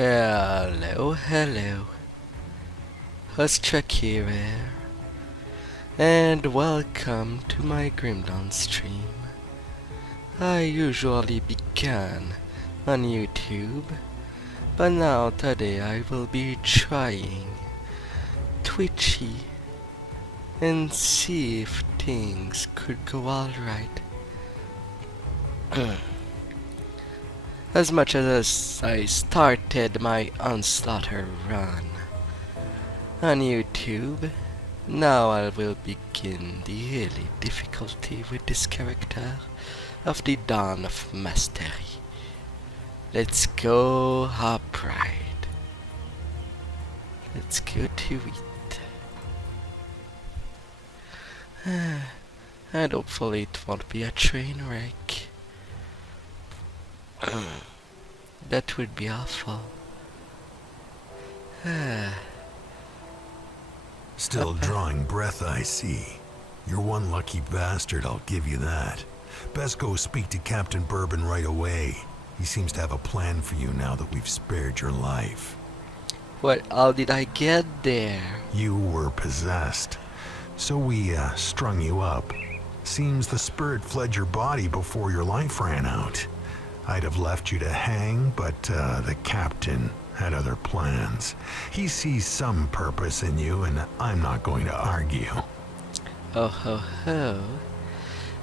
Hello, hello. Host Chuck here, and welcome to my Grim Dawn stream. I usually begin on YouTube, but now today I will be trying Twitchy and see if things could go alright. As much as I started my Onslaughter run on YouTube, now I will begin the yearly difficulty with this character of the Dawn of Mastery. Let's go upright. Let's go to it. And hopefully it won't be a train wreck. That would be awful. Still drawing breath, I see. You're one lucky bastard, I'll give you that. Best go speak to Captain Bourbon right away. He seems to have a plan for you now that we've spared your life. How did I get there? You were possessed. So we strung you up. Seems the spirit fled your body before your life ran out. I'd have left you to hang, but the captain had other plans. He sees some purpose in you, and I'm not going to argue. Oh ho ho.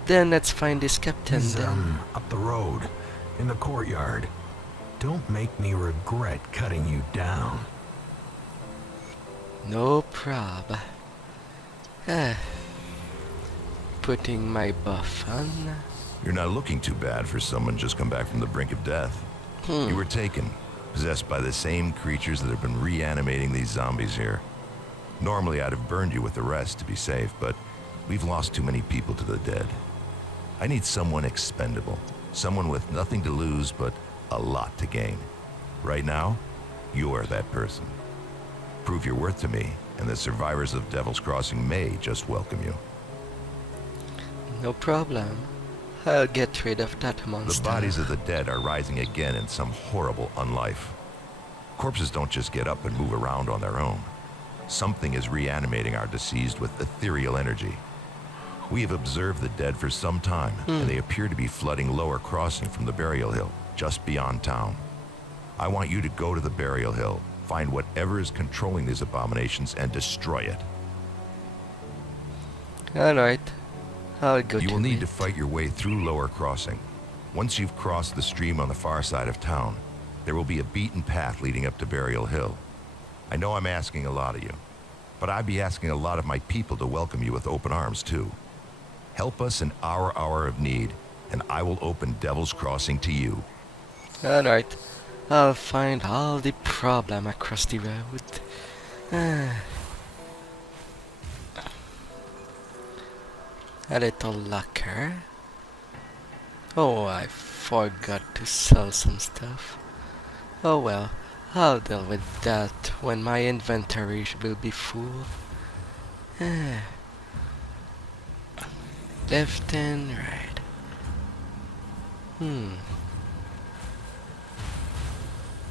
Then let's find this captain. He's up the road, in the courtyard. Don't make me regret cutting you down. No prob. Putting my buff on. You're not looking too bad for someone just come back from the brink of death. You were taken, possessed by the same creatures that have been reanimating these zombies here. Normally I'd have burned you with the rest to be safe, but we've lost too many people to the dead. I need someone expendable, someone with nothing to lose but a lot to gain. Right now, you're that person. Prove your worth to me, and the survivors of Devil's Crossing may just welcome you. No problem. I'll get rid of that monster. The bodies of the dead are rising again in some horrible unlife. Corpses don't just get up and move around on their own. Something is reanimating our deceased with ethereal energy. We have observed the dead for some time, and they appear to be flooding Lower Crossing from the Burial Hill, just beyond town. I want you to go to the Burial Hill, find whatever is controlling these abominations, and destroy it. Alright. I'll go You to will need it. to fight your way through Lower Crossing. Once you've crossed the stream on the far side of town, there will be a beaten path leading up to Burial Hill. I know I'm asking a lot of you, but I'd be asking a lot of my people to welcome you with open arms too. Help us in our hour of need, and I will open Devil's Crossing to you. Alright. I'll find all the problem across the road. A little locker. Oh, I forgot to sell some stuff. Oh well, I'll deal with that when my inventory will be full. Left and right.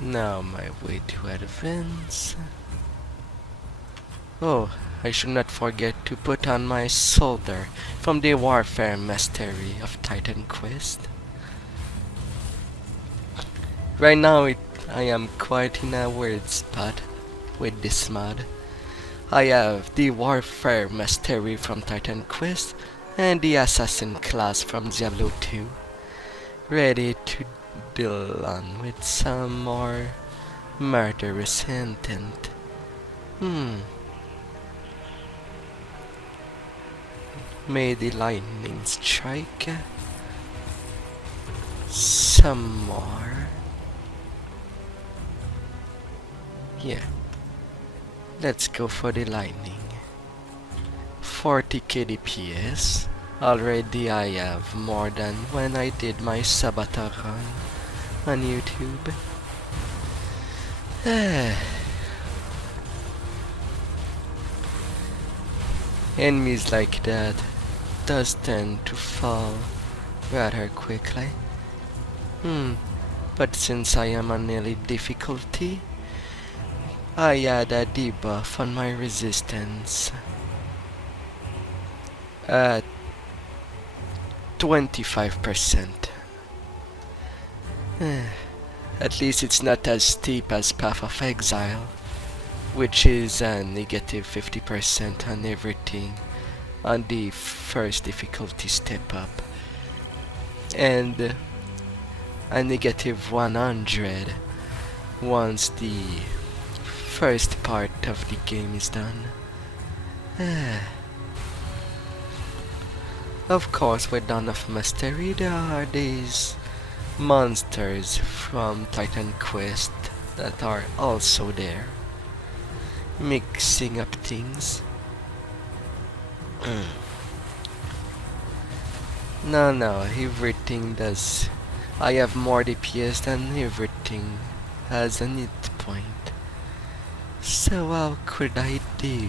Now my way to advance. Oh, I should not forget to put on my soldier from the Warfare Mastery of Titan Quest. Right now I am quite in a weird spot with this mod. I have the Warfare Mastery from Titan Quest and the Assassin class from Diablo 2, ready to deal on with some more murderous intent. May the lightning strike. Some more. Yeah. Let's go for the lightning. 40 KDPS. Already I have more than when I did my Sabaton run on YouTube. Enemies like that does tend to fall rather quickly. but since I am on elite difficulty, I add a debuff on my resistance at 25%. At least it's not as steep as Path of Exile, which is a negative 50% on everything on the first difficulty step up, and a negative 100 once the first part of the game is done. Of course, with Dawn of Masteries, there are these monsters from Titan Quest that are also there, mixing up things. No, everything does. I have more DPS than everything has a hit point. So how could I do?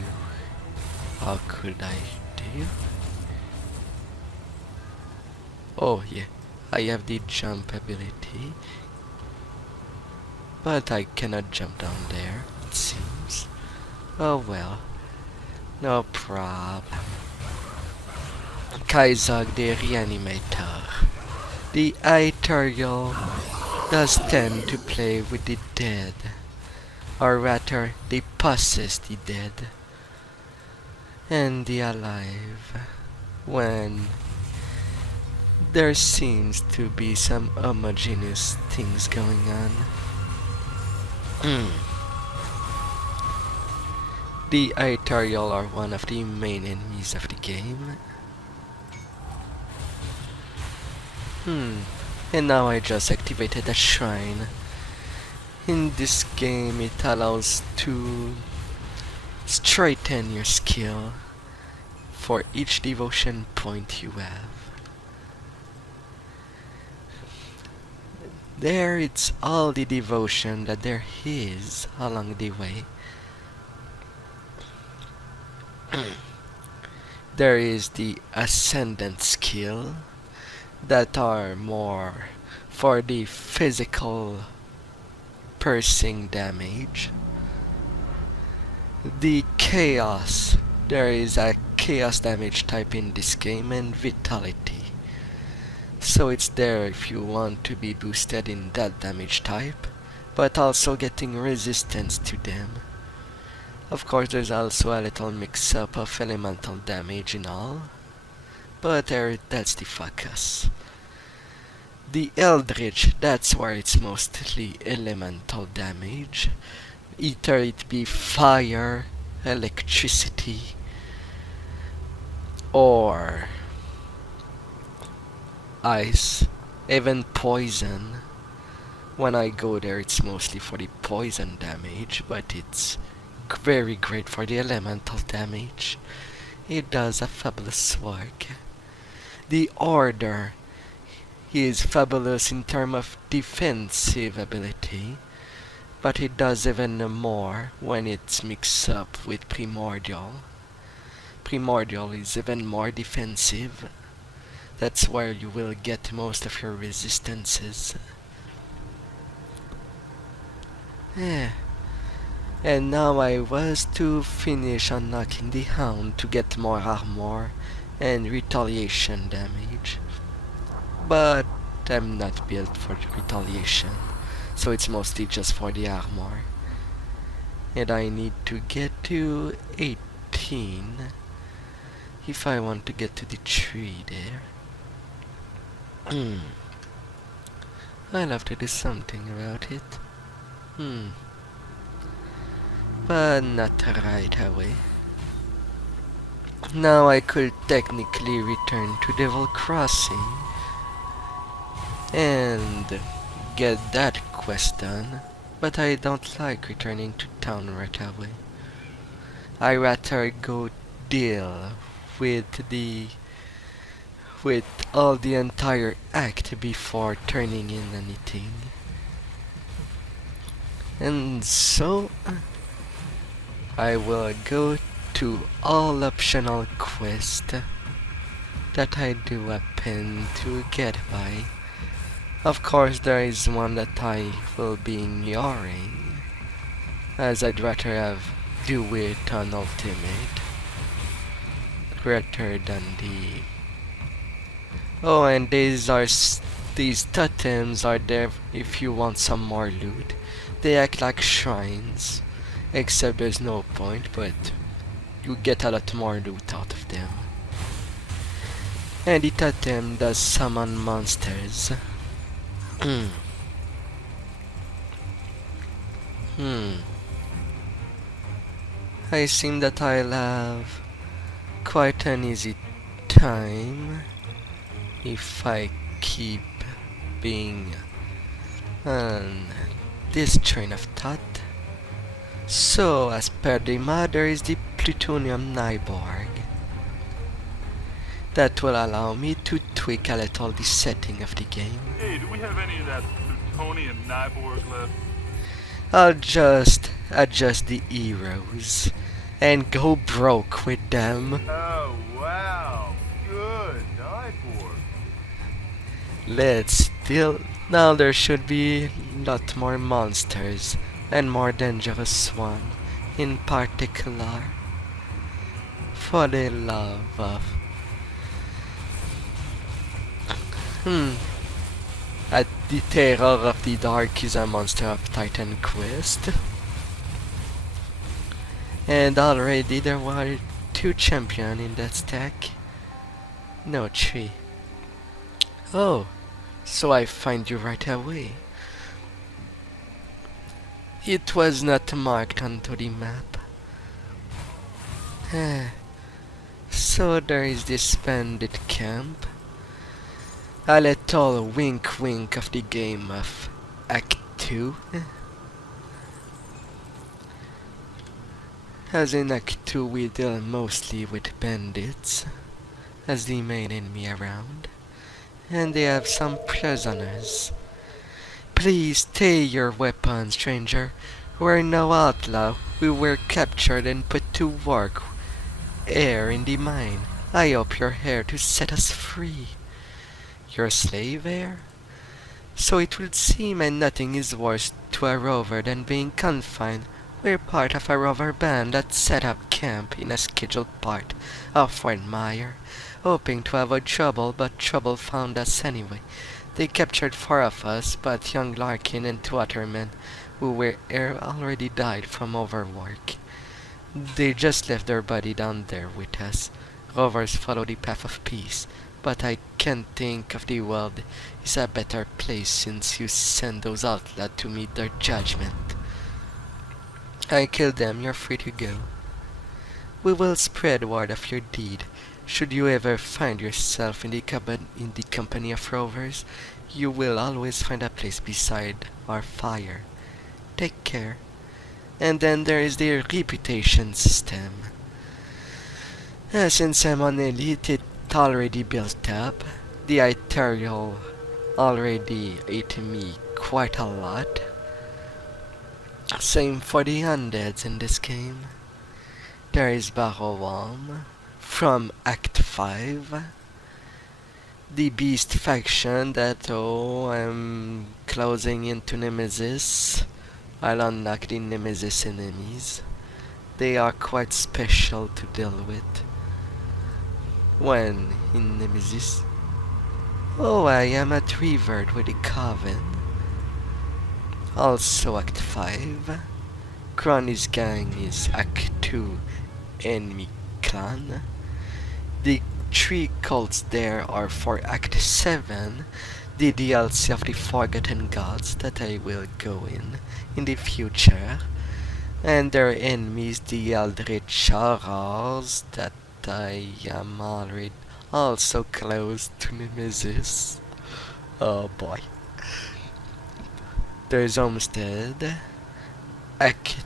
How could I do? Oh yeah, I have the jump ability, but I cannot jump down there, it seems. Oh well, no problem. Kaizog the Reanimator. The Aetherial does tend to play with the dead, or rather, they possess the dead and the alive when there seems to be some homogeneous things going on. The Aetherial are one of the main enemies of the game. And now I just activated a shrine. In this game it allows to straighten your skill for each devotion point you have. There it's all the devotion that there is along the way. There is the ascendant skill that are more for the physical piercing damage. The chaos, there is a chaos damage type in this game, and vitality. So it's there if you want to be boosted in that damage type, but also getting resistance to them. Of course there's also a little mix-up of elemental damage and all, but that's the focus. The Eldritch, that's where it's mostly elemental damage. Either it be fire, electricity, or ice, even poison. When I go there it's mostly for the poison damage, but it's very great for the elemental damage. It does a fabulous work. The Order is fabulous in terms of defensive ability, but it does even more when it's mixed up with Primordial. Primordial is even more defensive. That's where you will get most of your resistances. And now I was to finish unlocking the Hound to get more armor and retaliation damage. But I'm not built for retaliation, so it's mostly just for the armor. And I need to get to 18 if I want to get to the tree there. I'll have to do something about it. But not right away. Now I could technically return to Devil Crossing and get that quest done, but I don't like returning to town right away. I rather go deal with all the entire act before turning in anything. And so I will go to all optional quests that I do happen to get by Of course, there is one that I will be ignoring, as I'd rather have do it on ultimate rather than the. Oh, and these totems are there if you want some more loot. They act like shrines, except there's no point, but you get a lot more loot out of them. And the totem does summon monsters. I seem that I'll have quite an easy time if I keep being on this train of thought. So, as per the mother is the plutonium Nyborg. That will allow me to tweak a little the setting of the game. Hey, do we have any of that plutonium Nyborg left? I'll just adjust the heroes and go broke with them. Oh, wow. Good Nyborg. Let's deal. Now there should be a lot more monsters and more dangerous one in particular. For the love of. The Terror of the Dark is a monster of Titan Quest. And already there were 2 champions in that stack. No, 3. Oh, so I find you right away. It was not marked onto the map. So there is this bandit camp. A little wink wink of the game of Act 2. As in Act 2 we deal mostly with bandits as the main enemy around. And they have some prisoners. Please stay your weapon, stranger. We're no outlaw. We were captured and put to work here in the mine. I hope you're here to set us free. You're a slave here? So it would seem, and nothing is worse to a rover than being confined. We're part of a rover band that set up camp in a scheduled part of Fort Mire, hoping to avoid trouble, but trouble found us anyway. They captured 4 of us, but young Larkin and 2 other men who were here already died from overwork. They just left their body down there with us. Rovers follow the path of peace, but I can't think of the world is a better place since you send those outlaws to meet their judgment. I killed them, you're free to go. We will spread word of your deed. Should you ever find yourself in the company of rovers, you will always find a place beside our fire. Take care. And then there is the reputation system. Since I'm an elite, it's already built up. The Aetherial already ate me quite a lot. Same for the undeads in this game. There is Barrowalm from Act 5. The Beast faction that, I'm closing into Nemesis. I'll unlock the Nemesis enemies. They are quite special to deal with. When in Nemesis. Oh, I am at Revert with the Coven. Also Act 5. Cronley's gang is Act 2 enemy clan. The 3 cults there are for Act 7, the DLC of the Forgotten Gods that I will go in the future. And their enemies, the Eldritch Sun that I am already also close to Nemesis. Oh boy. There's Homestead, Act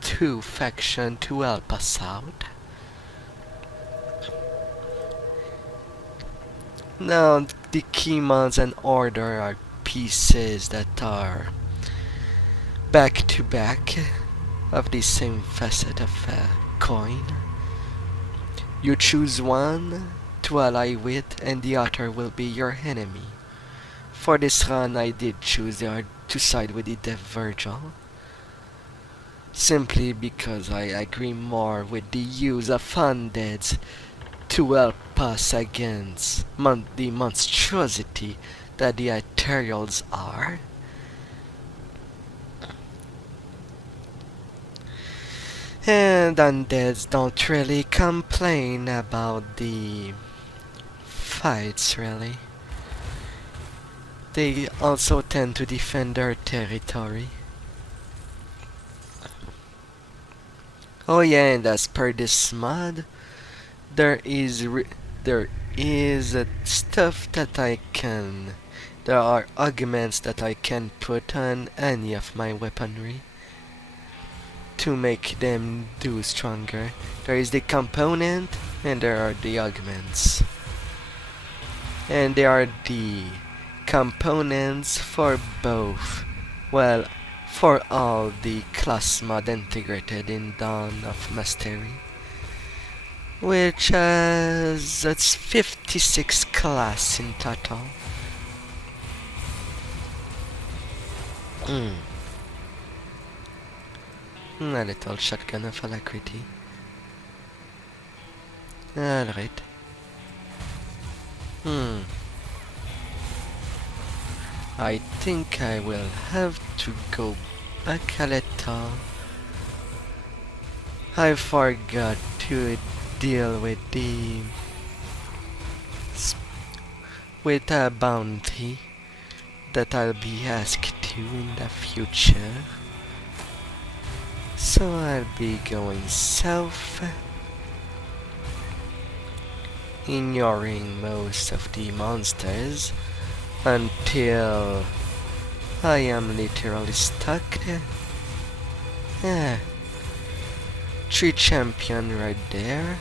2 faction to help us out. Now the key mods and order are pieces that are back to back of the same facet of a coin. You choose one to ally with and the other will be your enemy. for this run I did choose to side with the Death Virgil, simply because I agree more with the use of undeads to help us against the monstrosity that the Aetherials are. And undeads don't really complain about the fights, really. They also tend to defend their territory. Oh yeah, and as per this mod, there is stuff that there are augments that I can put on any of my weaponry to make them do stronger. There is the component and there are the augments. And there are the components for both, well, for all the class mod integrated in Dawn of Masteries, which has it's 56 class in total. A little shotgun of alacrity. Alright. I think I will have to go back a little. I forgot to deal with with a bounty that I'll be asked to in the future. So I'll be going south, ignoring most of the monsters until I am literally stuck. Yeah. 3 champion right there.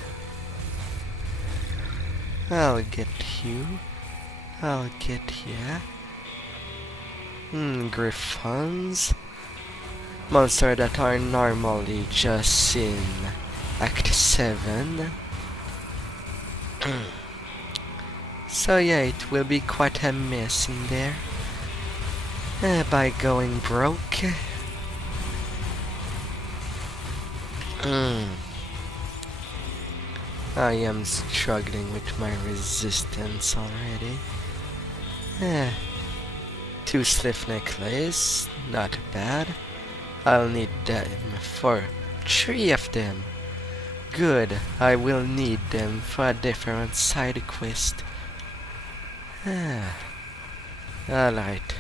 I'll get you. I'll get ya. Griffons. Monsters that are normally just in Act 7. So yeah, it will be quite a mess in there. By going broke. I am struggling with my resistance already. 2 Sliff Necklace, not bad. I'll need them for 3 of them. Good, I will need them for a different side quest. Alright.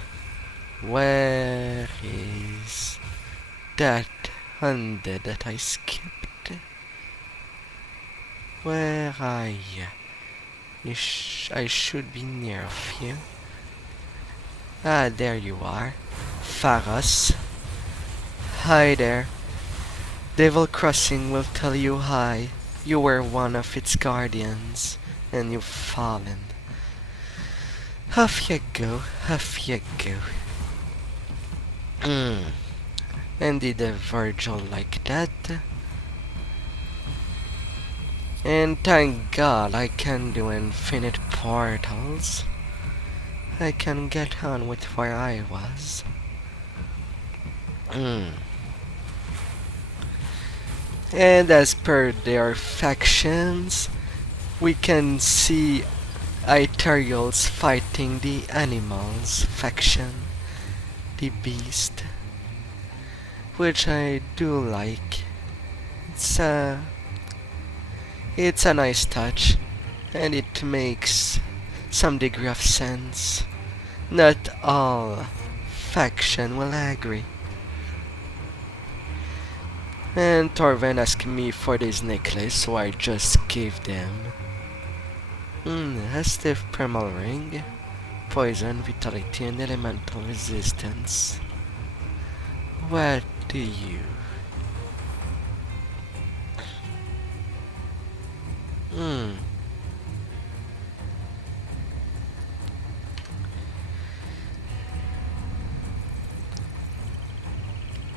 Where is that undead that I skipped? Where are you? I should be near of you. There you are. Pharos. Hi there. Devil Crossing will tell you hi. You were one of its guardians, and you've fallen. Off you go, off you go. And did a Virgil like that? And thank God I can do infinite portals. I can get on with where I was. And as per their factions, we can see Aetherials fighting the animals faction, the beast, which I do like. It's a nice touch, and it makes some degree of sense. Not all faction will agree. And Torven asked me for this necklace, so I just gave them. A stiff primal ring, poison, vitality, and elemental resistance. What do you?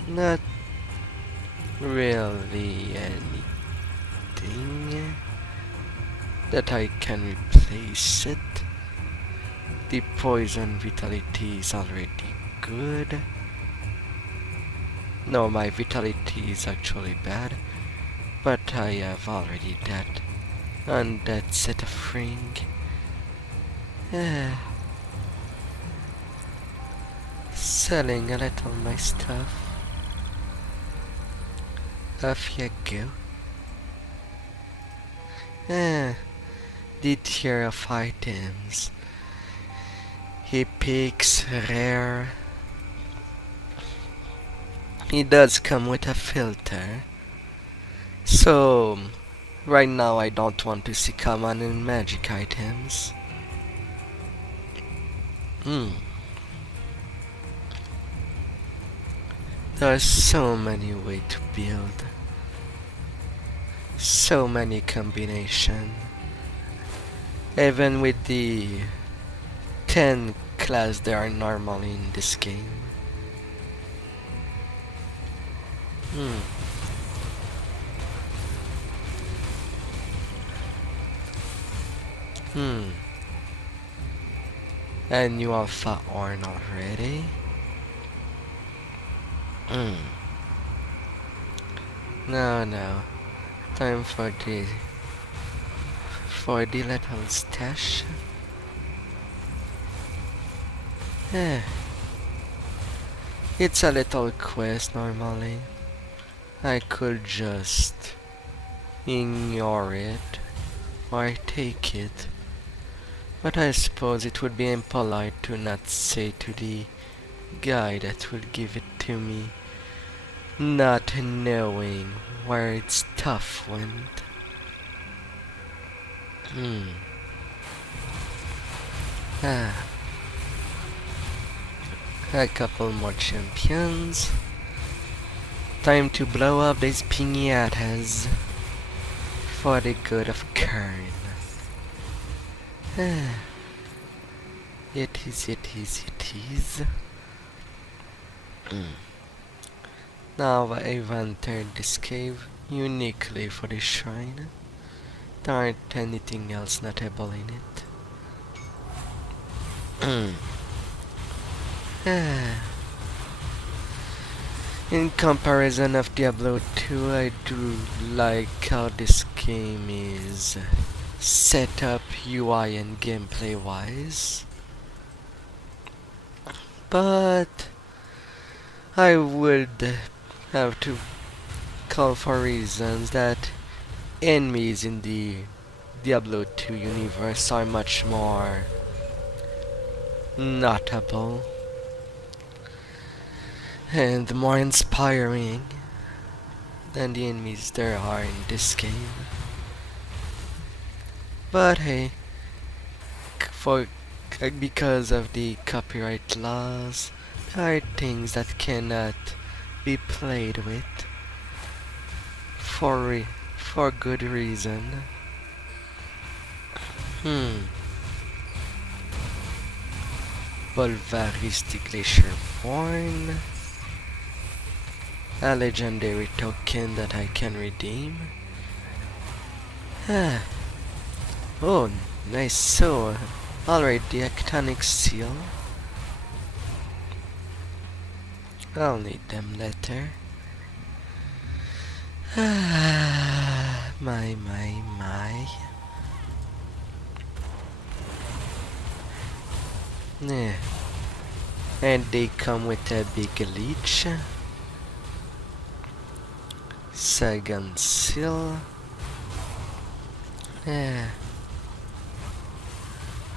Not really anything that I can replace it. the poison vitality is already good. No, my vitality is actually bad, but I have already that on that set of ring. Selling a little my stuff. Off you go. The tier of items. He picks rare. He does come with a filter. So, right now I don't want to see common and magic items. There's so many ways to build. So many combinations. Even with the 10 class there are normally in this game. And you alpha Orn already? No. Time for the little stash. It's a little quest normally. I could just ignore it or take it. But I suppose it would be impolite to not say to the guy that will give it to me, not knowing where its stuff went. A couple more champions. Time to blow up these piñatas for the good of Kern. It is. Now I've entered this cave uniquely for the shrine. There aren't anything else notable in it. In comparison of Diablo 2, I do like how this game is set up UI and gameplay wise. But I would have to call for reasons that enemies in the Diablo 2 universe are much more notable and more inspiring than the enemies there are in this game. But hey, because of the copyright laws, there are things that cannot be played with for good reason. Bolvaristic Glacier Born. A legendary token that I can redeem. Oh, nice. So, alright, the Chtonics seal. I'll need them later. My. Yeah. And they come with a big leech. Second seal. Yeah.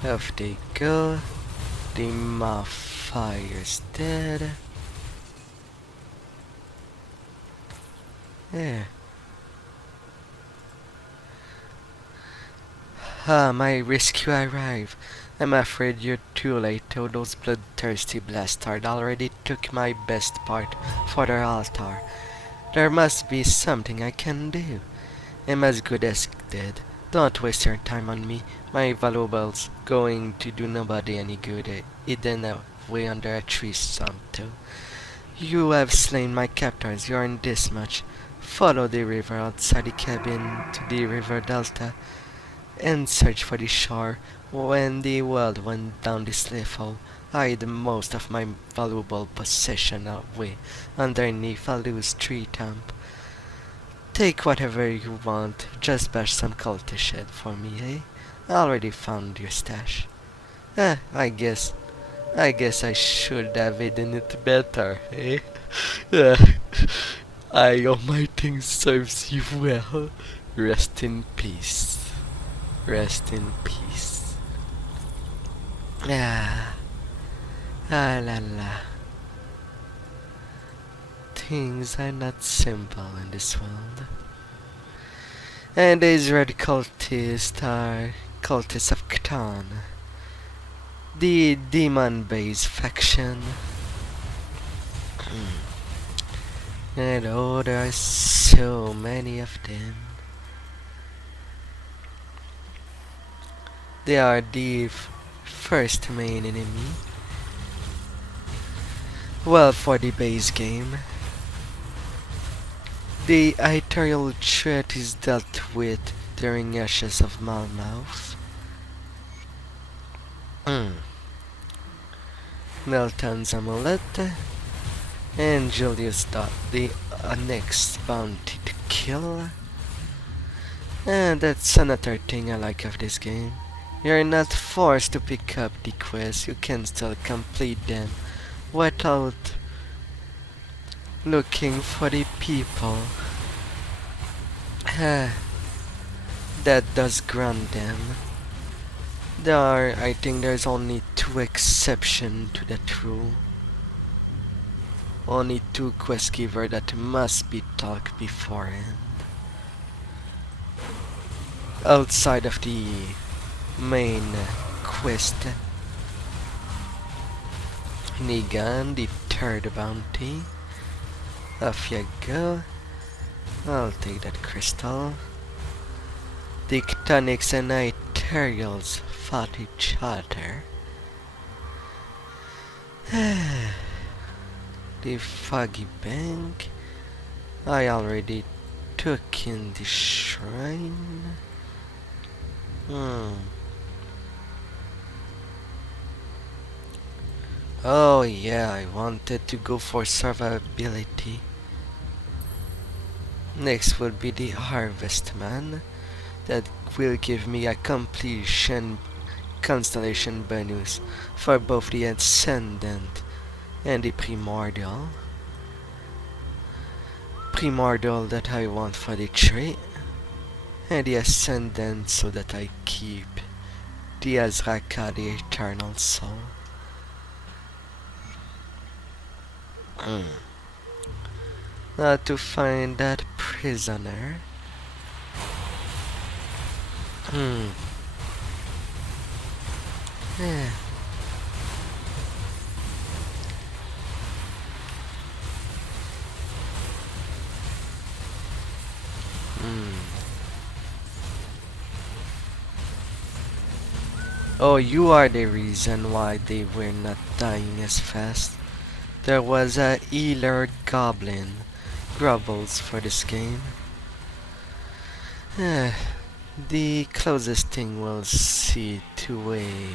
Off they go. The moth fire's dead. Yeah. My rescue arrived. I'm afraid you're too late, though those bloodthirsty bastards already took my best part for their altar. There must be something I can do. I'm as good as dead. Don't waste your time on me. My valuables going to do nobody any good, hidden away under a tree stump too. You have slain my captors, you earned this much. Follow the river outside the cabin to the river delta, and searched for the shore. When the world went down the slave hole, I hid most of my valuable possession away underneath a loose tree stump. Take whatever you want, just bash some cultish shit for me, eh? I already found your stash. I guess I should have hidden it better, eh? I hope my thing serves you well. Rest in peace. Rest in peace. Ah, la la. Things are not simple in this world. And these red cultists are cultists of Ch'thon, the demon-based faction. And oh, there are so many of them. They are the first main enemy. Well, for the base game, the Aetherial threat is dealt with during Ashes of Malmouth. Melton's Amulet and Julius Dot, the next bounty to kill. And that's another thing I like of this game. You're not forced to pick up the quests, you can still complete them without looking for the people that does grant them. I think there's only 2 exceptions to that rule. Only 2 quest giver that must be talked beforehand. Outside of the main quest. Nigan, the 3rd bounty. Off you go. I'll take that crystal. The Cthonics and Aetherials fought each other. The foggy bank. I already took in the shrine. Oh yeah, I wanted to go for survivability. Next will be the Harvestman. That will give me a completion constellation bonus for both the Ascendant and the Primordial. Primordial that I want for the tree, and the Ascendant so that I keep the Azraka, the Eternal Soul. Now to find that prisoner. Yeah. Oh, you are the reason why they were not dying as fast. There was a healer goblin grubbles for this game. The closest thing we'll see to a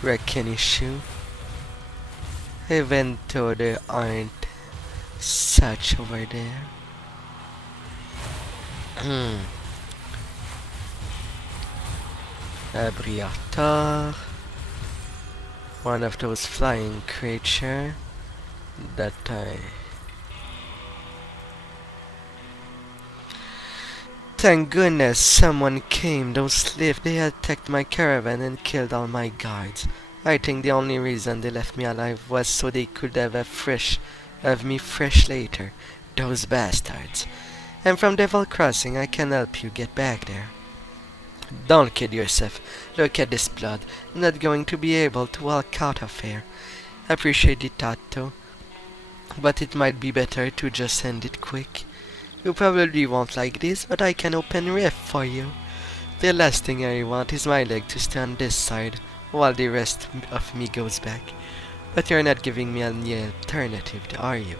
wrecking issue, even though there aren't such over there. A Briator, one of those flying creatures that Thank goodness someone came. Those slaves, they attacked my caravan and killed all my guards. I think the only reason they left me alive was so they could have me fresh later. Those bastards. I'm from Devil Crossing. I can help you get back there. Don't kid yourself. Look at this blood. I'm not going to be able to walk out of here. Appreciate the thought though, but it might be better to just end it quick. You probably won't like this, but I can open rift for you. The last thing I want is my leg to stay on this side, while the rest of me goes back. But you're not giving me any alternative, are you?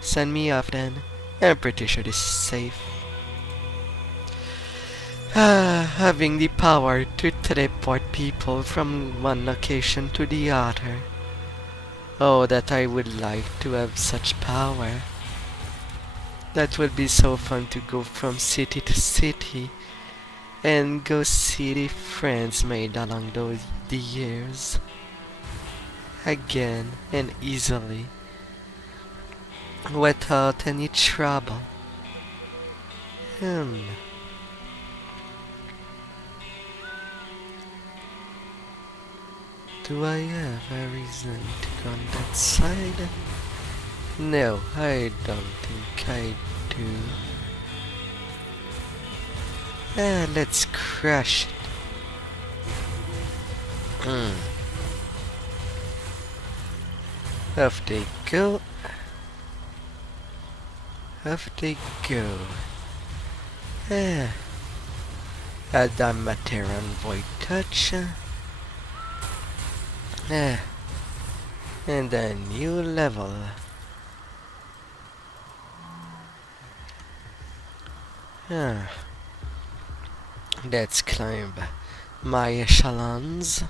Send me off then. I'm pretty sure this is safe. Having the power to teleport people from one location to the other. Oh, that I would like to have such power. That would be so fun to go from city to city and go see the friends made along the years. Again and easily. Without any trouble. Do I have a reason to go on that side? No, I don't think I do. Let's crush it. Off they go. Off they go. Adamantium Void Touch. And a new level. Let's climb my echelons.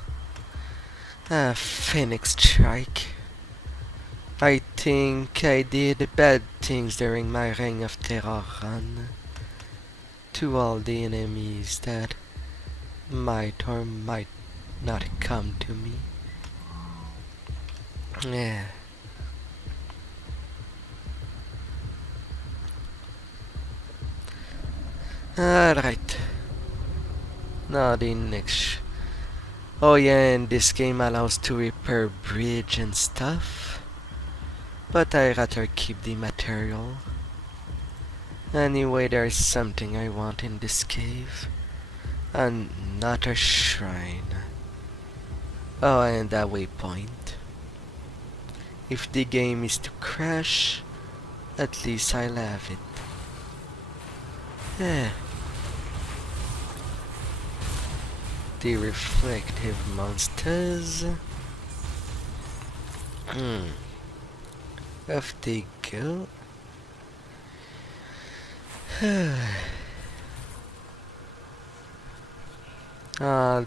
Phoenix Strike. I think I did bad things during my Reign of Terror run to all the enemies that might or might not come to me. Alright. Now the next. Oh yeah, and this game allows to repair bridge and stuff. But I rather keep the material. Anyway, there's something I want in this cave. Another shrine. Oh, and a waypoint. If the game is to crash, at least I'll have it. The reflective monsters. Off they go.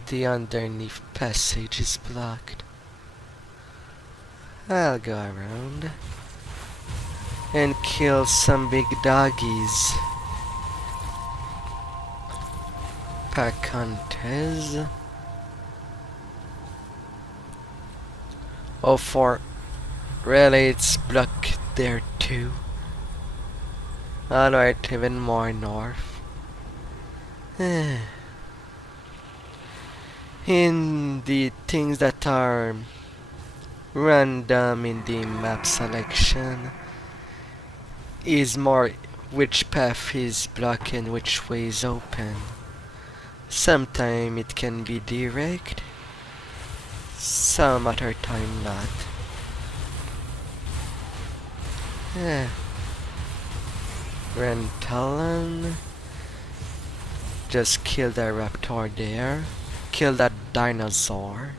The underneath passage is blocked. I'll go around and kill some big doggies. Pacantes. Oh, for really, it's blocked there too. Alright, even more north. In the things that are random in the map selection is more which path is blocked and which way is open. Sometimes it can be direct, some other time not. Rentalon. Just kill the raptor there. Kill that dinosaur.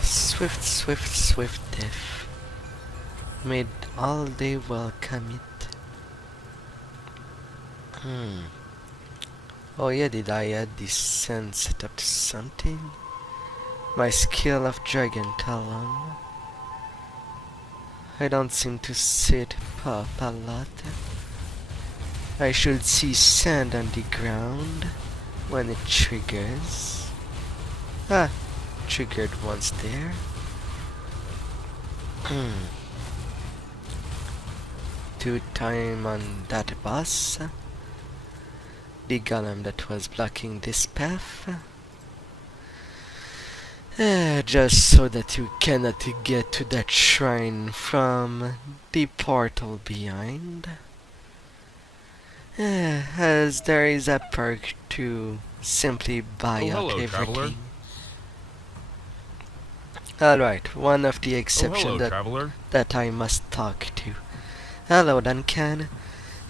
Swift death. Made all day welcome it. Oh yeah, did I add this Sun set up to something? My skill of Dragon Talon. I don't seem to see it pop a lot. I should see sand on the ground when it triggers. Triggered once there. 2 times on that boss. The golem that was blocking this path. Just so that you cannot get to that shrine from the portal behind. As there is a perk to simply buy out everything. Traveler. Alright, one of the exceptions Traveler. that I must talk to. Hello, Duncan.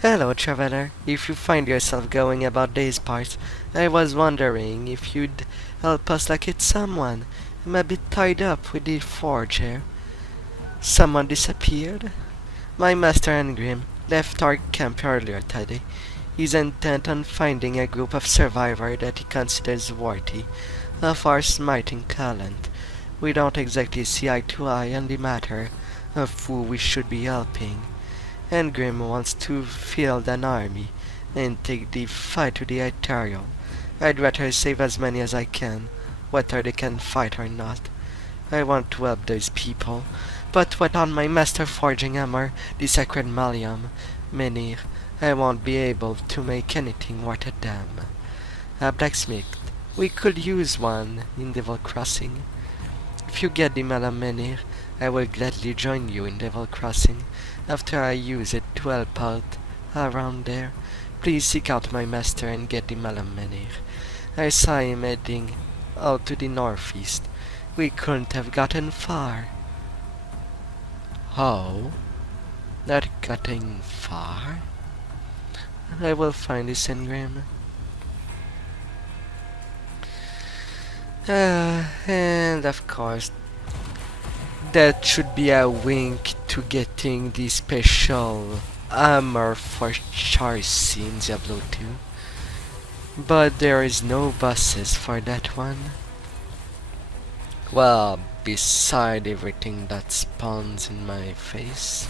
Hello, Traveler. If you find yourself going about these parts, I was wondering if you'd help us locate someone. I'm a bit tied up with the forge here. Someone disappeared? My master and Grim. left our camp earlier today. He's intent on finding a group of survivors that he considers worthy of our smiting talent. We don't exactly see eye to eye on the matter of who we should be helping. And Grim wants to field an army and take the fight to the Aetherial. I'd rather save as many as I can, whether they can fight or not. I want to help those people, but without my master forging hammer, the sacred malleum, Menhir, I won't be able to make anything worth a damn. A blacksmith. We could use one in Devil Crossing. If you get the malleum, Menhir, I will gladly join you in Devil Crossing after I use it to help out around there. Please seek out my master and get the malleum, Menhir. I saw him heading out to the northeast. We couldn't have gotten far. How? Not getting far? I will find this engram. And of course, that should be a wink to getting the special armor for Charcy in Diablo 2. But there is no bosses for that one. Well, beside everything that spawns in my face.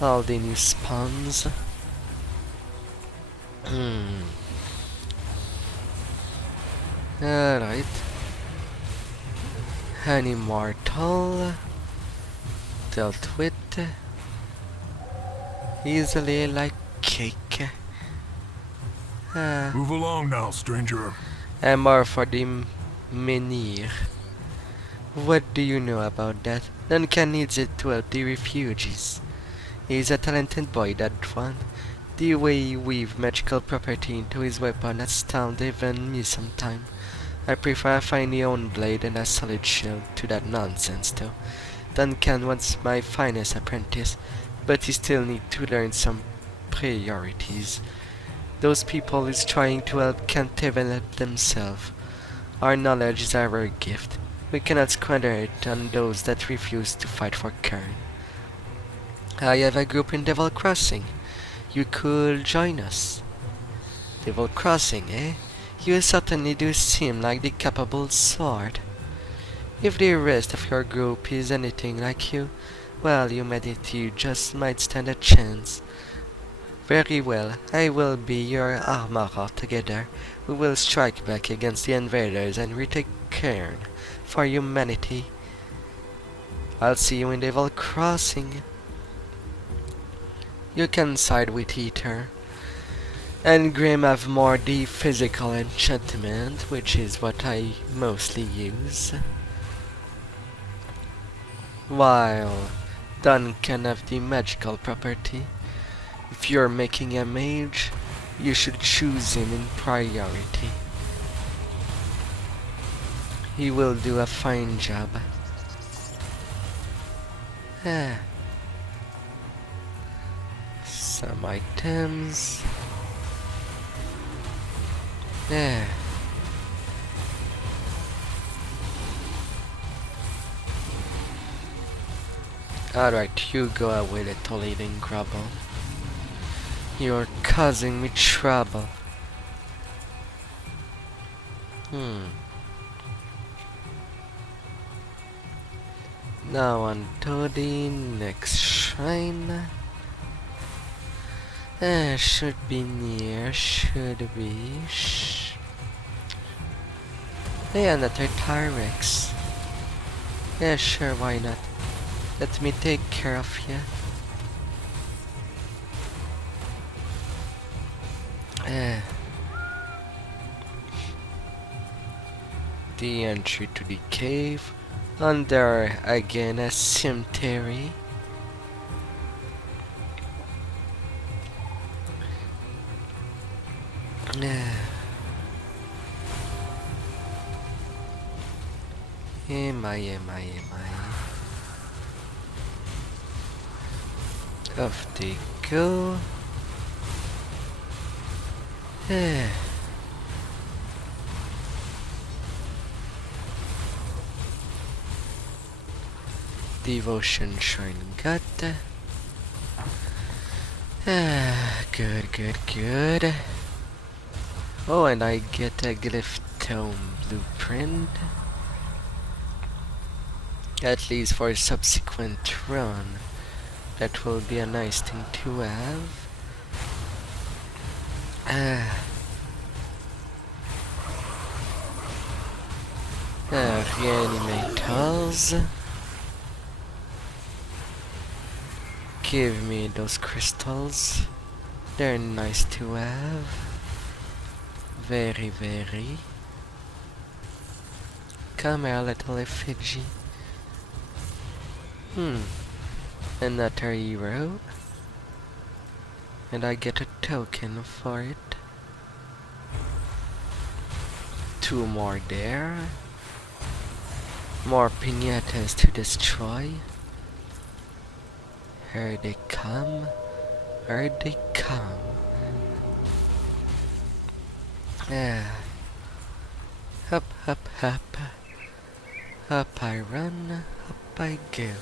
All the new spawns. Alright. An immortal. Dealt with. Easily like cake. Move along now, stranger. Amor for the Menhir. What do you know about that? Duncan needs it to help the refugees. He's a talented boy, that one. The way he weaves magical property into his weapon astounds even me sometime. I prefer a finely honed blade and a solid shield to that nonsense though. Duncan was my finest apprentice, but he still needs to learn some priorities. Those people who's trying to help can't even help themselves. Our knowledge is our gift. We cannot squander it on those that refuse to fight for Kern. I have a group in Devil Crossing. You could join us. Devil Crossing, eh? You certainly do seem like the capable sort. If the rest of your group is anything like you, well, humanity just might stand a chance. Very well, I will be your armorer together. We will strike back against the invaders and retake Cairn for humanity. I'll see you in Devil Crossing. You can side with Ether. And Grim have more the physical enchantment, which is what I mostly use. While Duncan have the magical property. If you're making a mage, you should choose him in priority. He will do a fine job. Some items. Alright, you go away, little eating grubble. You're causing me trouble. Now on to the next shrine. Should be near, should be. Hey, another Tyrex. Yeah, sure, why not? Let me take care of you. The entry to the cave. Under again a cemetery. Am I? Off they go. Devotion Shrine got. Good, good, good. Oh, and I get a glyph tome blueprint. At least for a subsequent run. That will be a nice thing to have. Reanimators. Give me those crystals. They're nice to have. Very, very. Come here, little effigy. Another hero. And I get a token for it. 2 more there. More piñatas to destroy. Here they come. Here they come. Up, up, up. Up I run, up I go.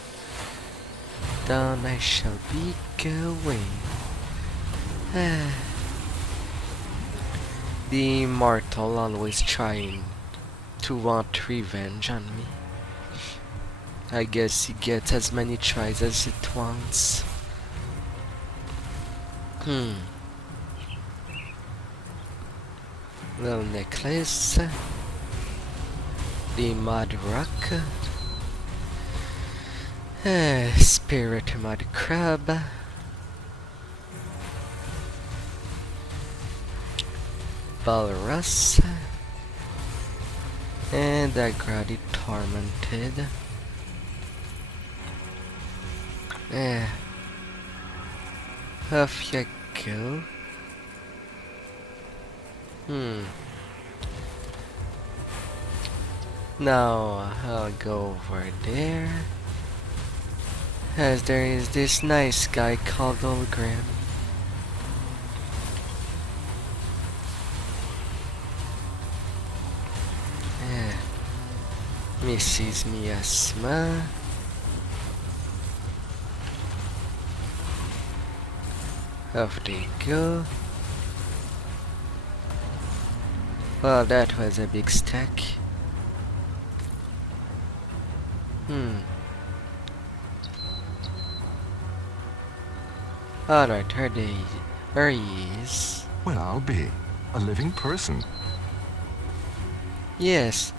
Down I shall be going. The immortal always trying to want revenge on me. I guess he gets as many tries as it wants. Little necklace. The mud rock. Spirit mud crab. Balrus. And Agradi tormented. Off you go. Now I'll go over there, as there is this nice guy called Ulgrim. Mrs. Miasma. Off they go. Well, that was a big stack. Alright, there he is. Well, I'll be a living person. Yes.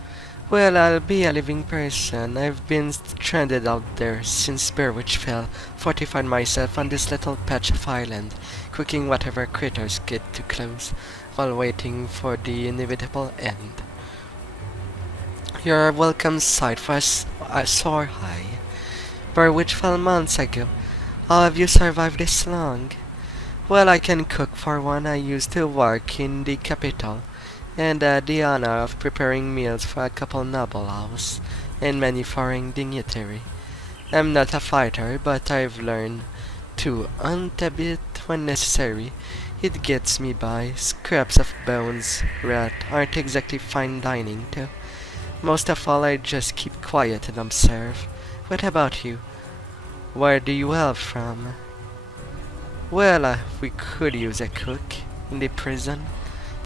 Well, I'll be a living person. I've been stranded out there since Bearwitch fell, fortified myself on this little patch of island, cooking whatever critters get too close, while waiting for the inevitable end. You're a welcome sight for a soar high. Bearwitch fell months ago. How have you survived this long? Well, I can cook for one. I used to work in the capital, and had the honor of preparing meals for a couple noble house and many foreign dignitary. I'm not a fighter, but I've learned to hunt a bit when necessary. It gets me by. Scraps of bones, rat, aren't exactly fine dining, though. Most of all, I just keep quiet and observe. What about you? Where do you hail from? Well, we could use a cook in the prison.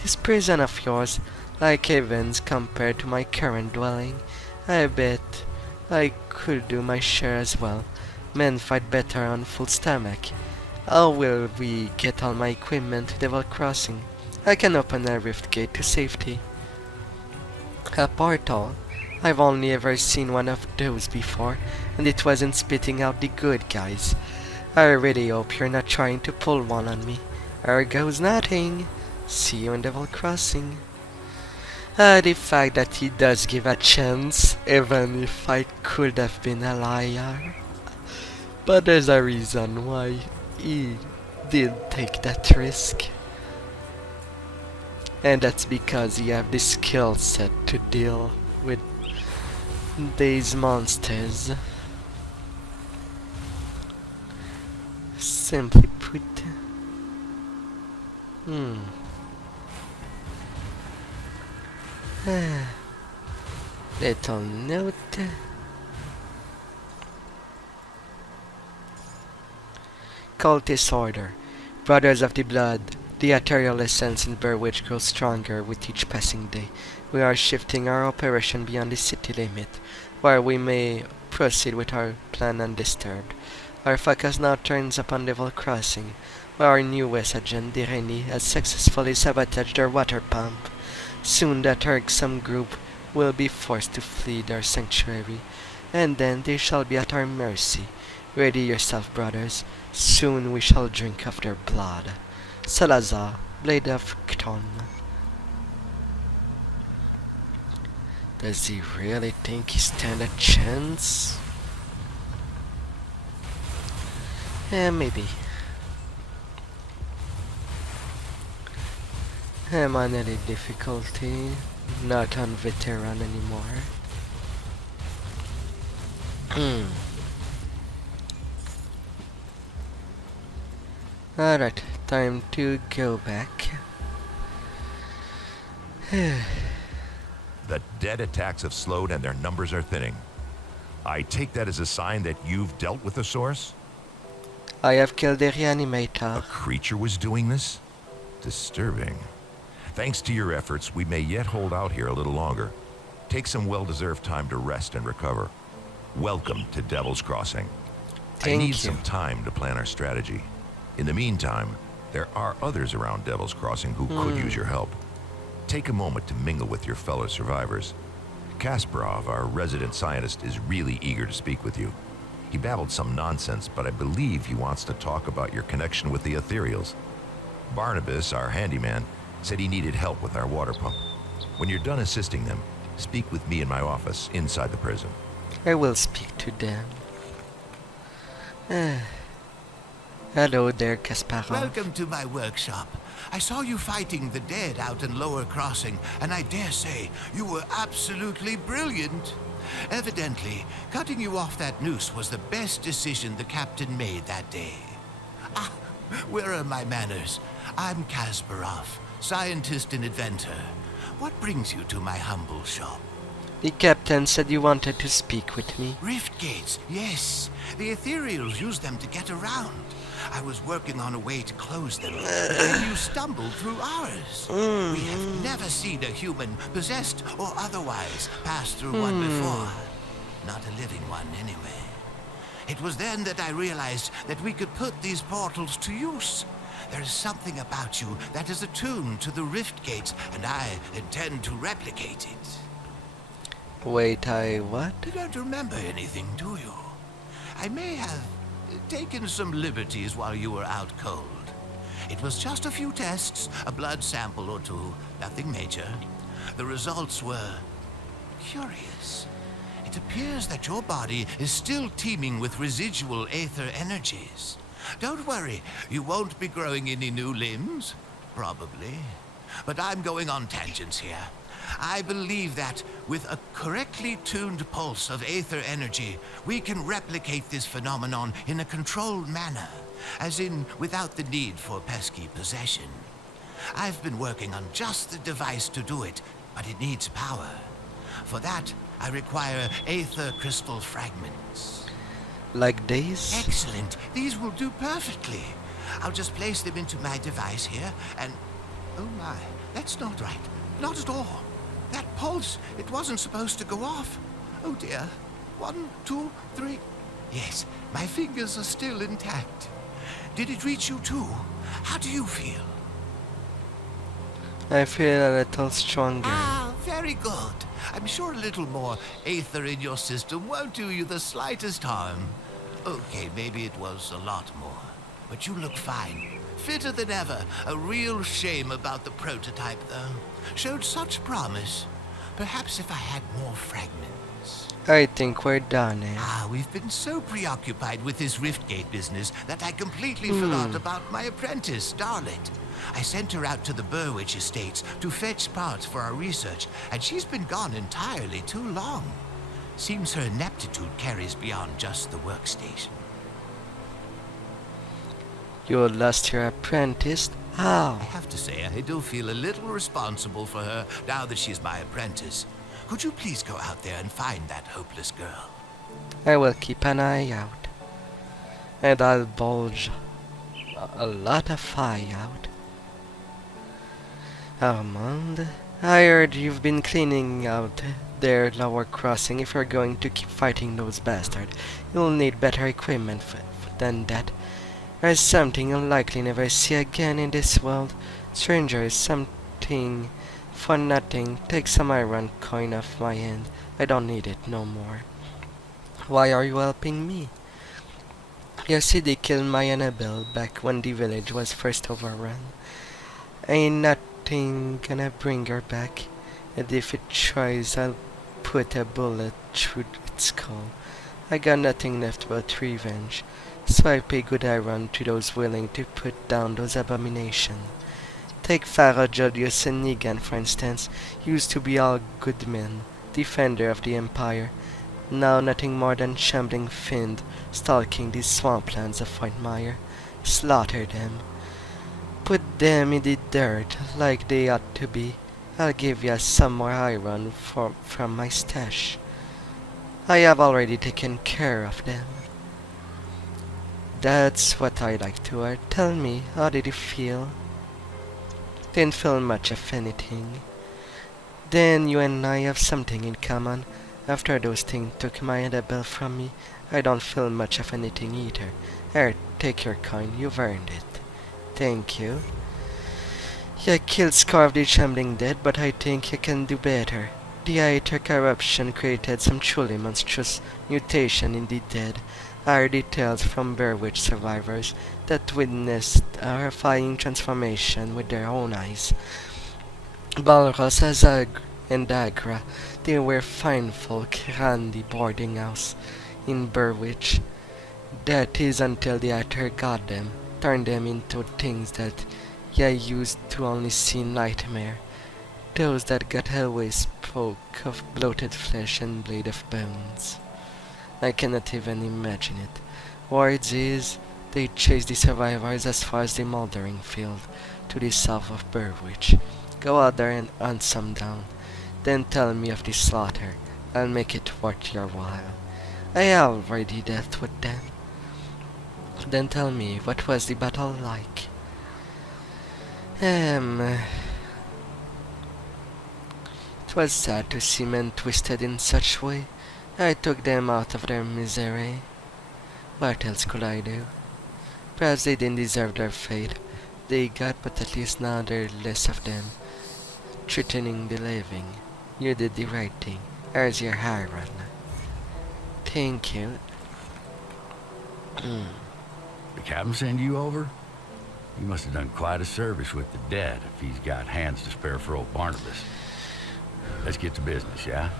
This prison of yours, like heavens compared to my current dwelling. I bet I could do my share as well. Men fight better on full stomach. How will we get all my equipment to Devil Crossing? I can open a rift gate to safety. A portal? I've only ever seen one of those before, and it wasn't spitting out the good guys. I really hope you're not trying to pull one on me. There goes nothing. See you in Devil Crossing. The fact that he does give a chance, even if I could have been a liar. But there's a reason why he did take that risk. And that's because he have the skill set to deal with these monsters. Simply put. Little note. Cultist order. Brothers of the blood, the Aetherial essence in Burwich grows stronger with each passing day. We are shifting our operation beyond the city limit, where we may proceed with our plan undisturbed. Our focus now turns upon Level Crossing, where our newest agent, Direni, has successfully sabotaged their water pump. Soon that irksome group will be forced to flee their sanctuary, and then they shall be at our mercy. Ready yourself, brothers. Soon we shall drink of their blood. Salazar, Blade of Ch'thon. Does he really think he stand a chance? Maybe. I'm on any difficulty, not on veteran anymore. Alright, time to go back. The dead attacks have slowed and their numbers are thinning. I take that as a sign that you've dealt with the source? I have killed the A reanimator. creature was doing this? Disturbing. Thanks to your efforts, we may yet hold out here a little longer. Take some well-deserved time to rest and recover. Welcome to Devil's Crossing. I need some time to plan our strategy. In the meantime, there are others around Devil's Crossing who could use your help. Take a moment to mingle with your fellow survivors. Kasparov, our resident scientist, is really eager to speak with you. He babbled some nonsense, but I believe he wants to talk about your connection with the Aetherials. Barnabas, our handyman, said he needed help with our water pump. When you're done assisting them, speak with me in my office inside the prison. I will speak to them. Hello there, Kasparov. Welcome to my workshop. I saw you fighting the dead out in Lower Crossing, and I dare say you were absolutely brilliant. Evidently, cutting you off that noose was the best decision the captain made that day. Ah, where are my manners? I'm Kasparov, scientist and inventor. What brings you to my humble shop? The captain said you wanted to speak with me. Rift gates, yes. The Aetherials use them to get around. I was working on a way to close them, but then you stumbled through ours. We have never seen a human, possessed or otherwise, pass through one before. Not a living one, anyway. It was then that I realized that we could put these portals to use. There is something about you that is attuned to the rift gates, and I intend to replicate it. Wait, what? You don't remember anything, do you? I may have taken some liberties while you were out cold. It was just a few tests, a blood sample or two, nothing major. The results were curious. It appears that your body is still teeming with residual aether energies. Don't worry, you won't be growing any new limbs. Probably. But I'm going on tangents here. I believe that with a correctly tuned pulse of aether energy, we can replicate this phenomenon in a controlled manner, as in without the need for pesky possession. I've been working on just the device to do it, but it needs power. For that, I require aether crystal fragments. Like these? Excellent. These will do perfectly. I'll just place them into my device here, and... oh my, that's not right. Not at all. That pulse, it wasn't supposed to go off. Oh dear. 1, 2, 3. Yes, my fingers are still intact. Did it reach you too? How do you feel? I feel a little stronger. Ah, very good. I'm sure a little more aether in your system won't do you the slightest harm. Okay, maybe it was a lot more. But you look fine. Fitter than ever. A real shame about the prototype, though. Showed such promise. Perhaps if I had more fragments. I think we're done, eh? Ah, we've been so preoccupied with this Riftgate business that I completely forgot about my apprentice, Darlet. I sent her out to the Burwich estates to fetch parts for our research, and she's been gone entirely too long. Seems her ineptitude carries beyond just the workstation. You lost your apprentice? How? I have to say, I do feel a little responsible for her now that she's my apprentice. Could you please go out there and find that hopeless girl? I will keep an eye out. And I'll bulge a lot of fire out. Armand, I heard you've been cleaning out their lower crossing. If you're going to keep fighting those bastards, you'll need better equipment than that. There's something unlikely never see again in this world. Stranger is something for nothing. Take some iron coin off my hand. I don't need it no more. Why are you helping me? You see, they killed my Annabelle back when the village was first overrun. Ain't nothing gonna bring her back. And if it tries, I'll put a bullet through its skull. I got nothing left but revenge. So I pay good iron to those willing to put down those abominations. Take Pharaoh Jodius and Negan, for instance. Used to be all good men, defender of the Empire. Now nothing more than shambling fiend, stalking these swamplands of Whitemire. Slaughter them. Put them in the dirt, like they ought to be. I'll give you some more iron from my stash. I have already taken care of them. That's what I like to hear. Tell me, how did you feel? Didn't feel much of anything. Then you and I have something in common. After those things took my Annabelle from me, I don't feel much of anything either. Here, take your coin, you've earned it. Thank you. You killed score of the shambling dead, but I think you can do better. The Aether corruption created some truly monstrous mutation in the dead. Are details from Berwitch survivors that witnessed a horrifying transformation with their own eyes. Balros, Azag, and Agra, they were fine folk ran the boarding house in Berwitch. That is until the Aether got them, turned them into things that ya used to only see in nightmare. Those that got always spoke of bloated flesh and blade of bones. I cannot even imagine it. Words is, they chased the survivors as far as the mouldering field, to the south of Berwitch. Go out there and hunt some down. Then tell me of the slaughter. I'll make it worth your while. I already dealt with them. Then tell me, what was the battle like? It was sad to see men twisted in such way. I took them out of their misery. What else could I do? Perhaps they didn't deserve their fate. They got, but at least now there are less of them, threatening the living. You did the right thing. Here's your iron. Thank you. The captain send you over? He must have done quite a service with the dead if he's got hands to spare for old Barnabas. Let's get to business, yeah?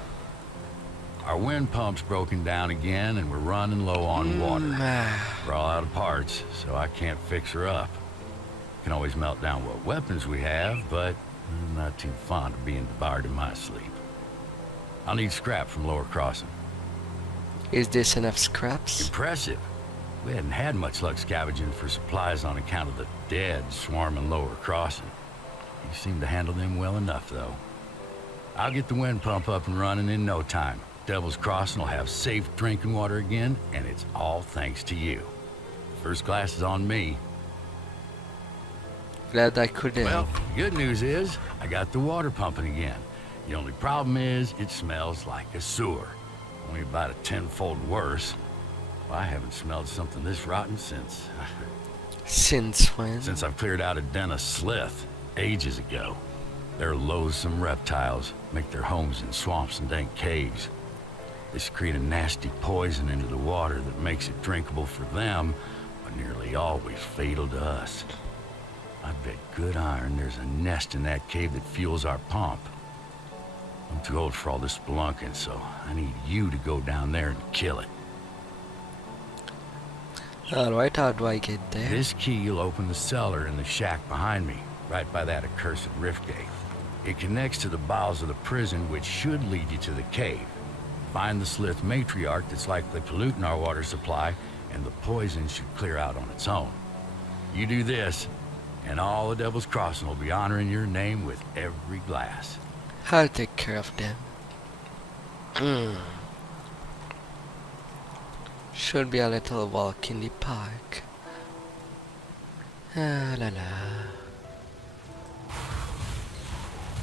Our wind pump's broken down again and we're running low on water. We're all out of parts, so I can't fix her up. Can always melt down what weapons we have, but I'm not too fond of being devoured in my sleep. I'll need scrap from lower crossing. Is this enough scraps? Impressive. We hadn't had much luck scavenging for supplies on account of the dead swarming lower crossing. You seem to handle them well enough, though. I'll get the wind pump up and running in no time. Devil's Crossing will have safe drinking water again, and it's all thanks to you. First class is on me. Glad I could help. Well, the good news is, I got the water pumping again. The only problem is, it smells like a sewer. Only about a tenfold worse. Well, I haven't smelled something this rotten since... Since when? Since I've cleared out a den of slith, ages ago. They're loathsome reptiles, make their homes in swamps and dank caves. They secrete a nasty poison into the water that makes it drinkable for them, but nearly always fatal to us. I bet good iron there's a nest in that cave that fuels our pump. I'm too old for all this spelunking, so I need you to go down there and kill it. Alright, how do I get there? This key will open the cellar in the shack behind me, right by that accursed rift gate. It connects to the bowels of the prison, which should lead you to the cave. Find the Slith matriarch that's likely polluting our water supply, and the poison should clear out on its own. You do this, and all the Devil's Crossing will be honoring your name with every glass. I'll take care of them. Should be a little walk in the park. Ah la la.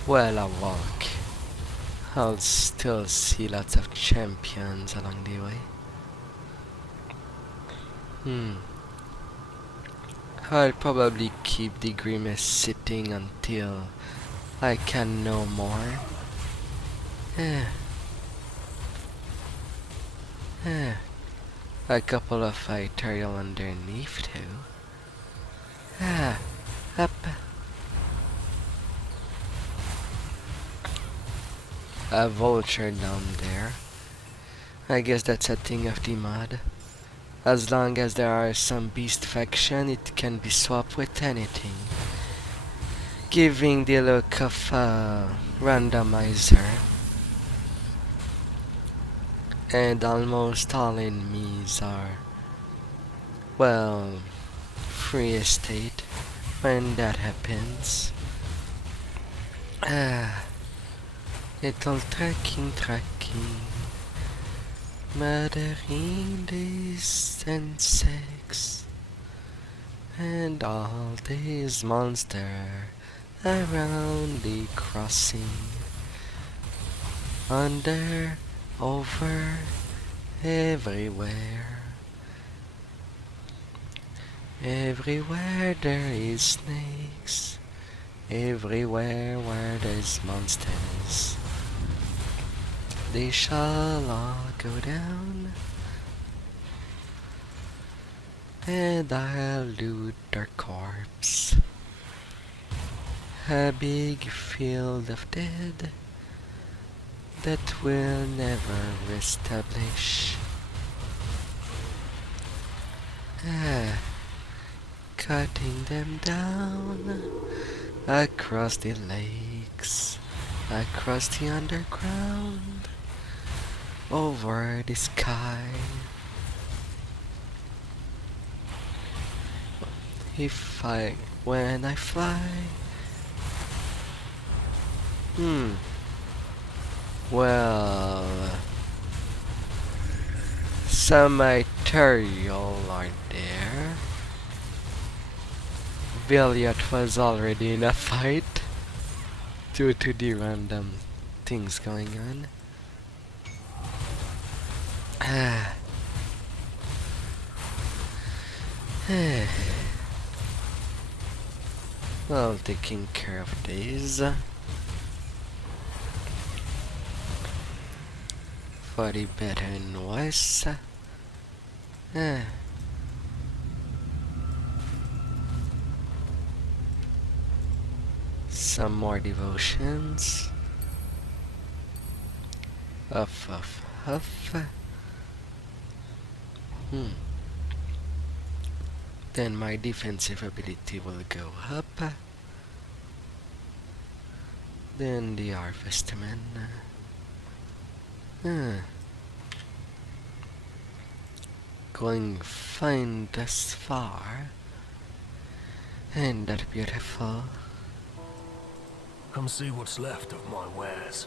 Well, I'll walk. I'll still see lots of champions along the way. I'll probably keep the Grimace sitting until I can no more. A couple of Aetherials underneath too. Up. A vulture down there. I guess that's a thing of the mod. As long as there are some beast faction, it can be swapped with anything, giving the look of a randomizer. And almost all enemies are, well, free estate when that happens. Little tracking, murdering these insects and all these monsters around the crossing, under, over, everywhere. Everywhere there is snakes, everywhere where there's monsters, they shall all go down, and I'll loot their corpse. A big field of dead that will never reestablish. Cutting them down across the lakes, across the underground, over the sky. When I fly, well, some Aetherials are there. Valiant was already in a fight due to the random things going on. Well, taking care of these for the better and worse. Some more devotions. Huff. Then my defensive ability will go up. Then the Harvestman. Going fine thus far. And that beautiful. Come see what's left of my wares.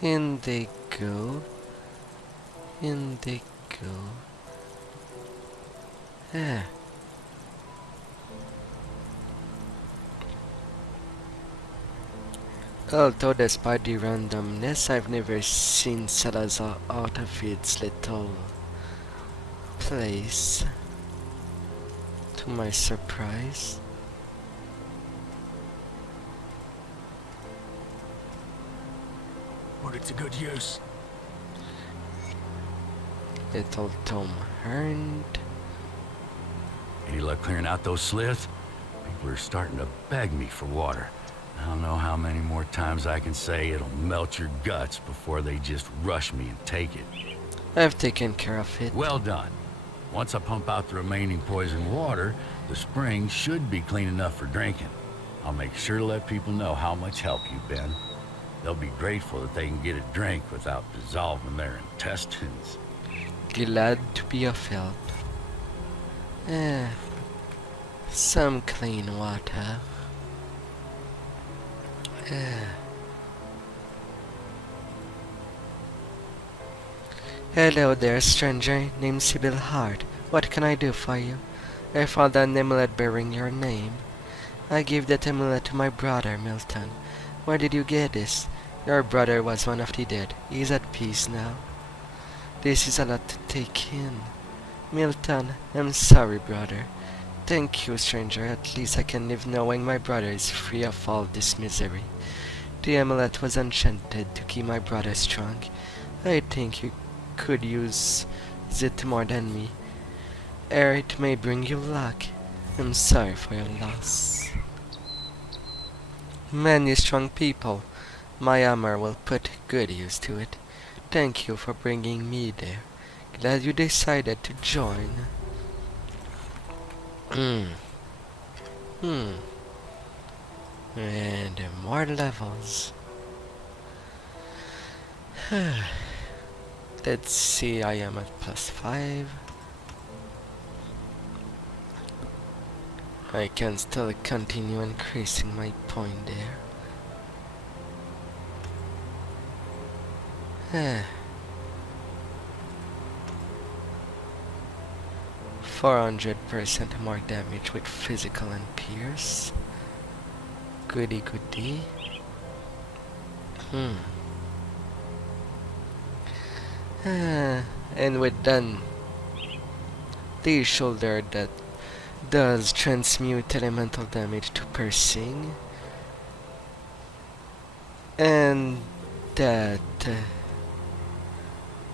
In they go. In they go. Although despite the randomness, I've never seen Salazar out of its little place, to my surprise. Put it to good use. Little Tom earned. Any luck clearing out those sliths? People are starting to beg me for water. I don't know how many more times I can say it'll melt your guts before they just rush me and take it. I've taken care of it. Well done. Once I pump out the remaining poison water, the spring should be clean enough for drinking. I'll make sure to let people know how much help you've been. They'll be grateful that they can get a drink without dissolving their intestines. Glad to be of help. Some clean water. Hello there, stranger named Sybil Hart. What can I do for you? I found an amulet bearing your name. I gave that amulet to my brother, Milton. Where did you get this? Your brother was one of the dead. He is at peace now. This is a lot to take in. Milton, I'm sorry, brother. Thank you, stranger. At least I can live knowing my brother is free of all this misery. The amulet was enchanted to keep my brother strong. I think you could use it more than me. Ere it may bring you luck. I'm sorry for your loss. Many strong people. My armor will put good use to it. Thank you for bringing me there. Glad you decided to join. And more levels. Let's see, I am at +5. I can still continue increasing my point there. 400% more damage with physical and pierce. Goody goody. And with done the shoulder that does transmute elemental damage to piercing, and that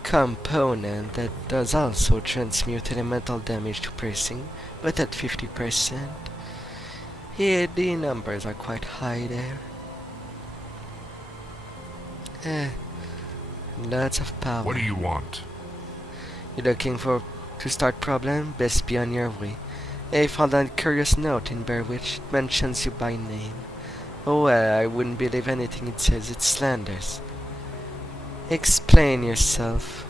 component that does also transmute elemental damage to piercing, but at 50%. Here the numbers are quite high there. Lots of power. What do you want? You're looking to start problem? Best be on your way. I found a curious note in Berwich. It mentions you by name. Oh well, I wouldn't believe anything it says. It's slanders. Explain yourself.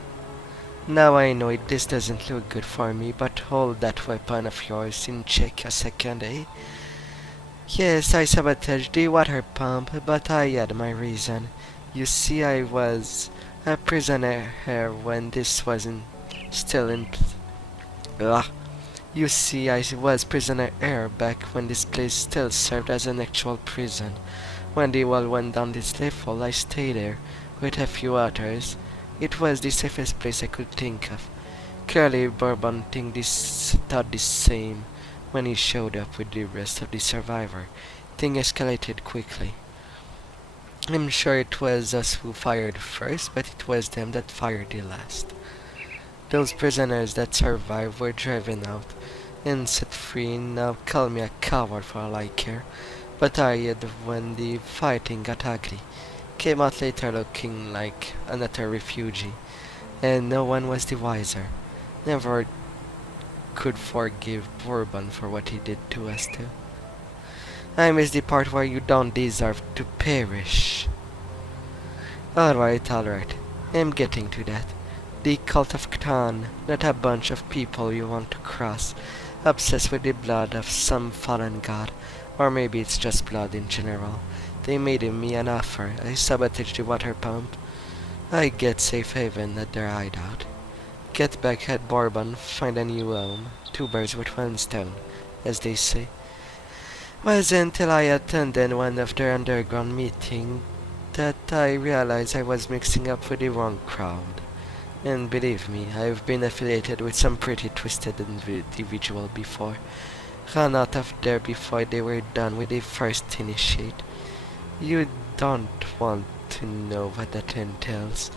Now I know this doesn't look good for me, but hold that weapon of yours in check a second, eh? Yes, I sabotaged the water pump, but I had my reason. You see, I was a prisoner here when this wasn't still in... You see, I was prisoner here back when this place still served as an actual prison. When the wall went down this level, I stayed there with a few others. It was the safest place I could think of. Clearly, Bourbon thought the same when he showed up with the rest of the survivor. Things escalated quickly. I'm sure it was us who fired first, but it was them that fired the last. Those prisoners that survived were driven out and set free, and now call me a coward for all I care. But I had when the fighting got ugly. Came out later looking like another refugee, and no one was the wiser. Never could forgive Bourbon for what he did to us too. I miss the part where you don't deserve to perish. Alright. I'm getting to that. The cult of Ch'thon, not a bunch of people you want to cross, obsessed with the blood of some fallen god, or maybe it's just blood in general. They made me an offer. I sabotaged the water pump. I get safe haven at their hideout. Get back at Bourbon, find a new home. 2 birds with 1 stone, as they say. Wasn't until I attended one of their underground meetings that I realized I was mixing up with the wrong crowd. And believe me, I've been affiliated with some pretty twisted individual before. Ran out of there before they were done with the first initiate. You don't want to know what that entails.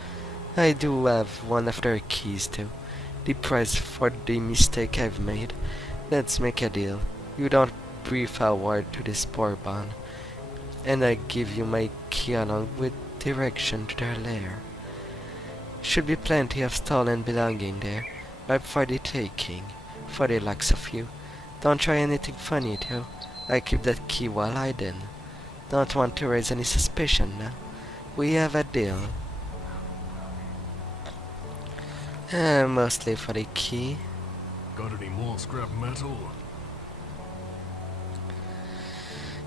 I do have one of their keys too. The price for the mistake I've made. Let's make a deal. You don't brief a word to this Bourbon, and I give you my key along with direction to their lair. Should be plenty of stolen belonging there, ripe for the taking, for the likes of you. Don't try anything funny though. I keep that key well hidden. Don't want to raise any suspicion now. We have a deal. Mostly for the key. Got any more scrap metal?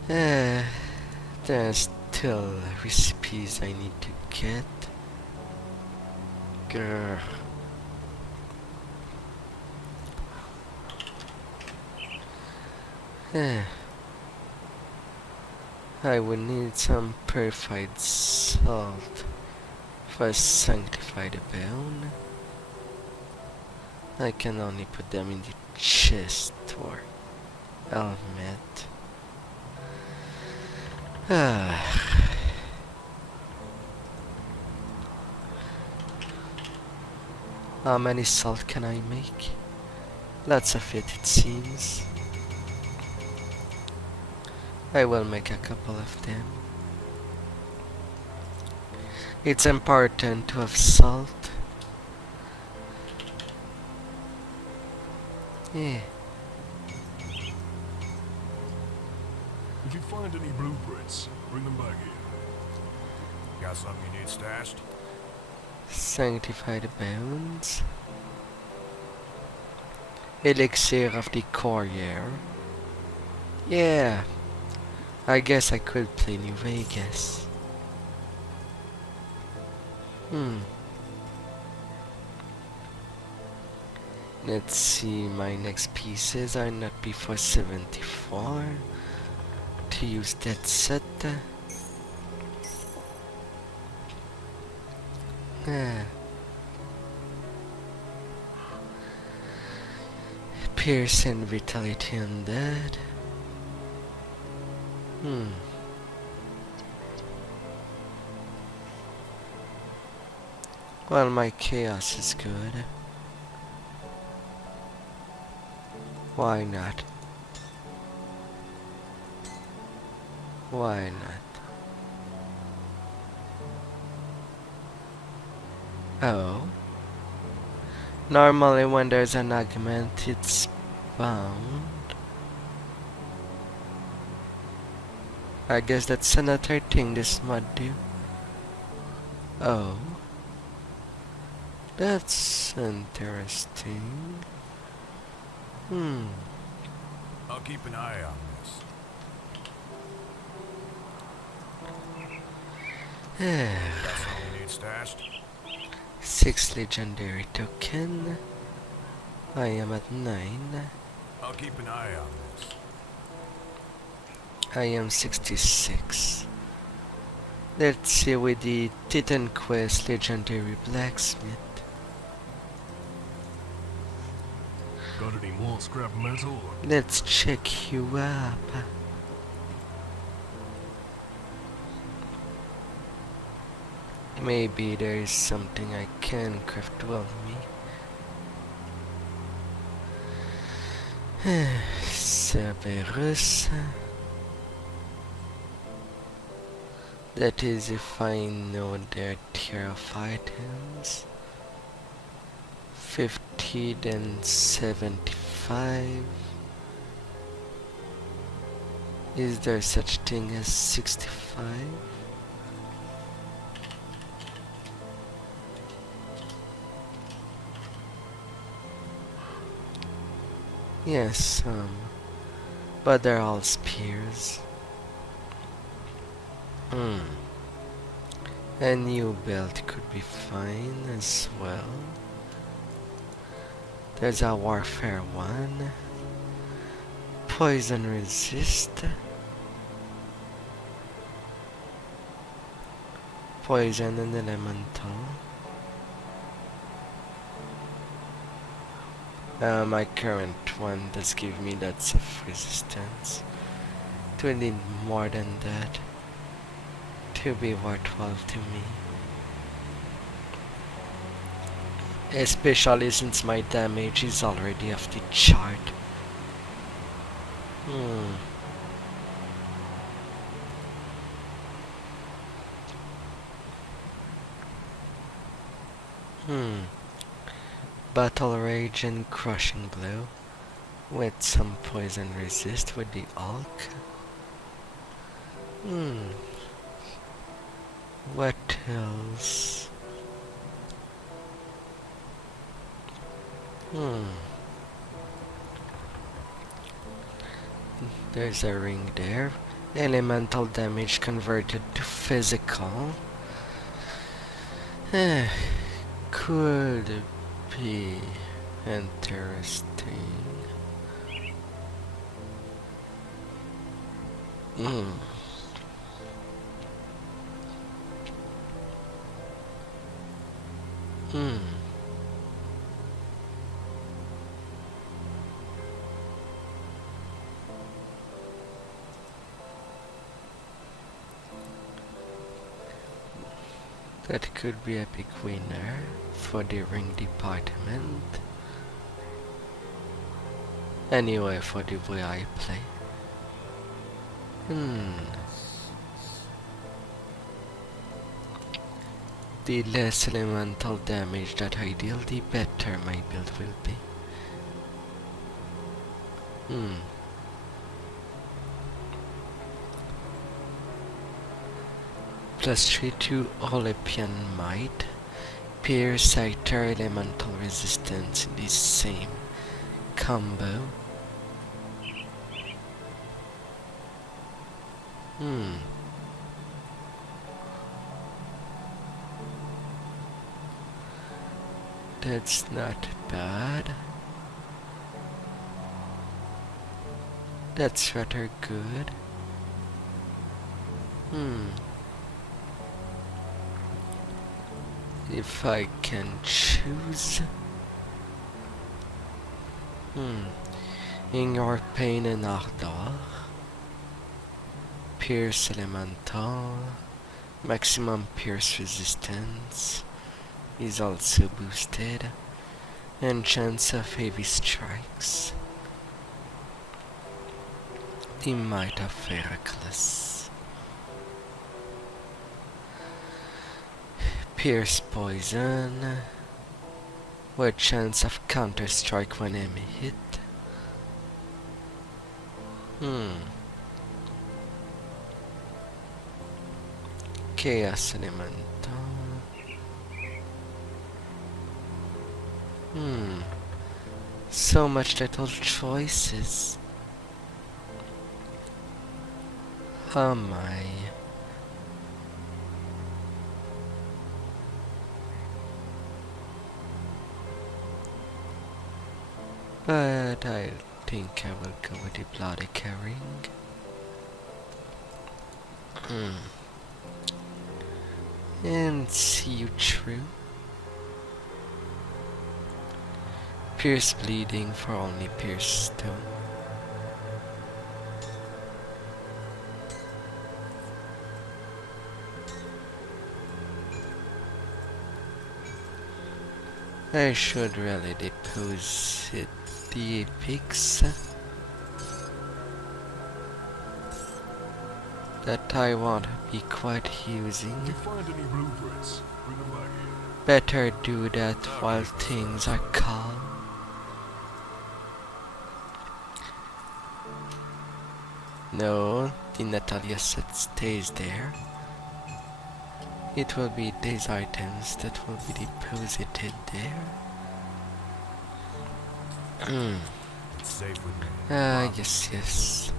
There's still recipes I need to get. Grr. I would need some purified salt for sanctified bone. I can only put them in the chest or helmet. How many salt can I make? Lots of it seems. I will make a couple of them. It's important to have salt. Yeah. If you find any blueprints, bring them back here. Got something you need stashed? Sanctified bones. Elixir of the Courier. Yeah. I guess I could play New Vegas. Let's see, my next pieces are not before 74. To use that set. Pierce and Vitality Undead. Well, my Chaos is good. Why not? Why not? Oh. Normally when there's an augment, it's bound. I guess that's another thing this mod do. Oh. That's interesting. I'll keep an eye on this. Got something you need stashed? 6 legendary token. I am at 9. I'll keep an eye on this. I am 66. Let's see with the Titan Quest legendary blacksmith. Got any more scrap metal? Let's check you up. Maybe there is something I can craft well me. Cerberus. That is if I know their tier of items. 50, then 75. Is there such thing as 65? Yes, but they're all spears. A new belt could be fine as well. There's a warfare one. Poison resist. Poison and elemental. My current one does give me lots of resistance. Do I need more than that to be worthwhile to me? Especially since my damage is already off the chart. Battle Rage and Crushing Blow with some poison resist with the Alk. What else? There's a ring there. Elemental damage converted to physical. Could be interesting. Hmm. Hmm. That could be a big winner for the ring department. Anyway, for the way I play. The less elemental damage that I deal, the better my build will be. +3 to Olympian Might. Pierce Aether elemental resistance in the same combo. That's not bad. That's rather good. If I can choose. In your pain and ardor. Pierce elemental. Maximum pierce resistance is also boosted, and chance of heavy strikes. The Might of Heracles. Pierce poison, with chance of counter strike when enemy hit. Chaos elemental. So much little choices. Oh my. But I think I will go with the bloody carrying. And see you through. Pierce bleeding for only pierce stone. I should really deposit the epics that I won't be quite using. If you find any blueprints, bring them back here. Better do that while things are calm. No, the Natalia set stays there. It will be these items that will be deposited there. It's safe with me. Yes.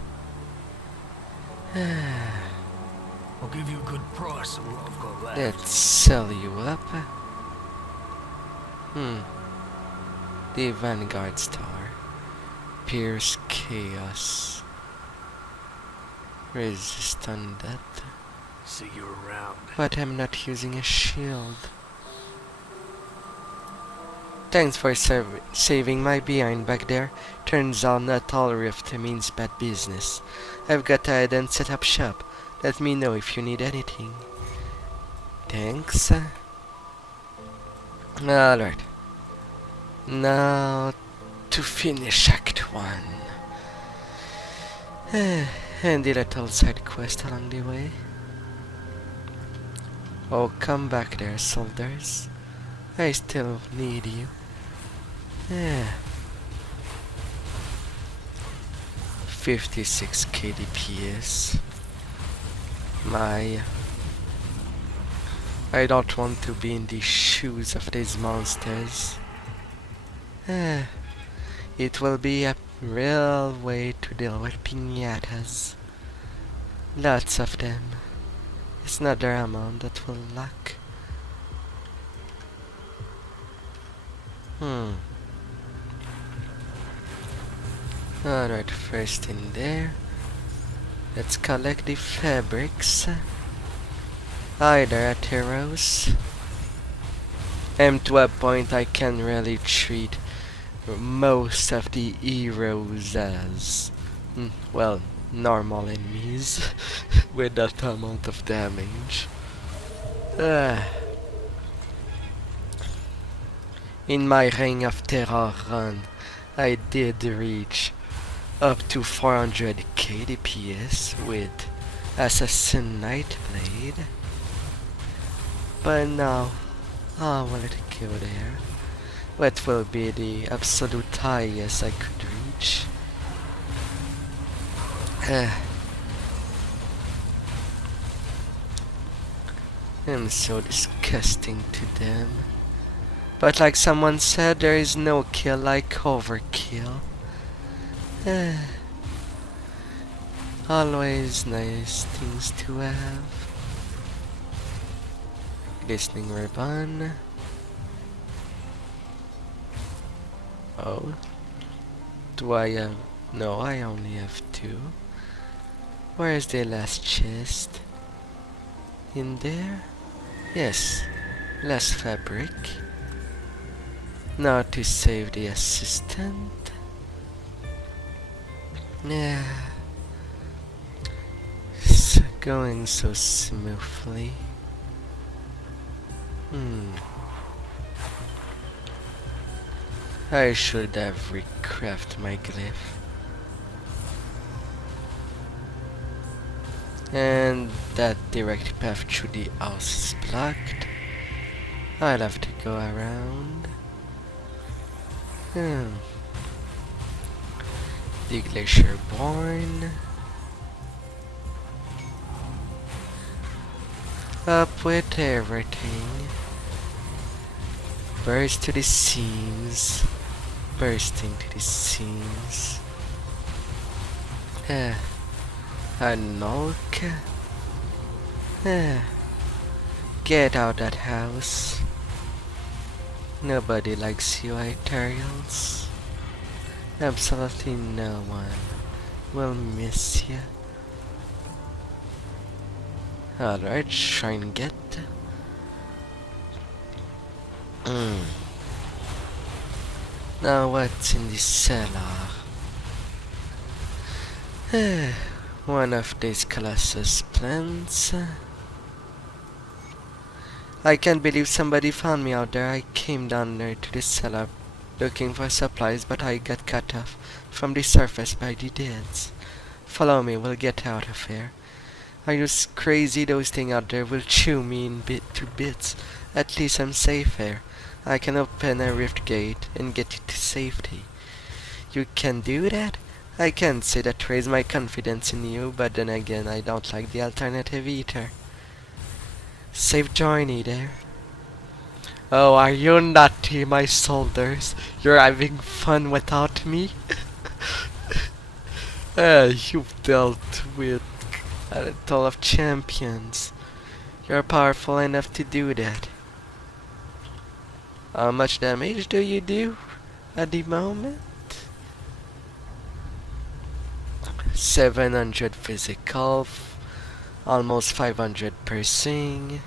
I'll give you a good price on what I've got left. Let's sell you up. The Vanguard Star. Pierce Chaos. Resist undead. See you around. But I'm not using a shield. Thanks for saving my behind back there. Turns out not all rift means bad business. I've got to head and set up shop. Let me know if you need anything. Thanks. Alright. Now to finish Act 1. And the little side quest along the way. Oh, come back there, soldiers. I still need you. 56 KDPS. I don't want to be in the shoes of these monsters. It will be a real way to deal with piñatas. Lots of them. It's not their amount that will lack. Alright, first in there. Let's collect the fabrics. Either Aetherials. I'm to a point I can really treat most of the heroes as, well, normal enemies with that amount of damage. In my Reign of Terror run, I did reach up to 400k DPS with Assassin Nightblade, but now I will let it go there. What will be the absolute highest I could reach? I'm so disgusting to them. But like someone said, there is no kill like overkill. Always nice things to have. Glistening ribbon. Oh. Do I have... No, I only have 2. Where is the last chest? In there? Yes. Less fabric. Now to save the assistant. Yeah. It's going so smoothly. I should have recrafted my glyph. And that direct path through the house is blocked. I'll have to go around. The Glacier Born. Up with everything. Burst to the seams. Bursting to the seams. A knock. Get out that house. Nobody likes you, Aetherials. Absolutely no one will miss you. Alright, Shrine Get. Now what's in the cellar? One of these Colossus plants. I can't believe somebody found me out there. I came down there to the cellar looking for supplies, but I got cut off from the surface by the deads. Follow me, we'll get out of here. Are you crazy? Those things out there will chew me to bits. At least I'm safe here. I can open a rift gate and get you to safety. You can do that? I can't say that raised my confidence in you, but then again I don't like the alternative either. Safe journey there. Oh, are you naughty, my soldiers? You're having fun without me? You've dealt with a toll of champions. You're powerful enough to do that. How much damage do you do at the moment? 700 physical, almost 500 piercing,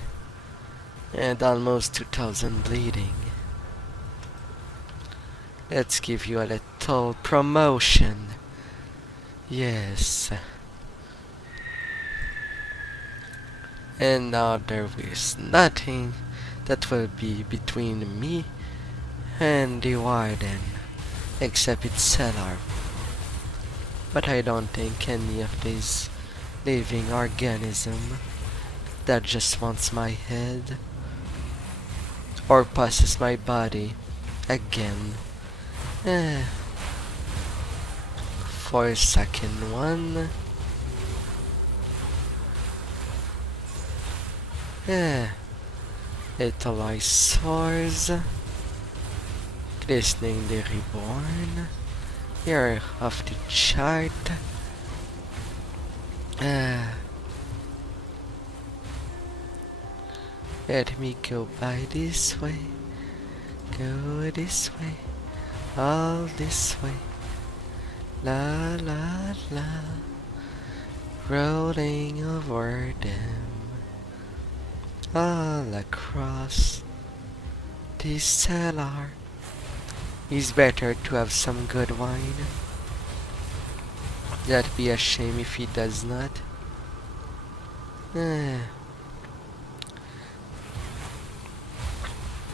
and almost 2000 bleeding. Let's give you a little promotion. Yes. And now there is nothing that will be between me and the Warden, except its cellar. But I don't think any of these living organism that just wants my head or passes my body again. For a second one. Little eyesores. Glistening the Reborn. You're off the chart. Let me go by this way. Go this way. All this way. La la la. rolling over them all across this cellar. It's better to have some good wine. That'd be a shame if he does not.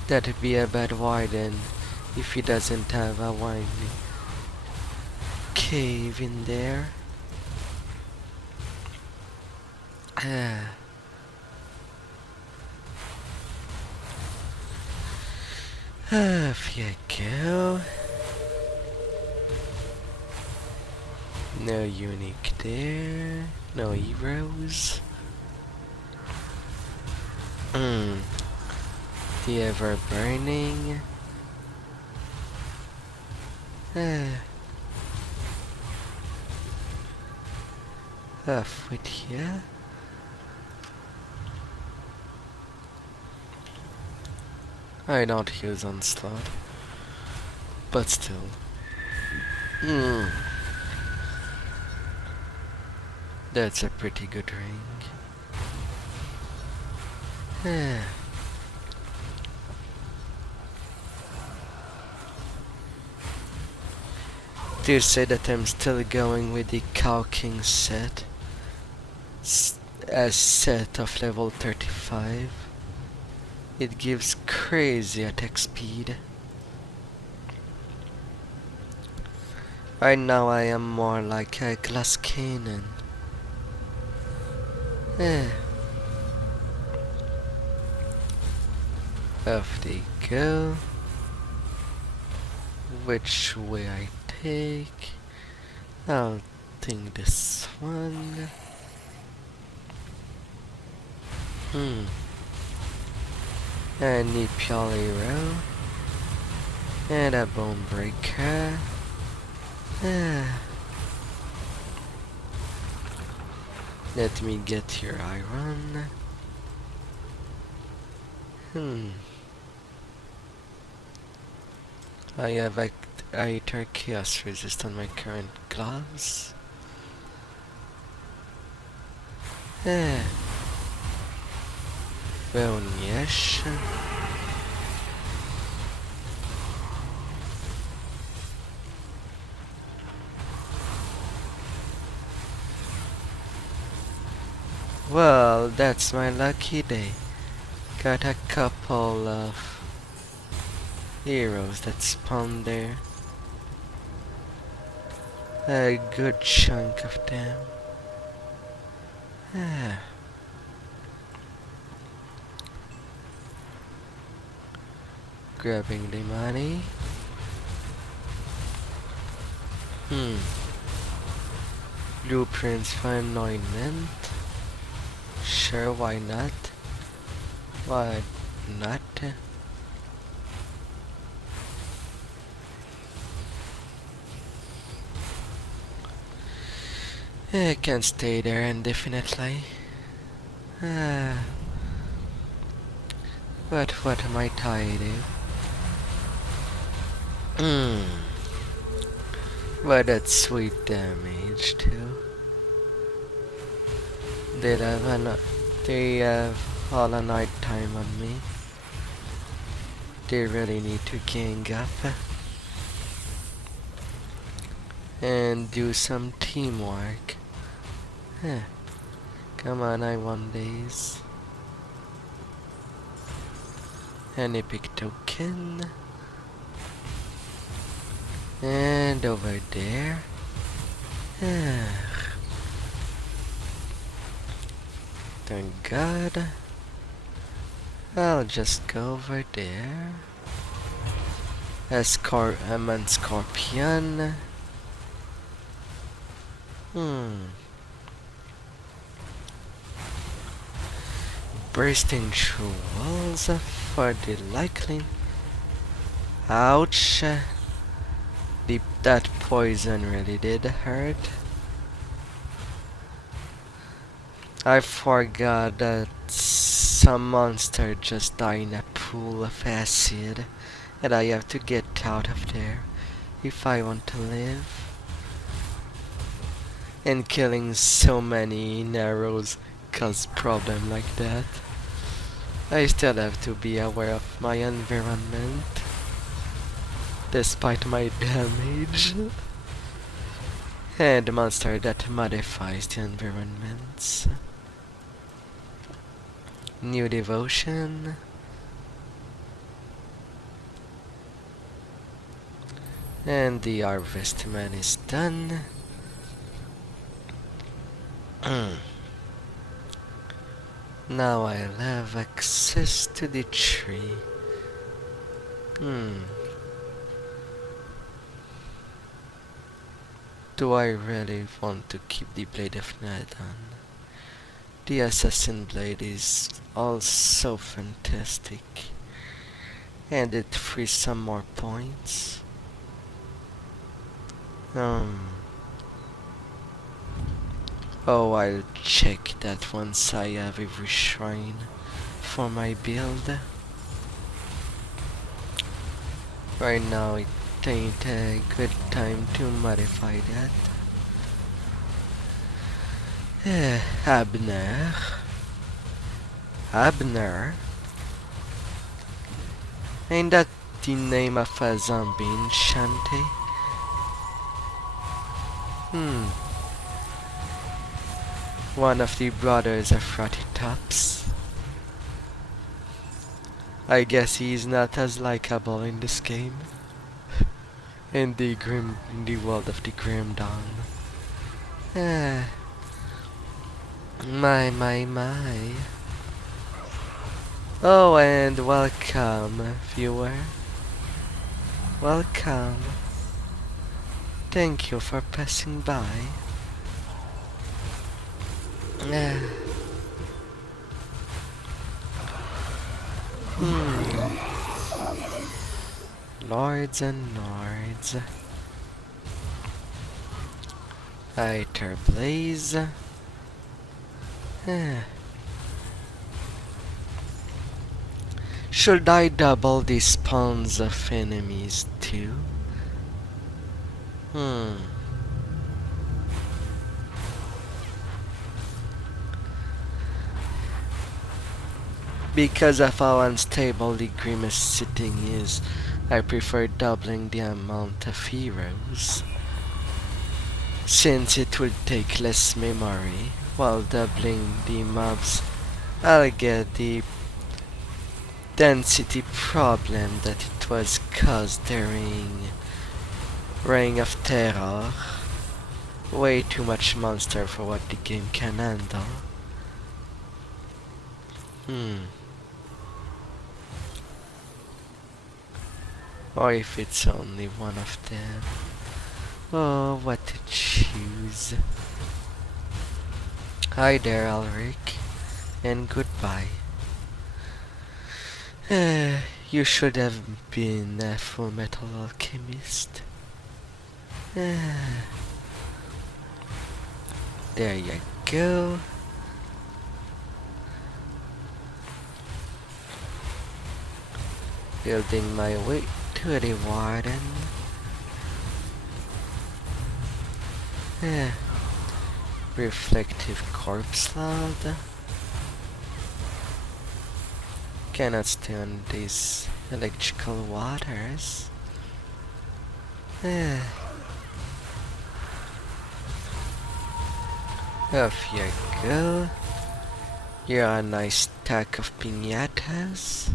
That'd be a bad warden if he doesn't have a wine cave in there. Off you go. No unique there. No heroes. The ever burning. Off with you. I don't use Onslaughter, but still. That's a pretty good ring. Do say that I'm still going with the Cow King set as set of level 35. It gives crazy attack speed. Right now I am more like a glass cannon. Off they go. Which way I take? I'll think this one. A Nipple Hero. And a Bone Breaker. Let me get your iron. I have Aether Chaos Resist on my current gloves. Well, yes. Well, that's my lucky day. Got a couple of heroes that spawn there. A good chunk of them. Grabbing the money. Blueprints for anointment. Sure, why not? Why not? I can't stay there indefinitely. But what am I tied to? But that's sweet damage too. They have all a night time on me. They really need to gang up and do some teamwork. Come on, I won these. An epic token. And over there. Thank God. I'll just go over there. A man scorpion. Bursting through walls for the likely. Ouch. That poison really did hurt. I forgot that some monster just died in a pool of acid and I have to get out of there if I want to live. And killing so many narrows cause problem like that. I still have to be aware of my environment, despite my damage. And monster that modifies the environments. New devotion. And the harvestman is done. Now I'll have access to the tree. Do I really want to keep the Blade of Nadon? The Assassin Blade is also fantastic. And it frees some more points. Oh, I'll check that once I have every shrine for my build. Right now it ain't a good time to modify that. Abner? Ain't that the name of a zombie in Shantae? One of the brothers of Ratitops. I guess he's not as likable in this game. In the world of the Grim Dawn. My. Oh, and welcome, viewer. Welcome. Thank you for passing by. Lords and Lords. Aether Blaze. Should I double the spawns of enemies too? Because of how unstable the Grimace sitting is, I prefer doubling the amount of heroes, since it will take less memory. While doubling the mobs, I'll get the density problem that it was caused during Reign of Terror. Way too much monster for what the game can handle. Or if it's only one of them. Oh, what to choose. Hi there, Ulrich, and goodbye. You should have been a Full Metal Alchemist. There you go. Building my way to the warden. Reflective corpse load. Cannot stay on these electrical waters. Off you go. You're a nice stack of piñatas.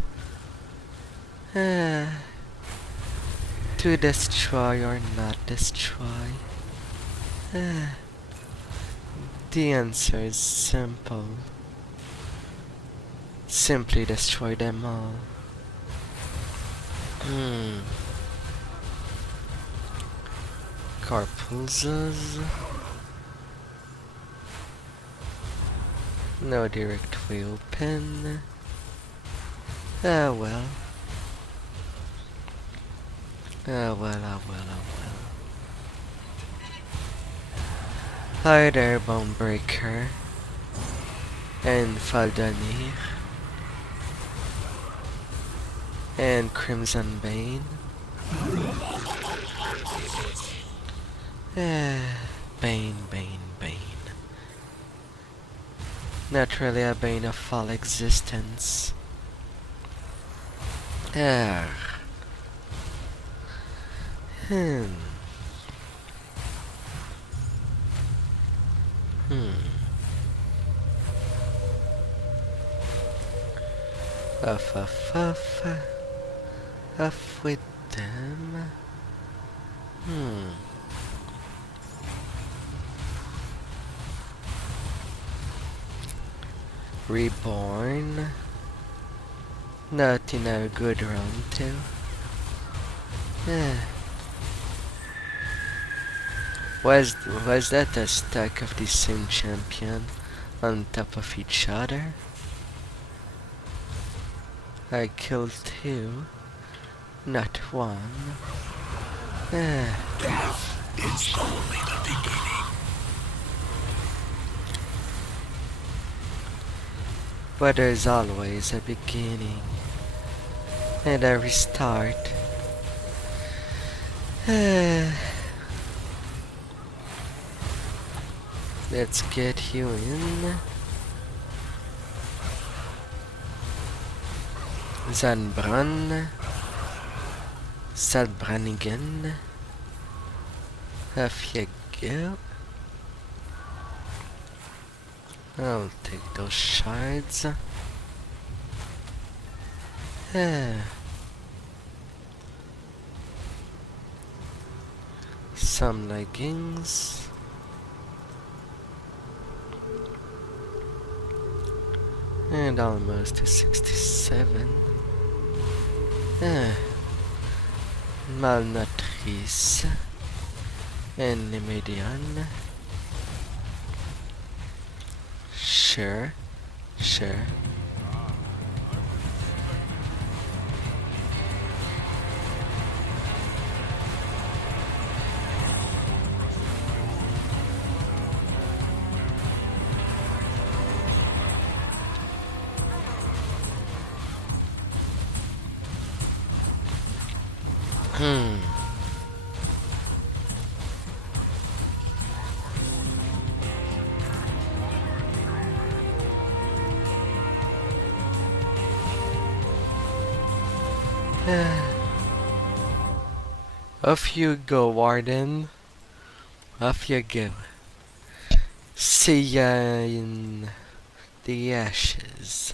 To destroy or not destroy? The answer is simple. Simply destroy them all. Carpulzas. No direct way open. Ah well. Hi there, Bonebreaker. And Faldanir. And Crimson Bane. Bane. Not really a bane of all existence. Ah. Hmm. Off with them. Reborn. Not in a good round too. Was that a stack of the same champion on top of each other? I killed two, not one. Death is only the beginning. But there's always a beginning and a restart. Let's get you in. Zanbrun. Zalbranigan. Off you go. I'll take those shards. Some leggings. And almost a 67. Malmatrice. And Nemedian. Sure. Off you go, Warden. Off you go. See ya in the ashes.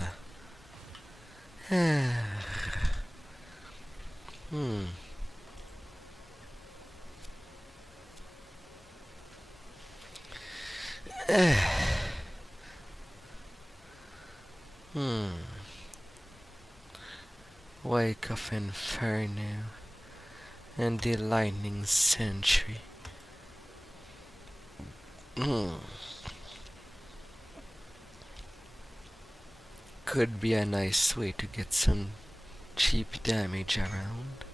Wake of Inferno and the Lightning Sentry. Could be a nice way to get some cheap damage around.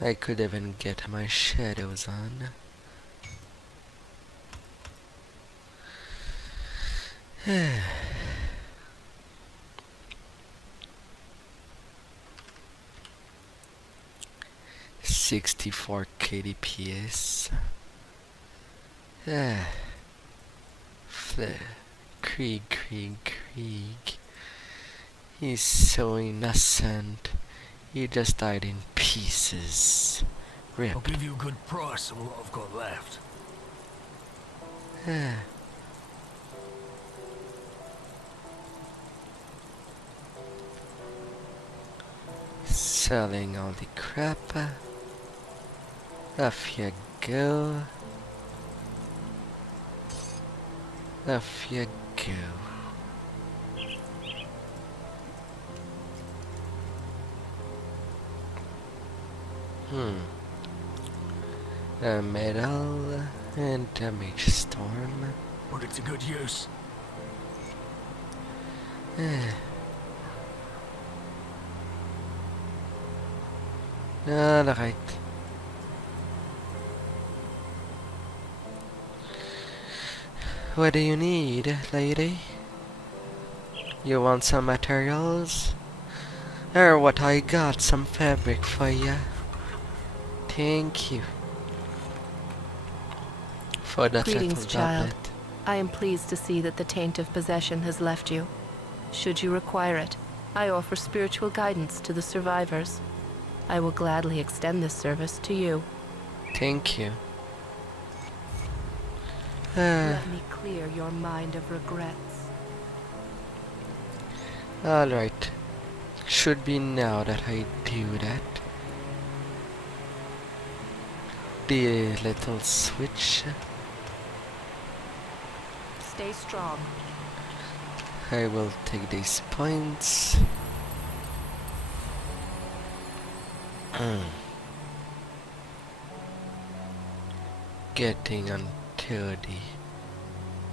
I could even get my shadows on. $64 KDPS. Krieg. He's so innocent. He just died in pieces. Rip. I'll give you a good price on what I've got left. Selling all the crap. Off you go. Off you go. A medal and a mage storm. Put it to good use. Alright. What do you need, lady? You want some materials? Or what I got some fabric for ya. Thank you. for that Greetings, little child. doublet. I am pleased to see that the taint of possession has left you. Should you require it, I offer spiritual guidance to the survivors. I will gladly extend this service to you. Thank you. Let me clear your mind of regrets. Alright. Should be now that I do that. The little switch. Stay strong. I will take these points. Getting onto the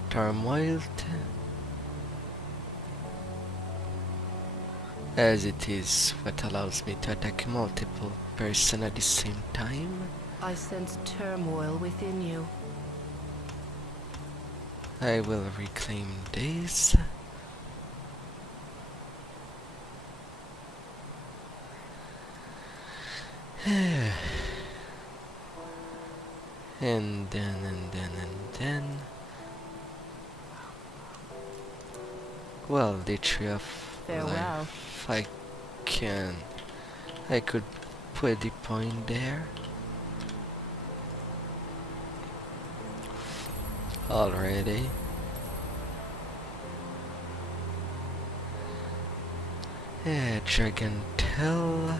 turmoil, as it is what allows me to attack multiple person at the same time. I sense turmoil within you. I will reclaim this. And then. Well, the tree of Farewell. life. I could put the point there. Already. Dragon Tail.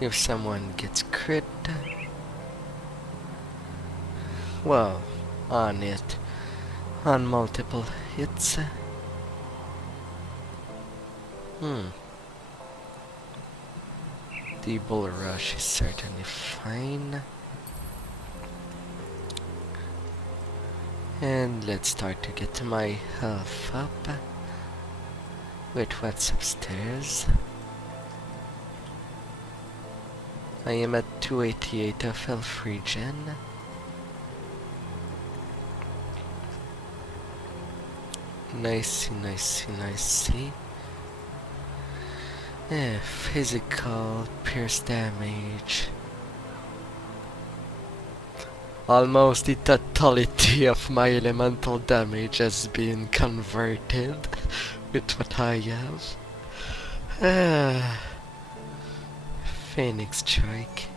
If someone gets crit, well, on it, on multiple hits. The bull rush is certainly fine. And let's start to get my health up with what's upstairs. I am at 288 of health regen. Nicey. Physical pierce damage. Almost the totality of my elemental damage has been converted with what I have. Phoenix Strike.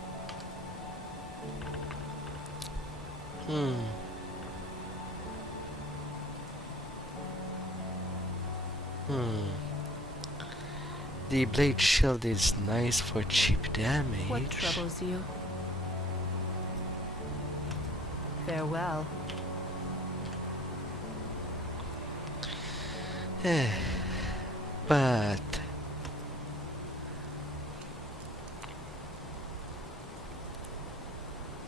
The blade shield is nice for cheap damage. What troubles you? Farewell. But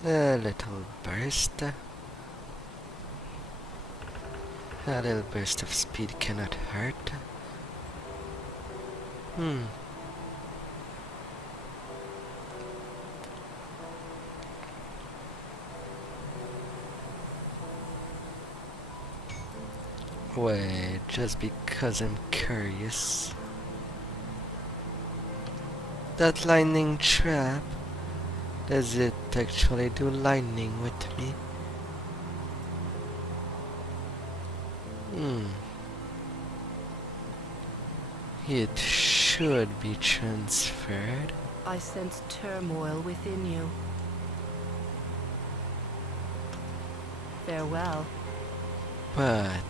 a little burst. A little burst of speed cannot hurt. Wait, just because I'm curious. That lightning trap, does it actually do lightning with me? It should be transferred. I sense turmoil within you. Farewell. But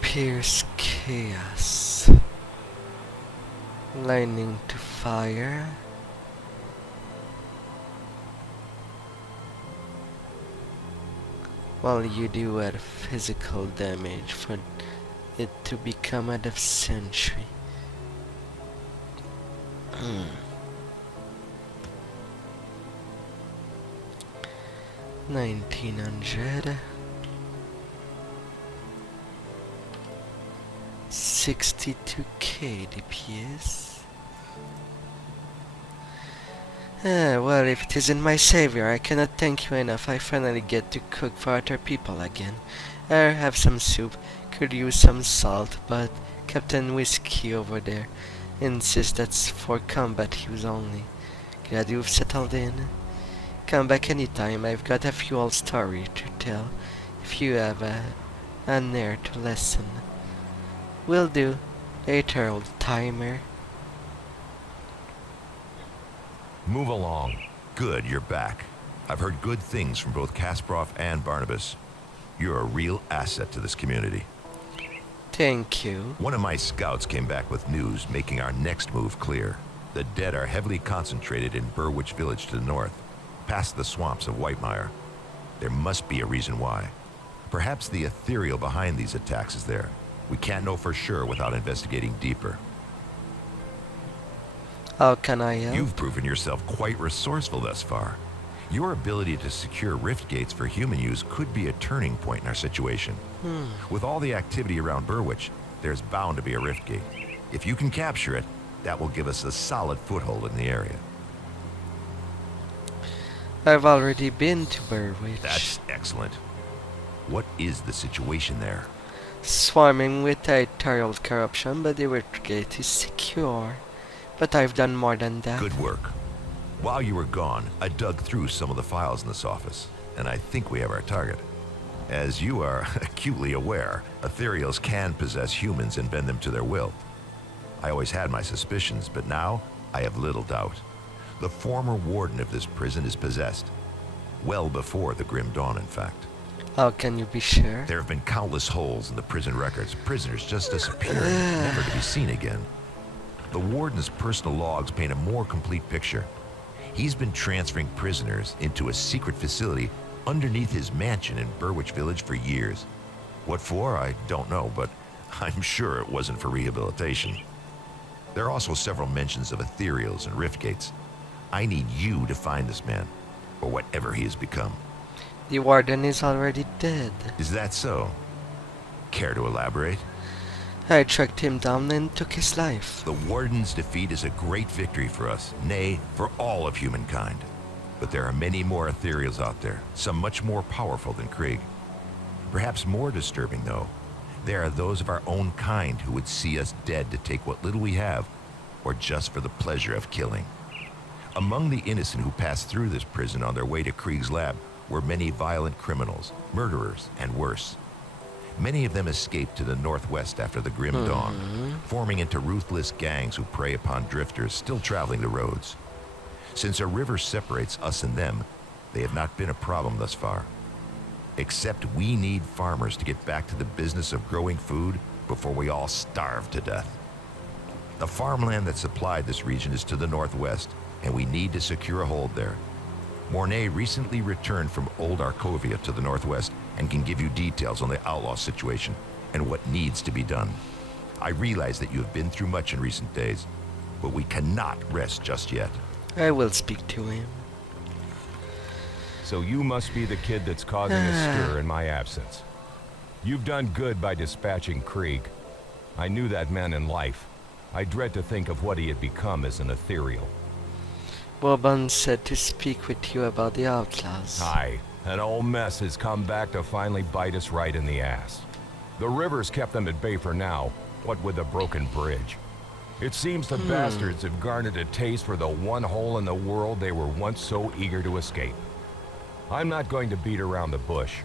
Pierce Chaos. Lightning to fire. Well, you do add physical damage for it to become out of sentry. 1900. 62k DPS. Well, if it isn't my savior, I cannot thank you enough. I finally get to cook for other people again. Have some soup. Could use some salt, but Captain Whiskey over there insists that's for combat use only. Glad you've settled in. Come back anytime. I've got a few old story to tell. If you have an ear to listen. Will do. Later, old timer. Move along. Good, you're back. I've heard good things from both Kasparov and Barnabas. You're a real asset to this community. Thank you. One of my scouts came back with news making our next move clear. The dead are heavily concentrated in Burwich Village to the north, past the swamps of Whitemire. There must be a reason why. Perhaps the Aetherial behind these attacks is there. We can't know for sure without investigating deeper. How can I help? You've proven yourself quite resourceful thus far. Your ability to secure rift gates for human use could be a turning point in our situation. With all the activity around Burwich, there's bound to be a rift gate. If you can capture it, that will give us a solid foothold in the area. I've already been to Burwich. That's excellent. What is the situation there? Swarming with Aetherial corruption, but the rift gate is secure. But I've done more than that. Good work. While you were gone, I dug through some of the files in this office, and I think we have our target. As you are acutely aware, Aetherials can possess humans and bend them to their will. I always had my suspicions, but now I have little doubt. The former warden of this prison is possessed. Well before the Grim Dawn, in fact. How can you be sure? There have been countless holes in the prison records. Prisoners just disappearing, never to be seen again. The warden's personal logs paint a more complete picture. He's been transferring prisoners into a secret facility underneath his mansion in Burwich Village for years. What for, I don't know, but I'm sure it wasn't for rehabilitation. There are also several mentions of Aetherials and rift gates. I need you to find this man, or whatever he has become. The warden is already dead. Is that so? Care to elaborate? I tracked him down and took his life. The warden's defeat is a great victory for us, nay, for all of humankind. But there are many more Aetherials out there, some much more powerful than Krieg. Perhaps more disturbing, though, there are those of our own kind who would see us dead to take what little we have, or just for the pleasure of killing. Among the innocent who passed through this prison on their way to Krieg's lab were many violent criminals, murderers, and worse. Many of them escaped to the northwest after the Grim Dawn, forming into ruthless gangs who prey upon drifters still traveling the roads. Since a river separates us and them, they have not been a problem thus far. Except we need farmers to get back to the business of growing food before we all starve to death. The farmland that supplied this region is to the northwest, and we need to secure a hold there. Mornay recently returned from Old Arkovia to the northwest and can give you details on the outlaw situation and what needs to be done. I realize that you have been through much in recent days, but we cannot rest just yet. I will speak to him. So you must be the kid that's causing a stir in my absence. You've done good by dispatching Krieg. I knew that man in life. I dread to think of what he had become as an Aetherial. Boban said to speak with you about the outlaws. Aye, an old mess has come back to finally bite us right in the ass. The river's kept them at bay for now, what with the broken bridge. It seems the bastards have garnered a taste for the one hole in the world they were once so eager to escape. I'm not going to beat around the bush.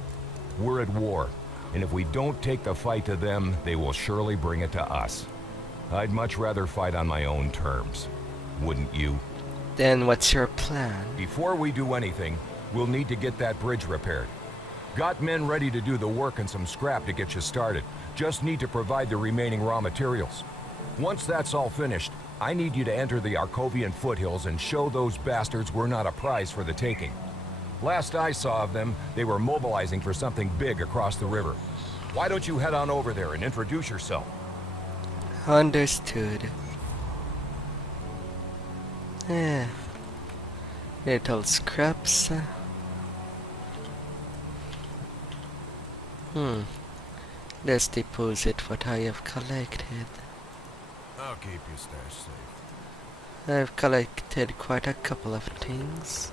We're at war, and if we don't take the fight to them, they will surely bring it to us. I'd much rather fight on my own terms. Wouldn't you? Then what's your plan? Before we do anything, we'll need to get that bridge repaired. Got men ready to do the work and some scrap to get you started. Just need to provide the remaining raw materials. Once that's all finished, I need you to enter the Arkovian foothills and show those bastards we're not a prize for the taking. Last I saw of them, they were mobilizing for something big across the river. Why don't you head on over there and introduce yourself? Understood. Little scraps. Let's deposit what I have collected. I'll keep your stash safe. I've collected quite a couple of things.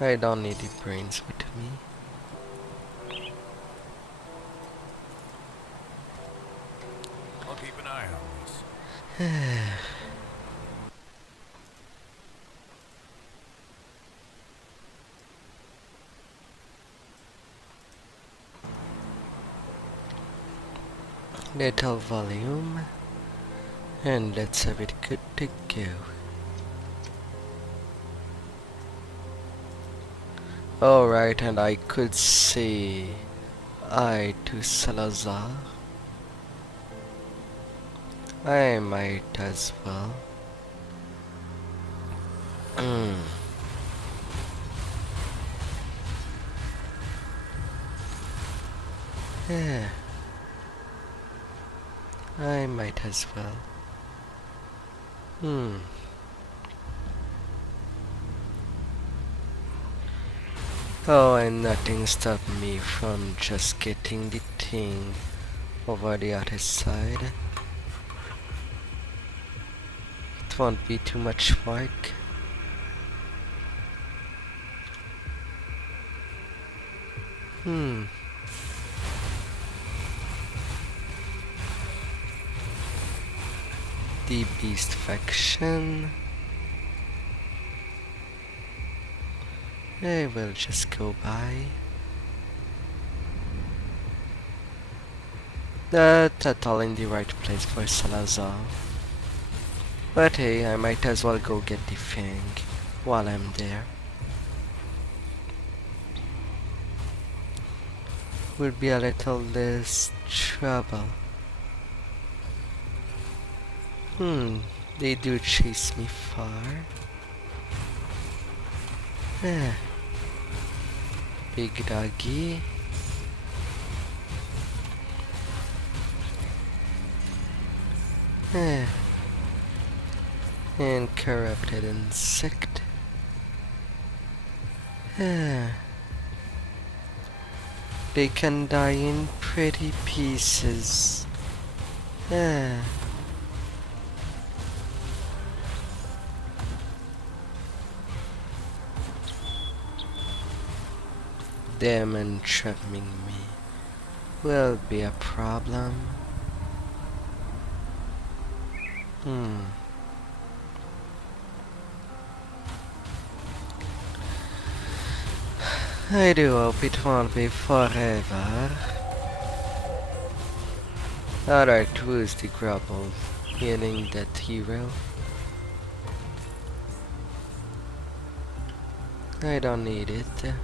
I don't need the brains with me. I'll keep an eye on this. Little volume, and let's have it good to go. Alright, and I could say I to Salazar. I might as well. Yeah. I might as well. Oh, and nothing stopped me from just getting the thing over the other side. It won't be too much work. The beast faction. I will just go by. That's all in the right place for Salazar. But hey, I might as well go get the Fang while I'm there. Will be a little less trouble. They do chase me far. Big doggy. And corrupted insect. They can die in pretty pieces. Them entrapping me will be a problem. I do hope it won't be forever. Alright, who's the grapple? Healing that hero? I don't need it.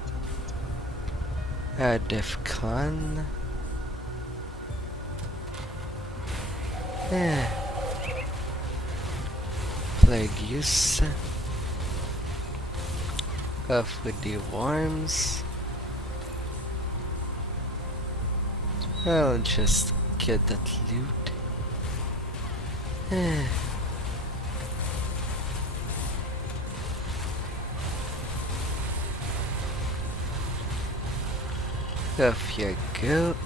A Defcon. Plagueis. Off with the worms. I'll just get that loot. Off you go.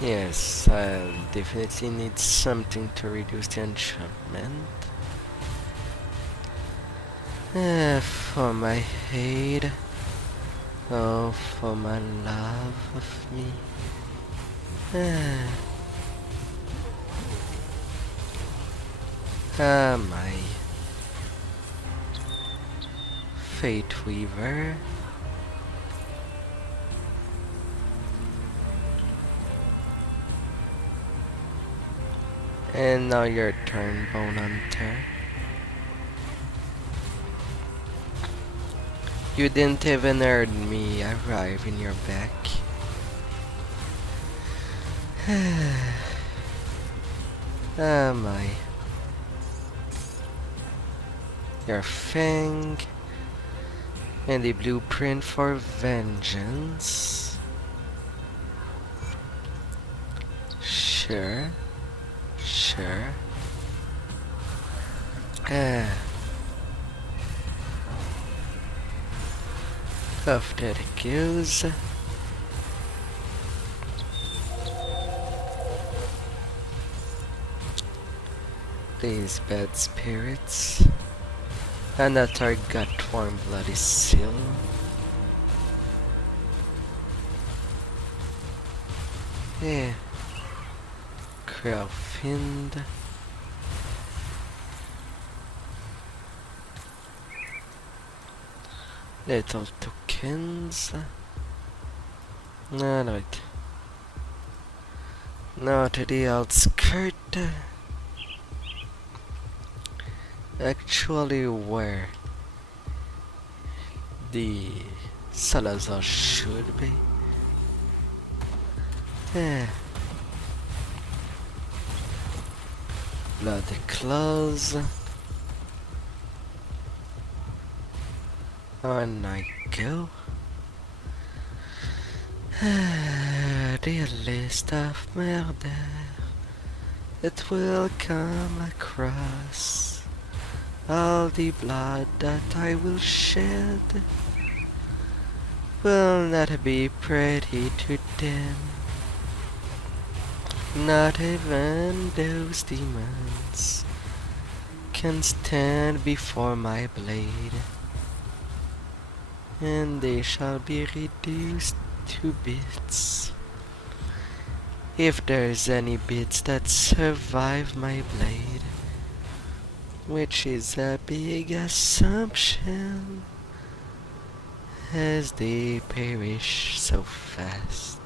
Yes, I'll definitely need something to reduce the enchantment. For my hate. Oh, for my love of me. My Fate Weaver. And now your turn, Bone Hunter. You didn't even earn me arrive in your back. My. Your Fang. And the blueprint for vengeance. Sure. Sure. Off there it goes. These bad spirits. Another gut warm bloody seal. Yeah. Crowfind. Little tokens. Alright. Now to the outskirt. Actually where the Salazar should be. Yeah. Bloody claws. On I go. The list of murder that will come across. All the blood that I will shed will not be pretty to them. Not even those demons can stand before my blade, and they shall be reduced to bits. If there's any bits that survive my blade, which is a big assumption, as they perish so fast.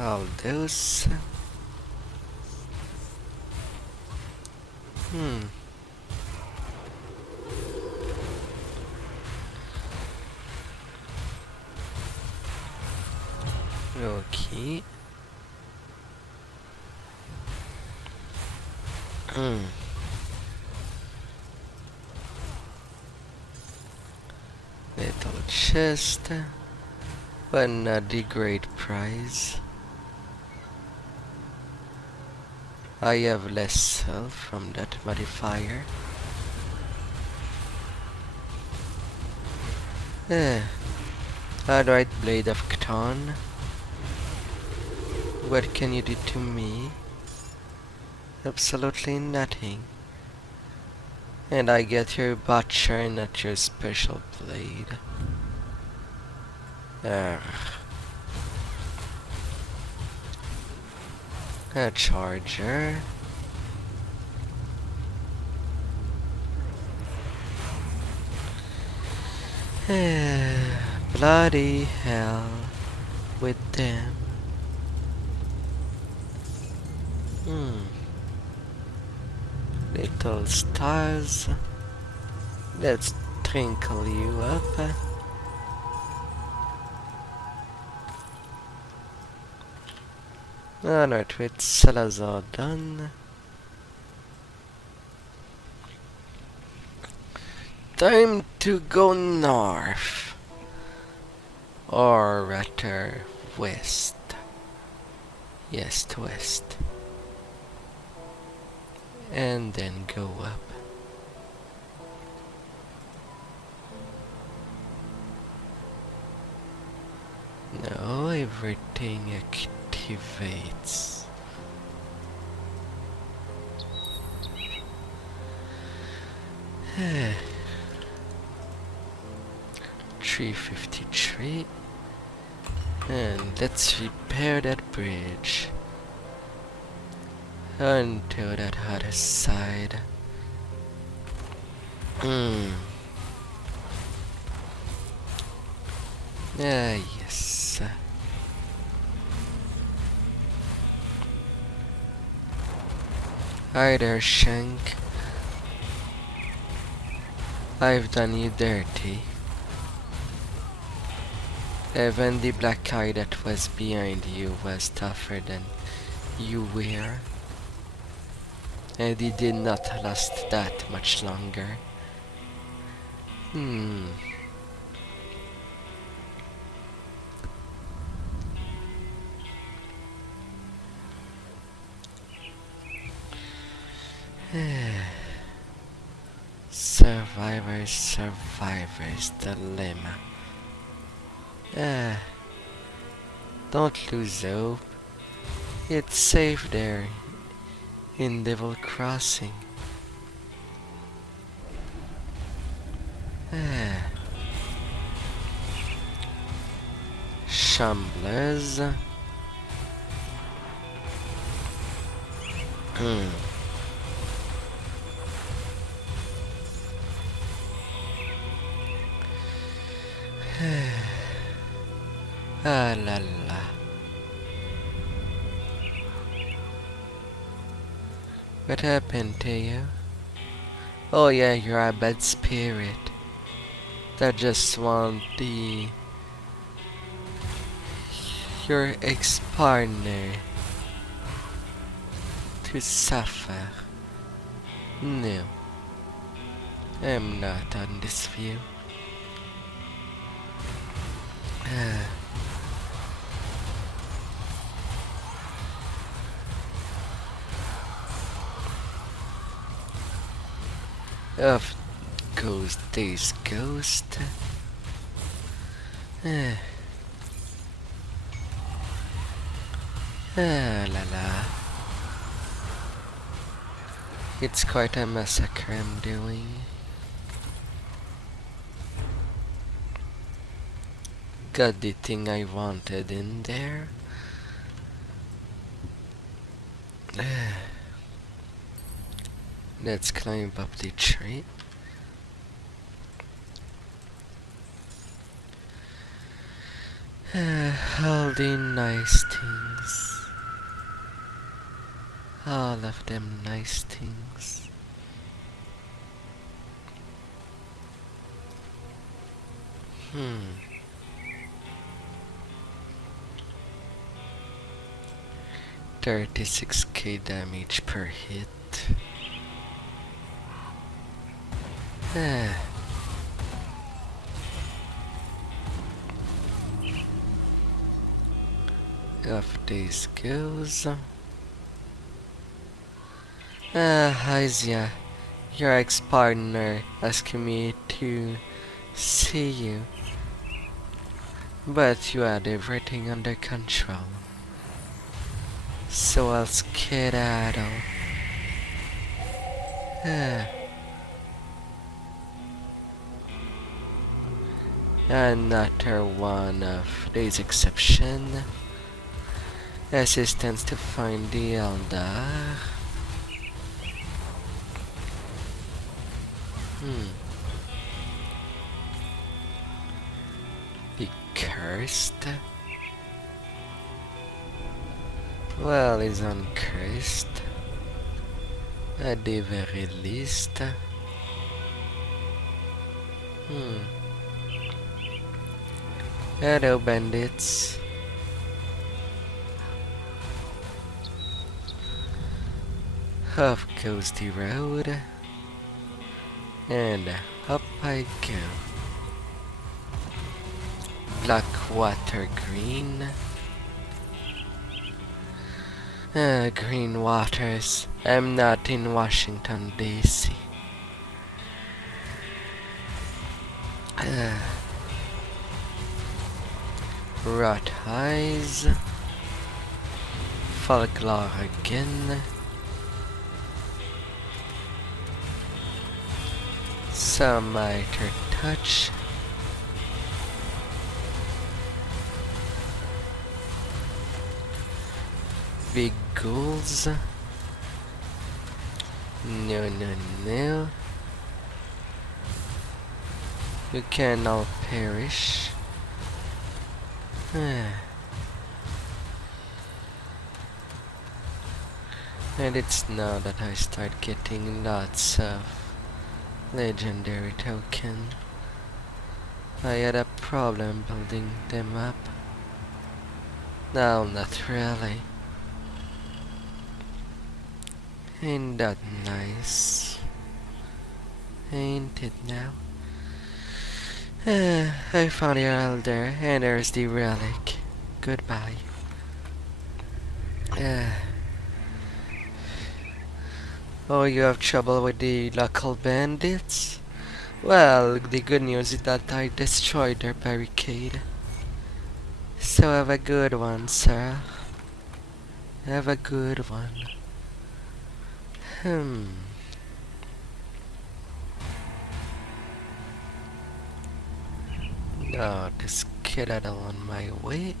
All those. Okay. Little chest, but not the great prize. I have less health from that modifier. Alright, Blade of Ch'thon. What can you do to me? Absolutely nothing. And I get your butcher, not your special blade. A charger. Bloody hell with them. Little stars. Let's twinkle you up. Alright, with Salazar done. Time to go north. Or rather, west. Yes, to west. And then go up. Now everything activates. $353. And let's repair that bridge onto that other side. Yes. Hi there, Shank. I've done you dirty. Even the black eye that was behind you was tougher than you were. And it did not last that much longer. Survivor's dilemma. Don't lose hope. It's safe there in Devil Crossing. Shambles. Ah la la. What happened to you? Oh yeah, you're a bad spirit that just want your ex-partner to suffer. No, I'm not on this view. Off goes this ghost. La la. It's quite a massacre I'm doing. Got the thing I wanted in there. Let's climb up the tree. All the nice things. All of them nice things. 36k damage per hit. Off this goes. Hysia, your ex-partner asking me to see you, but you had everything under control. So I'll skedaddle. Another one of these exception. Assistance to find the Elder. Be cursed? Well, he's uncursed. At the very least. Hello, bandits. Off goes the road. And up I go. Blackwater Green. Green waters. I'm not in Washington, D.C. Rot Eyes. Folklore again. Some Mitre Touch. Big ghouls. No, no, no. You can all perish. And it's now that I start getting lots of legendary token. I had a problem building them up. No, not really. Ain't that nice? Ain't it now? I found your elder, and there's the relic. Goodbye. Oh, you have trouble with the local bandits? Well, the good news is that I destroyed their barricade. So have a good one, sir. Have a good one. Now just get out on my way.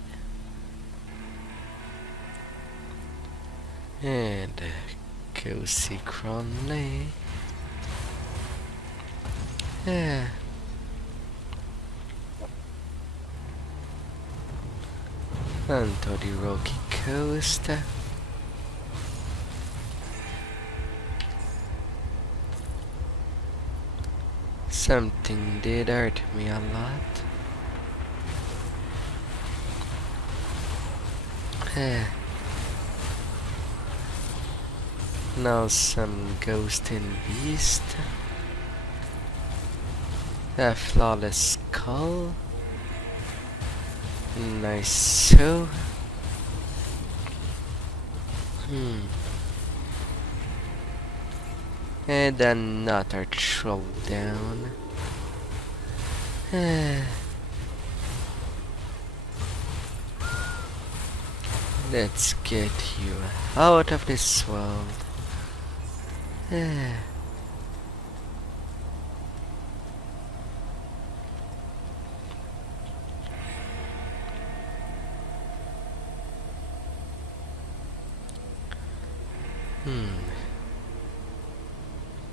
And go see Cronley. Yeah. Onto the rocky coast. Something did hurt me a lot. Now some ghost and beast. A flawless skull. Nice so. And another troll down. Let's get you out of this world.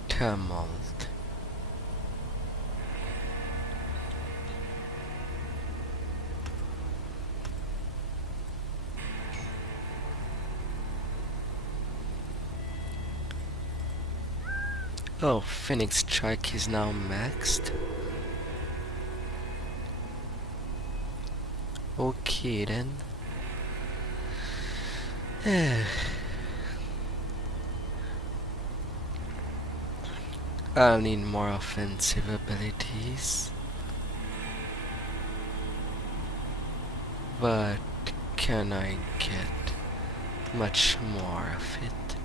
Tumult. Oh, Phoenix Strike is now maxed. Okay then. I'll need more offensive abilities. But can I get much more of it?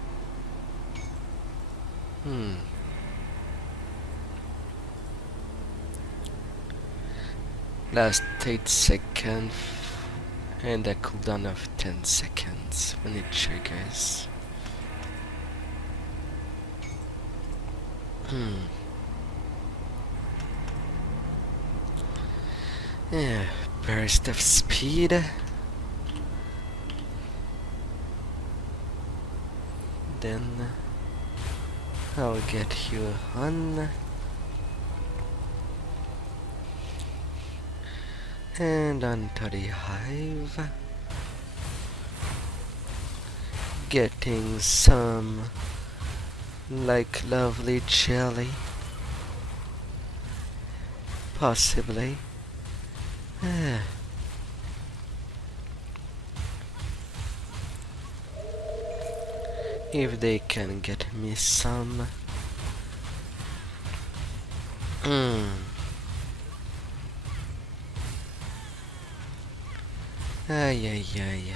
Last 8 seconds and a cooldown of 10 seconds when it triggers. Yeah, burst of speed. Then I'll get you on. And onto the hive. Getting some like lovely jelly. Possibly. If they can get me some. Ay.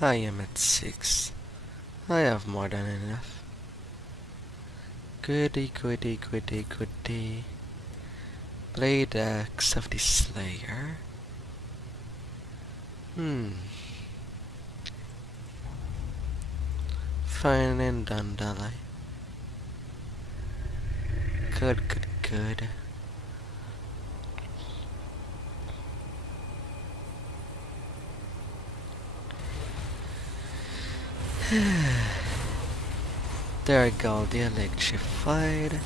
I am at 6. I have more than enough. Goody. Blade Axe of the Slayer. Fine and Dandali. Good. There go the electrified.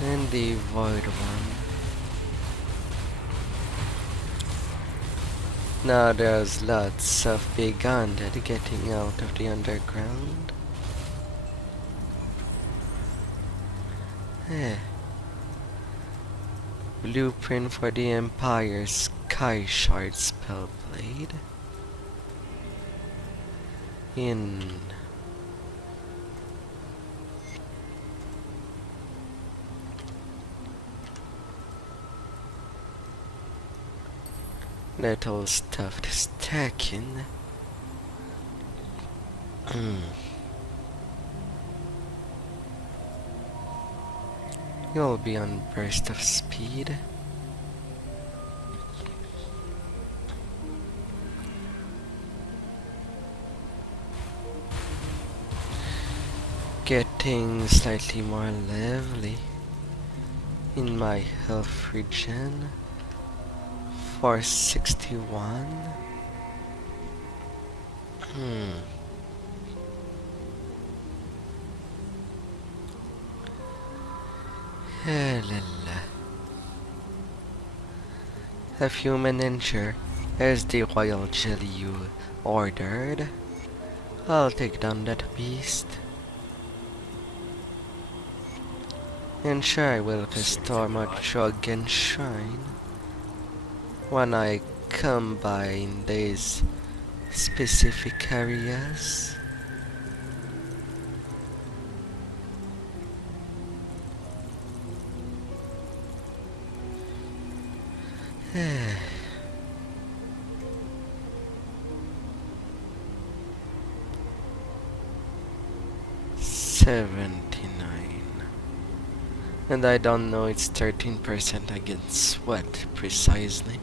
And the void one. Now there's lots of big undead getting out of the underground. Blueprint for the Empire's Sky Shard Spellblade. Little stuff to stack in. You'll be on burst of speed. Getting slightly more lively in my health regen. 461. Have human injure as the royal jelly you ordered. I'll take down that beast. And sure, I will restore my Trogan shrine when I combine these specific areas. And I don't know, it's 13% against what precisely,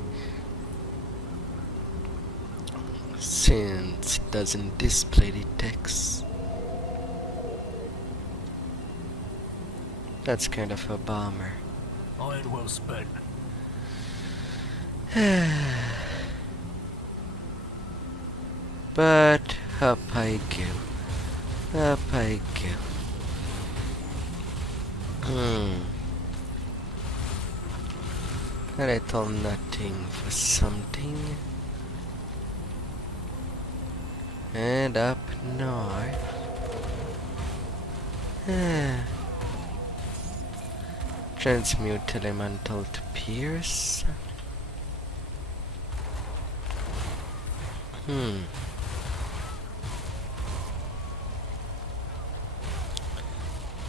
since it doesn't display the text. That's kind of a bummer. Iron well spent. But up I go. Up I go. A little nothing for something. And up north. Transmute elemental to pierce.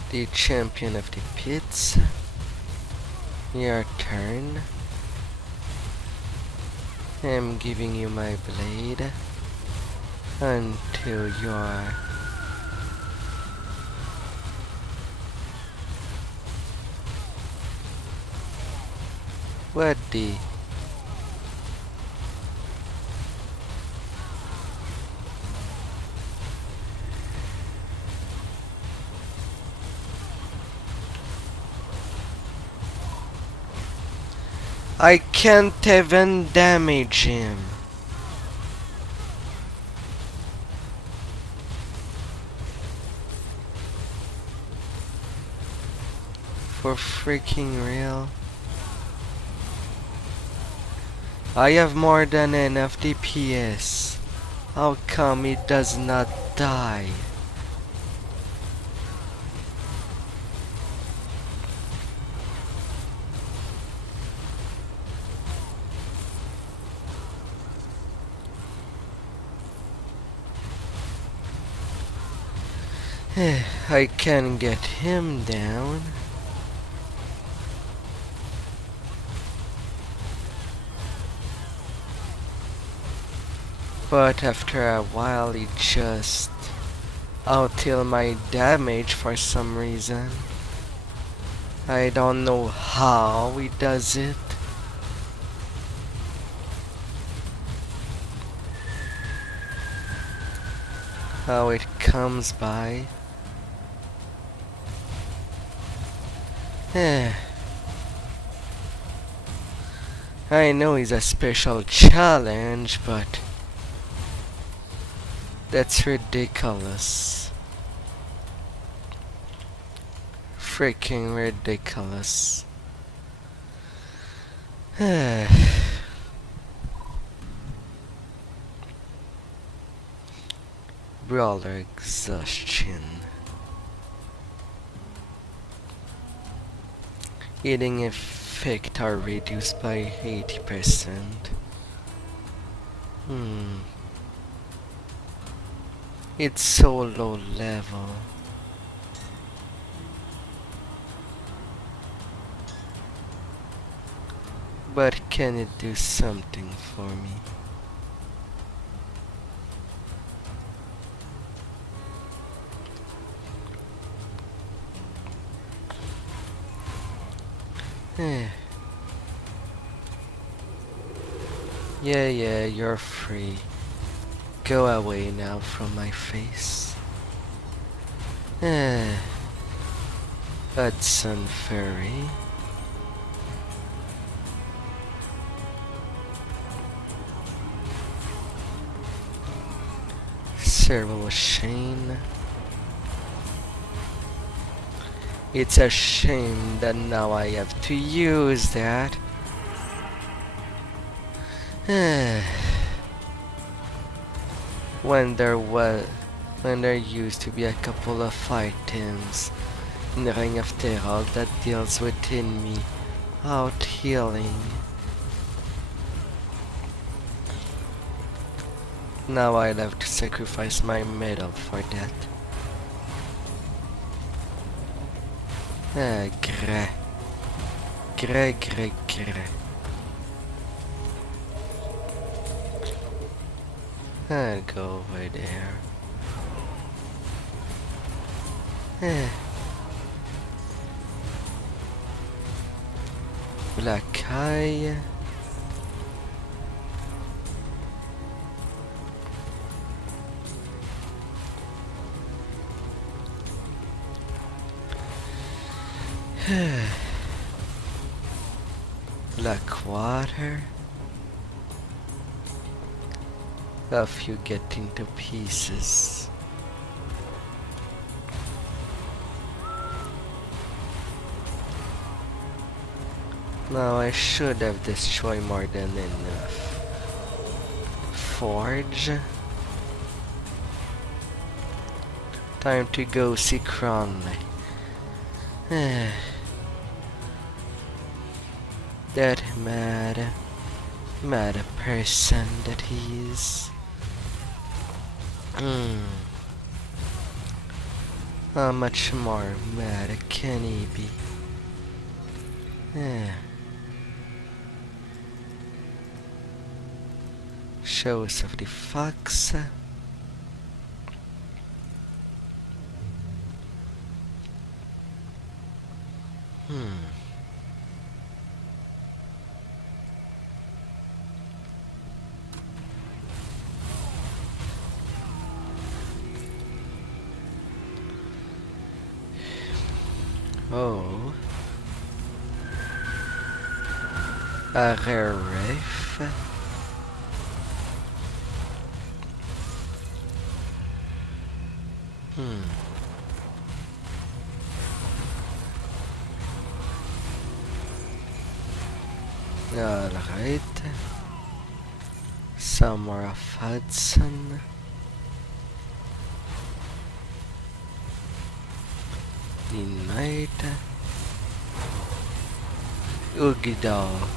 The champion of the pits. Your turn. I'm giving you my blade until you're what the I can't even damage him. For freaking real. I have more than enough DPS. How come it does not die? I can get him down. But after a while it just outkill my damage for some reason. I don't know how it does it. How it comes by. I know it's a special challenge, but that's ridiculous. Freaking ridiculous. Brawler exhaustion. Healing effect are reduced by 80%. It's so low level. But can it do something for me? Eh. Yeah, you're free. Go away now from my face. Eh. Hudson Ferry. Cyril Shane. It's a shame that now I have to use that. when there used to be a couple of items in the Ring of Terror that deals within me out healing. Now I'll have to sacrifice my medal for that. Gre. I'll go over there. Black Eye. Black water. Off you get into pieces. Now I should have destroyed more than enough. Forge. Time to go see Cronley. That mad person that he is. How much more mad can he be? Shows of the Fox. Oh. A rare reef. Alright. Some more of Hudson. The Knight. Ugidal.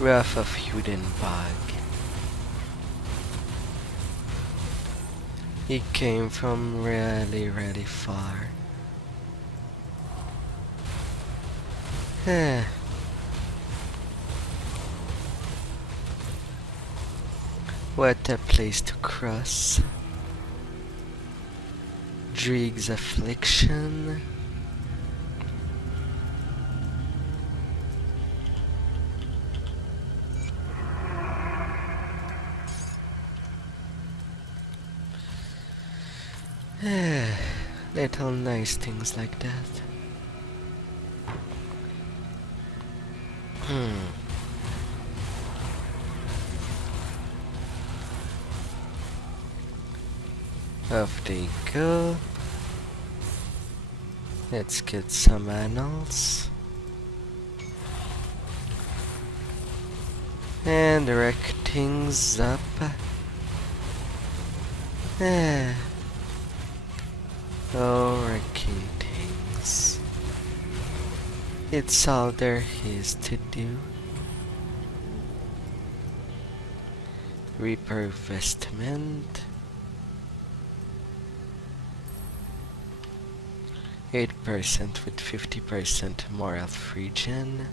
Wrath of Udenbag. He came from really far. What a place to cross. Drieg's Affliction. Little nice things like that. Off they go. Let's get some annals. And wreck things up. Oh, wrecking things. It's all there is to do. Reaper Vestment. 8% with 50% more health regen.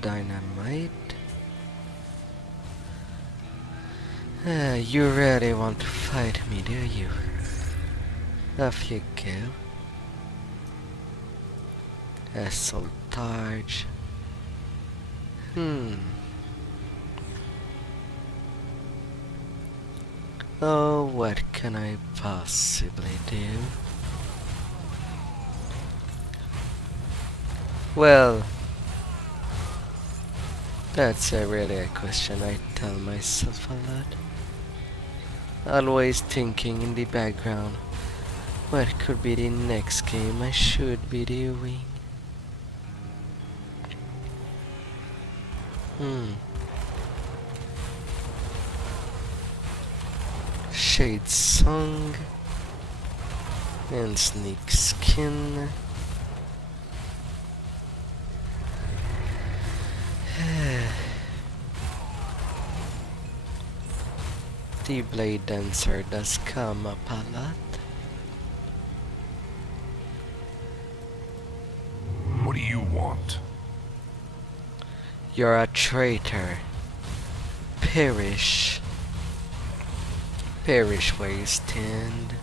Dynamite. You really want to fight me, do you? Off you go. Assault charge. Oh, what can I possibly do? Well, that's really a question I tell myself a lot. Always thinking in the background, what could be the next game I should be doing? Shade Song and Sneak Skin. The Blade Dancer does come up a lot. What do you want? You're a traitor. Perish. Perish where you stand.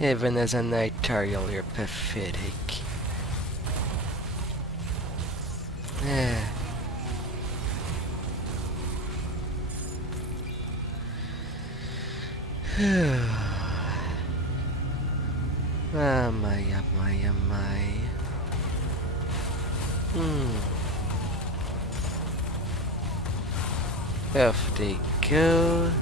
Even as an Aetherial, you're pathetic. Am I? Off they go.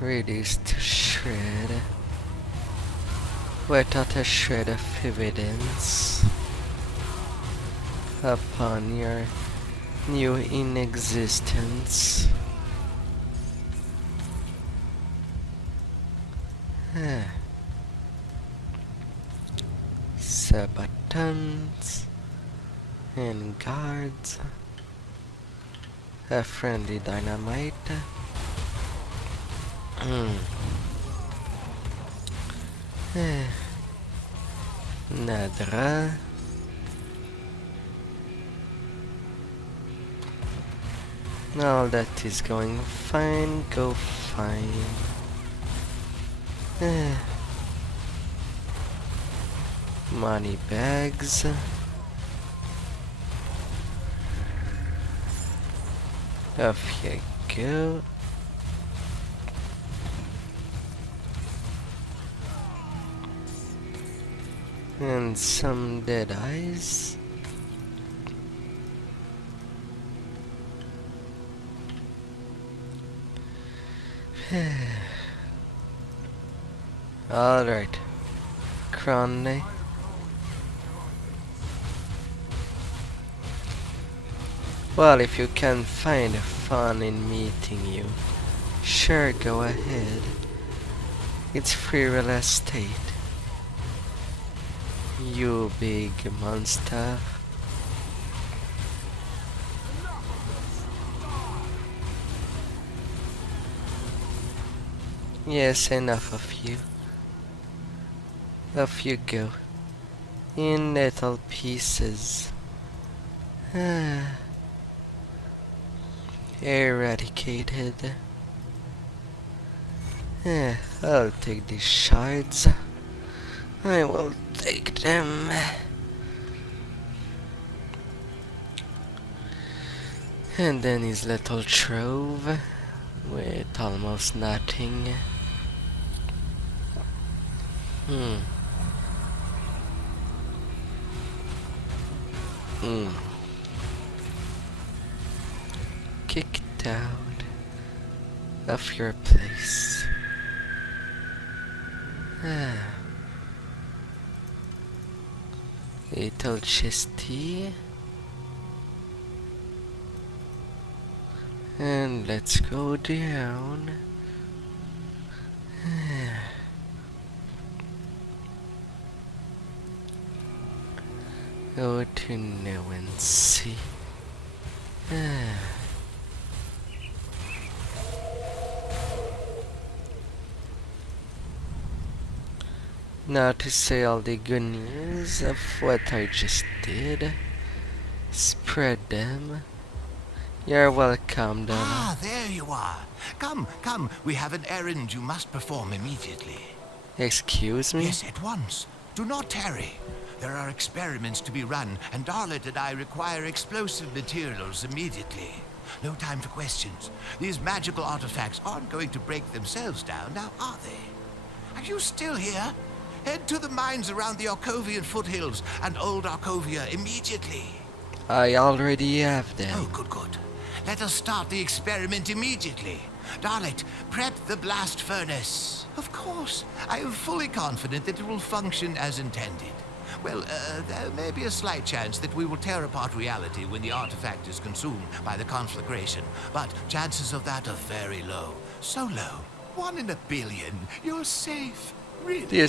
Reduced to shred. Without a shred of evidence upon your new inexistence. Sabatons and guards. A friendly dynamite. Nadra. All that is going fine, go fine. Money bags. Off you go. And some dead eyes. Alright. Cronley. Well, if you can find fun in meeting you, sure, go ahead. It's free real estate. You big monster. Yes, enough of you. Off you go. In little pieces. Eradicated. I'll take these shards. I will take them. And then his little trove with almost nothing. Kicked out of your place. Little chesty. And let's go down. Go to know and see. Now to say all the good news of what I just did. Spread them. You're welcome, Donna. Ah, there you are. Come, come. We have an errand you must perform immediately. Excuse me? Yes, at once. Do not tarry. There are experiments to be run, and Darlet and I require explosive materials immediately. No time for questions. These magical artifacts aren't going to break themselves down, now are they? Are you still here? Head to the mines around the Arcovian foothills and Old Arcovia immediately. I already have them. Oh, good, good. Let us start the experiment immediately. Darlet, prep the blast furnace. Of course. I am fully confident that it will function as intended. Well, there may be a slight chance that we will tear apart reality when the artifact is consumed by the conflagration, but chances of that are very low. So low. 1 in a billion. You're safe. Really?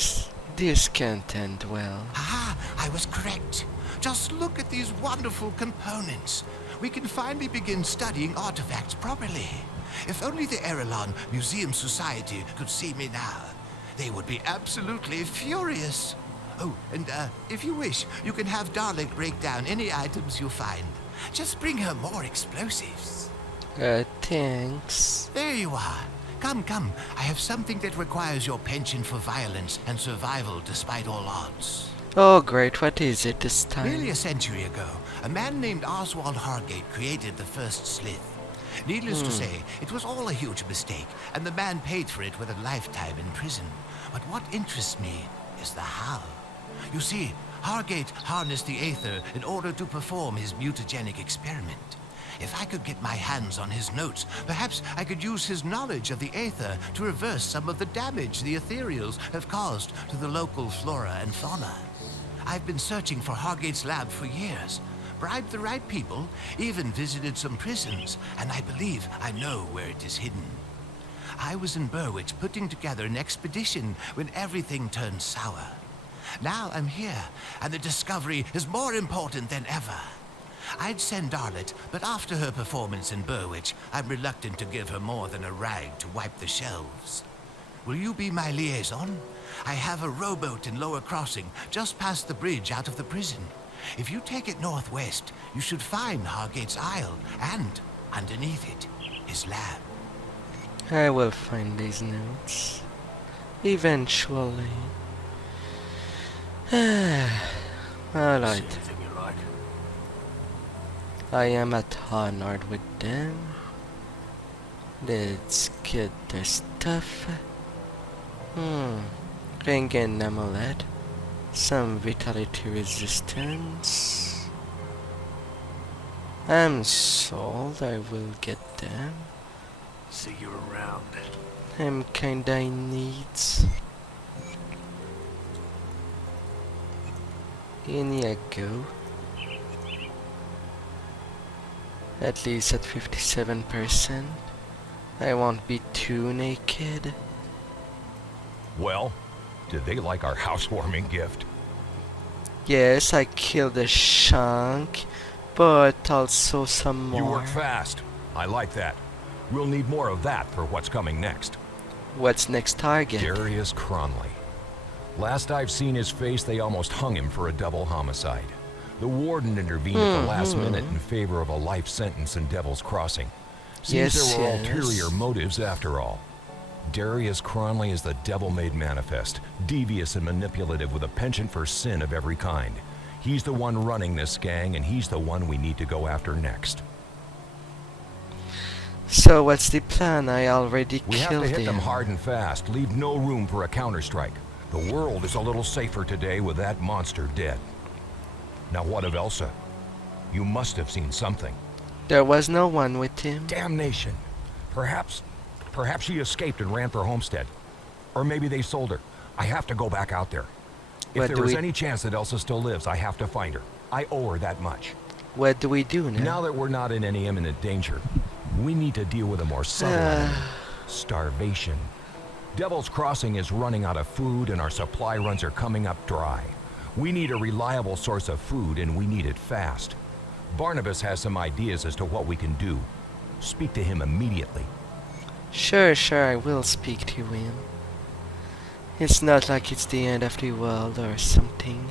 This can't end well. Ah, I was correct. Just look at these wonderful components. We can finally begin studying artifacts properly. If only the Erelon Museum Society could see me now, they would be absolutely furious. Oh, and if you wish, you can have Darlet break down any items you find. Just bring her more explosives. Thanks. There you are. Come, come. I have something that requires your penchant for violence and survival despite all odds. Oh great, what is it this time? Nearly a century ago, a man named Oswald Hargate created the first slith. Needless to say, it was all a huge mistake, and the man paid for it with a lifetime in prison. But what interests me is the how. You see, Hargate harnessed the Aether in order to perform his mutagenic experiment. If I could get my hands on his notes, perhaps I could use his knowledge of the Aether to reverse some of the damage the Aetherials have caused to the local flora and fauna. I've been searching for Hargate's lab for years, bribed the right people, even visited some prisons, and I believe I know where it is hidden. I was in Berwick putting together an expedition when everything turned sour. Now I'm here, and the discovery is more important than ever. I'd send Darlet, but after her performance in Berwick, I'm reluctant to give her more than a rag to wipe the shelves. Will you be my liaison? I have a rowboat in Lower Crossing, just past the bridge out of the prison. If you take it northwest, you should find Hargate's Isle, and, underneath it, his lab. I will find these notes. Eventually. Alright. I am at Honord with them. Let's get their stuff. Ring and amulet. Some vitality resistance. I'm sold, I will get them. See you around. I'm kinda in need. In you go. At least at 57%. I won't be too naked. Well, did they like our housewarming gift? Yes, I killed a chunk, but also some more. You work fast. I like that. We'll need more of that for what's coming next. What's next target? Darius Cronley. Last I've seen his face, they almost hung him for a double homicide. The warden intervened at the last minute in favor of a life sentence in Devil's Crossing. Seems there were ulterior motives after all. Darius Cronley is the devil-made manifest, devious and manipulative with a penchant for sin of every kind. He's the one running this gang, and he's the one we need to go after next. So what's the plan? I already We have killed to hit him. them hard and fast, leave no room for a counterstrike. The world is a little safer today with that monster dead. Now what of Elsa? You must have seen something. There was no one with him. Damnation. Perhaps she escaped and ran for Homestead. Or maybe they sold her. I have to go back out there. If there is any chance that Elsa still lives, I have to find her. I owe her that much. What do we do now? Now that we're not in any imminent danger, we need to deal with a more subtle enemy. Starvation. Devil's Crossing is running out of food and our supply runs are coming up dry. We need a reliable source of food, and we need it fast. Barnabas has some ideas as to what we can do. Speak to him immediately. Sure, I will speak to him. It's not like it's the end of the world or something.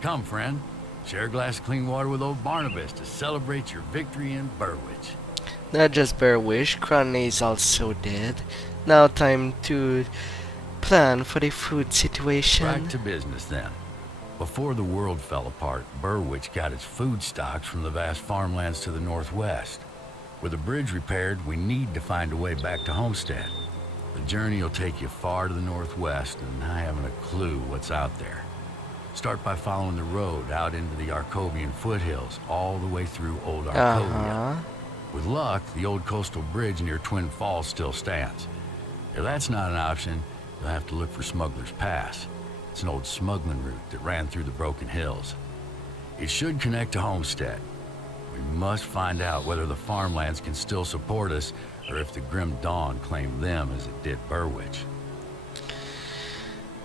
Come, friend. Share a glass of clean water with old Barnabas to celebrate your victory in Burwitch. Not just Burwish, Cronley is also dead. Now time to plan for the food situation. Right to business then. Before the world fell apart, Burwitch got its food stocks from the vast farmlands to the northwest. With the bridge repaired, we need to find a way back to Homestead. The journey will take you far to the northwest, and I haven't a clue what's out there. Start by following the road out into the Arcovian foothills, all the way through Old Arcovia. With luck, the old coastal bridge near Twin Falls still stands. If that's not an option, you'll have to look for Smuggler's Pass. It's an old smuggling route that ran through the Broken Hills. It should connect to Homestead. We must find out whether the farmlands can still support us, or if the Grim Dawn claimed them as it did Burwitch.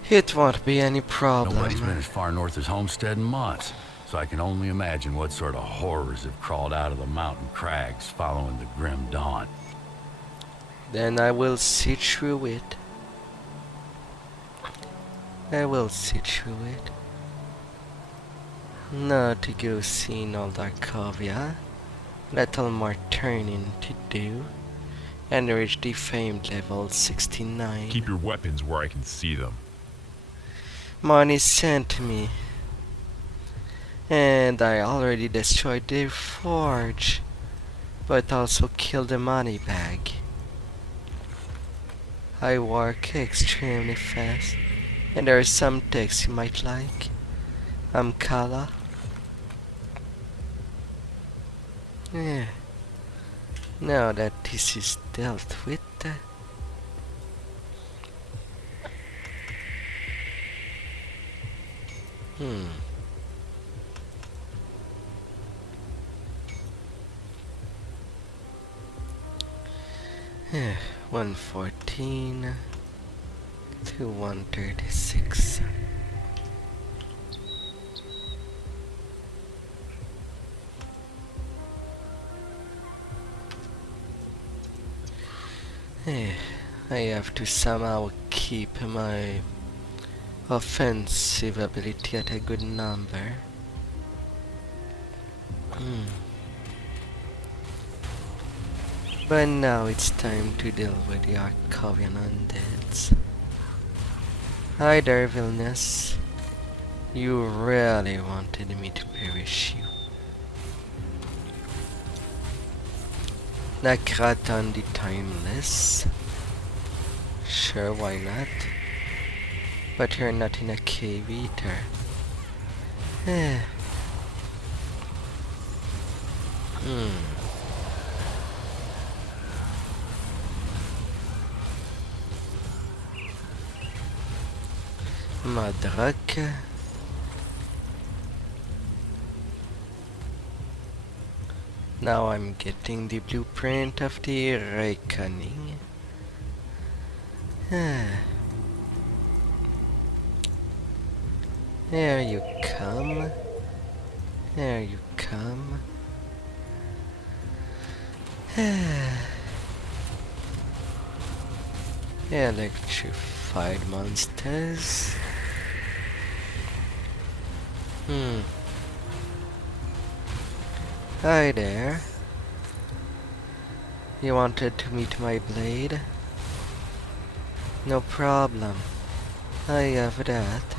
It won't be any problem. Nobody's been as far north as Homestead in months, so I can only imagine what sort of horrors have crawled out of the mountain crags following the Grim Dawn. Then I will see through it. I will see through it. Now to go see Old Arcovia. Little more turning to do. And reach the famed level 69. Keep your weapons where I can see them. Money sent me. And I already destroyed the forge. But also killed the money bag. I work extremely fast. And there are some texts you might like. I'm Kala. Yeah. Now that this is dealt with, yeah, 114 to 136. I have to somehow keep my offensive ability at a good number. But now it's time to deal with the Arcovian undeads. Hi there, villainous. You really wanted me to perish you. Nakratan the Timeless. Sure, why not? But you're not in a cave either. Madrak. Now I'm getting the blueprint of the reckoning. There you come. There you come. Electrified monsters. Hi there. You wanted to meet my blade? No problem. I have that.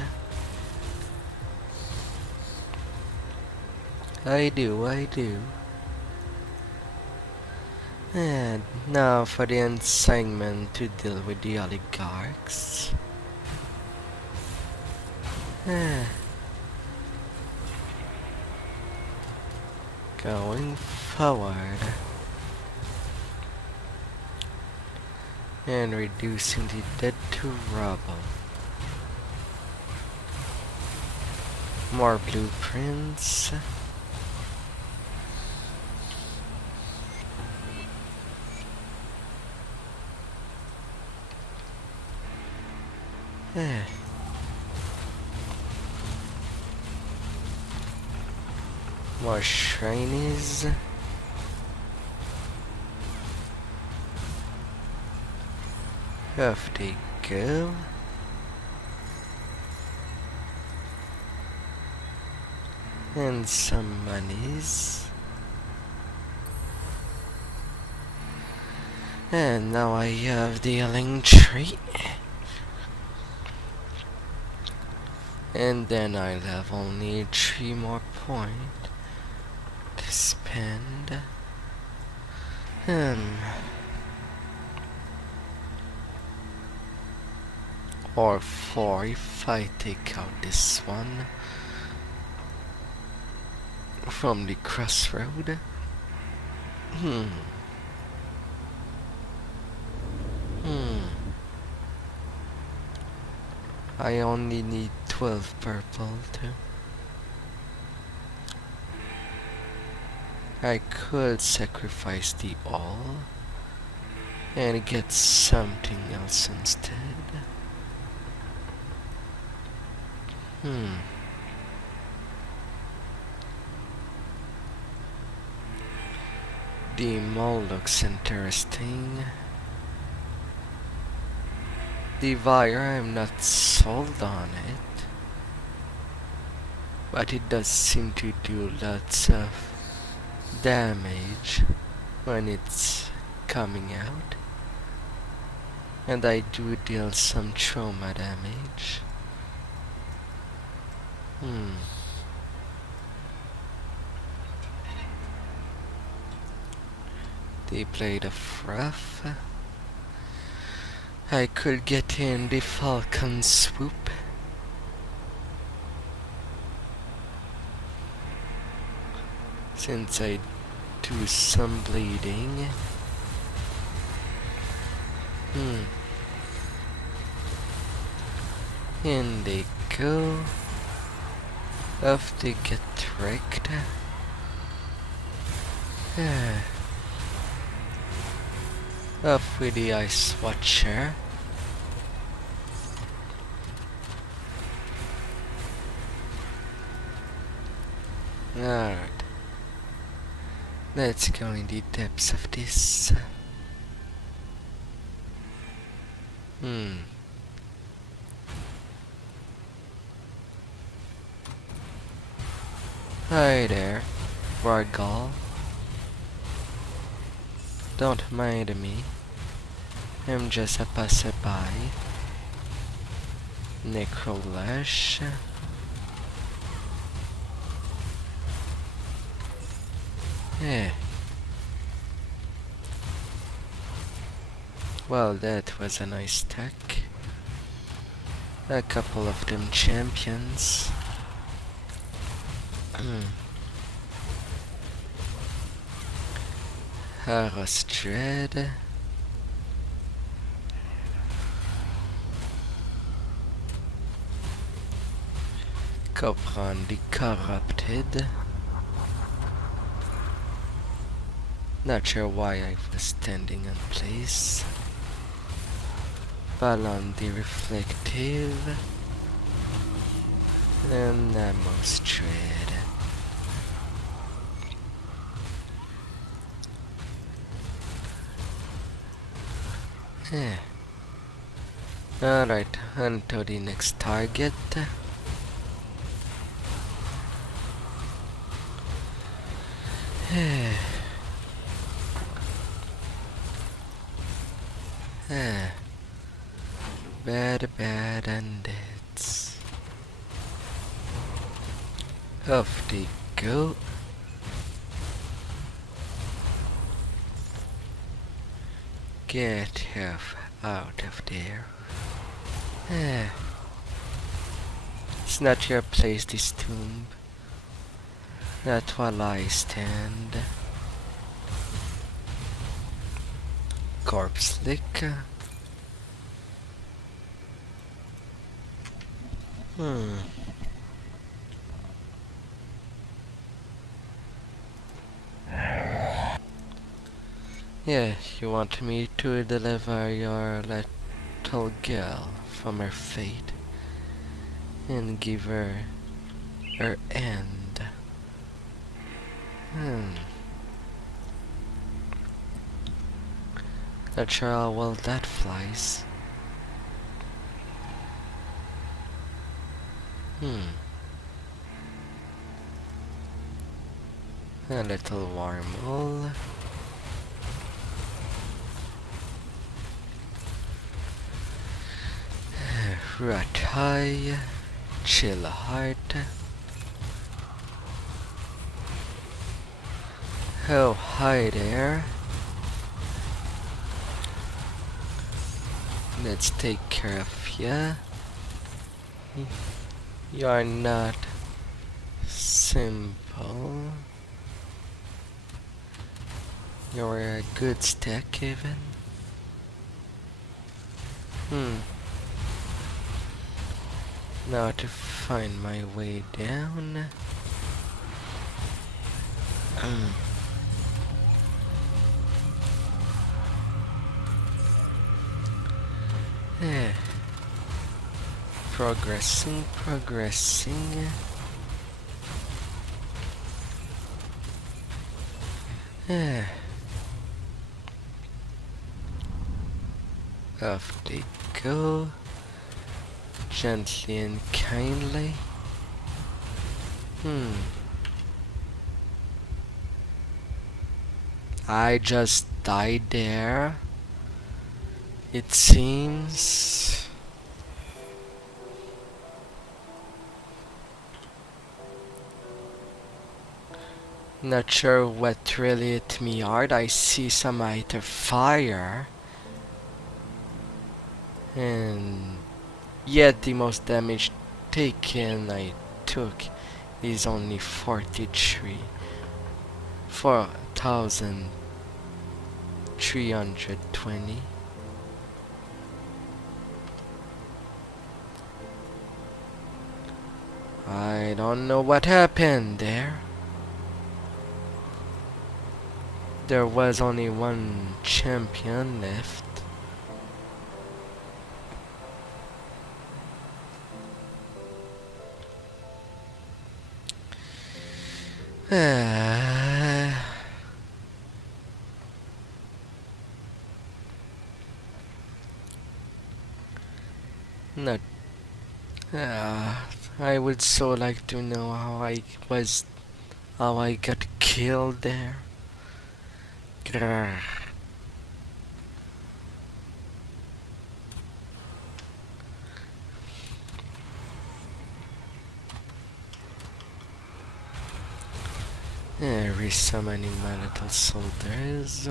I do. And now for the assignment to deal with the oligarchs. Going forward. And reducing the dead to rubble. More blueprints. More shinies. Off they go. And some monies. And now I have the healing tree. And then I'll have only 3 more points to spend. Or 4 if I take out this one from the crossroad. I only need 12 purple too. I could sacrifice the all and get something else instead. The mall looks interesting. The wire, I'm not sold on it, but it does seem to do lots of damage when it's coming out, and I do deal some trauma damage. The Blade of Wrath. I could get in the Falcon Swoop. Since I do some bleeding. In they go. Off they get wrecked. Off with the Ice Watcher. Alright. Let's go in the depths of this. Hi there, Wargal. Don't mind me. I'm just a passerby. Necrolash. Well, that was a nice tech. A couple of them champions. Haros Dread. Copron the Corrupted. Not sure why I was standing in place. Ballon the Reflective. And Namos Dread. Alright, on to the next target. Bad undeads. Off they go. Get out of there. It's not your place, this tomb. Not while I stand. Corpse lick. Yeah, you want me to deliver your little girl from her fate and give her her end. Not sure how well that flies. A little wormhole. Ratai. Chill heart. Oh, hi there. Let's take care of ya. You're not simple. You're a good stack even. Now to find my way down. Progressing. Off they go. Gently and kindly. I just died there. It seems. Not sure what really hit me hard. I see some either fire. And yet the most damage taken I took is only 43. 4,320. I don't know what happened there. There was only one champion left. Not. I would so like to know how I got killed there. Grrr. Resummoning my little soldiers.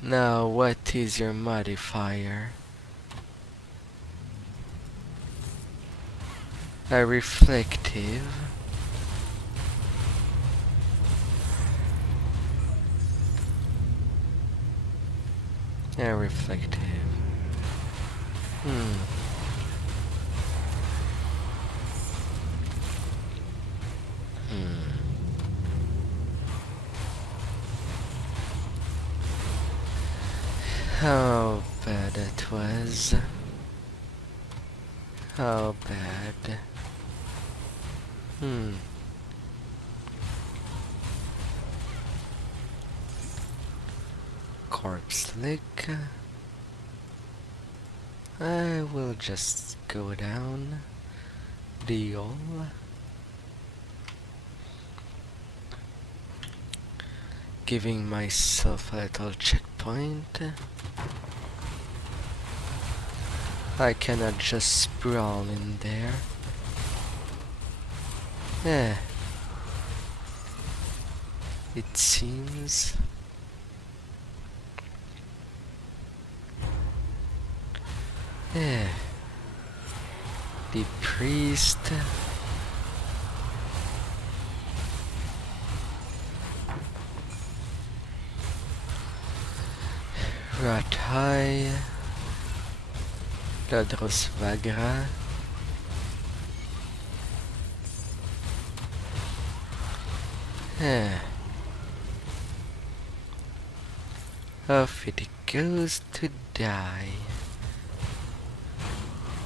Now what is your modifier? A reflective. A reflective. How bad it was. How bad. Corpse lick. I will just go down. Deal. Giving myself a little checkpoint. I cannot just sprawl in there. It seems. The priest. Ratai. Ladrosvagra. Off it goes to die.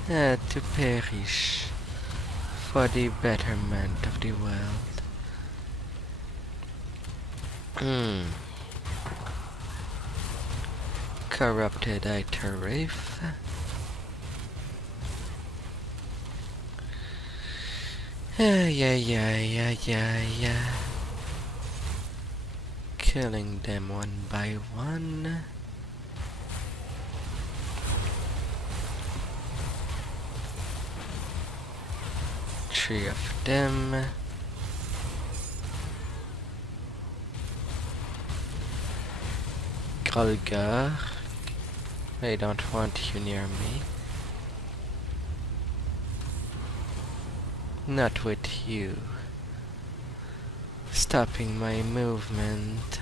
To perish. for the betterment of the world. Corrupted Aetherials. Yeah. Killing them one by one. Three of them. Gulgar, I don't want you near me. Not with you. Stopping my movement.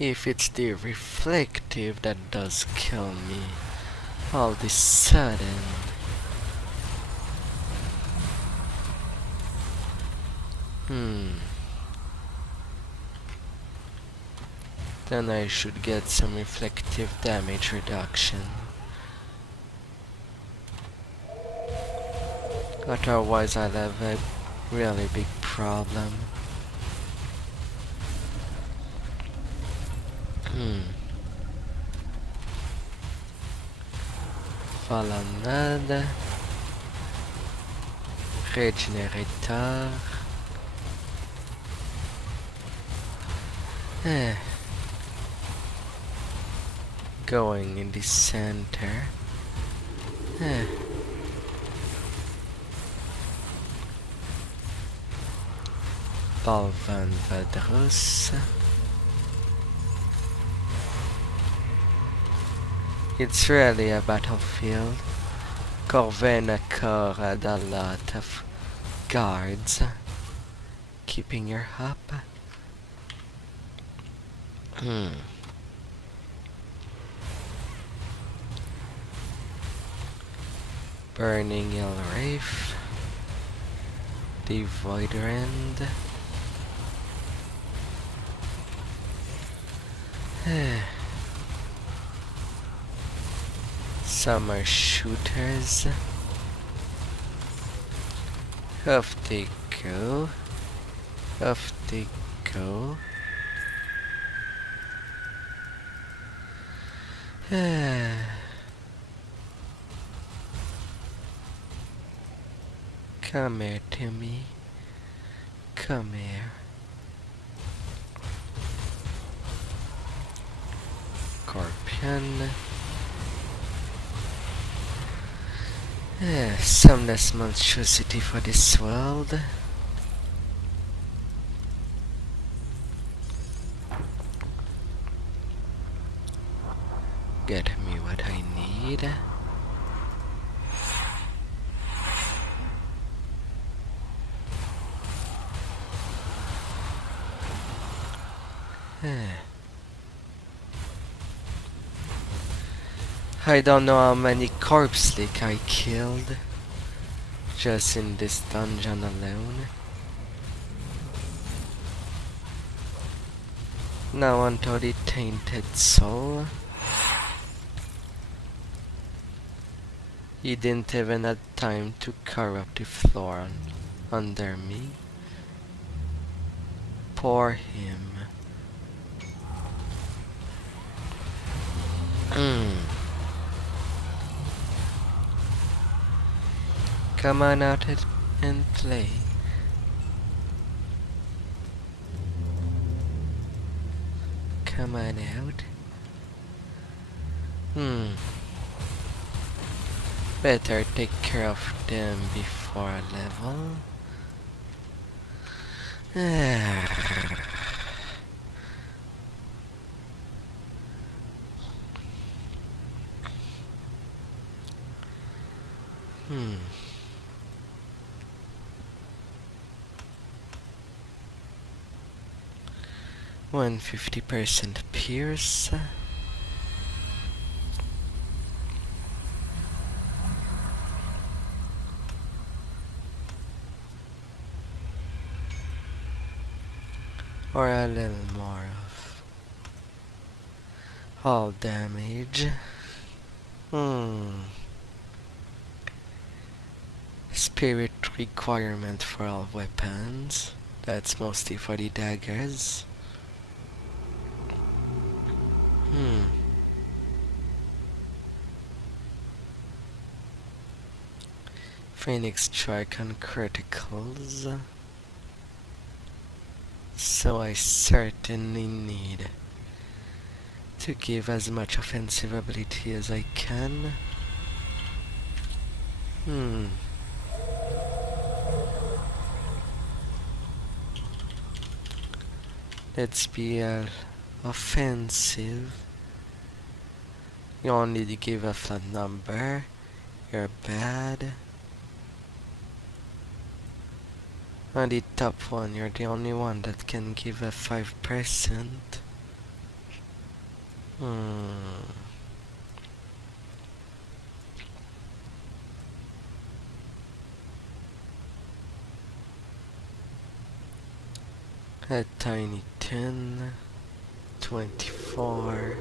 If it's the reflective that does kill me, all of a sudden. Then I should get some reflective damage reduction. Otherwise I'll have a really big problem. Fallen Regenerator. Going in the center. Balvan Vadrus. It's really a battlefield. Corvenacor had a lot of guards keeping her up. Burning Elraith. The Voiddrinker. Summer shooters. Off they go. Off they go. Come here, Timmy. Come here. Scorpion. Some less monstrosity for this world. Get me what I need. I don't know how many corpse leak I killed just in this dungeon alone. Now onto the tainted soul. He didn't even have time to corrupt the floor under me. Poor him. Come on out and play. Come on out. Better take care of them before I level. Hmm. 150% pierce. or a little more of all damage. Spirit requirement for all weapons. That's mostly for the daggers. Phoenix strike on criticals. So I certainly need to give as much offensive ability as I can. Let's be offensive. You only need to give a flat number. You're bad. On the top one, you're the only one that can give a 5%. A tiny 10, 24.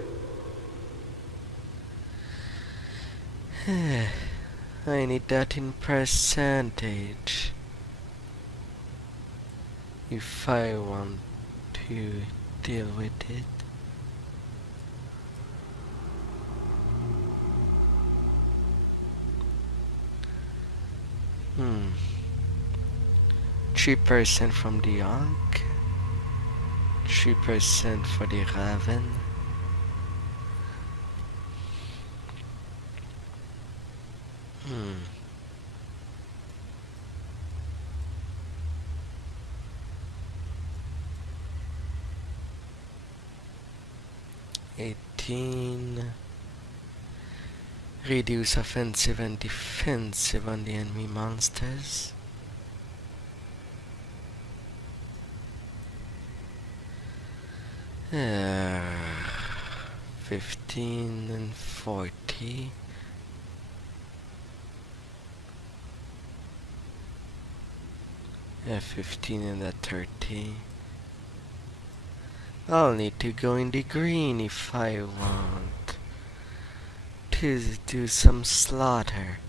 I need that in percentage if I want to deal with it. Hmm. 3% from the Ankh, 3% for the Raven. Hmm. 18. Reduce offensive and defensive on the enemy monsters. Uh, 15 and 40. Yeah, 15 and a 30. I'll need to go in the green if I want to do some slaughter.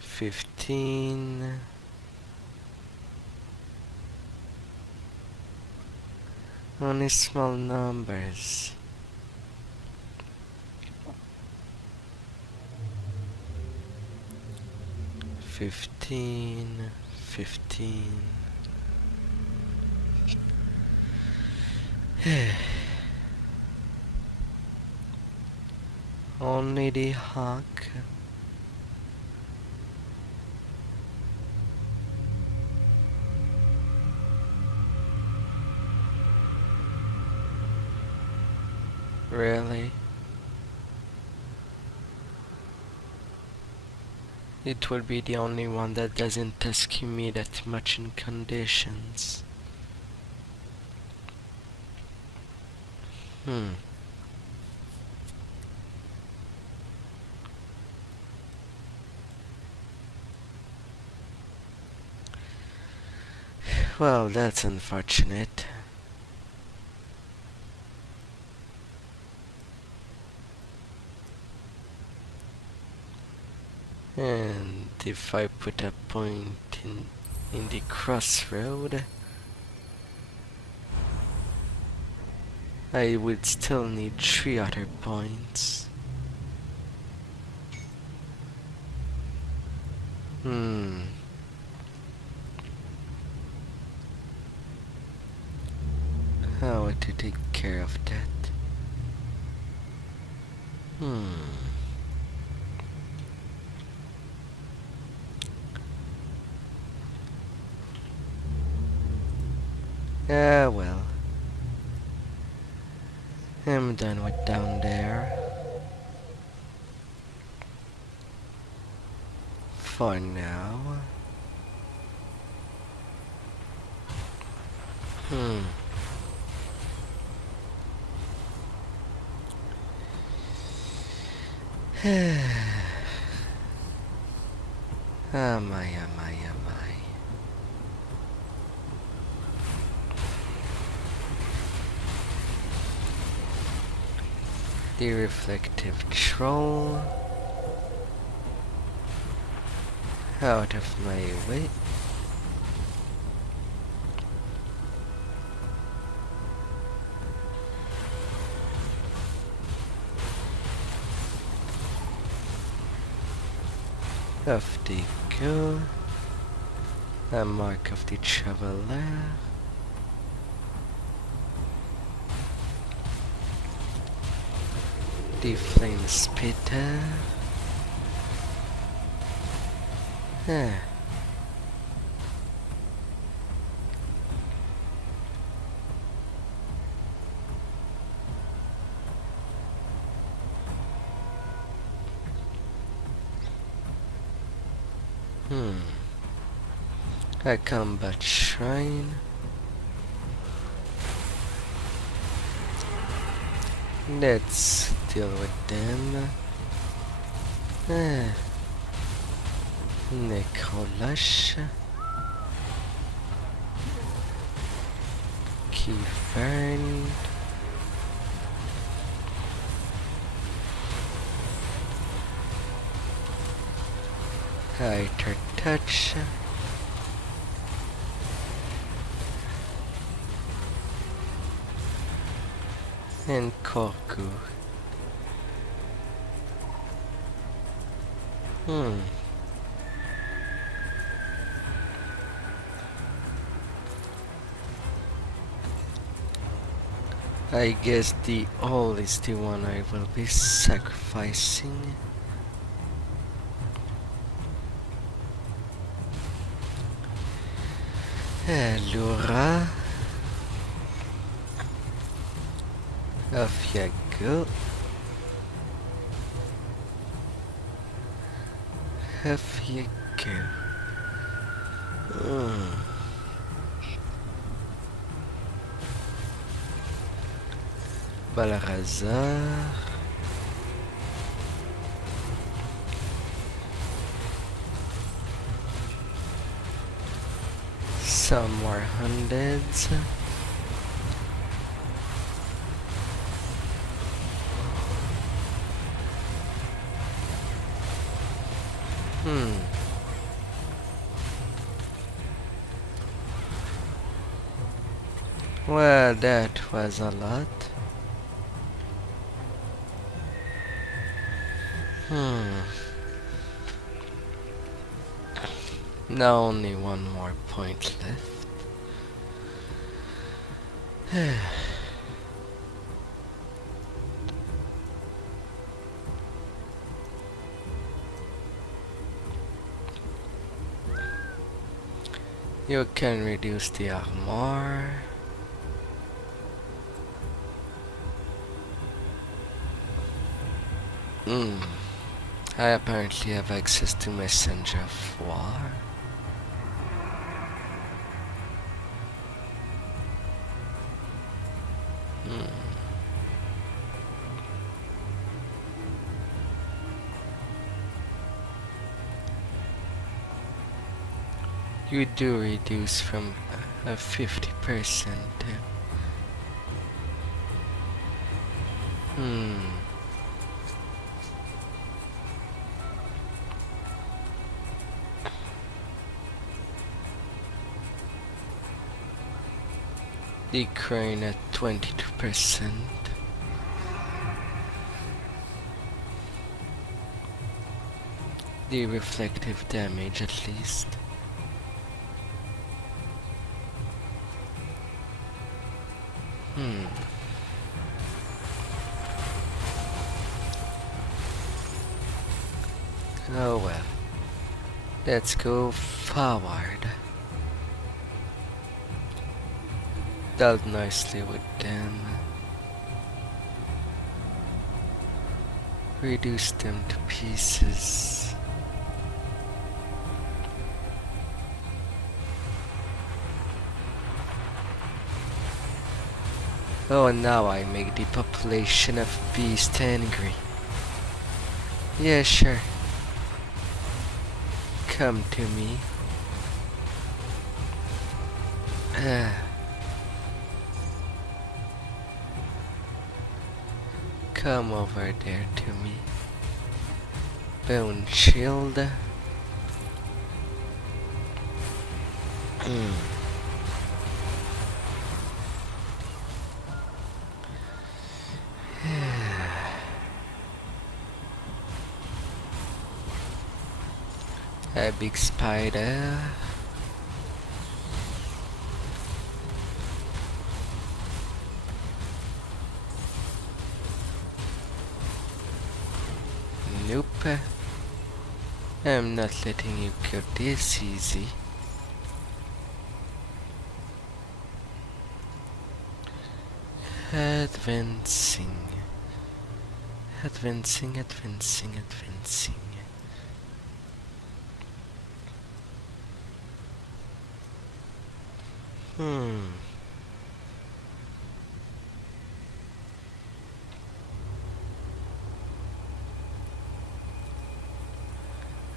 15. Only small numbers. Fifteen. Only the hawk. Really? It will be the only one that doesn't ask me that much in conditions. Well, that's unfortunate. And if I put a point in the crossroad, I would still need 3 other points. How to take care of that? Well. I'm done with down there. For now. Am I? The reflective troll. Out of my way. Of the go. A mark of the traveler. The flame spitter. A combat shrine. Let's deal with them. Necrolush. Keyfern. Higher touch. And Korku. I guess the all is the one I will be sacrificing. Allura. Off you go. Off you go. Balrazar. Some more hundreds. Well, that was a lot. Now only one more point left. You can reduce the armor. I apparently have access to Messenger of War. You do reduce from 50%. The crane at 22%. The reflective damage at least. Oh well. Let's go forward. Dealt nicely with them. Reduce them to pieces. Oh, and now I make the population of beasts angry. Yeah, sure. Come to me. Come over there to me. Bone shield. A big spider. Nope. I'm not letting you go this easy. Advancing. Advancing, advancing, advancing.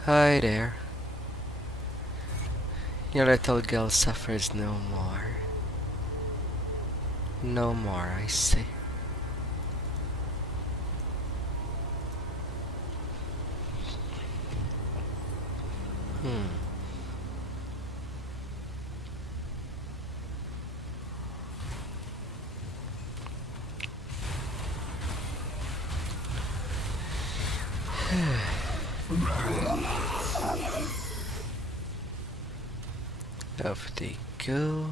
Hi there. Your little girl suffers no more. No more, I say. Off they go.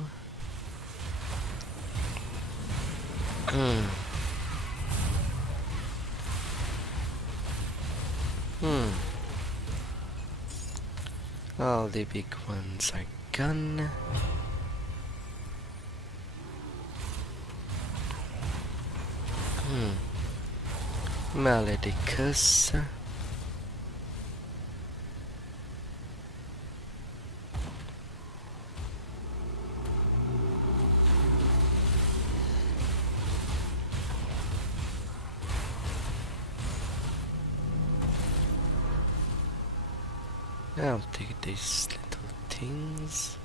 All the big ones are gone. Maledicus. I'll take these little things.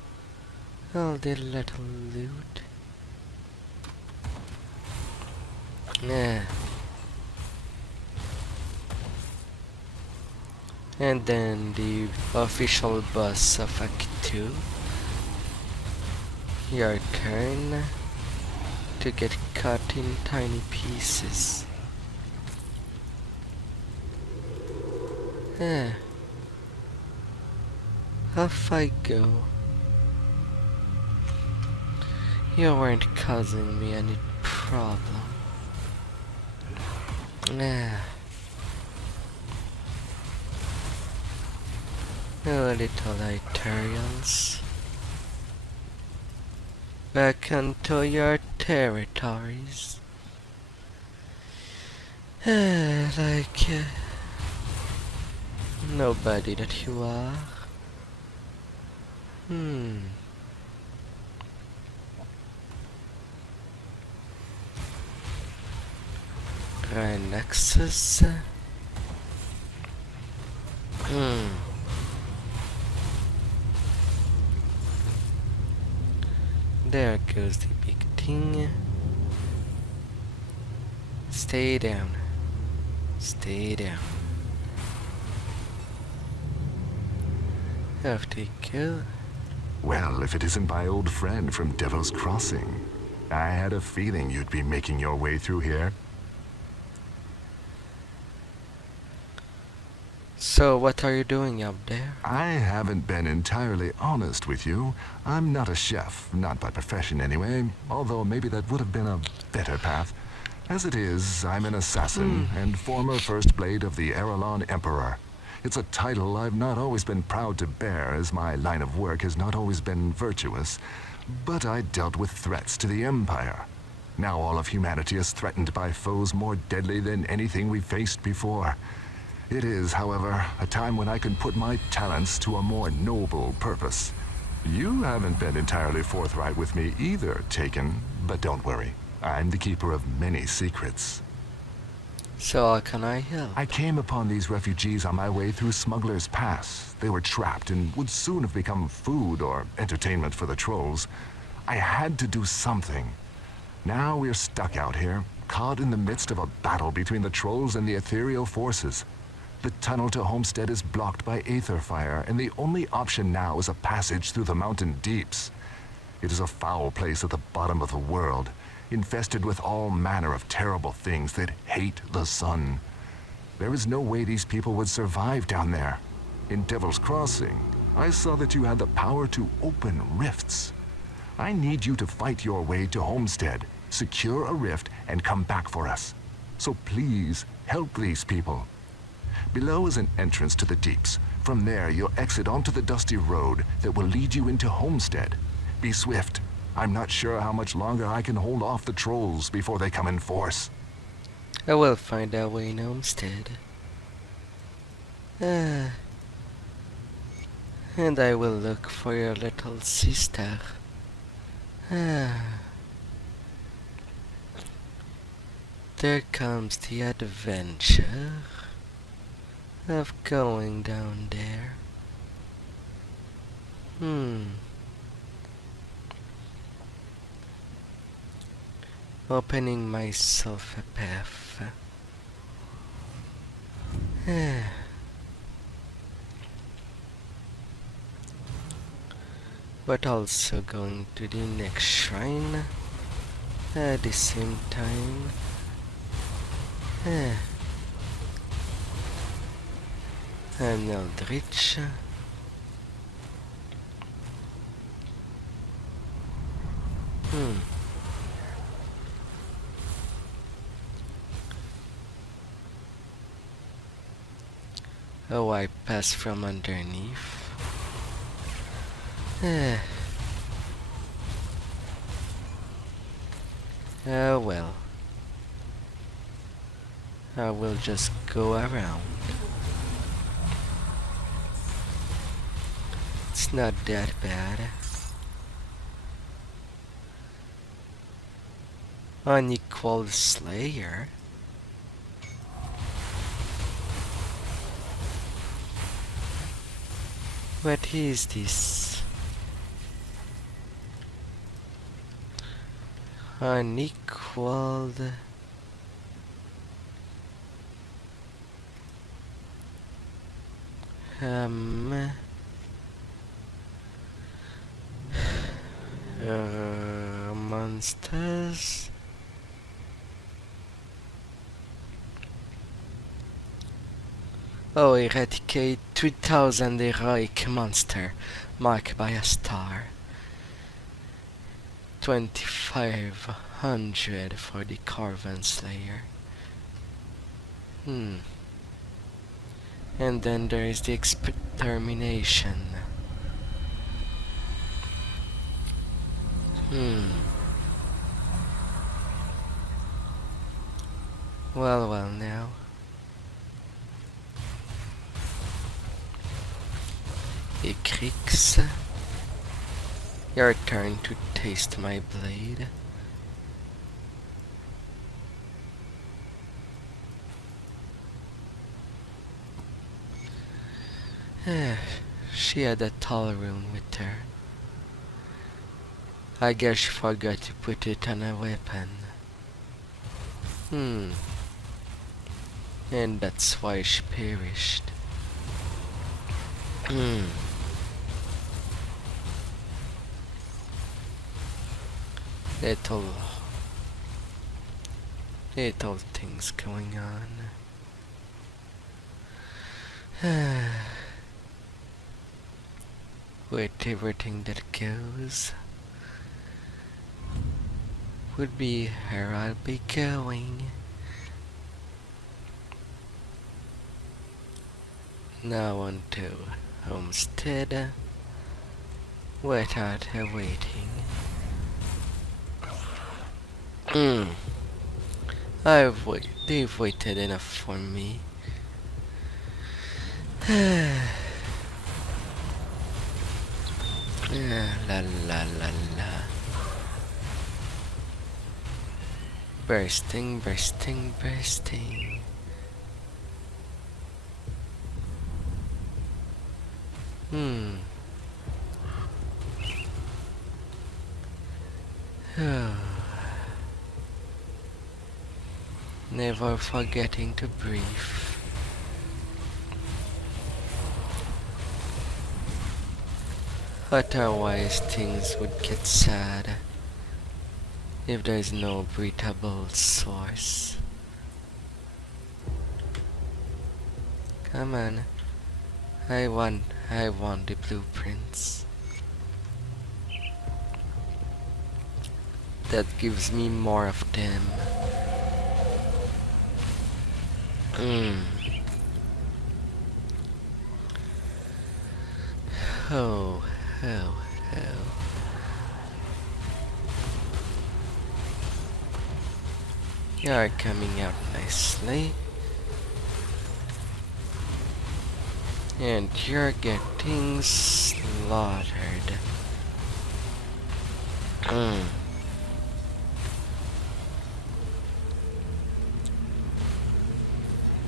All the little loot. And then the official boss of Act 2. Your turn to get cut in tiny pieces. Off I go. You weren't causing me any problem. Oh, little Aetherials. Back onto your territories. Like nobody that you are. Nexus. There goes the big thing. Stay down. Stay down. Off they go. Well, if it isn't my old friend from Devil's Crossing. I had a feeling you'd be making your way through here. So what are you doing up there? I haven't been entirely honest with you. I'm not a chef, not by profession anyway, although maybe that would have been a better path. As it is, I'm an assassin and former First Blade of the Erelon Emperor. It's a title I've not always been proud to bear, as my line of work has not always been virtuous. But I dealt with threats to the Empire. Now all of humanity is threatened by foes more deadly than anything we've faced before. It is, however, a time when I can put my talents to a more noble purpose. You haven't been entirely forthright with me either, Taken, but don't worry. I'm the keeper of many secrets. So how can I help? I came upon these refugees on my way through Smuggler's Pass. They were trapped and would soon have become food or entertainment for the trolls. I had to do something. Now we're stuck out here, caught in the midst of a battle between the trolls and the ethereal forces. The tunnel to Homestead is blocked by aether fire, and the only option now is a passage through the mountain deeps. It is a foul place at the bottom of the world, infested with all manner of terrible things that hate the sun. There is no way these people would survive down there. In Devil's Crossing, I saw that you had the power to open rifts. I need you to fight your way to Homestead, secure a rift, and come back for us. So please, help these people. Below is an entrance to the deeps. From there, you'll exit onto the dusty road that will lead you into Homestead. Be swift. I'm not sure how much longer I can hold off the trolls before they come in force. I will find our way in Homestead. And I will look for your little sister. There comes the adventure of going down there. Opening myself a path. But also going to the next shrine at the same time. An Eldritch. Oh, I passed from underneath. Oh well. I will just go around. It's not that bad. Unequal Slayer. What is this? Unequaled. Monsters. Oh, eradicate 2000 heroic monster marked by a star. 2500 for the Carven Slayer. And then there is the extermination. Well now. Krieg, your turn to taste my blade. She had a tall rune with her. I guess she forgot to put it on a weapon. And that's why she perished. Little things going on. With everything that goes, would be where I'll be going. Now on to Homestead, without awaiting. They've waited enough for me. La la la la. Bursting, bursting, bursting. Hmm. Never forgetting to breathe. Otherwise things would get sad if there is no breathable source. Come on. I want the blueprints. That gives me more of them. Oh. You are coming out nicely. And you're getting slaughtered.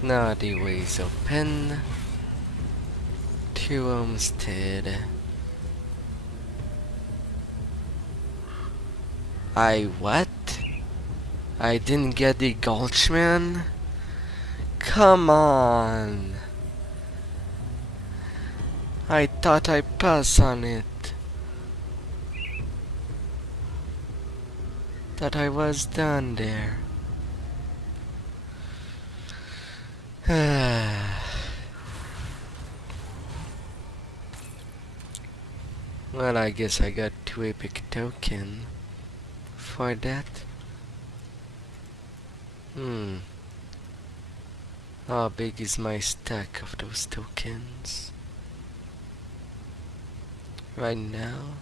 Now the way's open to Homestead. What? I didn't get the Gulchman? Come on! I thought I passed on it. That I was done there. Well, I guess I got 2 epic token for that. How big is my stack of those tokens? Right now,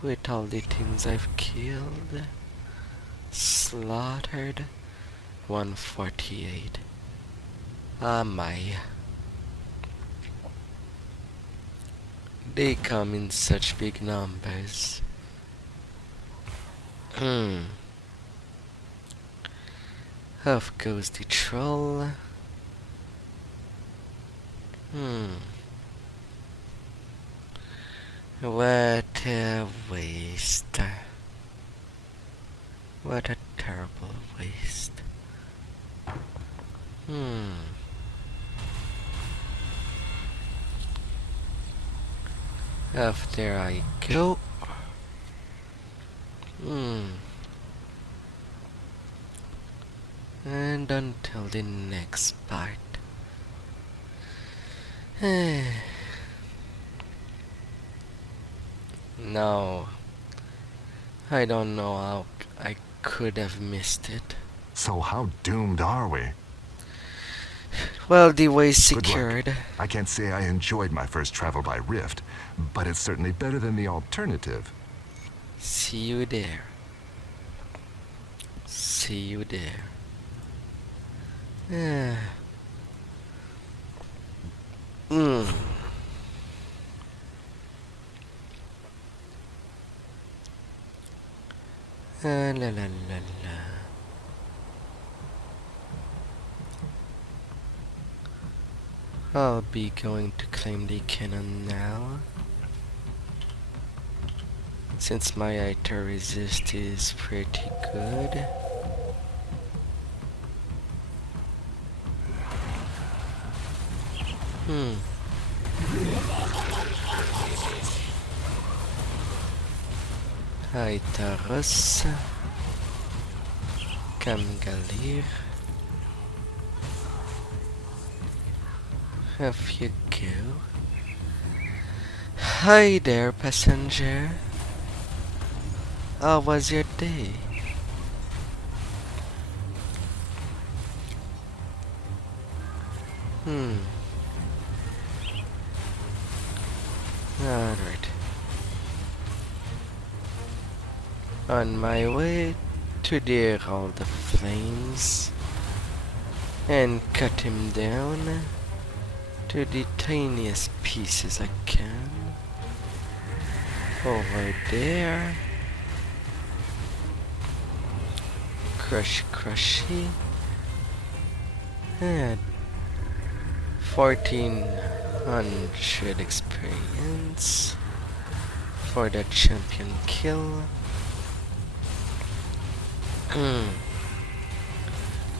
with all the things I've killed, slaughtered, 148. Ah my. They come in such big numbers. Off goes the troll. What a waste. What a terrible waste. After I go. And until the next part. No. I don't know how I could have missed it. So how doomed are we? Well, the way's Good secured. luck. I can't say I enjoyed my first travel by Rift, but it's certainly better than the alternative. See you there. See you there. La la la la. I'll be going to claim the cannon now. Since my Aether resist is pretty good. Aetherials. Kamgalir. Off you go. Hi there, passenger. How was your day? Alright. On my way to the Herald of Flames and cut him down to the tiniest pieces I can. Over there. Crushy. And 14 100 experience for the champion kill.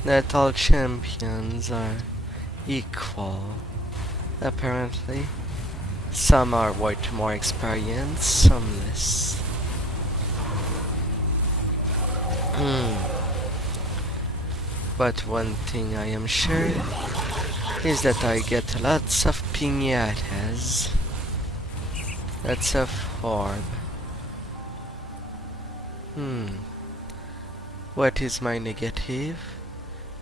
Not all champions are equal, apparently. Some are worth more experience, some less. But one thing I am sure is that I get lots of piñatas. Lots of orb. What is my negative?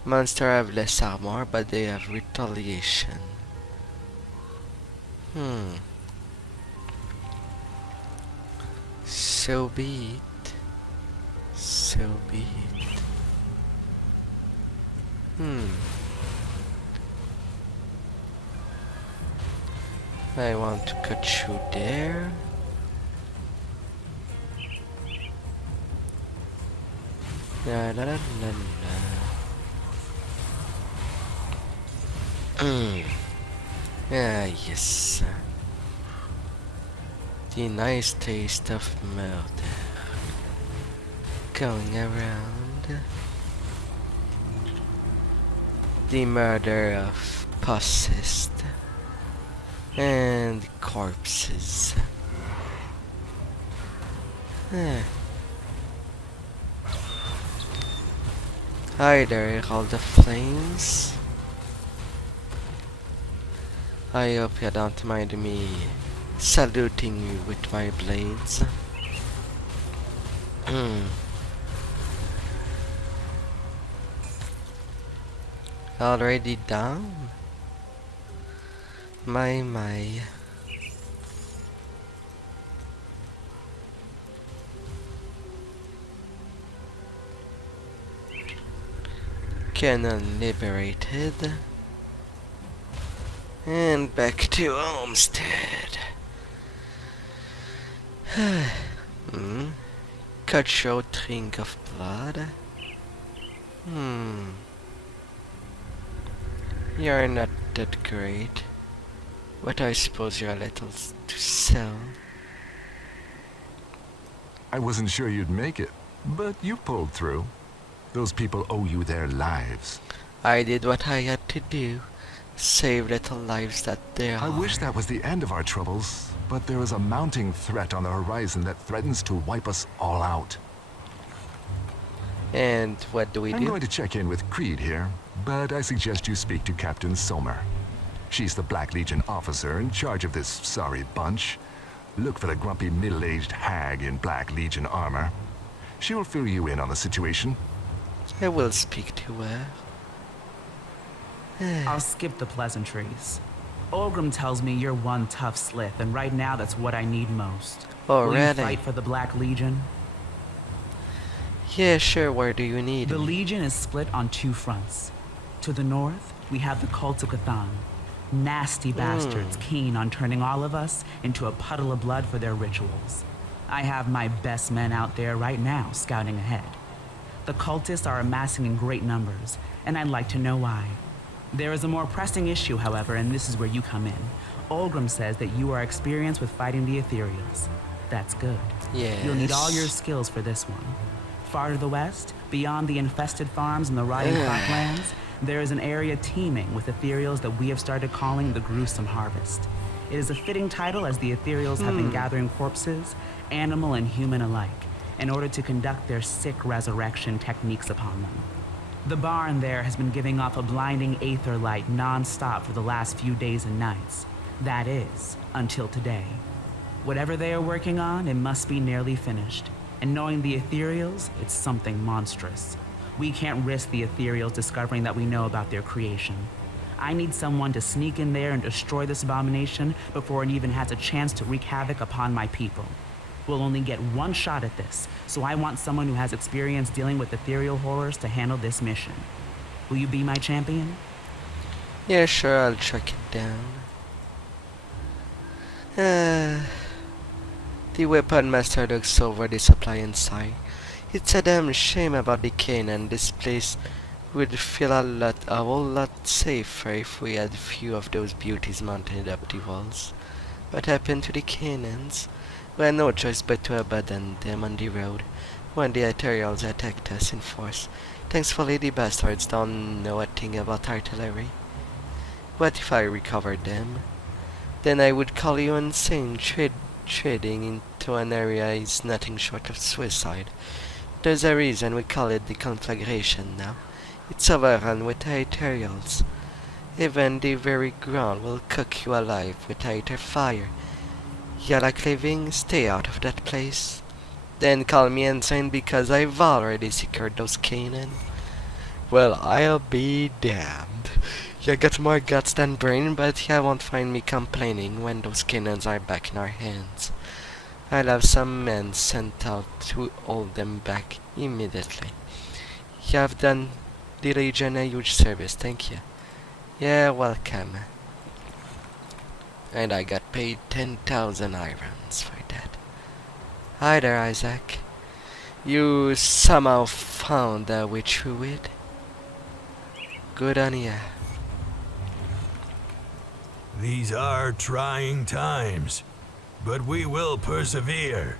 Monster have less armor, but they have retaliation. So be it. So be it. I want to cut through there. La la la la la. Yes. The nice taste of murder going around. The murder of possessed and corpses. Hi there, all the flames. I hope you don't mind me saluting you with my blades. Already down? My. Cannon liberated. And back to Homestead. Cutthroat drink of blood. You're not that great, but I suppose you're a little to sell. I wasn't sure you'd make it, but you pulled through. Those people owe you their lives. I did what I had to do. Save little lives that there are. I wish that was the end of our troubles, but there is a mounting threat on the horizon that threatens to wipe us all out. And what do we do? I'm going to check in with Krieg here, but I suggest you speak to Captain Sommer. She's the Black Legion officer in charge of this sorry bunch. Look for the grumpy middle-aged hag in Black Legion armor. She will fill you in on the situation. I will speak to her. I'll skip the pleasantries. Olgrim tells me you're one tough slith, and right now that's what I need most. Will you fight for the Black Legion? Yeah, sure. Where do you need The me? Legion is split on two fronts. To the north, we have the cult of Ch'thon. Nasty bastards keen on turning all of us into a puddle of blood for their rituals. I have my best men out there right now scouting ahead. The cultists are amassing in great numbers, and I'd like to know why. There is a more pressing issue, however, and this is where you come in. Olgrim says that you are experienced with fighting the Aetherials. That's good. Yes. You'll need all your skills for this one. Far to the west, beyond the infested farms and the rotting croplands, there is an area teeming with Aetherials that we have started calling the Gruesome Harvest. It is a fitting title as the Aetherials have been gathering corpses, animal and human alike, in order to conduct their sick resurrection techniques upon them. The barn there has been giving off a blinding aether light non-stop for the last few days and nights. That is, until today. Whatever they are working on, it must be nearly finished. And knowing the Aetherials, it's something monstrous. We can't risk the Aetherials discovering that we know about their creation. I need someone to sneak in there and destroy this abomination before it even has a chance to wreak havoc upon my people. We'll only get one shot at this, so I want someone who has experience dealing with ethereal horrors to handle this mission. Will you be my champion? Yeah, sure, I'll track it down. The weapon master looks over the supply inside. It's a damn shame about the cane and this place Would feel a whole lot safer if we had few of those beauties mounted up the walls. What happened to the cannons? We had no choice but to abandon them on the road when the Aetherials attacked us in force. Thankfully the bastards don't know a thing about artillery. What if I recovered them? Then I would call you insane. Trading into an area is nothing short of suicide. There's a reason we call it the conflagration now. It's overrun with Aetherials. Even the very ground will cook you alive with Aether fire. You like living? Stay out of that place. Then call me insane because I've already secured those cannon. Well, I'll be damned. You got more guts than brain, but you won't find me complaining when those cannons are back in our hands. I'll have some men sent out to hold them back immediately. You have done the Legion a huge service, thank you. Yeah, welcome. And I got paid 10,000 irons for that. Hi there, Isaac. You somehow found a way through it? Good on ya. These are trying times, but we will persevere.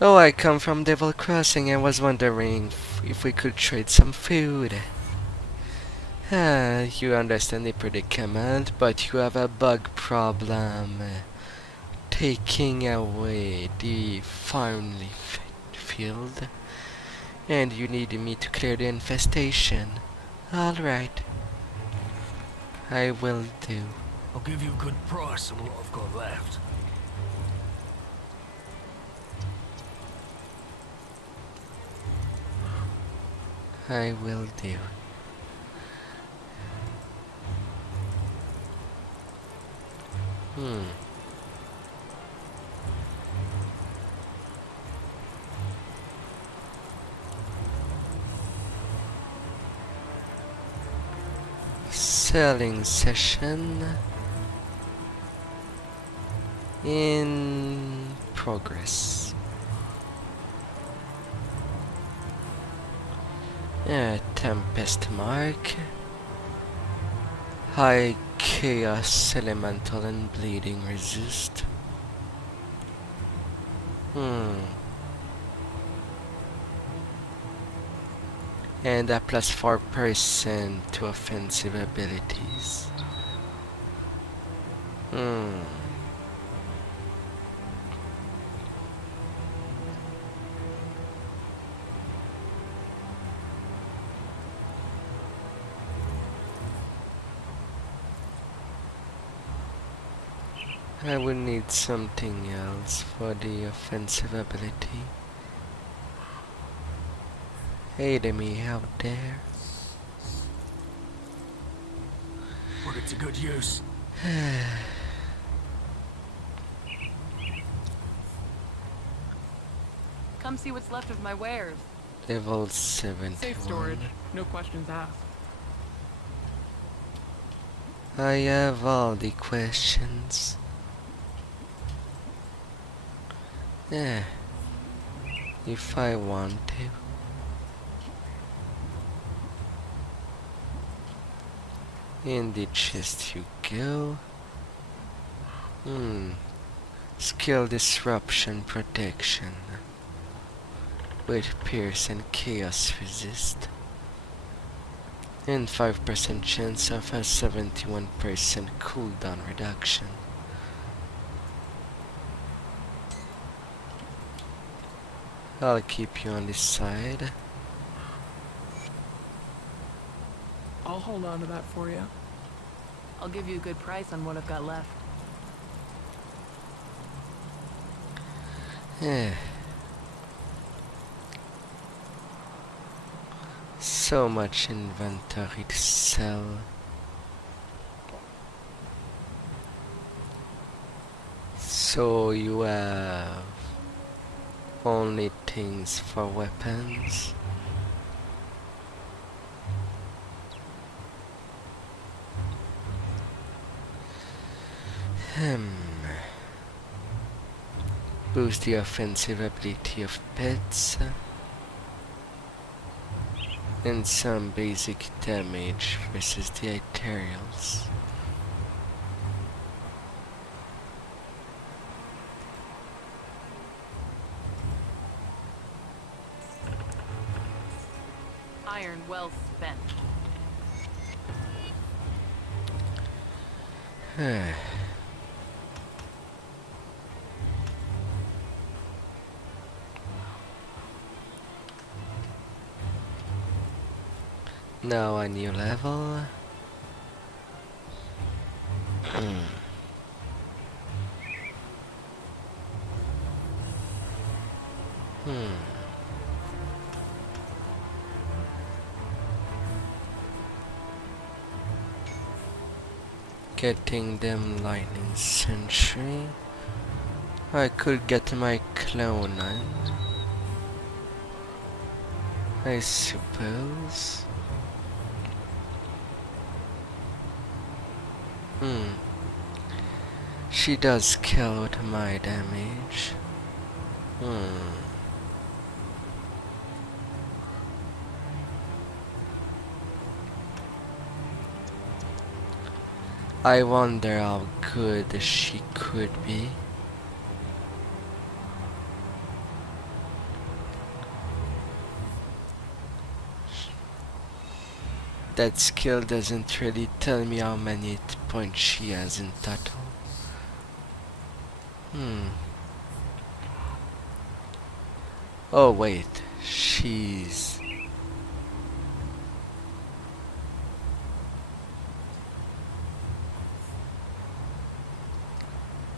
Oh, I come from Devil Crossing and was wondering if we could trade some food. You understand the predicament, but you have a bug problem. Taking away the farmly field, and you need me to clear the infestation. Alright. I will do. I'll give you a good price on what I've got left. I will do. Selling session in progress. Tempest Mark, High Chaos Elemental and Bleeding Resist. And a plus 4% to offensive abilities. I would need something else for the offensive ability. Enemy out there. Put it to good use. Come see what's left of my wares. Level 71. Safe storage, no questions asked. I have all the questions. If I want to. In the chest you go. Skill Disruption Protection with Pierce and Chaos Resist. And 5% chance of a 71% cooldown reduction. I'll keep you on this side. I'll hold on to that for you. I'll give you a good price on what I've got left. So much inventory to sell. So you have only things for weapons. Boost the offensive ability of pets. and some basic damage versus the Aetherials. Iron well spent. Now a new level. Getting them lightning sentry. I could get my clone on, I suppose. She does kill with my damage. I wonder how good she could be. That skill doesn't really tell me how many hit points she has in total. Oh wait, she's...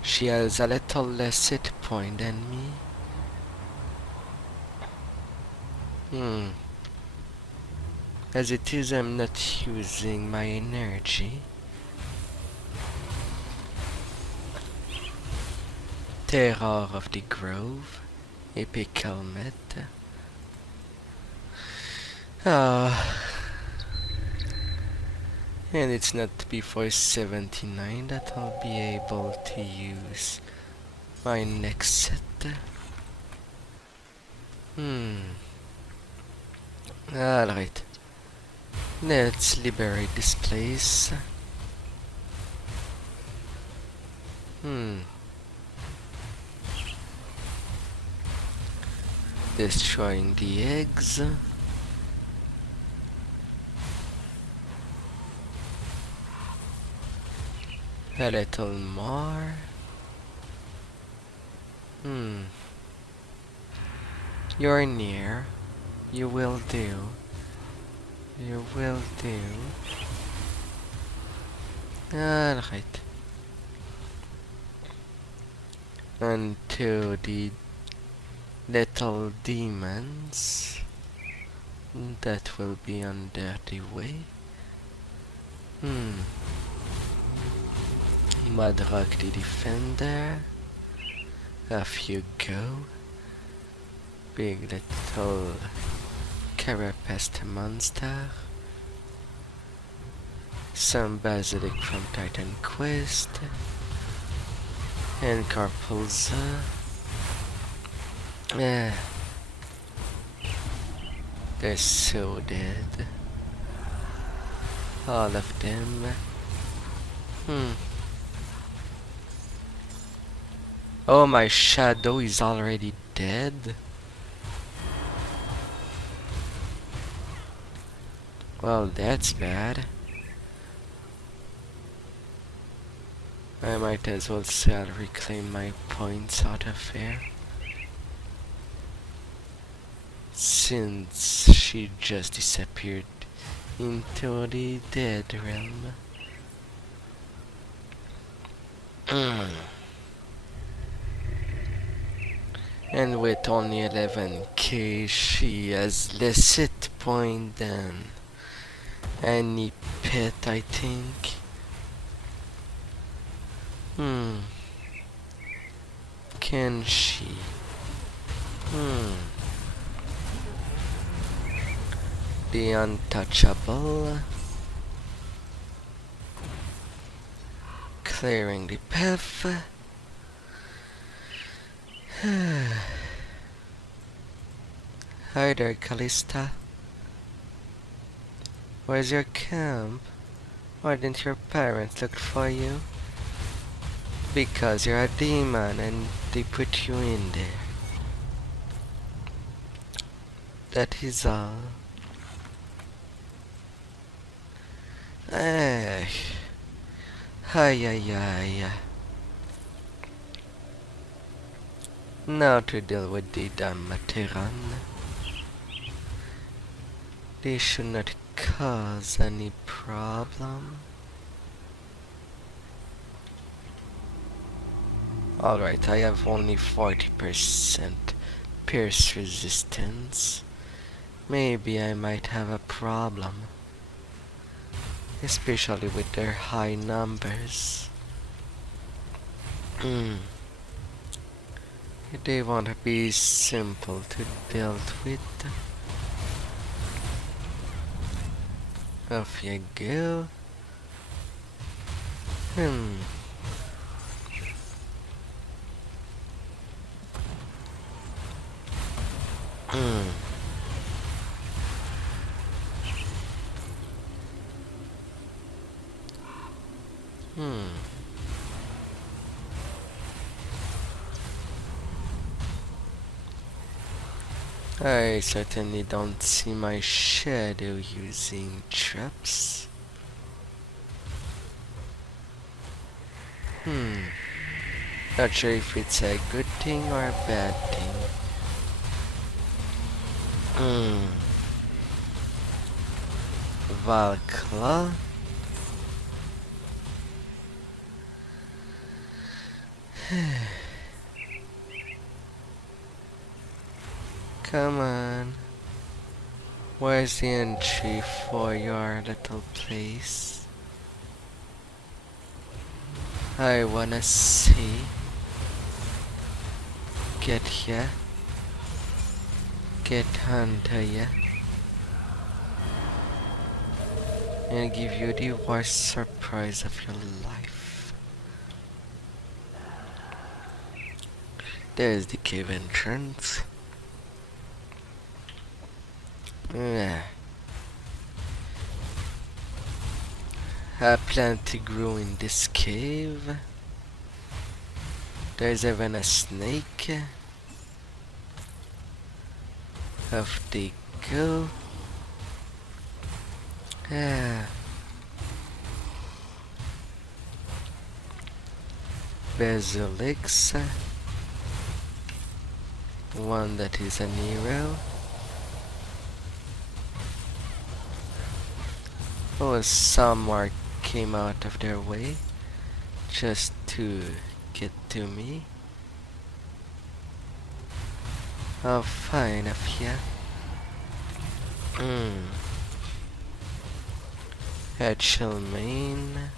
She has a little less hit point than me. As it is, I'm not using my energy. Terror of the Grove, Epic Helmet. And it's not before 79 that I'll be able to use my next set. Alright. Let's liberate this place. Destroying the eggs. A little more. You're near. You will do. You will do. Alright. And to the little demons that will be on the way. Mudrock the Defender. Off you go. Big little Carapest monster. Some Basilic from Titan Quest. And Carpulza. They're so dead. All of them. Oh, my shadow is already dead. Well, that's bad. I might as well say I'll reclaim my points out of here. Since she just disappeared into the dead realm. And with only 11k, she has less hit point than any pet, I think. Can she? The untouchable. Clearing the path. Hi there, Callista. Where's your camp? Why didn't your parents look for you? Because you're a demon and they put you in there. That is all. Ay. Ay, ay, ay. Now to deal with the Damatiran. They should not cause any problem. Alright, I have only 40% pierce resistance. Maybe I might have a problem. Especially with their high numbers. They want to be simple to deal with. Off you go. I certainly don't see my shadow using traps. Not sure if it's a good thing or a bad thing. Valkla. Come on. Where's the entry for your little place? I wanna see. Get here. Get under ya. And give you the worst surprise of your life. There's the cave entrance. A plant grew in this cave. There's even a snake. Off they go. Basilics. One that is a Nero. Oh, some more came out of their way just to get to me. Oh, fine up here. Hatchelmane.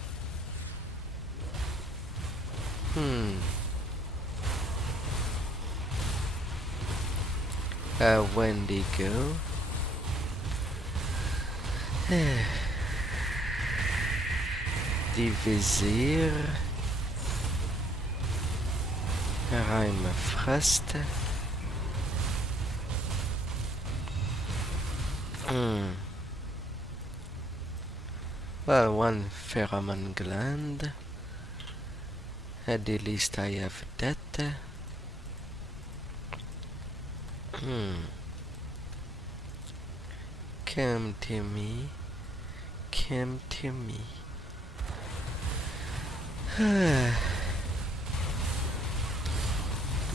Wendigo. The Vizier. Rijmefrost. Well, one pheromone gland. At the least I have that. Come to me. Come to me.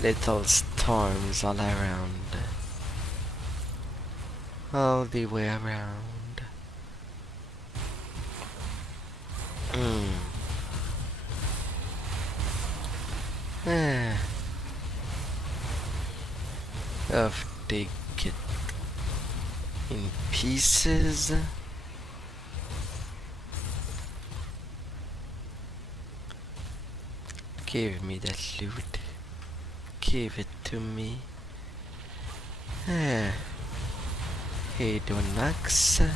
Little storms all around. All the way around. Off they get in pieces. Give me that loot. Give it to me. Chtonics.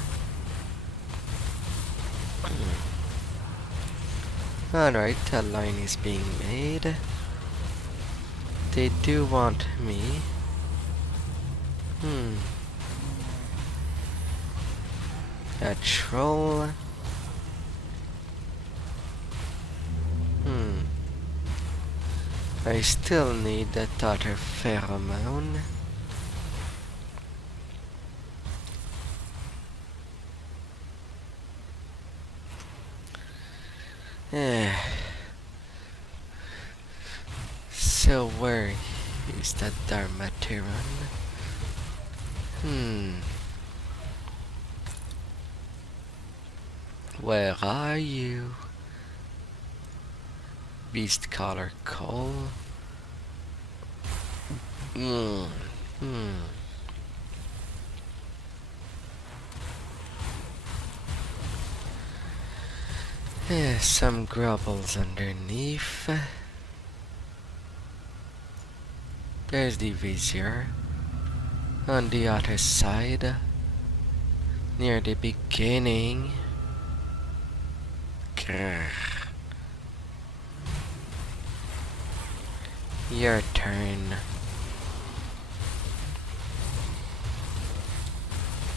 Alright, a line is being made. They do want me. A troll. I still need that other pheromone. So where is that Darmatiron? Where are you? Beast color call. Some grubbles underneath. There's the Vizier on the other side, near the beginning. Grr. Your turn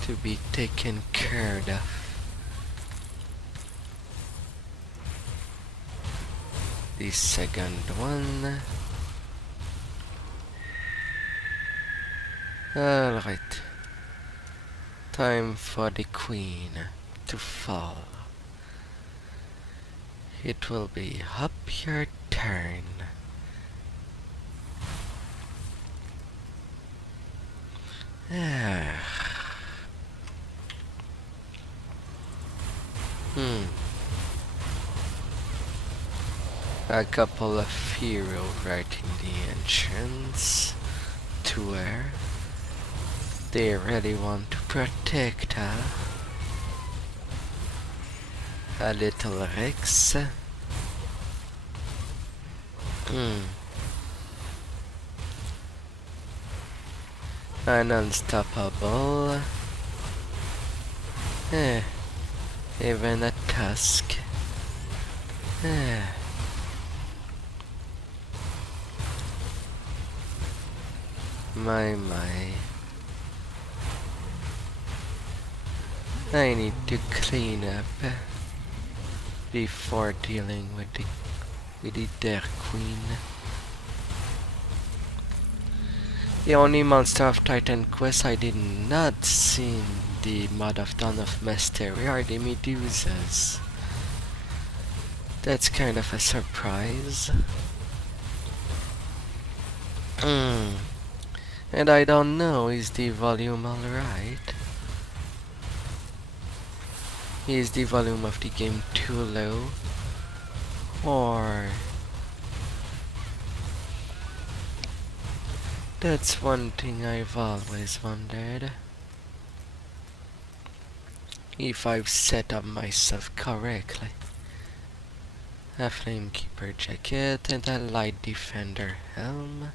to be taken care of. The second one. Alright. Time for the queen to fall. It will be up your turn. A couple of heroes right in the entrance to where they really want to protect her. A little Rex. An unstoppable. Even a Tusk. My. I need to clean up before dealing with the Dark Queen. The only monster of Titan Quest I did not see in the mod of Dawn of Masteries are the Medusas. That's kind of a surprise. And I don't know, is the volume alright? Is the volume of the game too low? Or... That's one thing I've always wondered. If I've set up myself correctly. A Flamekeeper jacket and a Light Defender helm.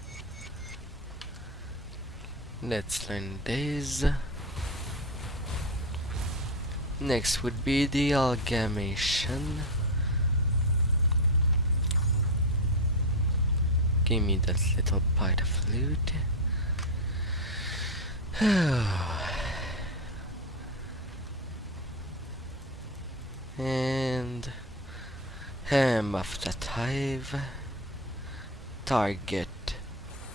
Let's learn this. Next would be the Amalgamation. Give me that little bite of loot. And Hem of the Hive. Target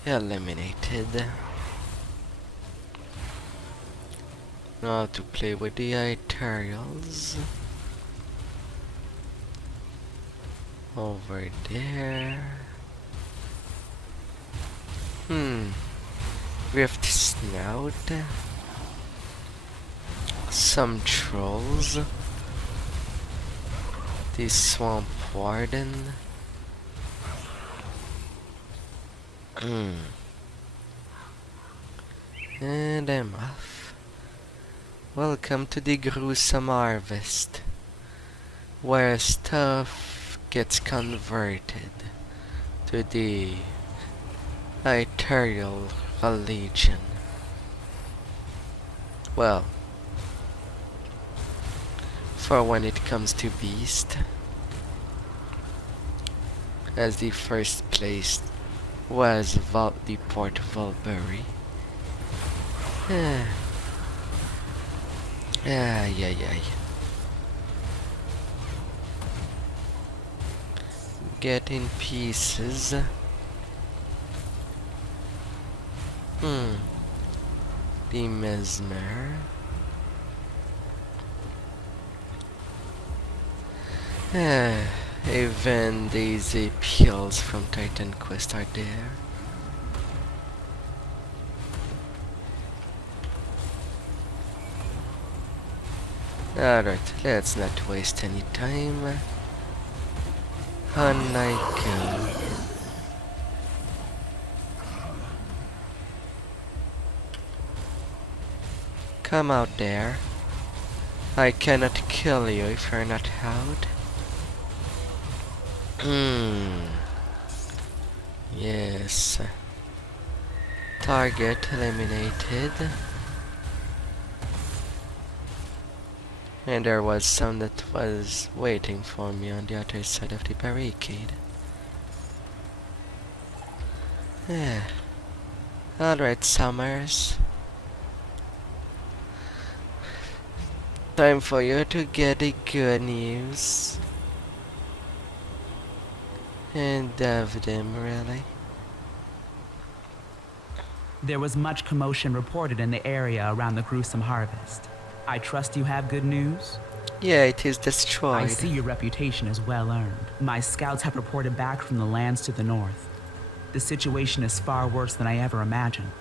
eliminated. Now to play with the Aetherials. Over there. Rift Snout. Some trolls. The Swamp Warden. And I'm off. Welcome to the gruesome harvest, where stuff gets converted to the Aetherial religion. Well, for when it comes to beast, as the first place was the Port Vulberry. Ay, ay, ay. Get in pieces. The Mesmer. Even these appeals from Titan Quest are there. Alright, let's not waste any time. On I go. Come out there. I cannot kill you if you're not out. Yes. Target eliminated. And there was some that was waiting for me on the other side of the barricade. Alright, Summers. Time for you to get the good news. And of them, really. There was much commotion reported in the area around the gruesome harvest. I trust you have good news? Yeah, it is destroyed. I see your reputation is well earned. My scouts have reported back from the lands to the north. The situation is far worse than I ever imagined.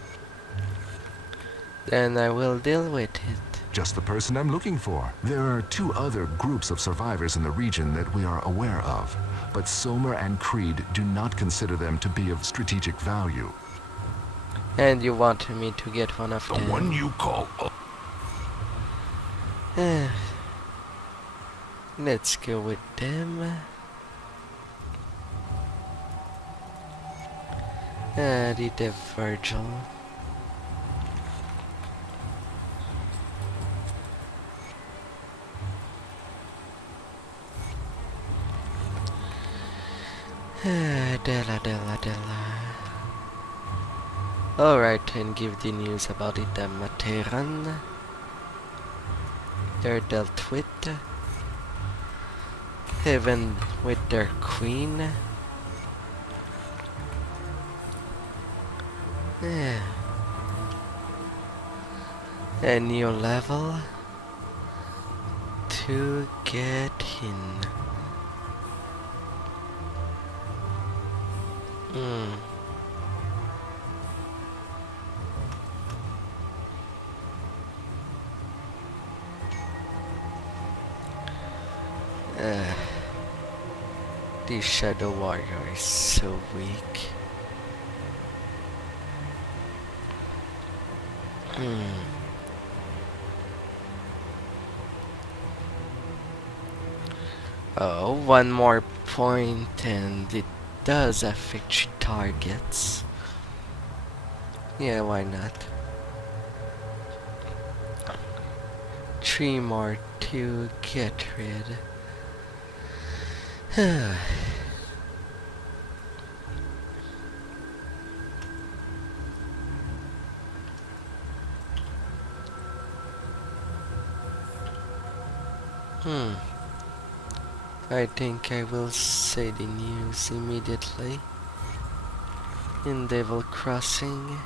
Then I will deal with it. Just the person I'm looking for. There are 2 other groups of survivors in the region that we are aware of, but Somer and Krieg do not consider them to be of strategic value. And you want me to get one of them? The one you call up. Let's go with them. The Virgil. Della. Alright, and give the news about it, the Materan. They're dealt with. Even with their queen. A new level to get in. The Shadow Warrior is so weak. Oh, one more point and it does affect targets. Yeah, why not? 3 more to get rid. I think I will say the news immediately. In Devil Crossing.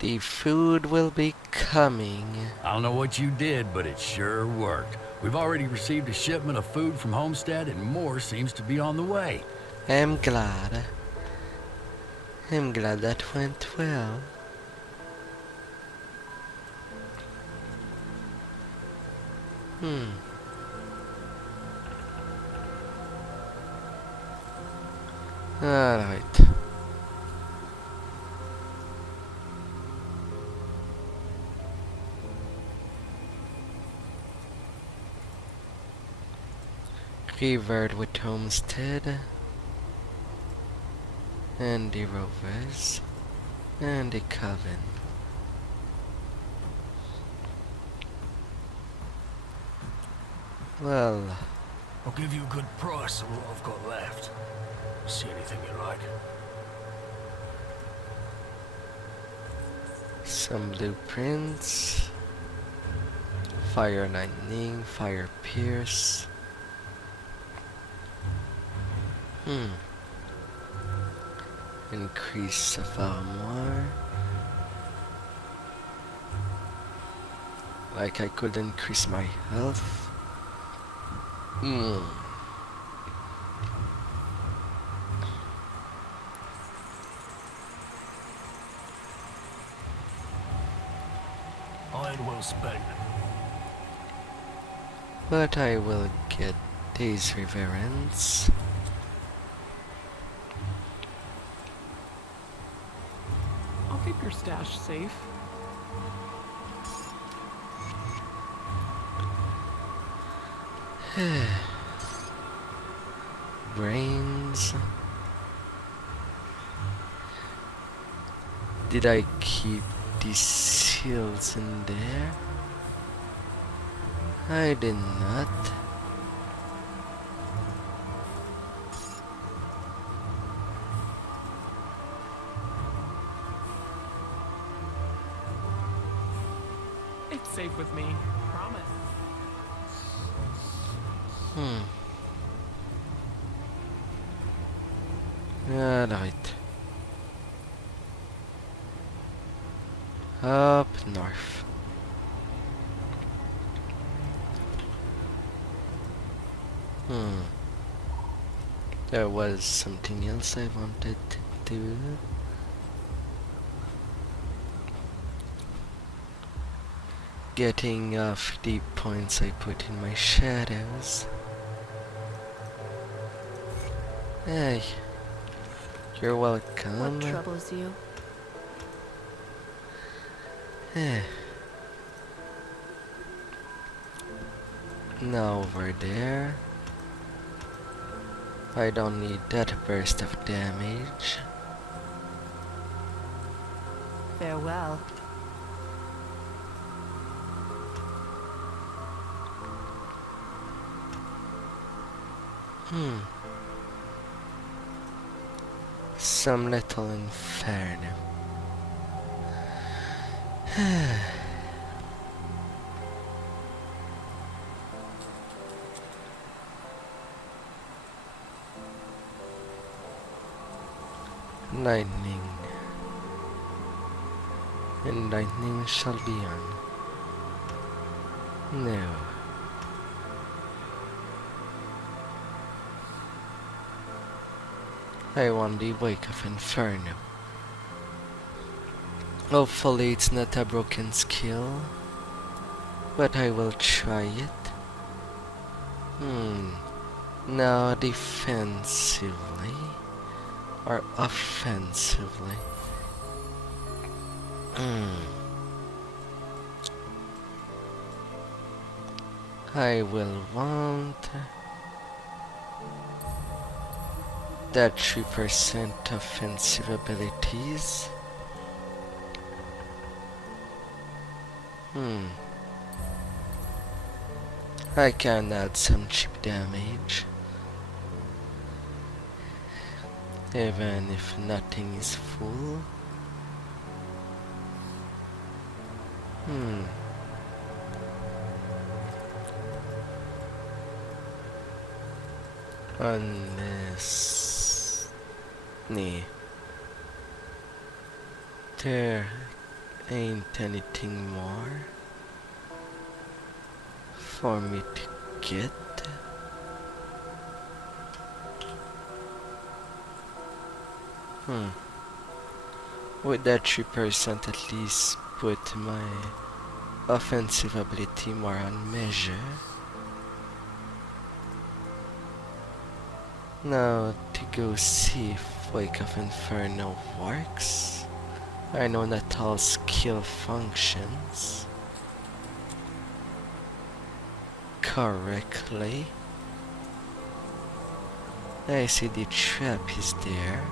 The food will be coming. I don't know what you did, but it sure worked. We've already received a shipment of food from Homestead, and more seems to be on the way. I'm glad. I'm glad that went well. Alright. Revert with Homestead. And the Rovers. And the Coven. Well, I'll give you a good price on what I've got left. See anything you like. some blueprints. Fire lightning, fire pierce. Increase of armor. Like I could increase my health. Iron well spent. But I will get Day's Reverence. I'll keep your stash safe. Brains. Did I keep these seals in there? I did not. It's safe with me. Promise. Alright. Up north. There was something else I wanted to do. Getting off the points I put in my shadows. Hey, you're welcome. What troubles you? Now over there. I don't need that burst of damage. Farewell. Some little inferno. Lightning. And lightning shall be on. No. I want the Wake of Inferno. Hopefully it's not a broken skill, but I will try it. Now defensively or offensively. I will want that 3% offensive abilities. I can add some cheap damage, even if nothing is full. Unless... Nah. There ain't anything more for me to get. With that 3% at least put my offensive ability more on measure. Now to go see if Wake of Inferno works. I know not all skill functions correctly. I see the trap is there.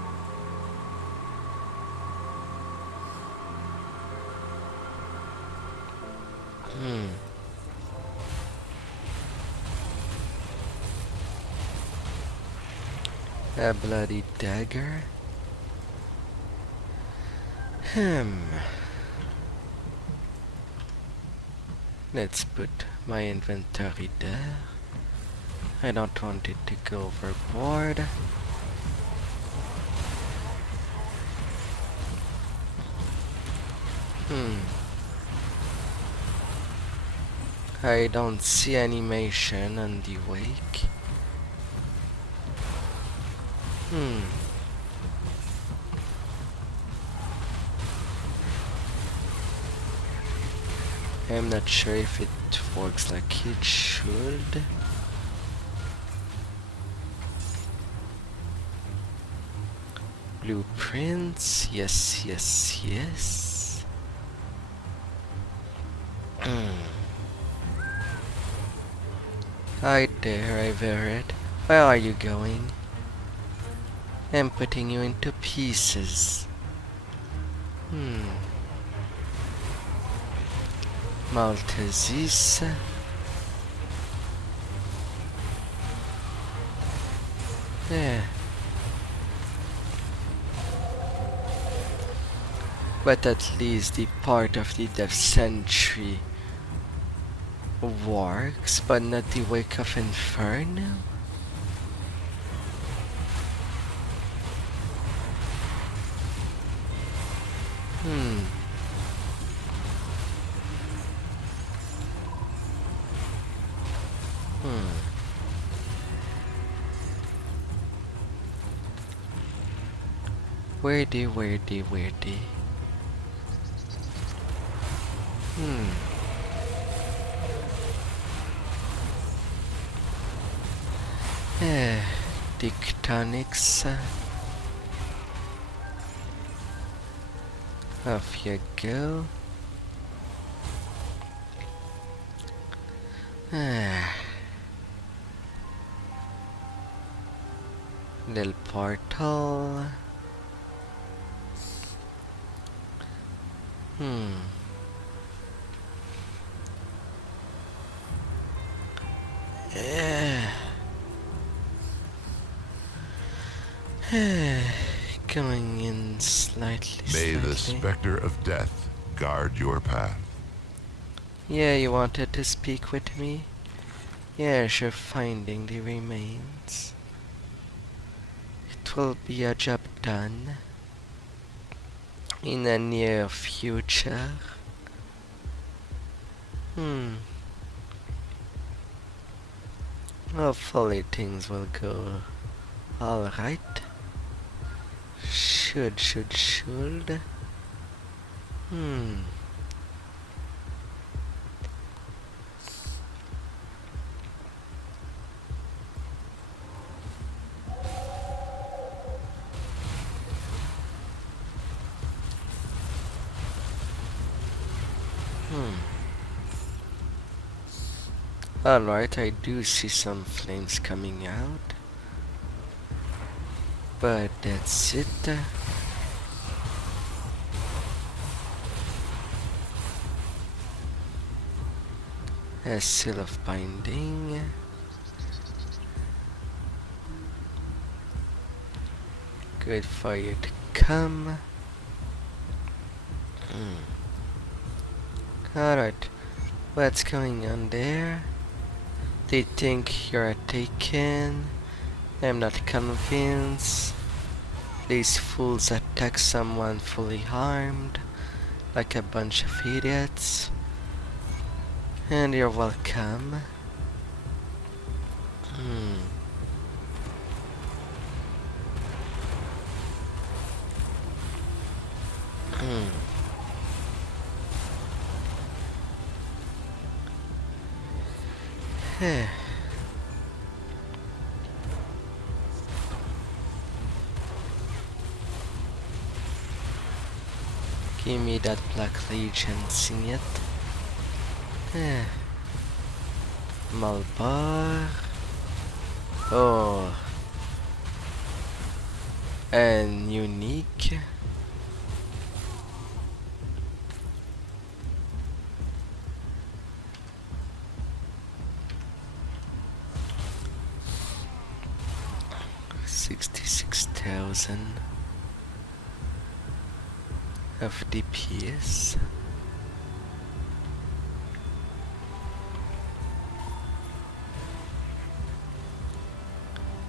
A bloody dagger. Let's put my inventory there. I don't want it to go overboard. I don't see animation on the wake. I'm not sure if it works like it should. Blueprints, yes, yes, yes. Hi there, Everett. Where are you going? I'm putting you into pieces. Maltesers. Yeah. But at least the part of the Death Sentry works, but not the Wake of Inferno? Weirdie. The Chtonics. Off you go. Little portal. Going in slightly. May the specter of death guard your path. Yeah, you wanted to speak with me? Yes, you're finding the remains. It will be a job done in the near future. Hopefully things will go alright. Should. Alright, I do see some flames coming out. But that's it. A seal of binding. Good for you to come. Alright, what's going on there? They think you're taken. I'm not convinced. These fools attack someone fully armed, like a bunch of idiots. And you're welcome. Give me that Black Legion signet. Malbar. Oh. And unique. 66,000 of DPS.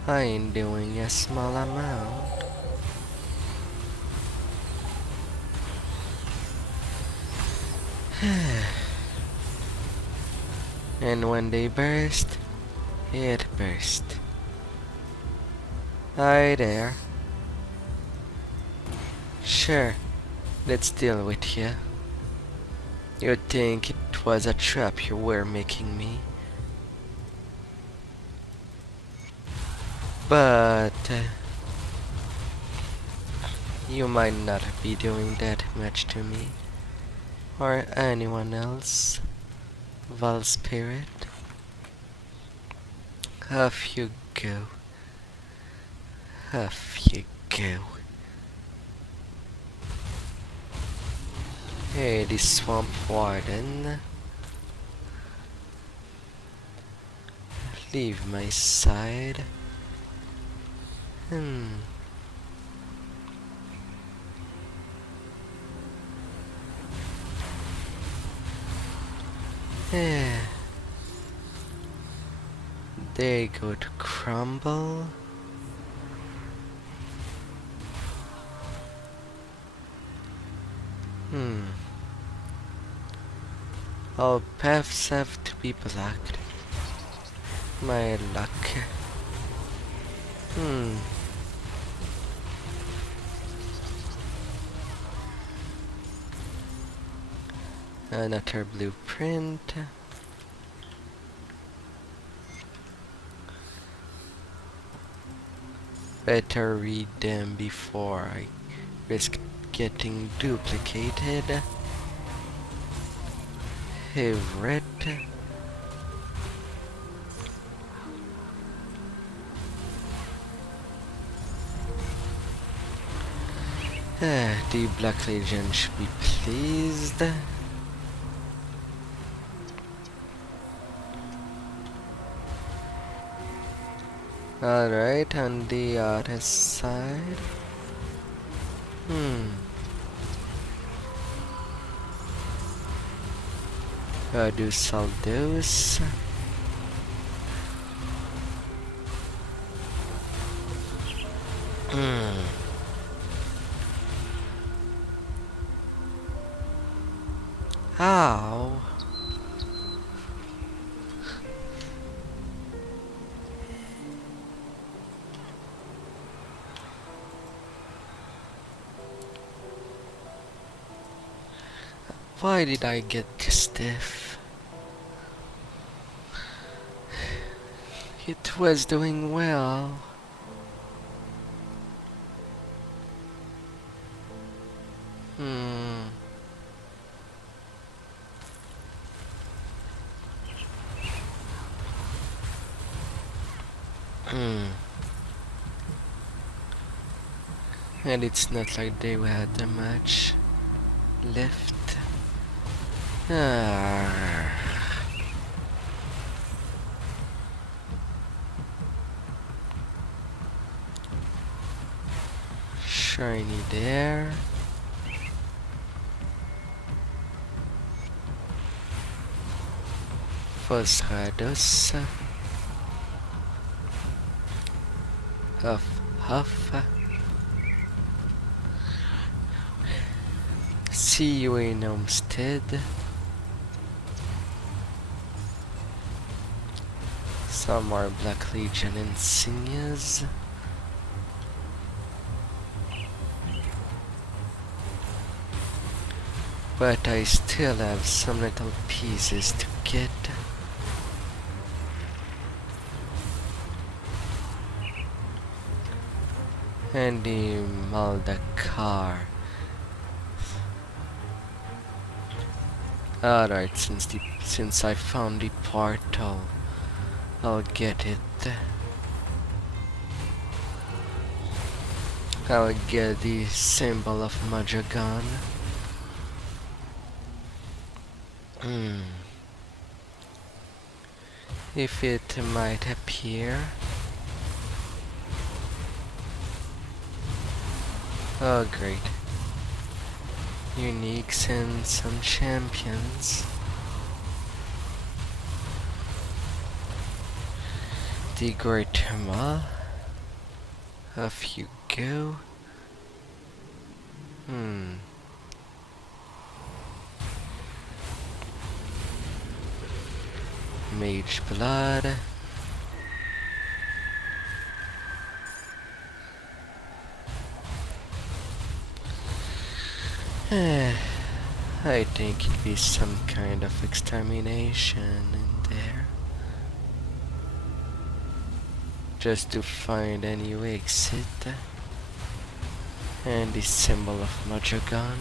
I'm doing a small amount. And when they burst, it burst. Hi there. Sure, let's deal with you. You'd think it was a trap you were making me. But you might not be doing that much to me. Or anyone else. Val Spirit. Off you go. Off you go. Hey, this Swamp Warden. Leave my side. Yeah. They go to crumble. All paths have to be blocked. My luck. Another blueprint. Better read them before I risk getting duplicated. Favorite. The Black Legion should be pleased. Alright, on the other side. Do Saldos. Ow. Why did I get this stiff? It was doing well. And it's not like they had that much left. Shiny there. Fosrados. Huff. See you in Homestead. Some more Black Legion insignias. But I still have some little pieces to get. And the Maldakar. Alright, since I found the portal, I'll get it. I'll get the symbol of Majagan. If it might appear. Oh great. Uniques and some champions. The Gortama. Off you go. Mage Blood. I think it'd be some kind of extermination in there. Just to find a new exit. And the symbol of Majogan.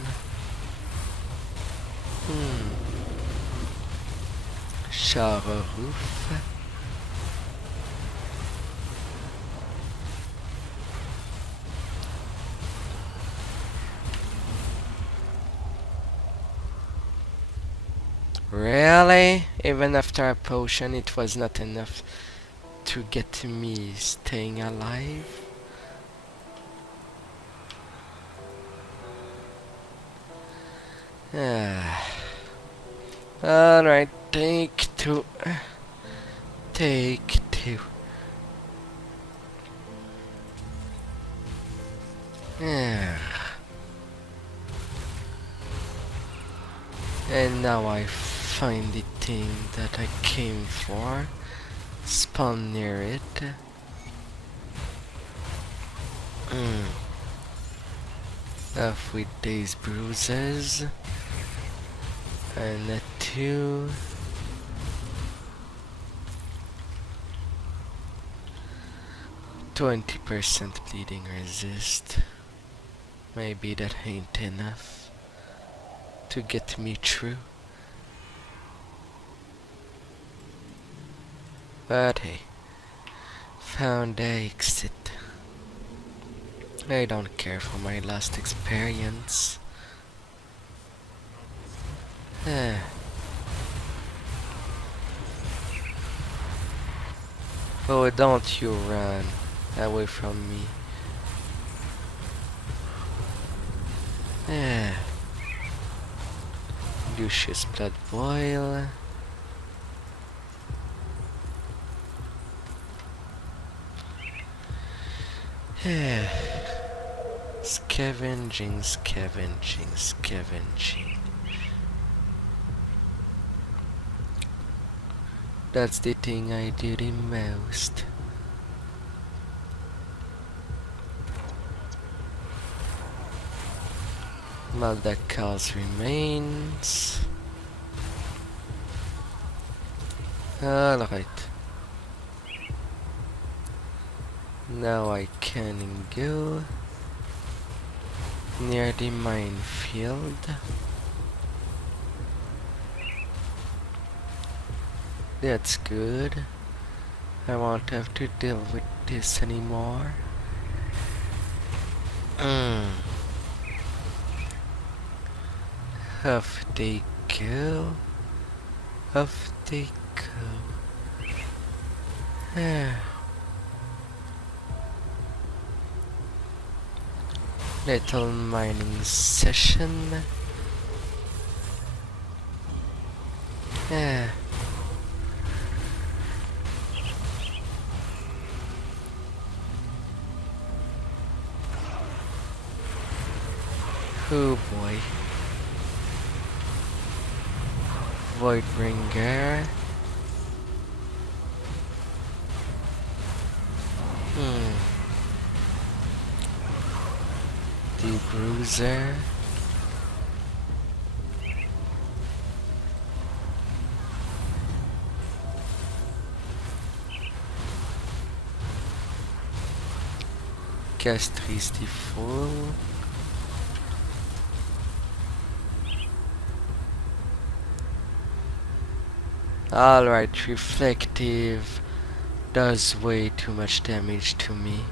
Shower roof. Really? Even after a potion, it was not enough to get me staying alive? Alright, take two. Take two. And now I find the thing that I came for. Spawn near it. Off with these bruises. And a 2. %20 bleeding resist. Maybe that ain't enough to get me through. But hey, found the exit. I don't care for my last experience. Oh, don't you run away from me. Lucius Blood Boil. Scavenging, scavenging, scavenging. That's the thing I do the most. Maldakal's remains. Alright. Now I can go near the minefield. That's good. I won't have to deal with this anymore. Off they go. Off they go. Little mining session. Oh boy. Voiddrinker. The Bruiser. Castries the Fool. Alright, Reflective does way too much damage to me.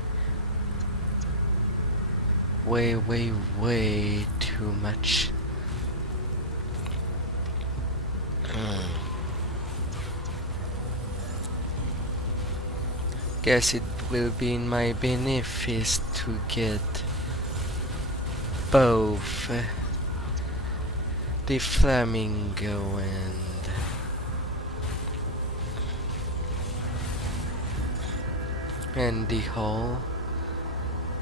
Way, way, way too much. Guess it will be in my benefit to get both the flamingo and the hull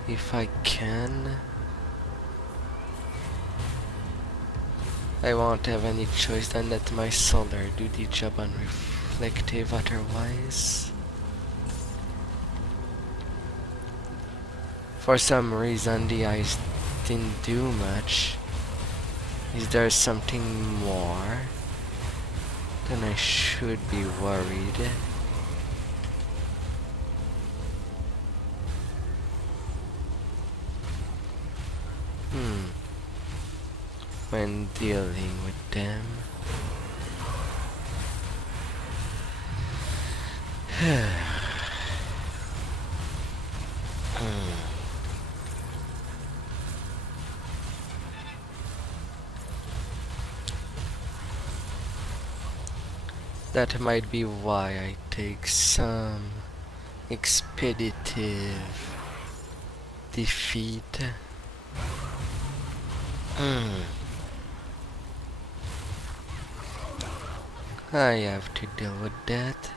if I can. I won't have any choice than let my solar do the job on reflective otherwise. For some reason the eyes didn't do much. Is there something more? Then I should be worried. When dealing with them. That might be why I take some expeditive defeat. I have to deal with that.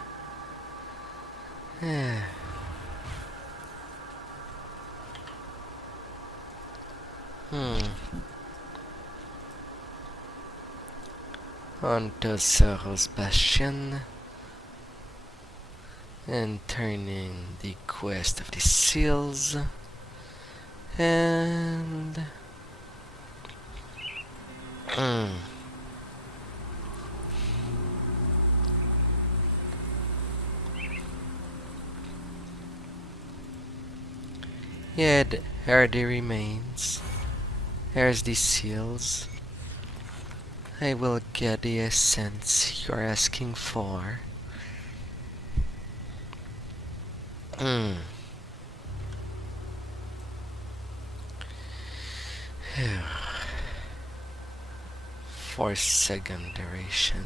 On to Sorrow's Bastion and turning the quest of the seals and yeah, here the remains. Here's the seals. I will get the essence you're asking for. For second duration.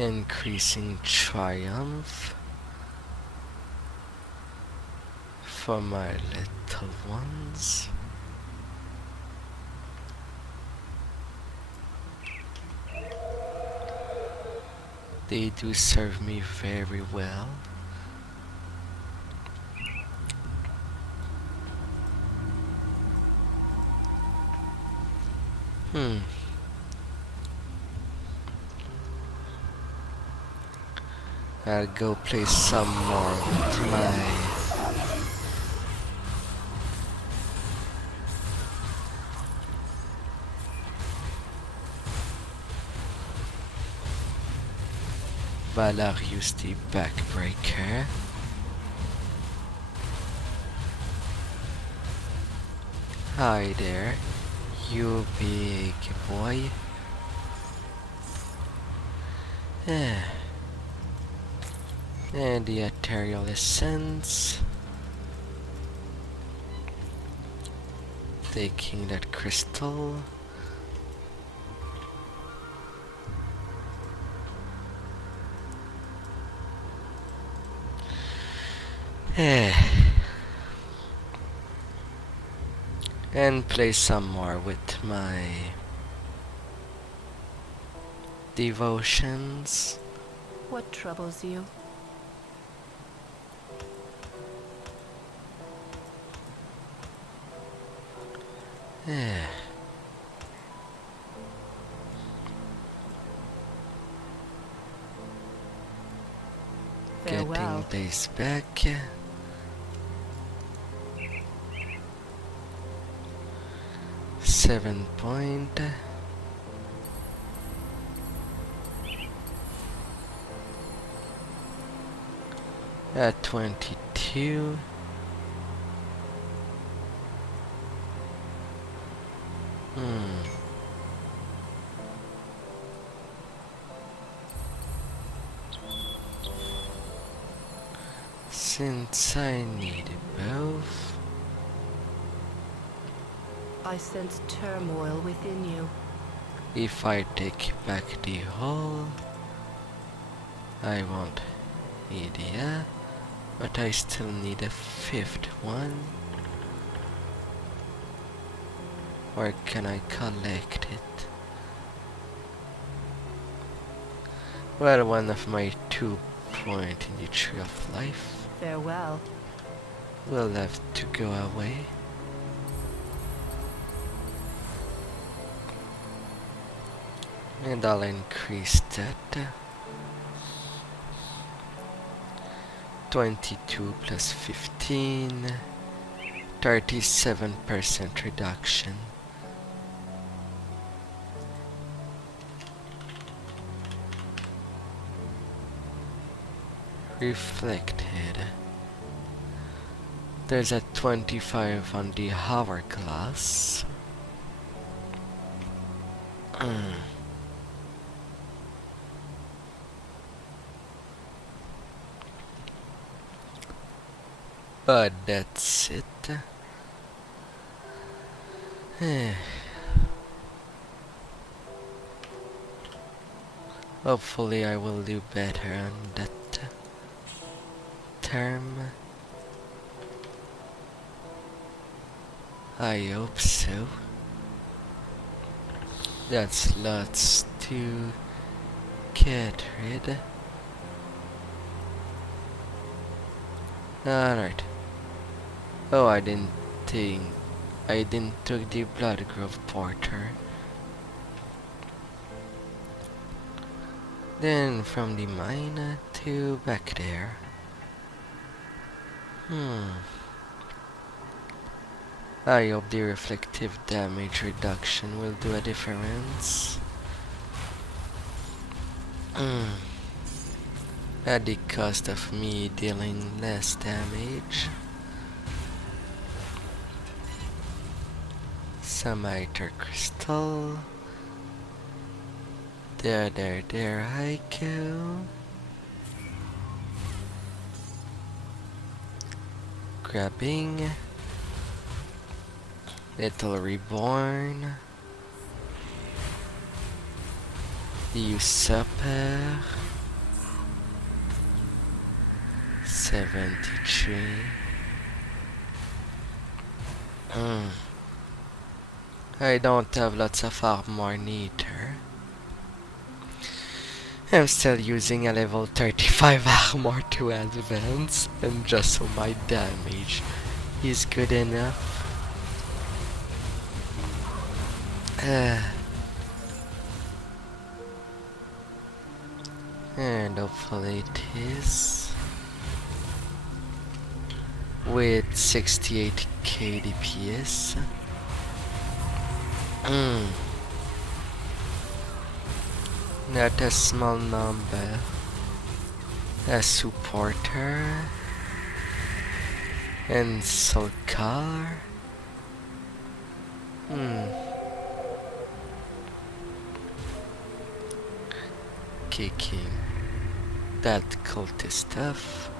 Increasing triumph for my little ones. They do serve me very well. I'll go play some more with my Valarius the Backbreaker. Hi there, you big boy. And the Aetherial Essence. Taking that crystal. And play some more with my devotions. What troubles you? Getting days back. Seven point. At 22. Since I need both. I sense turmoil within you. If I take back the hull, I won't idea, but I still need a fifth one. Or can I collect it? Well, one of my 2-point in the Tree of Life Farewell. will have to go away. And I'll increase that. 22 plus 15, 37% reduction. Reflected. There's a 25 on the hourglass. But that's it. Hopefully I will do better on that term. I hope so. That's lots to get rid. Alright. Oh, I didn't took the Bloodgrove Porter. Then from the mine to back there. I hope the reflective damage reduction will do a difference. At the cost of me dealing less damage. Some Aether Crystal. There I go. Grabbing. Little Reborn. The Usurper. 73. I don't have lots of armor neither. I'm still using a level 35 armor to advance, and just so my damage is good enough. And hopefully it is. With 68k DPS. Not a small number. A supporter. And Sulcar. Kicking that cultist stuff.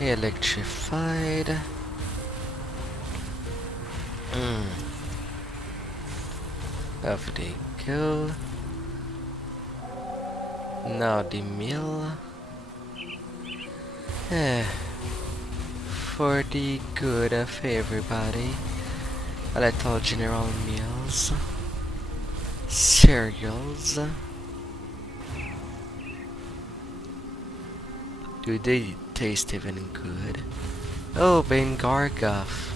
Electrified. Off they go. Now the mill. For the good of everybody, a little general meals, cereals. Do they taste even good? Oh, Ben Gargoff.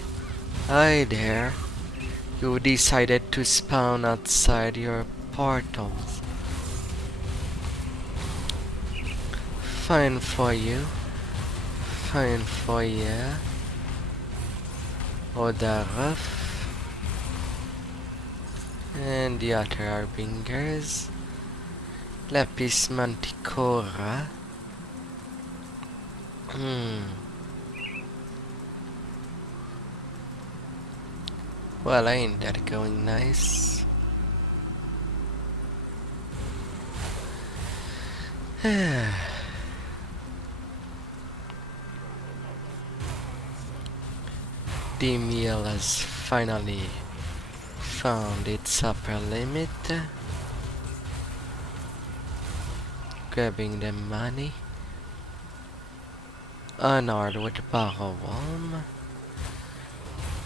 Hi there. You decided to spawn outside your portals. Fine for you. Fine for you. Odarov. And the other harbingers. Lapis Manticora. Well, ain't that going nice? The meal has finally found its upper limit. Grabbing the money. Unarmed with Barrow Worm.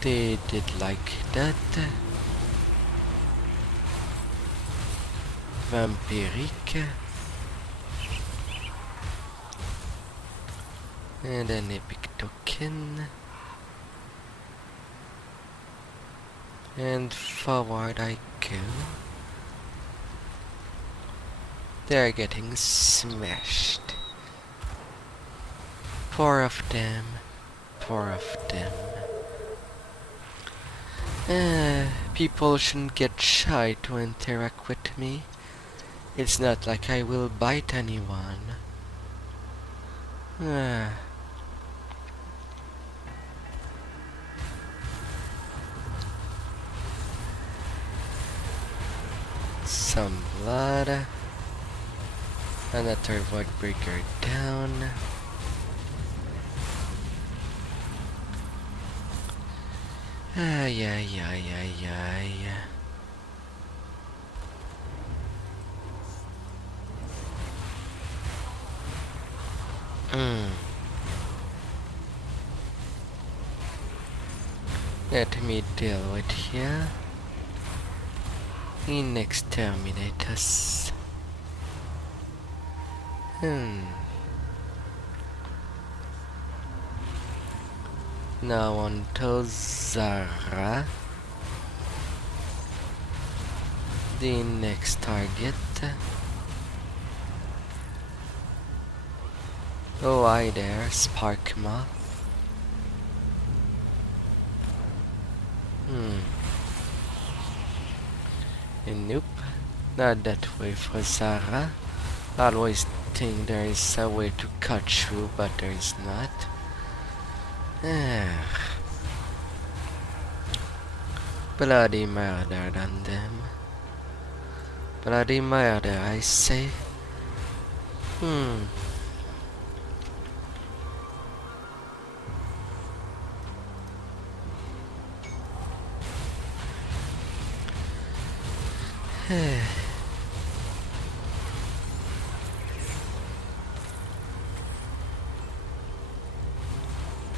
They did like that. Vampiric. And an epic token. And forward I go. They're getting smashed. 4 of them. 4 of them. People shouldn't get shy to interact with me. It's not like I will bite anyone. Some blood. Another Voiddrinker down. Ay. Let me deal with here. He exterminate us. Now on to Zara. The next target. Oh, hi there, Spark Moth. Nope, not that way for Zara. I always think there is a way to cut through, but there is not. Bloody murder on them. Bloody murder, I say.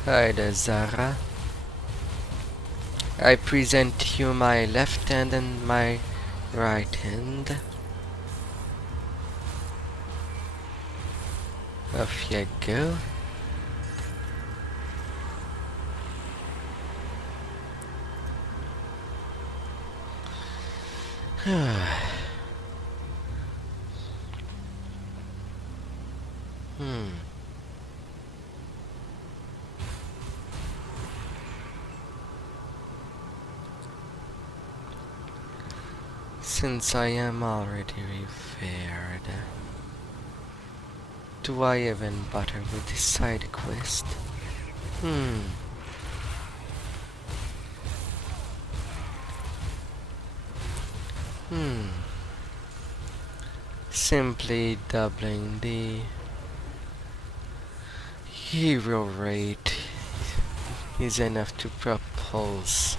Hi there, Zara. I present you my left hand and my right hand. Off you go. Since I am already revered, do I even bother with this side quest? Simply doubling the hero rate is enough to propulse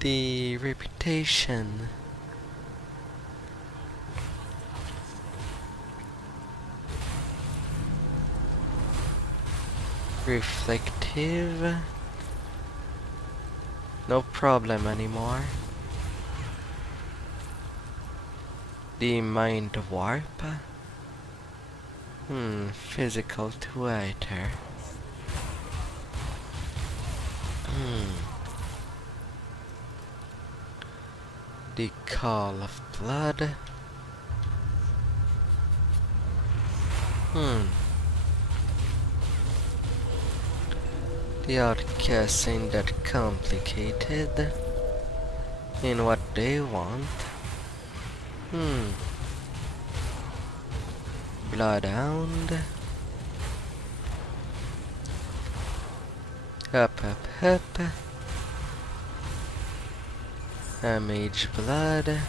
the reputation. Reflective. No problem anymore. The mind warp. Physical to Aether. The Call of Blood. The outcasts ain't that complicated in what they want. Bloodhound. Up. Mage Blood.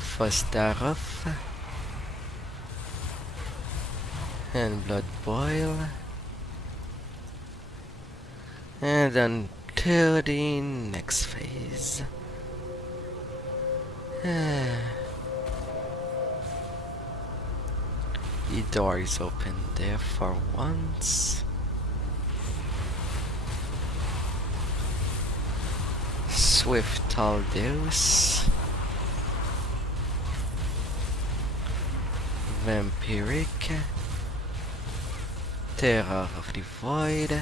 Fostarov. And Blood Boil. And until the next phase. The door is open there for once. Swift Aldeus. Vampiric. Terror of the Void.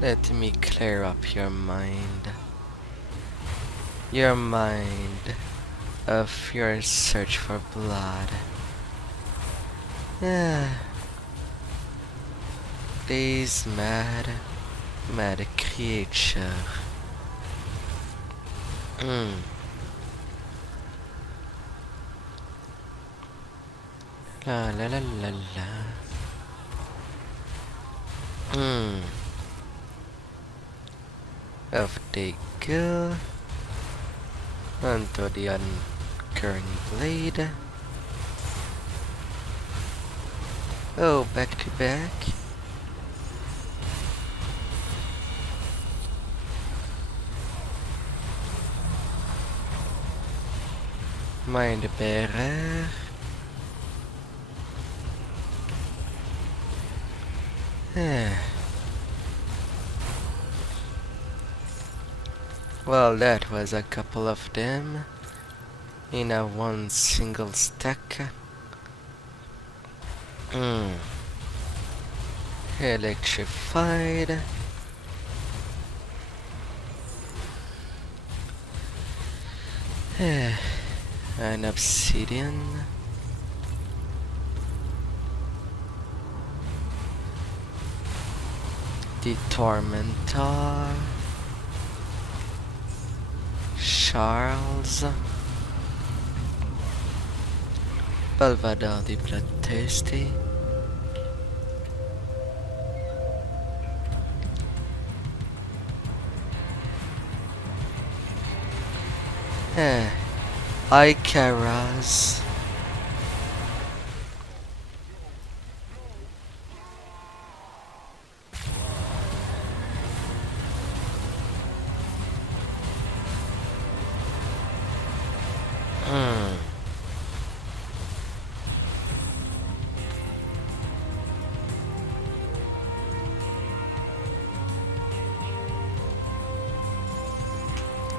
Let me clear up your mind. Your mind of your search for blood. These mad creature. La la la la la. Off they go onto the uncurring blade. Oh, back to back. Mind bearer. Well, that was a couple of them in a one single stack. Electrified. An obsidian. The Tormentor. Charles. Belvedere the Bloodthirsty. Icaras.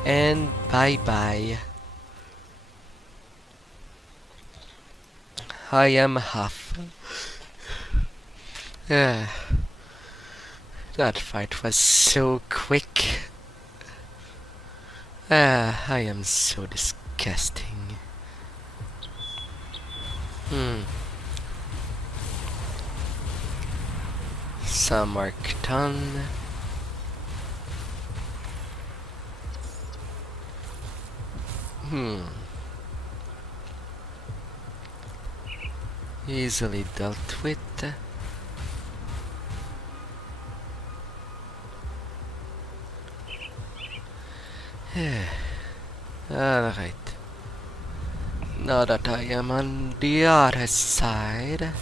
And bye-bye. I am half. That fight was so quick. I am so disgusting. Some more Ch'thon. Easily dealt with. Alright. Now that I am on the other side,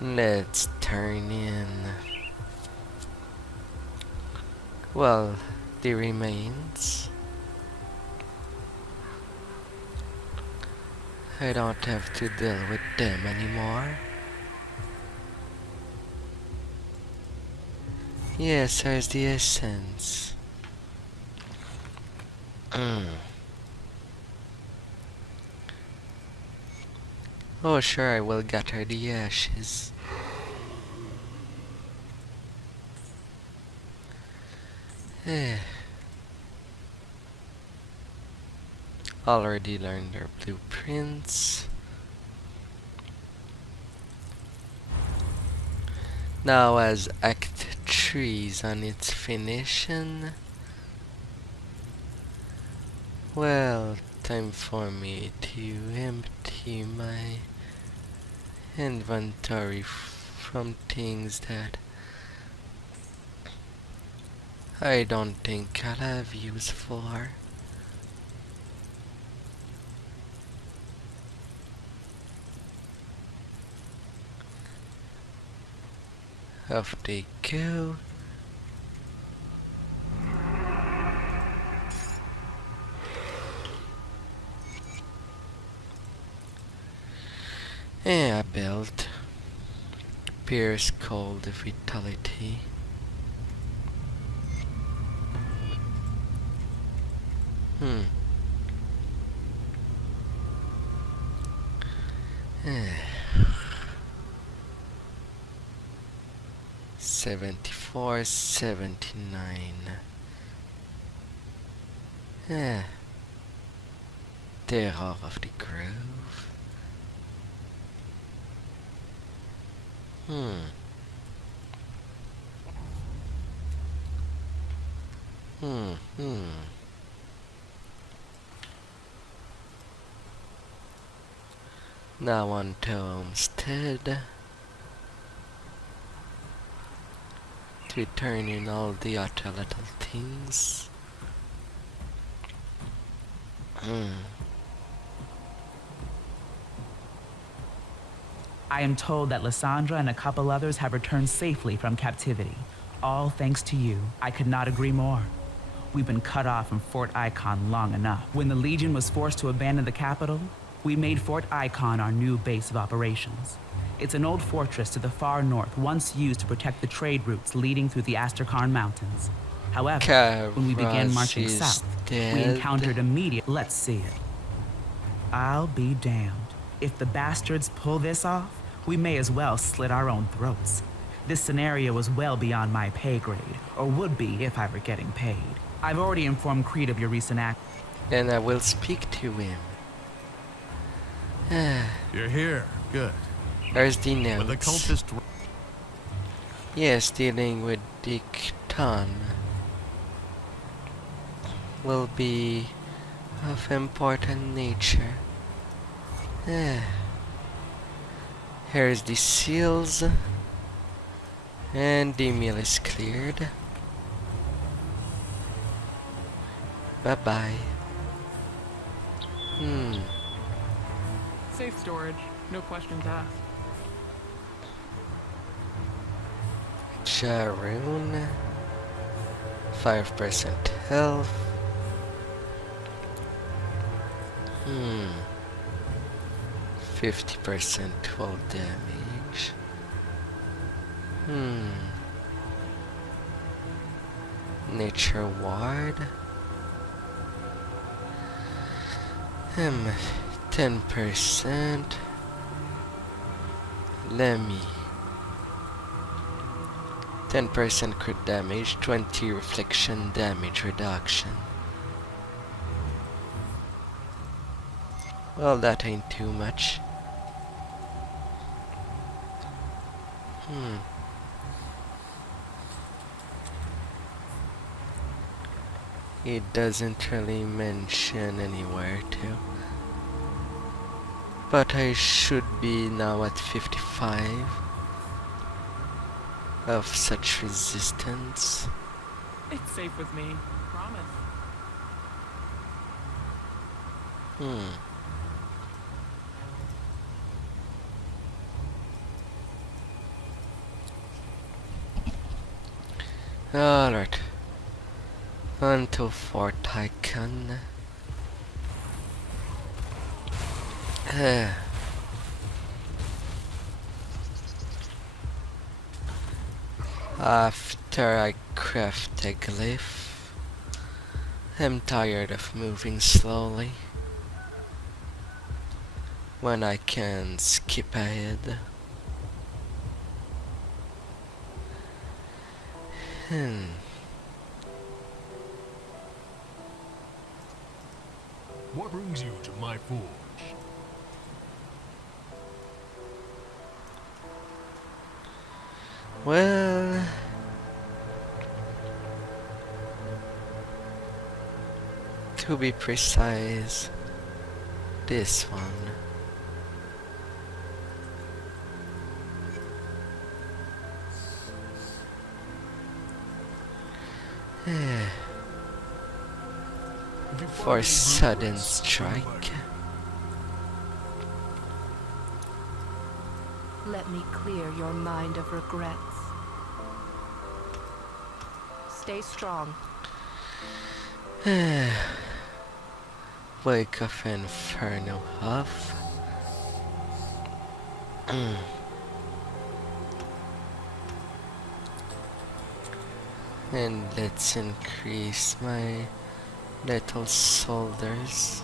let's turn in. Well, the remains. I don't have to deal with them anymore. Yes, there's the essence. Oh, sure, I will gather the ashes. Already learned their blueprints. Now as Act 3 is on its finishing, well, time for me to empty my inventory from things that I don't think I'll have use for. Off they go. Yeah, I built Pierce Cold Vitality. Yeah. 74, 79. Yeah. Terror of the Grove. Now on to Homestead. To turn in all the other little things. I am told that Lysandra and a couple others have returned safely from captivity. All thanks to you. I could not agree more. We've been cut off from Fort Icon long enough. When the Legion was forced to abandon the capital, we made Fort Icon our new base of operations. It's an old fortress to the far north, once used to protect the trade routes leading through the Asterkarn Mountains. However, when we began marching south, we encountered immediate... Let's see it. I'll be damned. If the bastards pull this off, we may as well slit our own throats. This scenario was well beyond my pay grade, or would be if I were getting paid. I've already informed Krieg of your recent act. Then I will speak to him. You're here. Good. There's the notes. With the cultist... Yes, dealing with the Ch'thon will be of important nature. Here's the seals. And the meal is cleared. Bye-bye. Safe storage. No questions asked. Sharoon. 5% health. 50% fall damage. Nature Ward. 10%. Lemmy. 10% crit damage, 20 reflection damage reduction. Well, that ain't too much. It doesn't really mention anywhere to. But I should be now at 55 of such resistance. It's safe with me. Promise. Alright. On to Fort Icon. After I craft a glyph, I'm tired of moving slowly when I can skip ahead. What brings you to my forge? Well, to be precise, this one. For sudden strike. Let me clear your mind of regrets. Stay strong. Wake of Inferno Huff. And let's increase my little soldiers.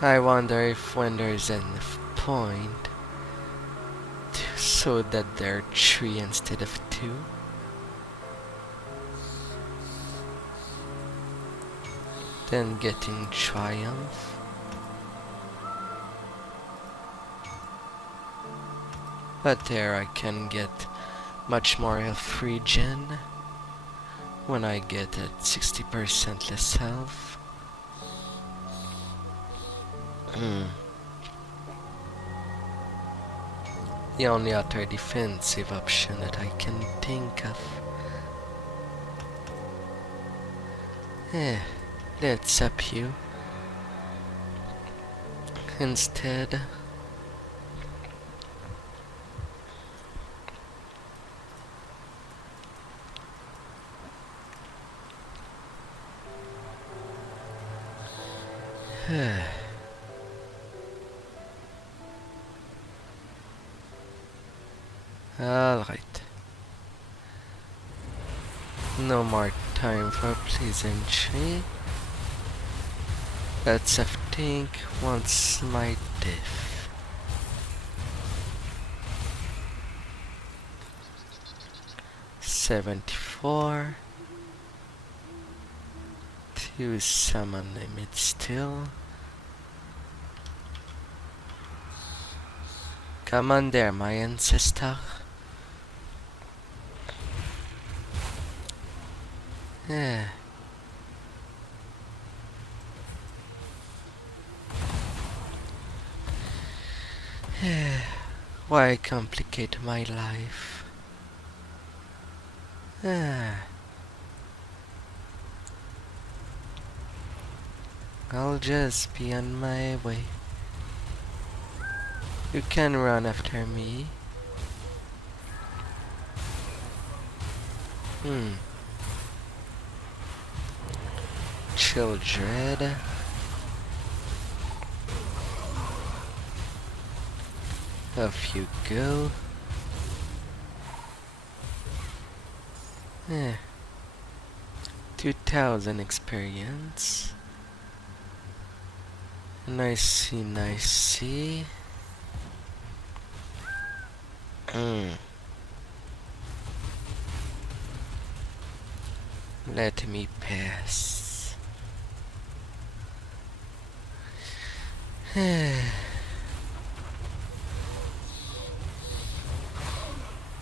I wonder if when there's enough point so that there are 3 instead of 2. Then getting Triumph. But there I can get much more health regen when I get at 60% less health. The only other defensive option that I can think of. Let's up you instead. Alright. No more time for pleasantry. Let's think once my death. $74. To summon limit still. Come on there, my ancestor. Why complicate my life? I'll just be on my way. You can run after me. Children. Off you go. 2000 experience. Nicey. Let me pass.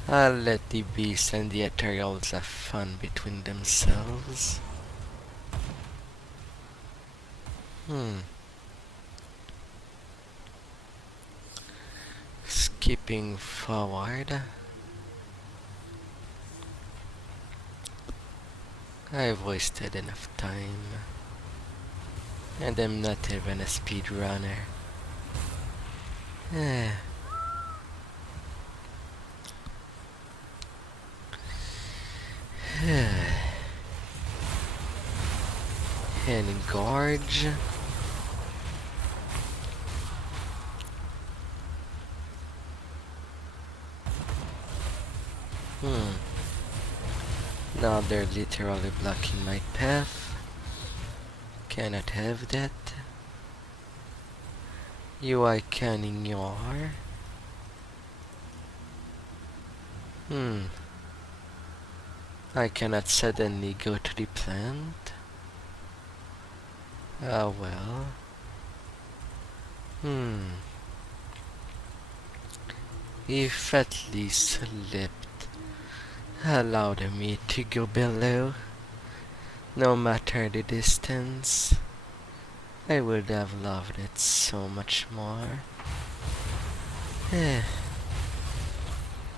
I'll let the beasts and the Aetherials have fun between themselves. Skipping forward. I've wasted enough time. And I'm not even a speedrunner. Engorge. Now they're literally blocking my path. Cannot have that. You I can ignore. I cannot suddenly go to the plant. Ah well. If at least Lip allowed me to go below, no matter the distance, I would have loved it so much more.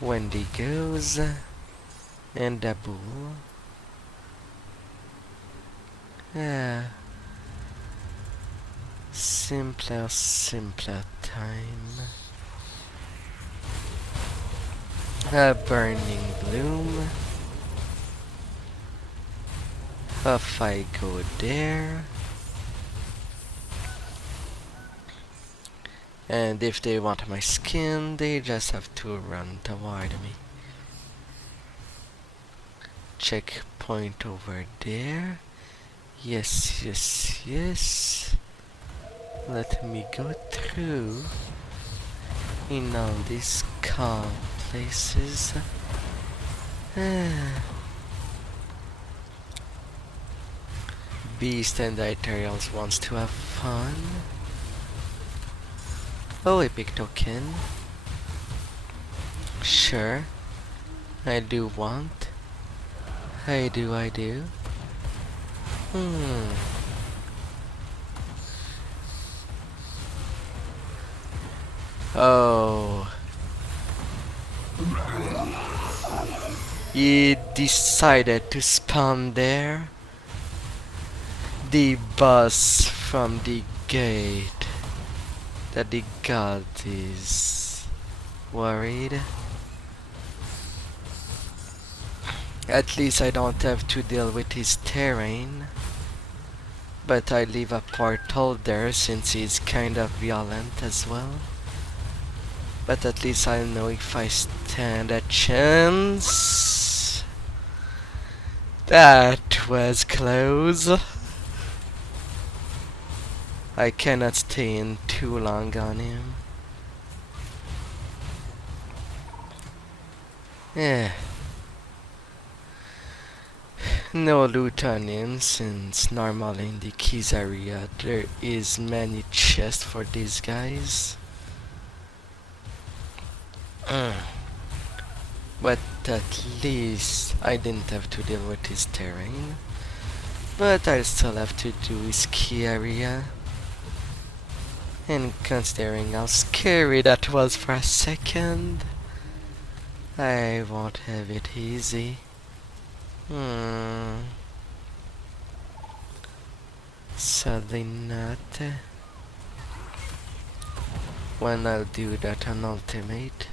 Wendy goes, and the bull. Simpler time. A burning bloom. If I go there. And if they want my skin, they just have to run toward me. Checkpoint over there. Yes, yes, yes. Let me go through in all these calm places. Beast and Aetherials wants to have fun. Oh, epic token. Sure. I do want. I do. Oh. He decided to spawn there. The boss from the gate. That the god is worried. At least I don't have to deal with his terrain. But I leave a portal there since he's kind of violent as well. But at least I know if I stand a chance. That was close. I cannot stay in too long on him. Yeah. No loot on him since normally in the keys area there is many chests for these guys. But at least I didn't have to deal with his terrain. But I still have to do his key area. And considering how scary that was for a second, I won't have it easy. Sadly not. When I'll do that on ultimate.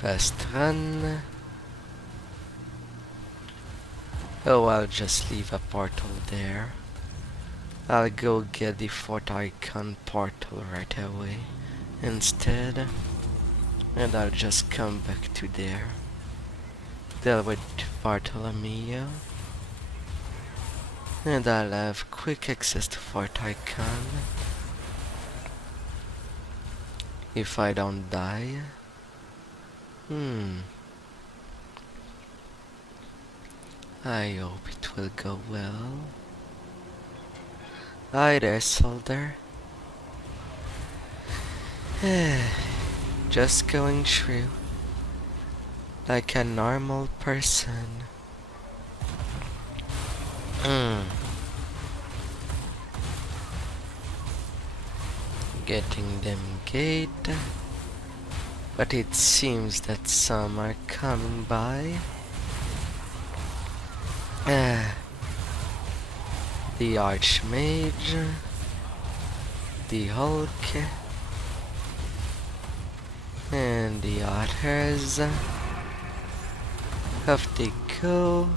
Fast run. Oh, I'll just leave a portal there. I'll go get the 4th icon portal right away instead. And I'll just come back to there. Deal with Bartolomeo. And I'll have quick access to 4th icon. If I don't die. I hope it will go well. Hi there, soldier. Just going through like a normal person. Getting them gate. But it seems that some are coming by. The Archmage, the Hulk, and the others have to go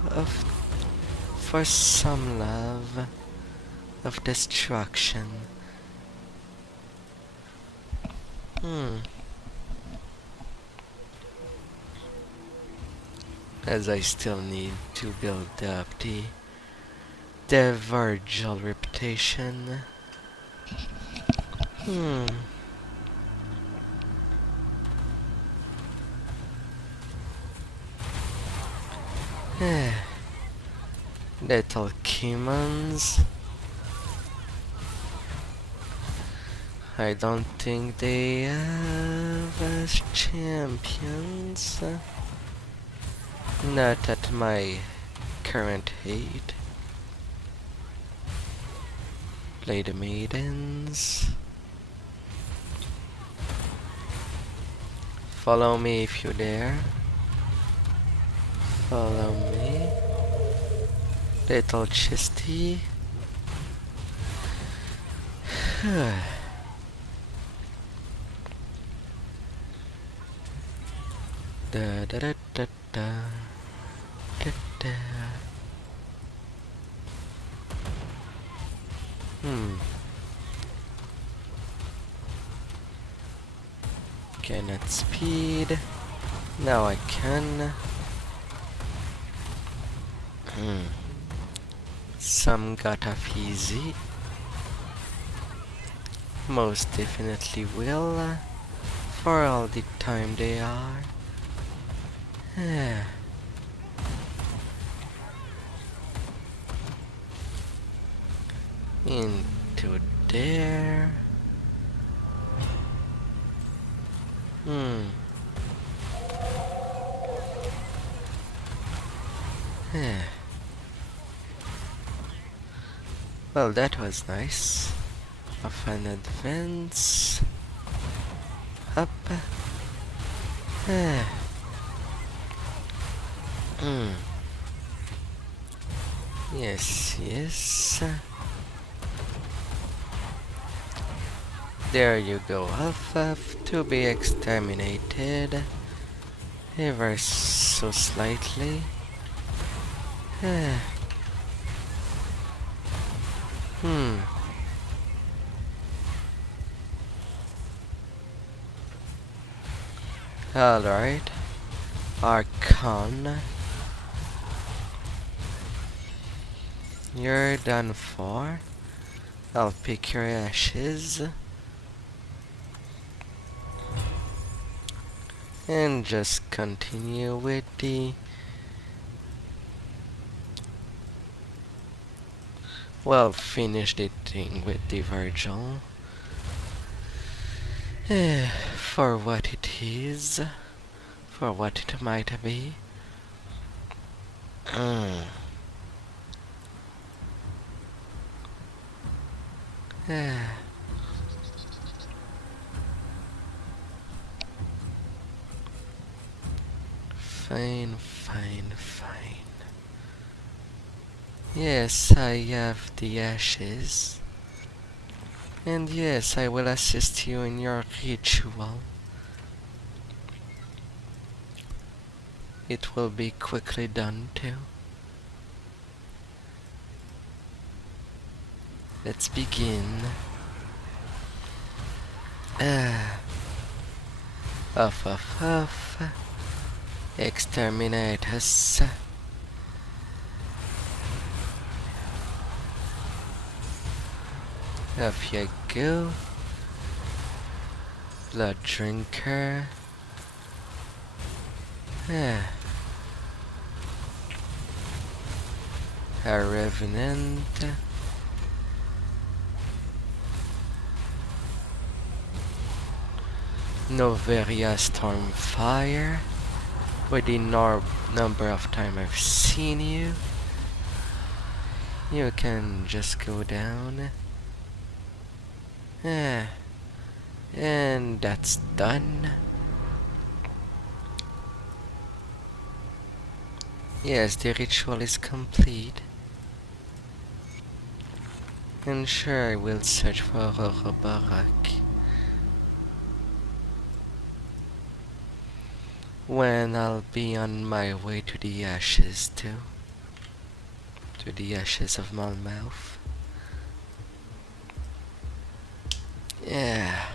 for some love of destruction. As I still need to build up the Virgil reputation. Little Kimons. I don't think they have as champions. Not at my current height. Play the maidens. Follow me if you dare. Follow me. Little Chisty. Da da da da da da da. Cannot speed. Now I can. Some got off easy. Most definitely will. For all the time they are. Into there. Well, that was nice. Of an advance. Up. Yes, yes. There you go, Alpha, to be exterminated. Ever so slightly. Alright. Archon. You're done for. I'll pick your ashes. And just continue with the... Well, finish the thing with the Virgil. For what it is. For what it might be. Fine, fine, fine. Yes, I have the ashes. And yes, I will assist you in your ritual. It will be quickly done too. Let's begin. Off, off, off. Exterminate us. Off you go. Bloodrinker. A Revenant. Noveria Stormfire. With the number of times I've seen you, you can just go down. And that's done. Yes, the ritual is complete. And sure, I will search for Aurora Barak. When I'll be on my way to the Ashes too. To the Ashes of Malmouth. Yeah.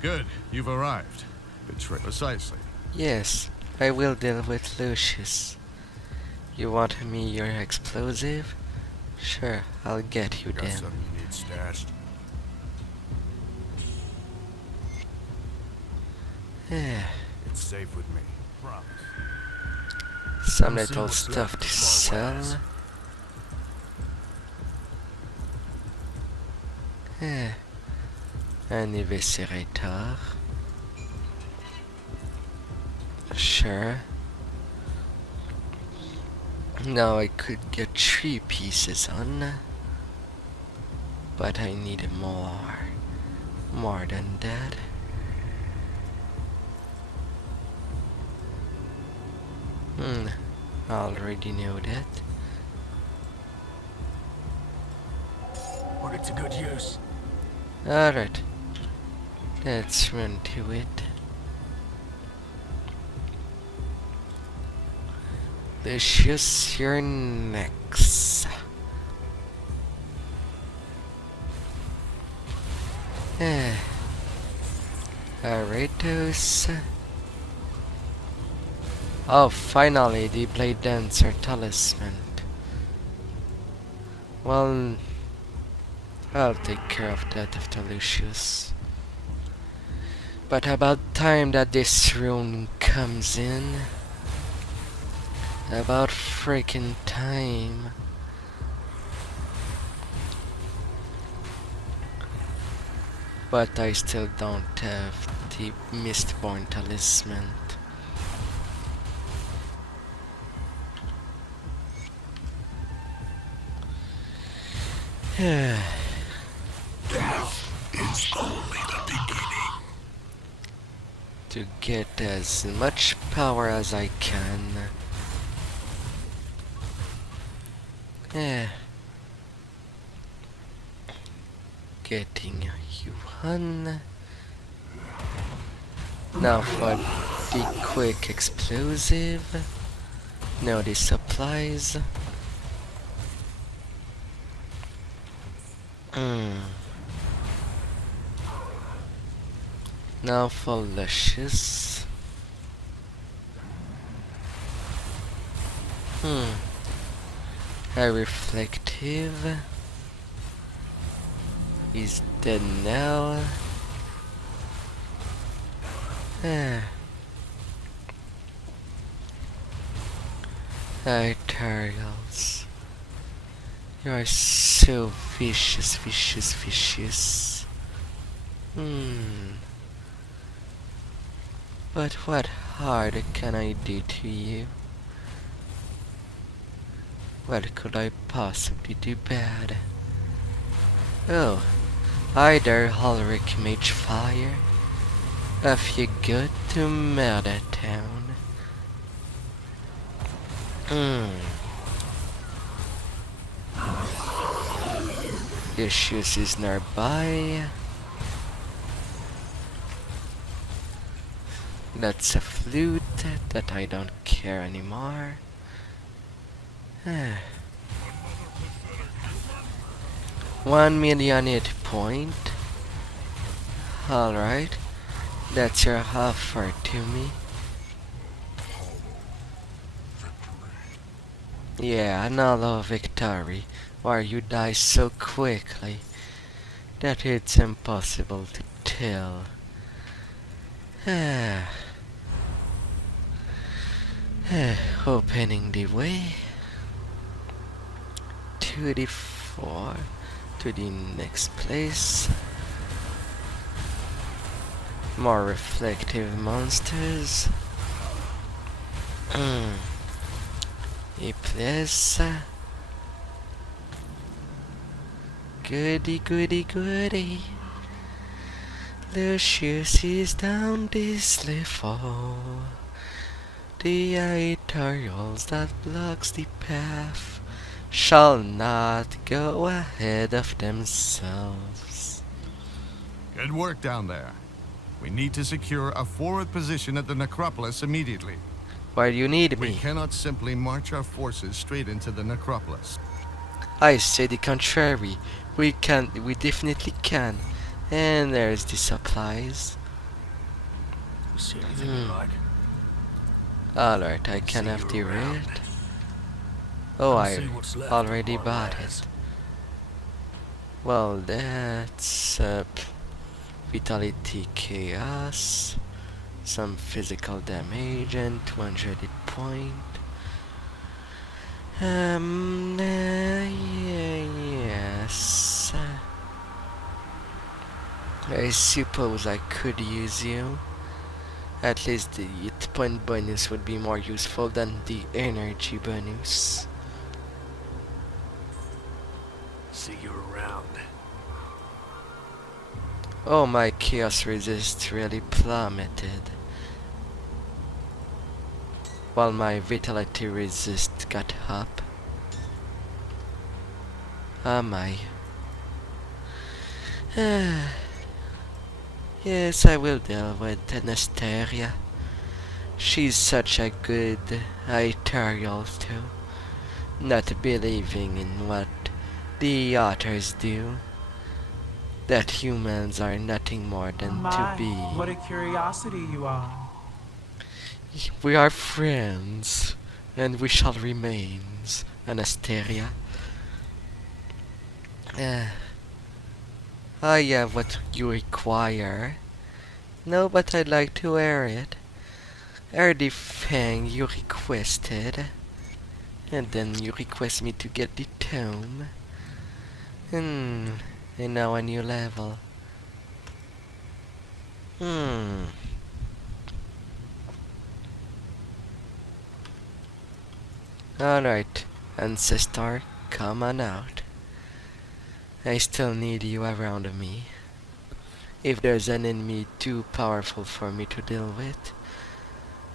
Good, you've arrived. Precisely. Yes, I will deal with Lucius. You want me your explosive? Sure, I'll get you Got then. something you need stashed? It's safe with me. Promise. Some Let's see little what's stuff left to of our wares. sell. An eviscerator. Sure. Now I could get 3 pieces on. But I need more. More than that. I already know that. Put it to good use. Alright. Let's run to it. Lucius, you're next. Aratos. Oh, finally, the Blade Dancer Talisman. Well, I'll take care of that after Lucius. But about time that this rune comes in. About freaking time. But I still don't have the Mistborn Talisman. Death is only the beginning. To get as much power as I can. Getting you one. Now for the quick explosive. No, the supplies. Now for Lucius. A reflective. He's dead now. Aetherials. You are so vicious, vicious, vicious. But what harm can I do to you? What could I possibly do bad? Oh, either Ulrich Mage Fire, if you go to Murder Town. Lucius is nearby. That's a flute that I don't care anymore. 1 million hit point. Alright, that's your offer to me. Yeah, another victory, where you die so quickly that it's impossible to tell. Opening the way to the to the next place. More reflective monsters. A place. Goody, goody, goody. Lucius is down this level. The Aetherials that blocks the path shall not go ahead of themselves. Good work down there. We need to secure a forward position at the necropolis immediately. Why do you need me? We cannot simply march our forces straight into the necropolis. I say the contrary. We definitely can. And there's the supplies. See anything you like? Alright, I can have the red. Oh, I already bought it. Well, that's Vitality Chaos, some physical damage, and 200 hit point. Yes. I suppose I could use you. At least the hit point bonus would be more useful than the energy bonus. See you around. Oh, my chaos resist really plummeted. while my vitality resist got up. Oh my. Yes, I will deal with Anastasia. She's such a good Aetherial too, not believing in what the others do, that humans are nothing more than to be. What a curiosity you are. We are friends, and we shall remain, Anastasia. I have what you require. No, but I'd like to wear it. Are the fang you requested, and then you request me to get the tome. And now a new level. Alright, Ancestor, come on out. I still need you around me. If there's an enemy too powerful for me to deal with,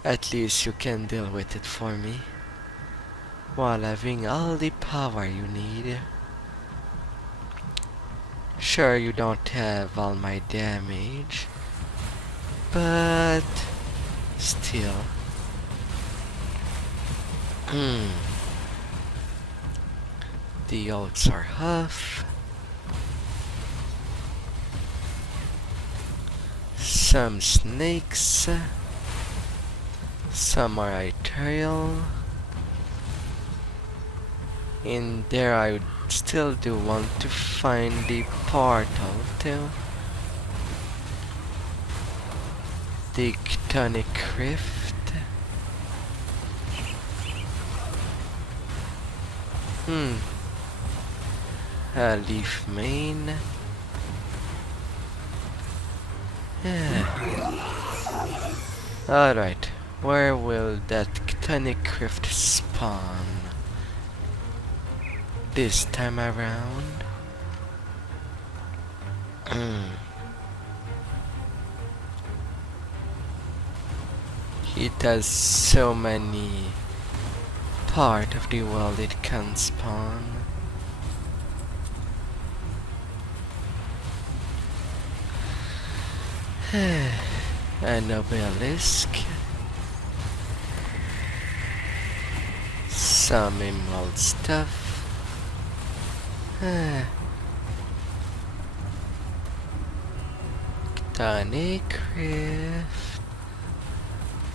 at least you can deal with it for me, while having all the power you need. Sure, you don't have all my damage, but still. The oats are huff. Some snakes. Some are Aetherial. In there I still do want to find the portal too. The Chtonic rift. A leaf mane. Alright, where will that Chtonic rift spawn? This time around? It has so many part of the world it can spawn. An obelisk. Some emerald stuff. Chtonic rift.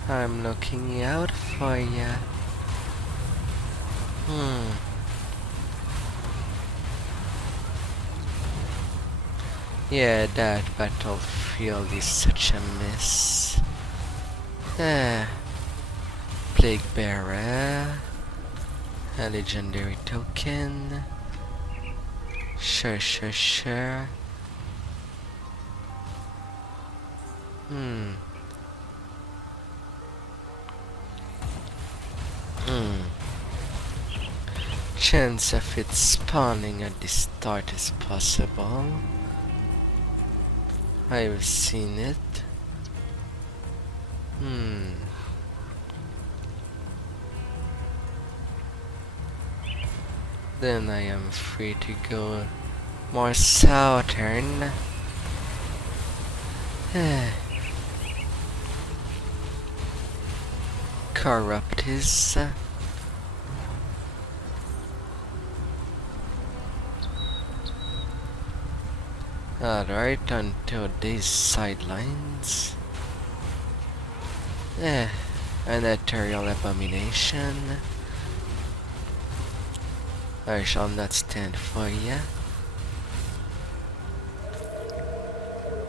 I'm looking out for ya. Yeah, that battlefield is such a mess. Plague Bearer. A legendary token. Sure. Chance of it spawning at the start is possible. I've seen it. Then I am free to go more southern. Corruptus. Alright, onto these sidelines. An ethereal abomination. I shall not stand for ya.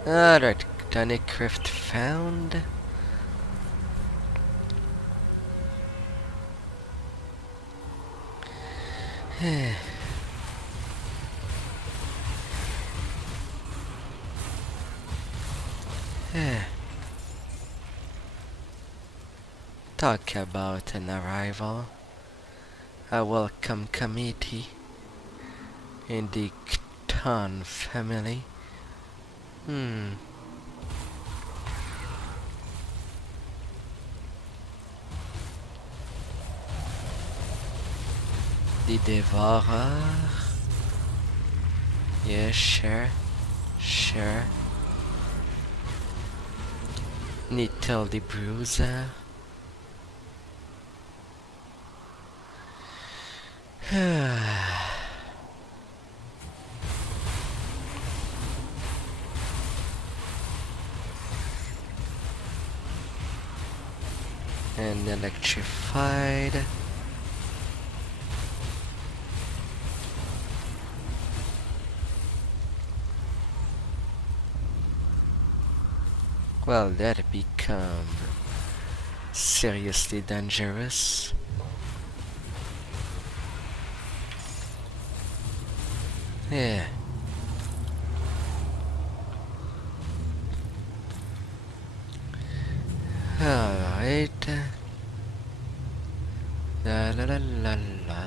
Alright, Chtonic rift found. Talk about an arrival. A welcome committee in the Ch'thon family. The Devourer. Yeah, sure. Sure. Nittel the Bruiser. And electrified. Well, that become seriously dangerous. Yeah. Alright. La la la la la.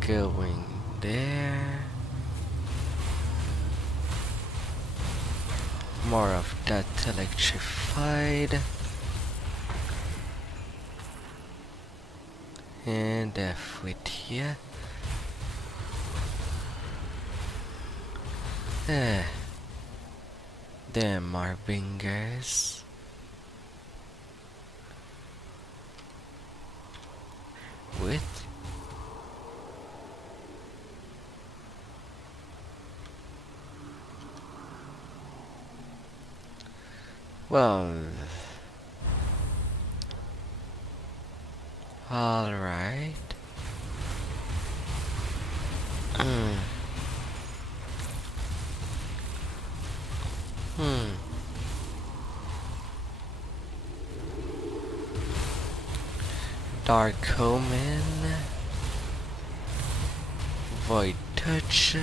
Going there. More of that electrified. And F with here. Them are bingers. With well, all right. Dark Omen, Void Touch.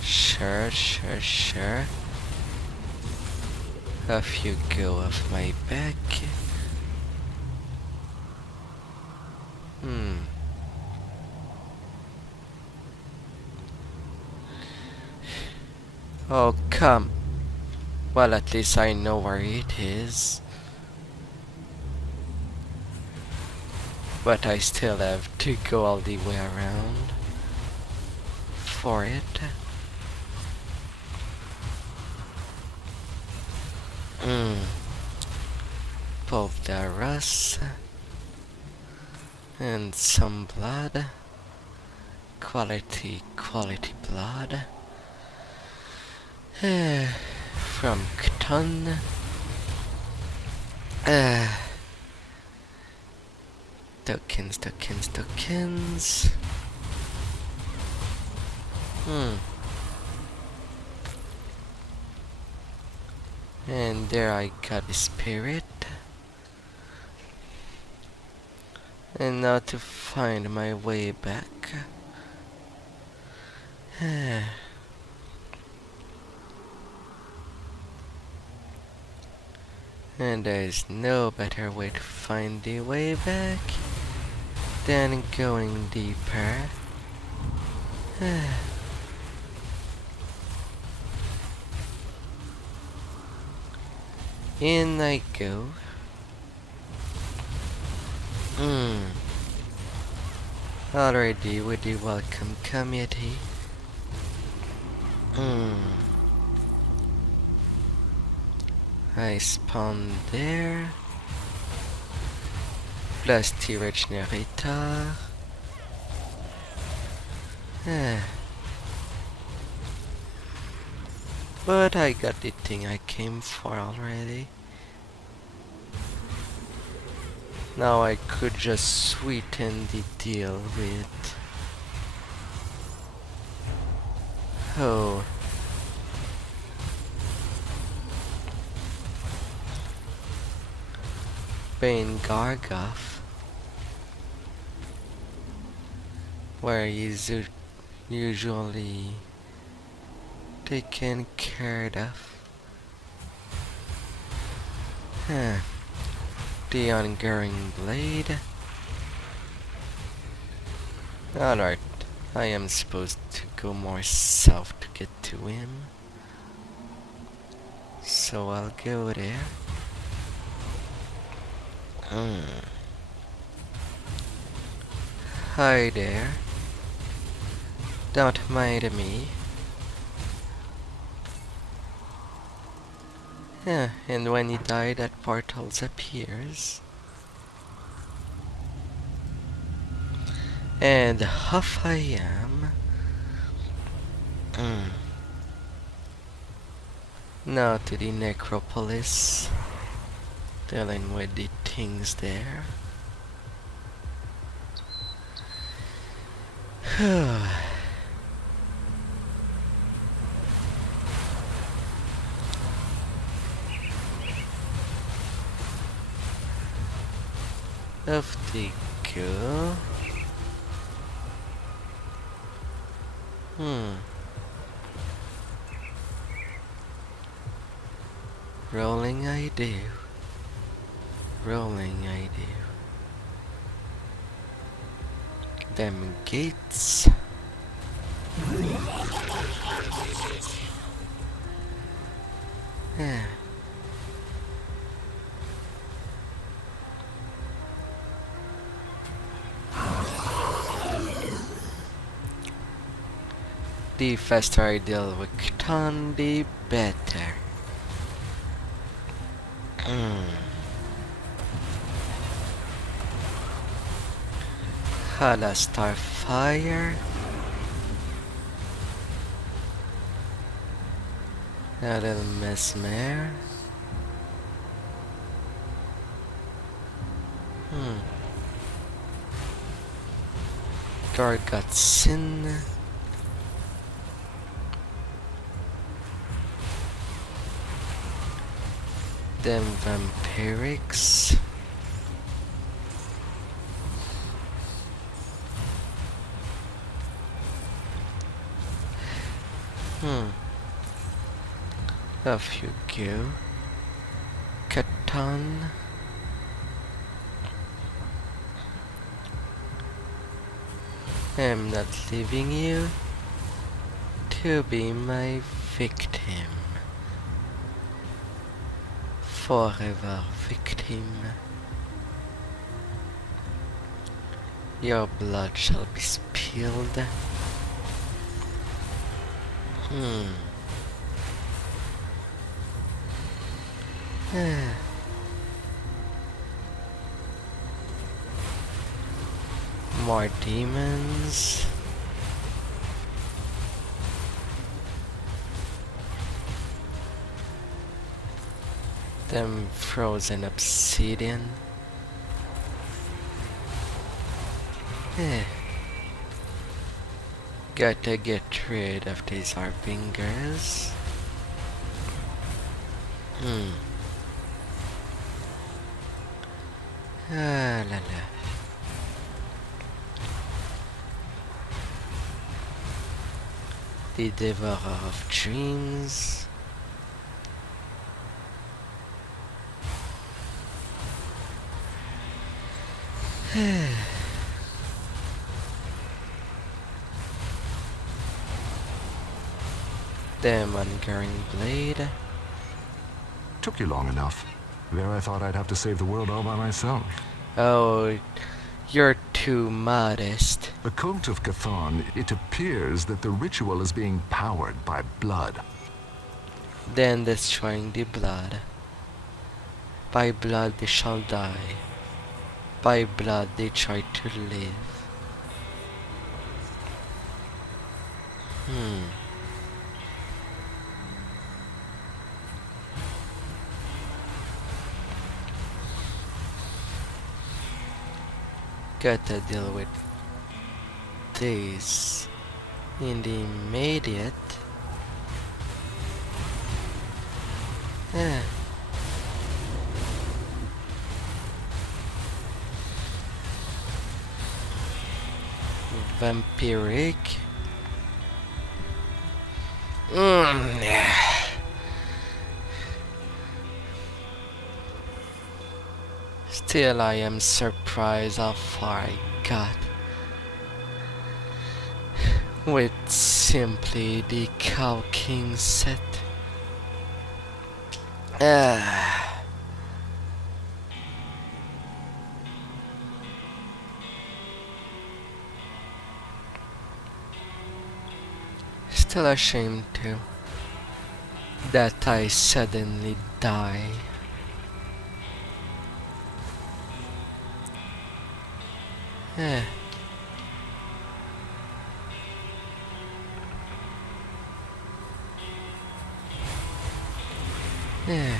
Sure, sure, sure. Off you go off my back. Oh, come. Well, at least I know where it is. But I still have to go all the way around for it. Both the rust and some blood. Quality blood. From Ch'thon. Tokens. And there I got the spirit. And now to find my way back. And there is no better way to find the way back than going deeper. In I go. Already with the welcome committee. I spawned there. Plus the Regenerator. But I got the thing I came for already. Now I could just sweeten the deal with... Oh. Bane Gargoth. Where he's usually taken care of. The Ungearing Blade. Alright, I am supposed to go more south to get to him. So I'll go there. Hi there. Don't mind me. Yeah, and when you die, that portals appears. And half I am. Now to the necropolis, dealing with the things there. Off they go. Rolling I do. Rolling I do. Them gates. Yeah. The faster I deal with Ch'thon, the better. Hala Starfire. A little Mesmer. Gargotsin. Them Vampirics. Off you go. Ch'thon. I'm not leaving you to be my victim. Forever victim. Your blood shall be spilled. More demons. Them frozen obsidian. Gotta get rid of these harbingers. Ah la la. The Devourer of Dreams. Damn Uncaring Blade. Took you long enough. There I thought I'd have to save the world all by myself. Oh, you're too modest. The cult of Ch'thon, it appears that the ritual is being powered by blood. Then destroying the blood. By blood they shall die. By blood they try to live. Gotta deal with this in the immediate. Vampiric. Still I am surprised how far I got with simply the Cow King set. Still ashamed too that I suddenly die. Yeah. Yeah.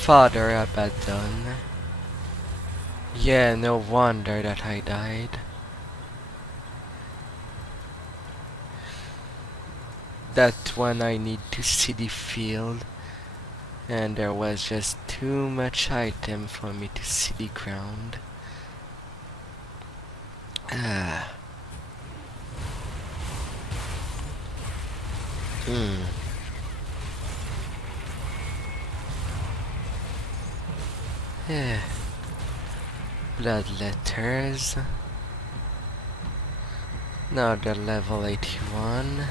Father Abaddon. Yeah, no wonder that I died. That one I need to see the field, and there was just too much item for me to see the ground. Ah. Yeah. Bloodletters. Another level 81.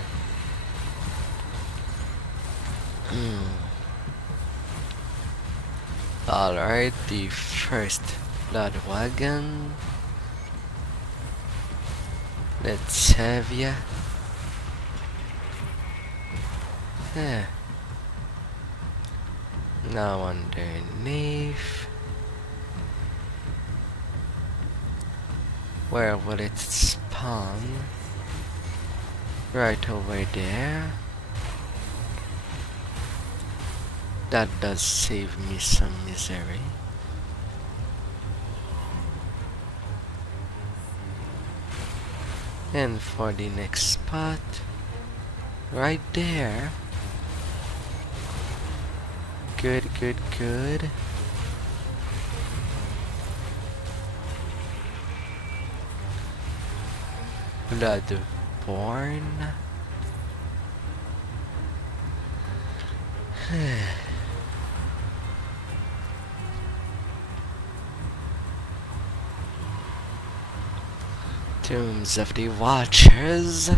Alright, the first blood wagon. Let's have ya. Yeah. Now underneath. Where will it spawn? Right over there. That does save me some misery. And for the next spot, right there. Good, good, good. Bloodborne. Tombs of the Watchers.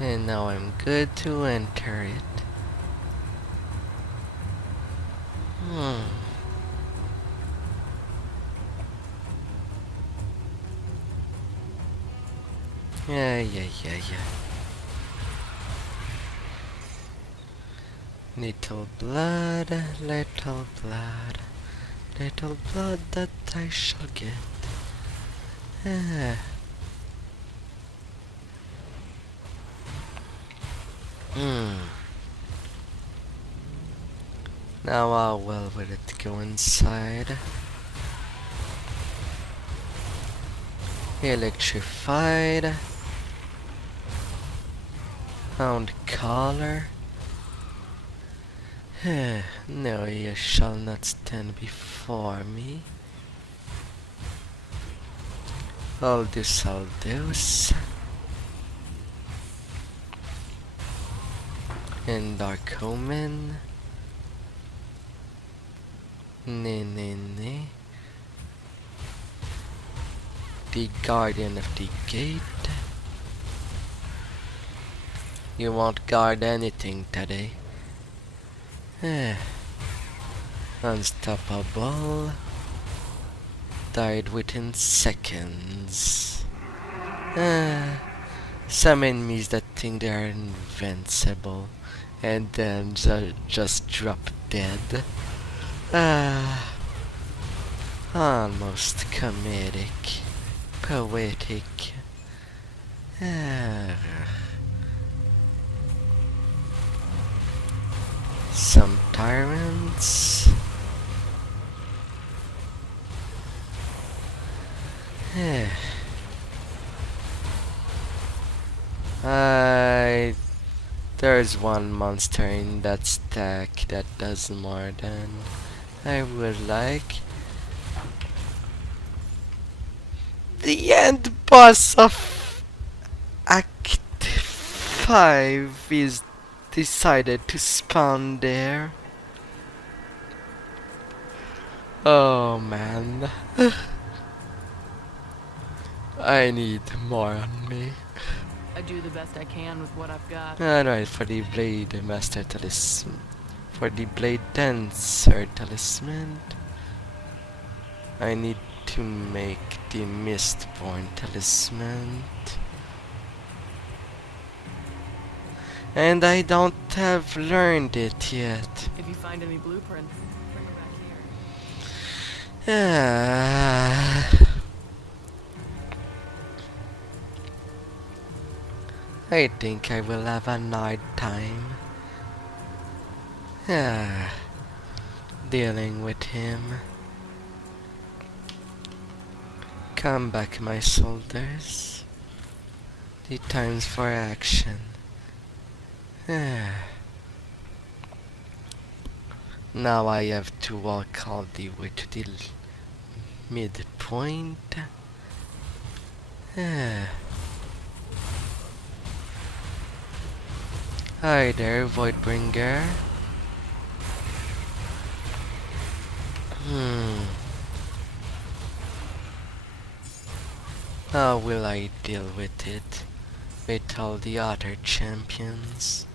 And now I'm good to enter it. Yeah. Little blood that I shall get. Now how well will it go inside? Electrified. Found collar. No, you shall not stand before me. Aldous. And Dark Omen. Nay. The Guardian of the Gate. You won't guard anything today. Unstoppable. Died within seconds. Some enemies that think they are invincible and then just drop dead. Almost comedic. Poetic. Some tyrants. There's one monster in that stack that does more than I would like. The end boss of Act 5 is decided to spawn there. Oh man. I need more on me. I do the best I can with what I've got. Alright, for the Blade Master Talisman. For the Blade Dancer Talisman, I need to make the Mistborn Talisman. And I don't have learned it yet. If you find any blueprints, bring them back here. I think I will have a night time. Dealing with him. Come back, my soldiers. The time's for action. Now I have to walk all the way to the midpoint. Hi there, Voiddrinker. How will I deal with it? With all the other champions?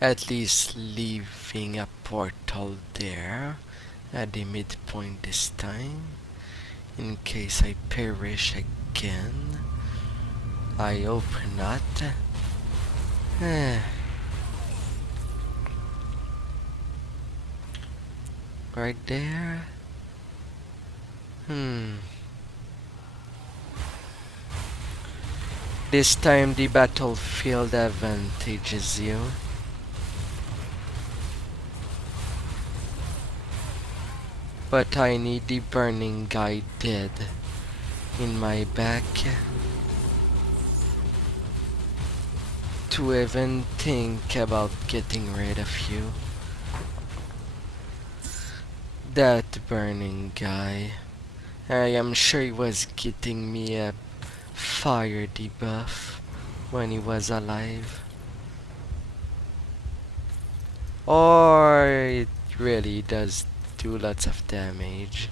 At least leaving a portal there at the midpoint this time, in case I perish again. I hope not. Right there. This time the battlefield advantages you. But I need the burning guy dead in my back to even think about getting rid of you. That burning guy, I am sure he was getting me a fire debuff when he was alive. Or it really does do lots of damage.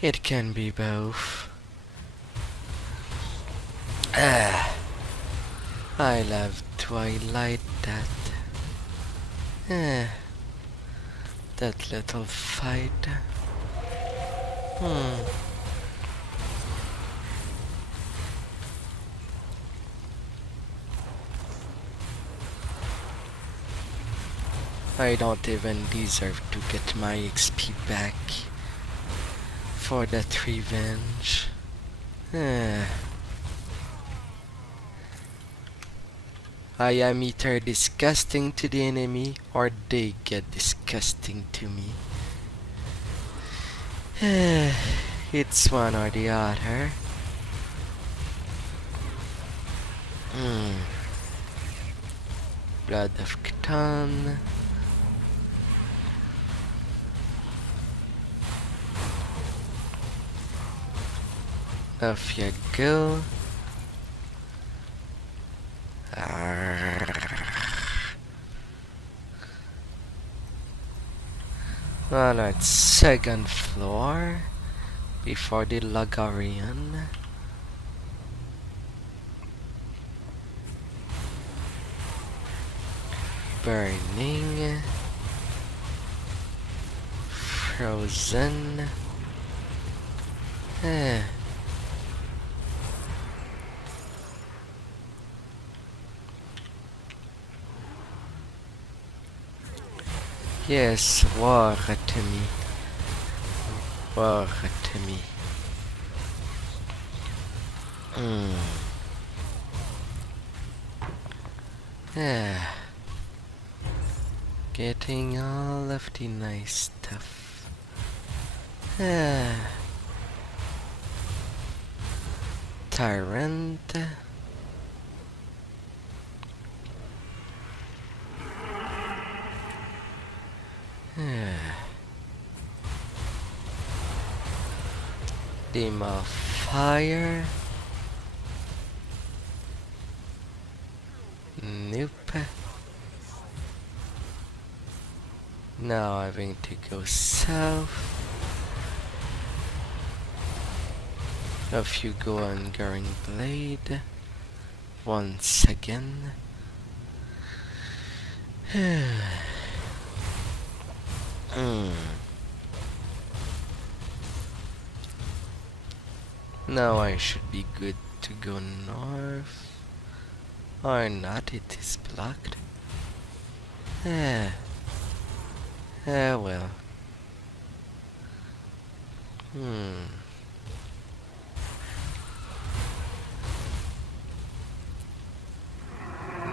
It can be both. I love Twilight that little fight. I don't even deserve to get my XP back for that revenge. I am either disgusting to the enemy or they get disgusting to me. It's one or the other. Blood of Ch'thon. Off you go. Alright, second floor before the Lagarian. Burning. Frozen. Yes, war to me. War to me. Getting all of the nice stuff. Tyrant. Demon of Fire. Nope. Now I'm going to go south. Off you go on Goring Blade. Once again. Now I should be good to go north. Or not, it is blocked. Well.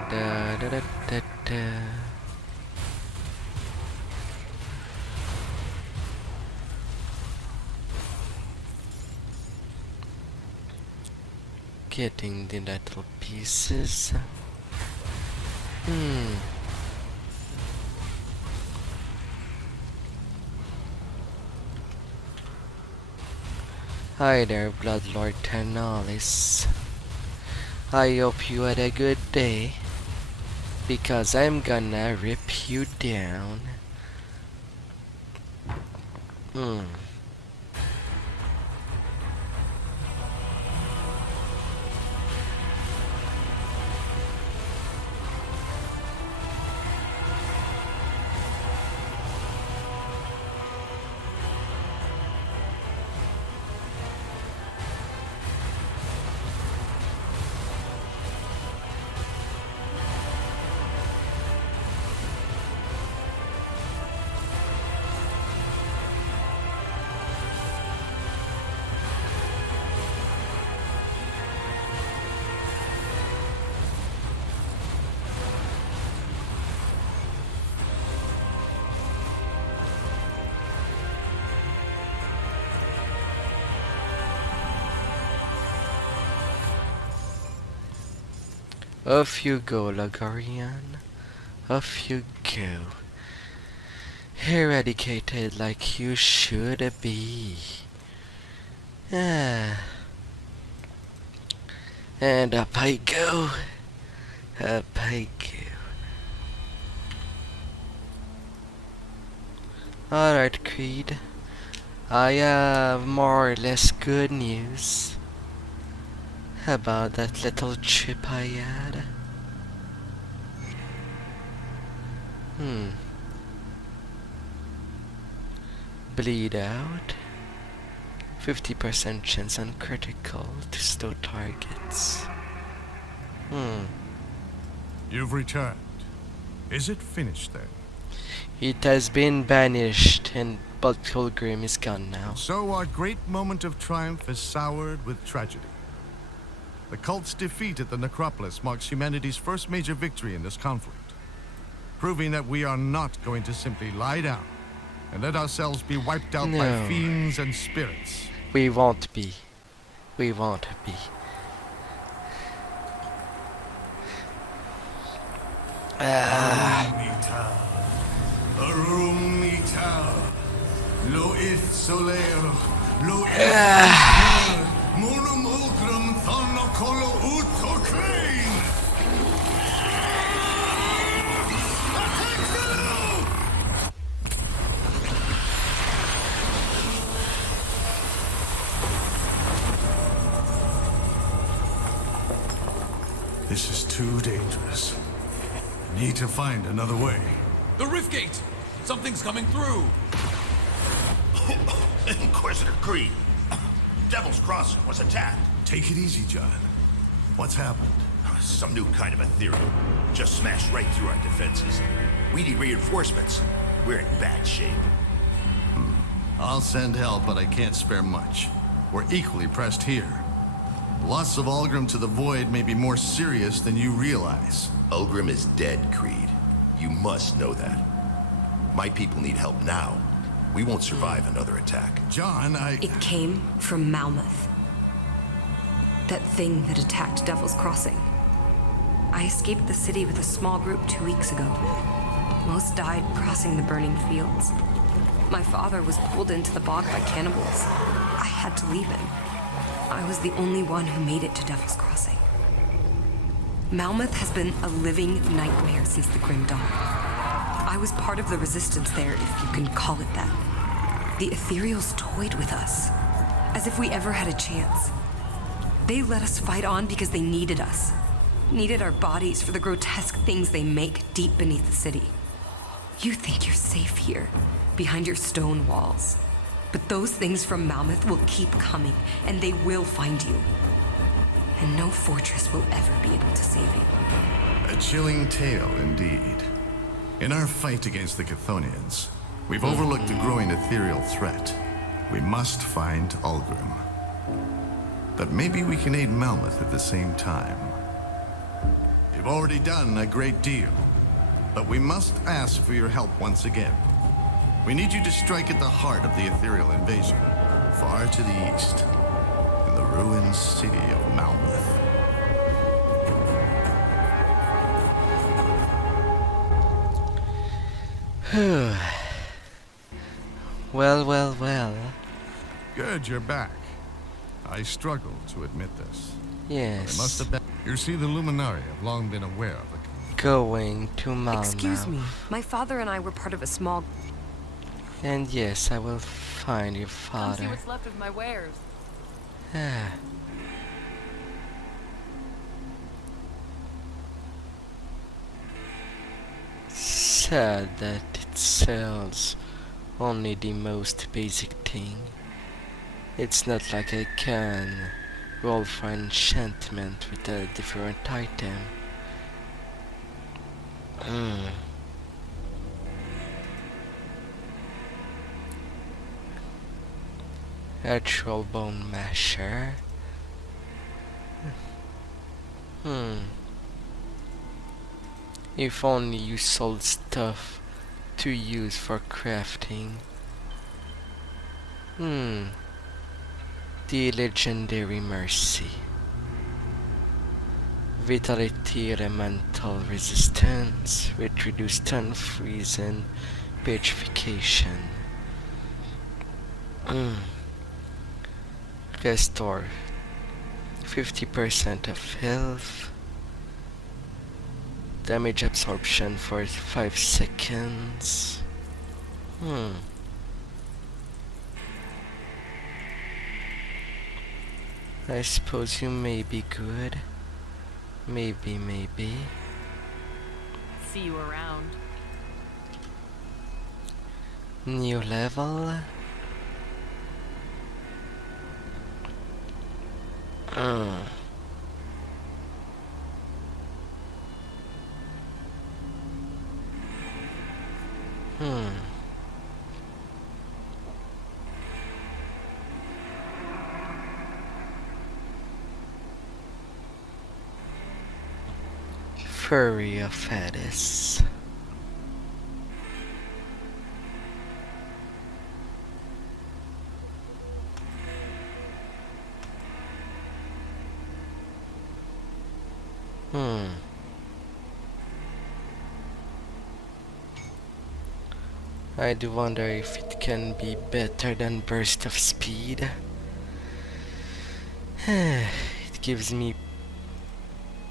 Da da da da da. Getting the little pieces. Hi there, Bloodlord Ternalis. I hope you had a good day, because I'm gonna rip you down. Off you go, Lagorian. Off you go. Eradicated like you should be. And up I go. Up I go. Alright, Krieg. I have more or less good news about that little trip I had. Bleed out. 50% chance on critical to stow targets. You've returned. Is it finished then? It has been banished and Blood Pilgrim is gone now. So our great moment of triumph is soured with tragedy. The cult's defeat at the Necropolis marks humanity's first major victory in this conflict, proving that we are not going to simply lie down and let ourselves be wiped out by fiends and spirits. We won't be. We won't be. Lo ith solero, lo ith monum ulcrum thono colo uto crane. This is too dangerous. Need to find another way. The rift gate! Something's coming through! Inquisitor Krieg, Devil's Crossing was attacked. Take it easy, John. What's happened? Some new kind of Aetherial. Just smashed right through our defenses. We need reinforcements. We're in bad shape. I'll send help, but I can't spare much. We're equally pressed here. Loss of Ulgrim to the Void may be more serious than you realize. Ulgrim is dead, Creed. You must know that. My people need help now. We won't survive another attack. John, It came from Malmouth. That thing that attacked Devil's Crossing. I escaped the city with a small group 2 weeks ago. Most died crossing the burning fields. My father was pulled into the bog by cannibals. I had to leave him. I was the only one who made it to Devil's Crossing. Malmouth has been a living nightmare since the Grim Dawn. I was part of the resistance there, if you can call it that. The Aetherials toyed with us, as if we ever had a chance. They let us fight on because they needed us. Needed our bodies for the grotesque things they make deep beneath the city. You think you're safe here, behind your stone walls. But those things from Malmouth will keep coming, and they will find you. And no fortress will ever be able to save you. A chilling tale, indeed. In our fight against the Chthonians, we've overlooked a growing ethereal threat. We must find Ulgrim. But maybe we can aid Malmouth at the same time. You've already done a great deal, but we must ask for your help once again. We need you to strike at the heart of the ethereal invasion, far to the east, in the ruined city of Malmouth. Well. Good, you're back. I struggle to admit this. Yes. It must have been. You see, the Luminari have long been aware of it. Going to Malmouth. Excuse me. My father and I were part of a small... And yes, I will find your Come see father. what's left of my wares. Sad that it sells only the most basic thing. It's not like I can roll for enchantment with a different item. Actual bone masher. If only you sold stuff to use for crafting. The legendary mercy. Vitality elemental resistance with reduced stun, freeze and petrification. Restore 50% of health. Damage absorption for 5 seconds. I suppose you may be good. Maybe. See you around. New level. Fury of Hades. I do wonder if it can be better than Burst of Speed. It gives me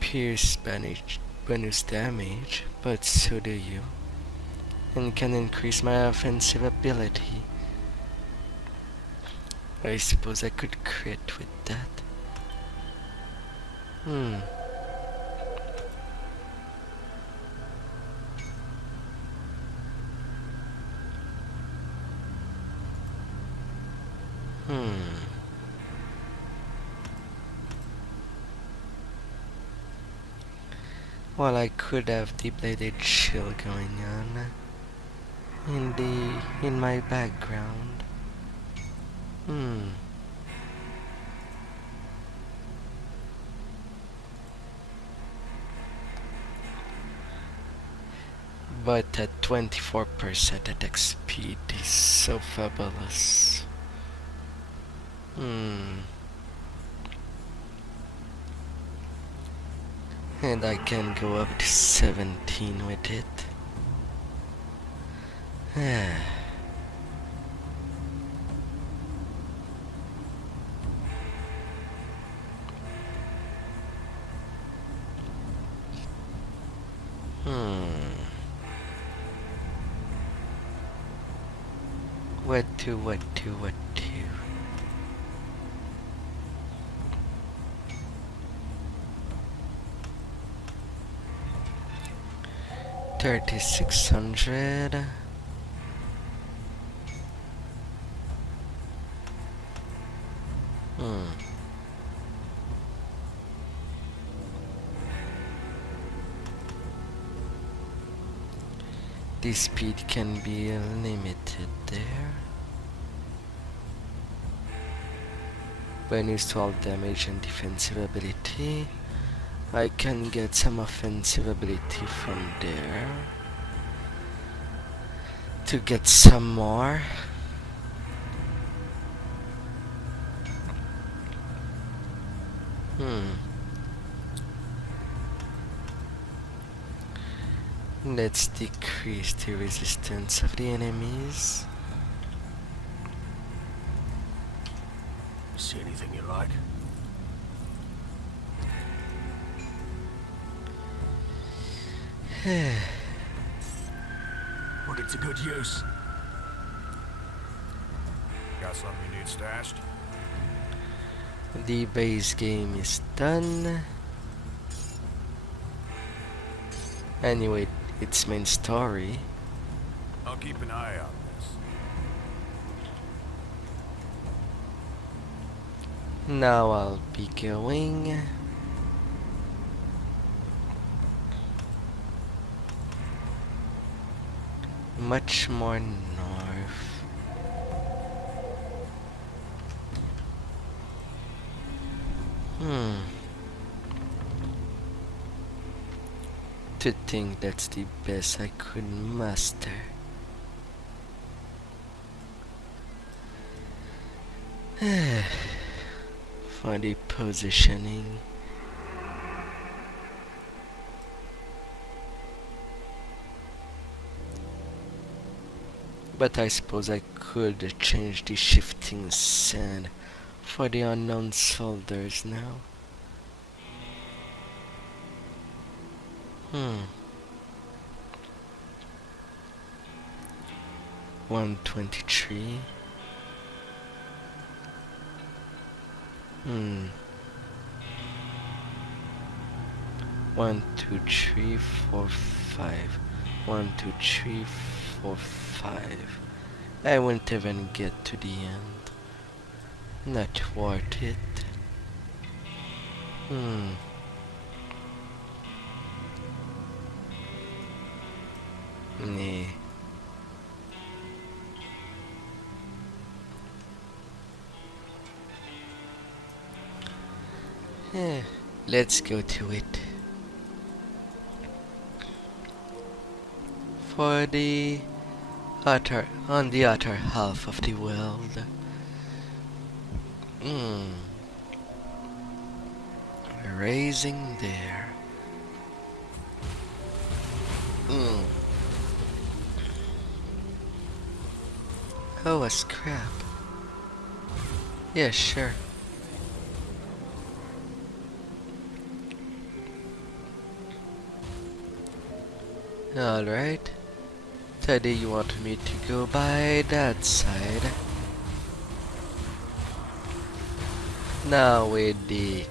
pierce bonus damage, but so do you. And can increase my offensive ability. I suppose I could crit with that. Well, I could have the bladed shield going on in my background. But at 24% attack speed is so fabulous. And I can go up to 17 with it. What to? 3600. The speed can be limited there. When used to all damage and defensive ability, I can get some offensive ability from there to get some more. Let's decrease the resistance of the enemies. See anything you like? Put it to good use. Got something you need stashed? The base game is done. Anyway, its main story. I'll keep an eye out. Now I'll be going much more north. To think that's the best I could muster. For the positioning. But I suppose I could change the shifting sand for the unknown soldiers now. 123. 1, 2, 3, 4, 5. 1, 2, 3, 4, 5. I won't even get to the end. Not worth it. Nah. Let's go to it. For the other, on the other half of the world. Raising there. Oh, a scrap. Yeah, sure. Alright. Today you want me to go by that side. Now with the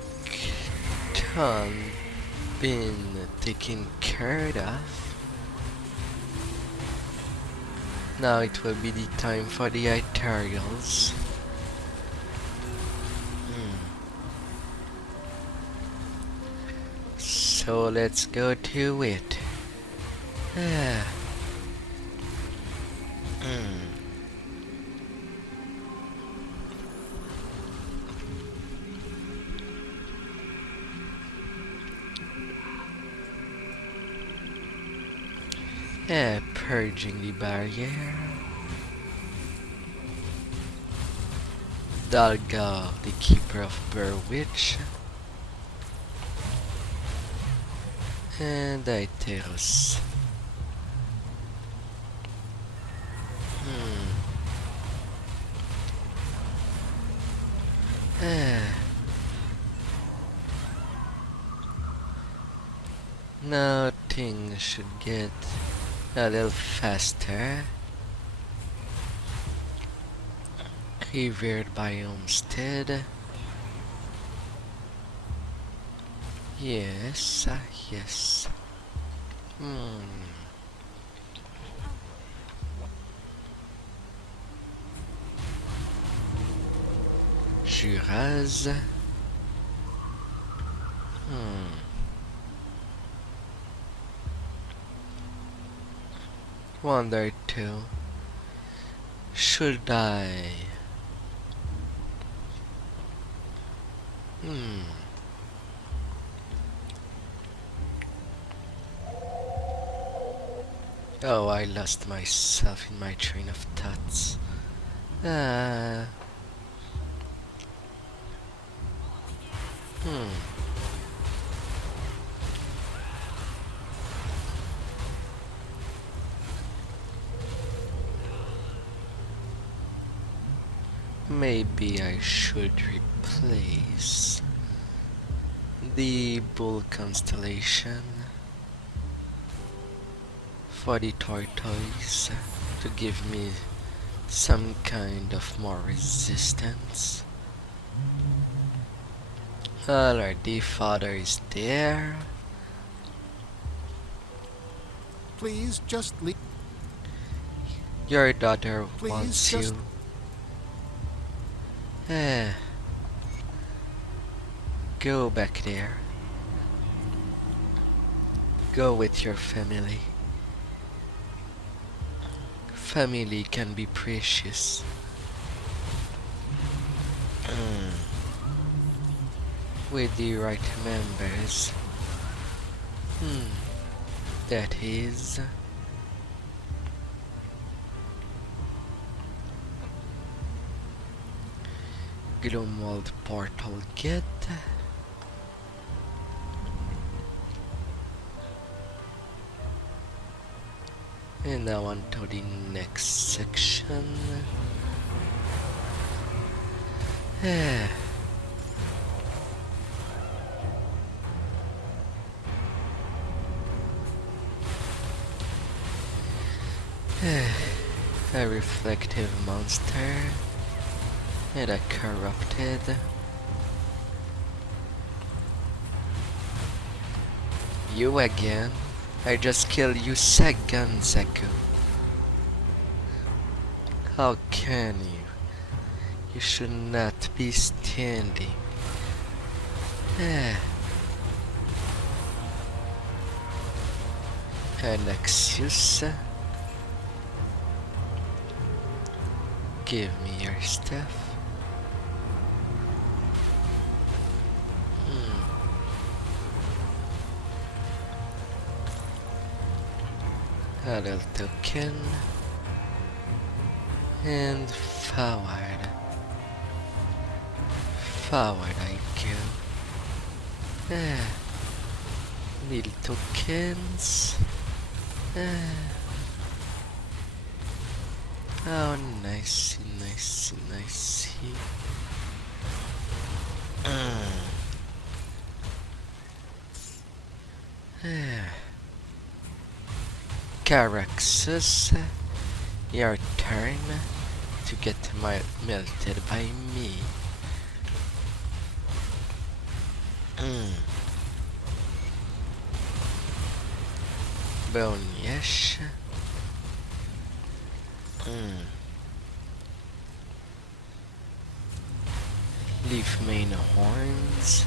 Ch'thon being taken care of, now it will be the time for the Aetherials. So let's go to it. Purging the barrier. Dalga, the keeper of Burwitch. And Aetherials. Now things should get a little faster. Revered by Homestead. Yes, yes. Juraz. Wonder too. Should I? Oh, I lost myself in my train of thoughts. Maybe I should replace the bull constellation for the tortoise to give me some kind of more resistance. Alright, the father is there. Please just leave. Your daughter Please wants just you. Go back there. Go with your family. Family can be precious. With the right members. That is. Gloomwald portal get. And now on to the next section. A reflective monster and a corrupted. You again? I just killed you seconds ago. How can you? You should not be standing. An excuse. Give me your stuff. A little token. And forward. Forward I go. Little tokens. Oh, nice, nice, nice. Caraxus, your turn to get melted by me. Bonyesh. Leaf main horns.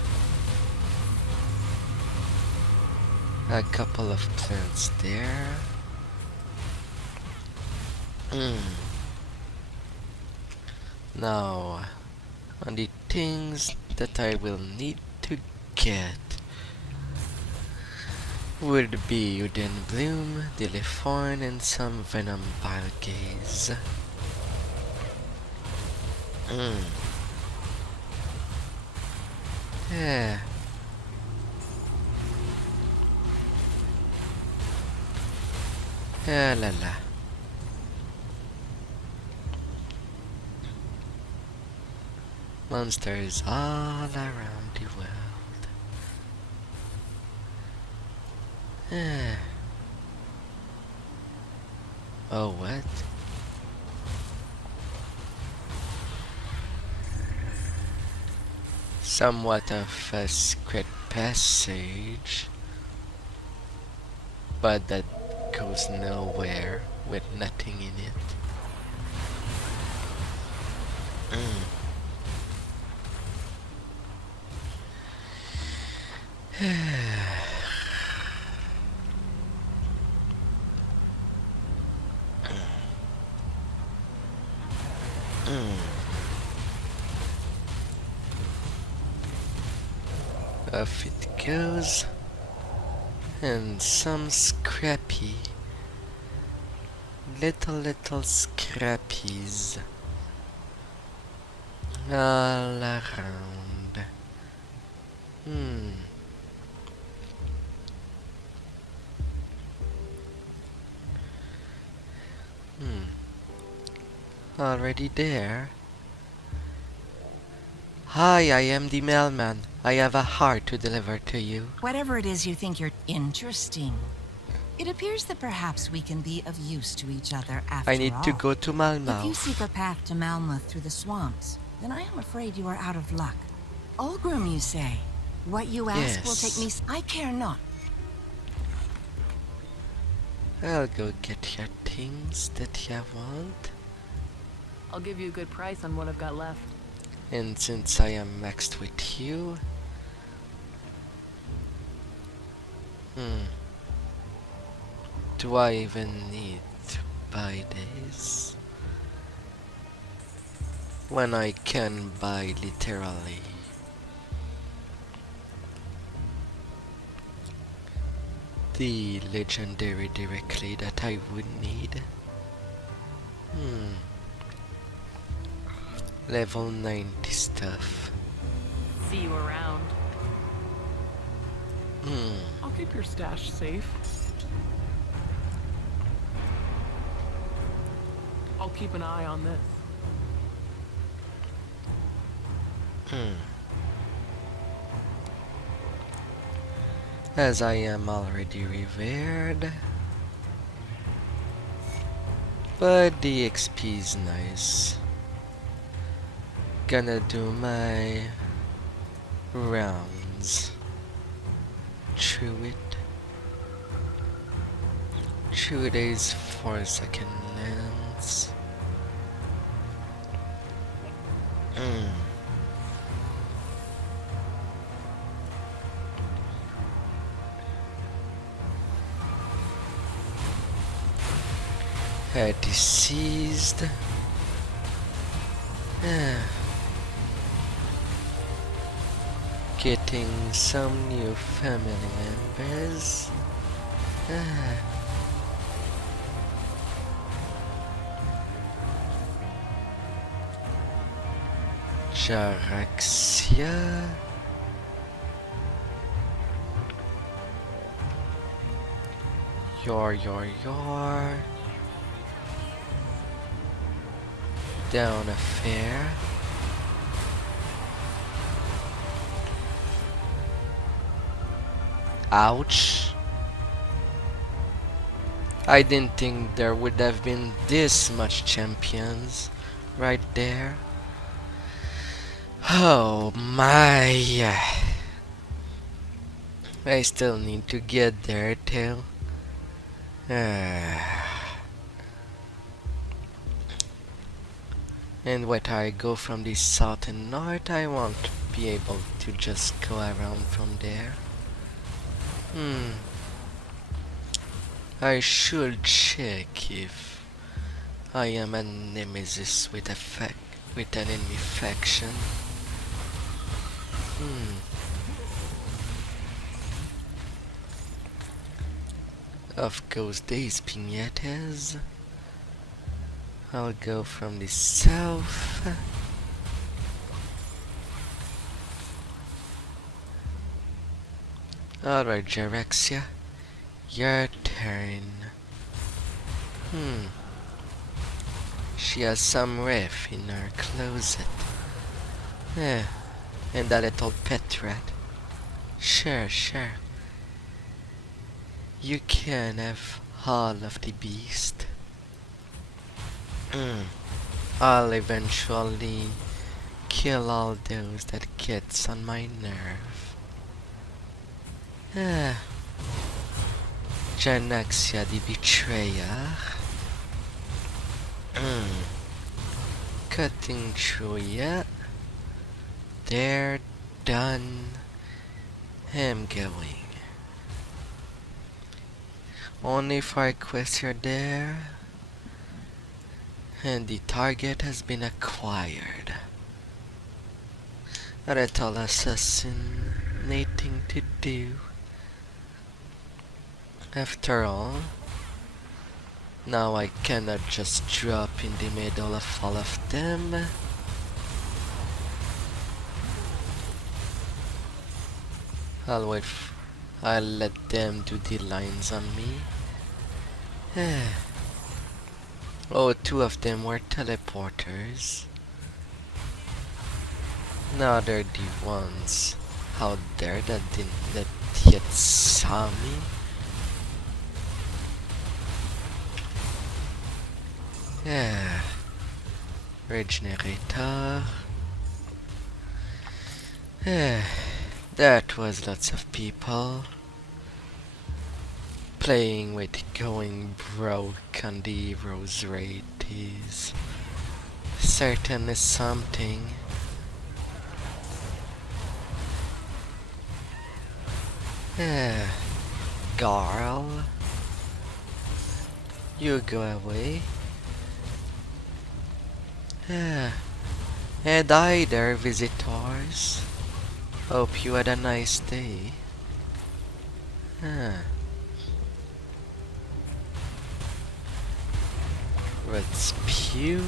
A couple of plants there. Now, on the things that I will need to get would be Uden Bloom, Dilliforn, and some Venom Gaze. Yeah. La la. Monsters all around the world. Oh, what? somewhat of a secret passage, but that goes nowhere with nothing in it. Off it goes, and some scrappy, little scrappies all around. Already there? Hi, I am the mailman. I have a heart to deliver to you. Whatever it is you think you're interesting. It appears that perhaps we can be of use to each other after all. I need to go to Malmouth. If you seek a path to Malmouth through the swamps, then I am afraid you are out of luck. Ulgrim, you say? What you ask will take me... I care not. I'll go get your things that you want. I'll give you a good price on what I've got left. And since I am maxed with you... do I even need to buy this? When I can buy literally the legendary directly that I would need. Level 90 stuff. See you around. I'll keep your stash safe. I'll keep an eye on this. As I am already revered. But the XP is nice. Gonna do my rounds through it. 2 days, 4-second lens. Deceased. Getting some new family members. Jaraxia. Your. Down a fair. Ouch. I didn't think there would have been this much champions right there. Oh my. I still need to get there too. And when I go from the south and north, I won't be able to just go around from there. I should check if I am a Nemesis with an enemy faction. Of course, these piñatas. I'll go from the south. Alright, Jaraxia. Your turn. She has some ref in her closet. And a little pet rat. Sure. You can have all of the beast. I'll eventually kill all those that gets on my nerve. Janaxia the Betrayer. Cutting through ya. They're done. I'm going. Only 5 quests are there. And the target has been acquired. That's all assassinating to do. After all, now I cannot just drop in the middle of all of them. I'll let them do the lines on me. Oh, 2 of them were teleporters. Now they're the ones out there that yet saw me. Regenerator. That was lots of people playing with going broke on the heroes rate is certainly something. Garl, you go away. And hi there, visitors. Hope you had a nice day. Red spew.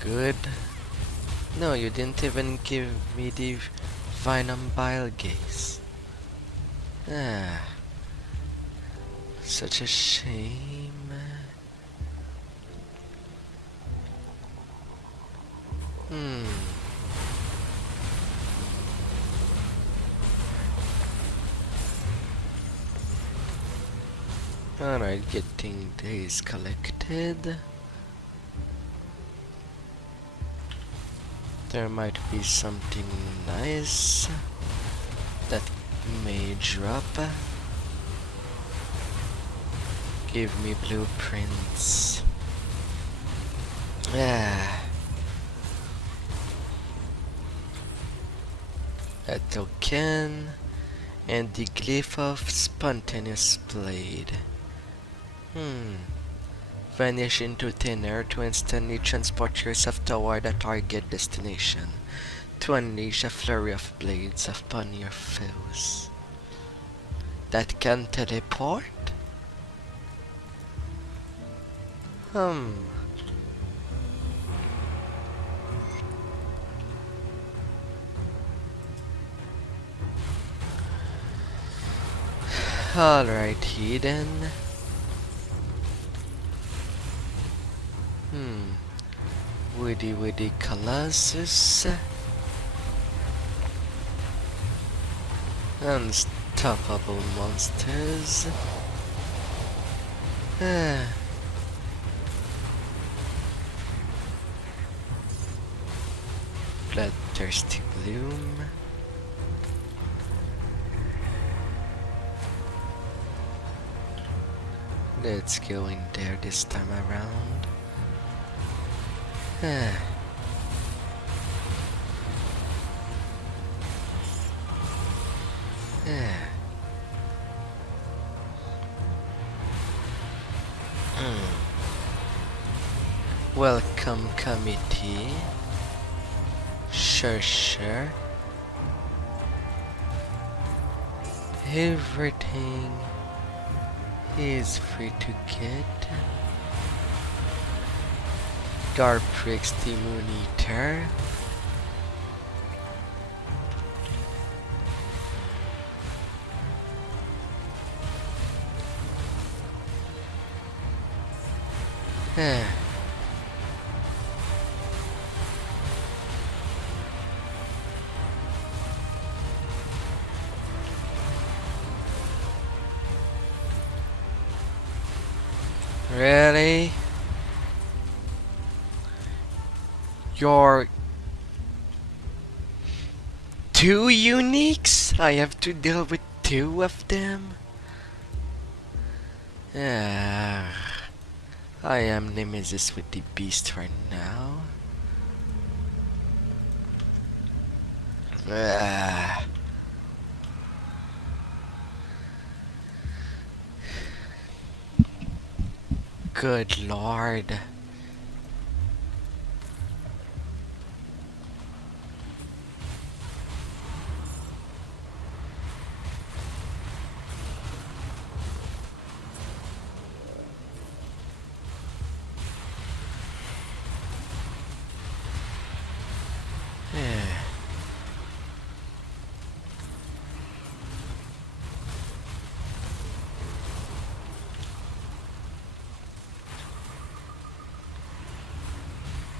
Good. No, you didn't even give me the Venom Bile Gaze. Such a shame. Alright, getting days collected. There might be something nice that may drop. Give me blueprints. A token and the glyph of spontaneous blade. Vanish into thin air to instantly transport yourself toward a target destination, to unleash a flurry of blades upon your foes. That can teleport? Alrighty then. Woody Colossus. Unstoppable monsters. Bloodthirsty Bloom. Let's go in there this time around. Welcome, committee. Sure. Everything is free to get. Garprix the Moon Eater. Really? You're 2 uniques? I have to deal with 2 of them? I am Nemesis with the beast right now. Good lord.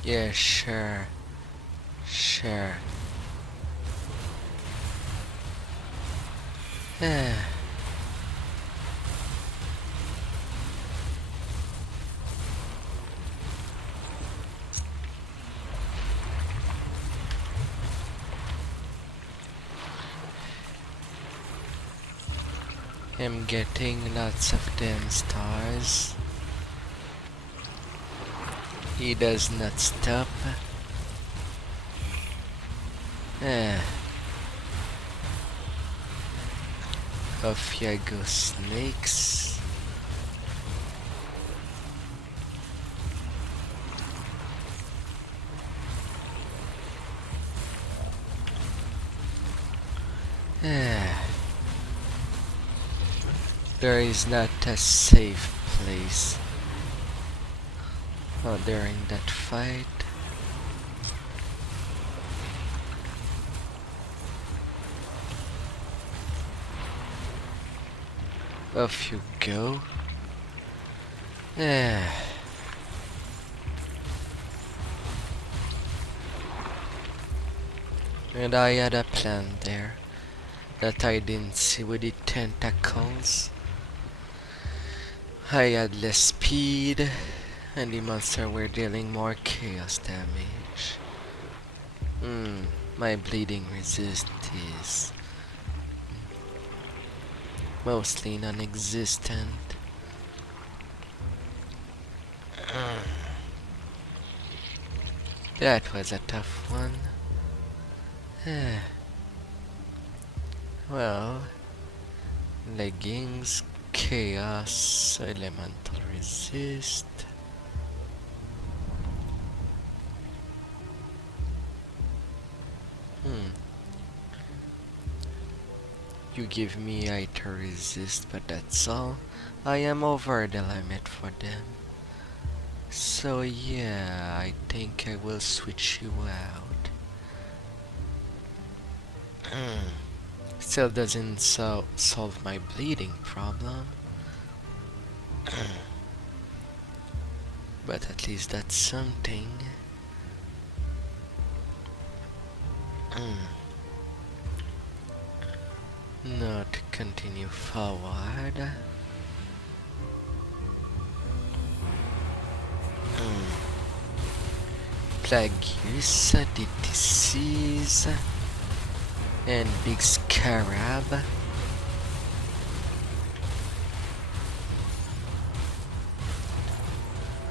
Yeah, sure. Sure. I'm getting lots of them stars. He does not stop. Off here go snakes. There is not a safe place during that fight. Off you go. And I had a plan there that I didn't see with the tentacles. I had less speed, and the monsters were dealing more chaos damage. My bleeding resist is mostly non-existent. That was a tough one. Well, leggings, chaos, elemental resist. You give me Aether resist, but that's all. I am over the limit for them. So yeah, I think I will switch you out. Still doesn't solve my bleeding problem. But at least that's something. Not continue forward. Plagueis, the disease, and big scarab.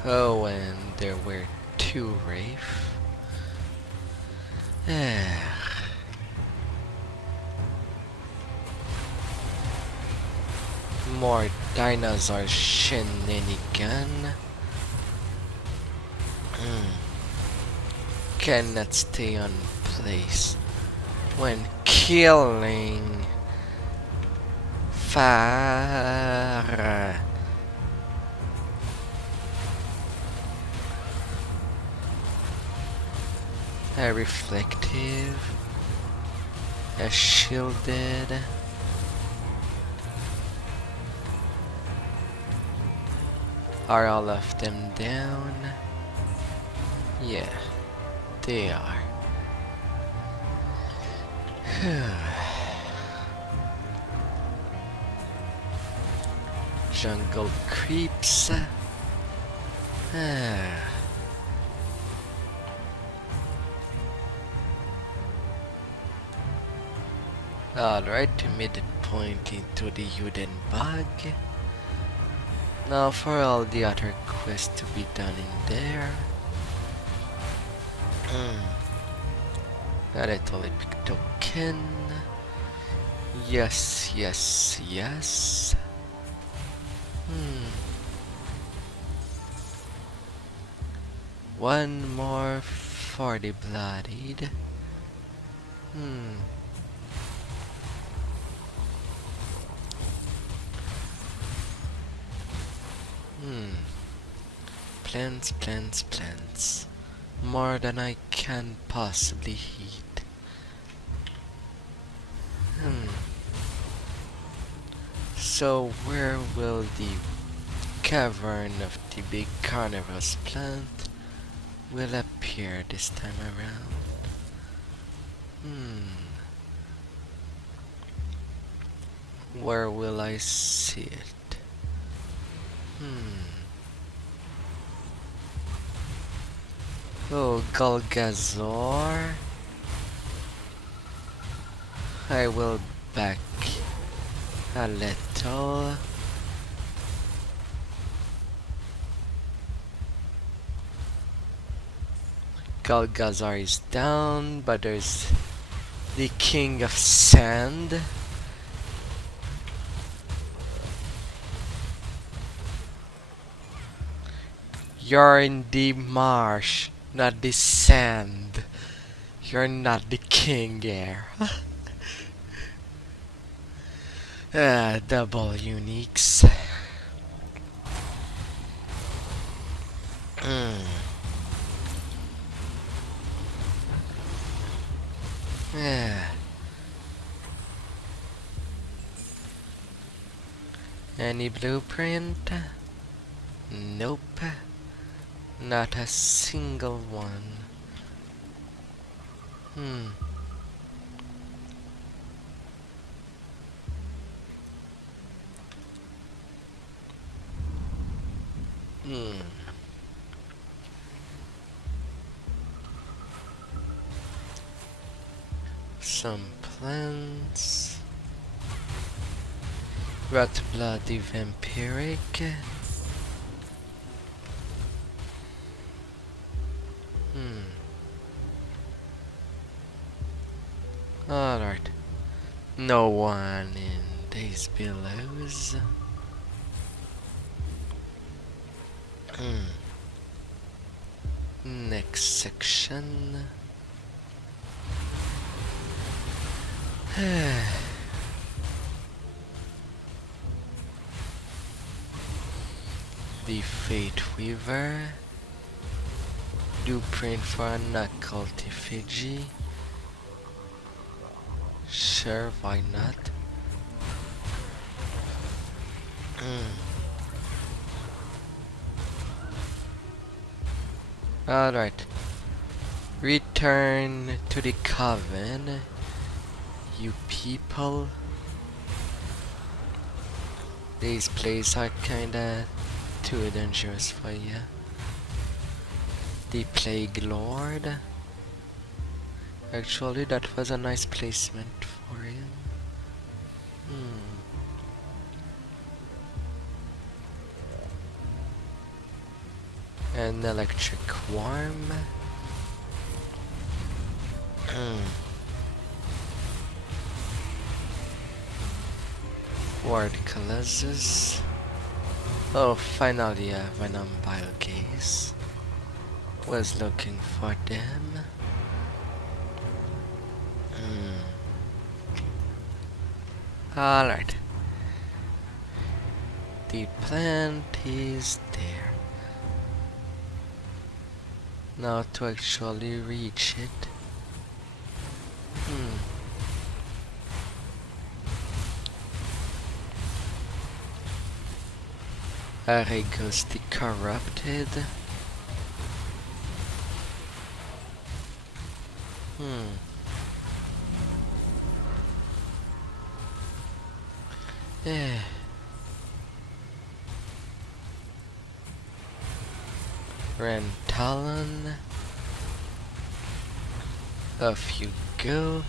Oh, and there were 2 wraith. More dinosaur shenanigan. Cannot stay on place when killing fire. A reflective, a shielded. Are all of them down? Yeah, they are. Jungle creeps. Alright, midpoint into the Uden bug. Now for all the other quests to be done in there. A little epic token. Yes, yes, yes. One more for the bloodied. Plants, plants, plants. More than I can possibly eat. So where will the cavern of the big carnivorous plant will appear this time around? Where will I see it? Oh, Gulgazor. I will back a little. Gulgazor is down, but there's the King of Sand. You're in the marsh, not the sand. You're not the king there. Double uniques. Any blueprint? Nope. Not a single one. Some plants. Rat bloody vampiric. Alright. No one in these billows. Next section. The Fate Weaver. Blueprint for an occult effigy. Sure, why not? Alright. Return to the coven, you people. These places are kinda too dangerous for you. The Plague Lord. Actually, that was a nice placement for him. An electric worm. Ward Colossus. Oh, finally a Venom Biogaze. Was looking for them. Alright. The plant is there. Now to actually reach it. There goes the corrupted. Yeah. Rantalon. Off you go.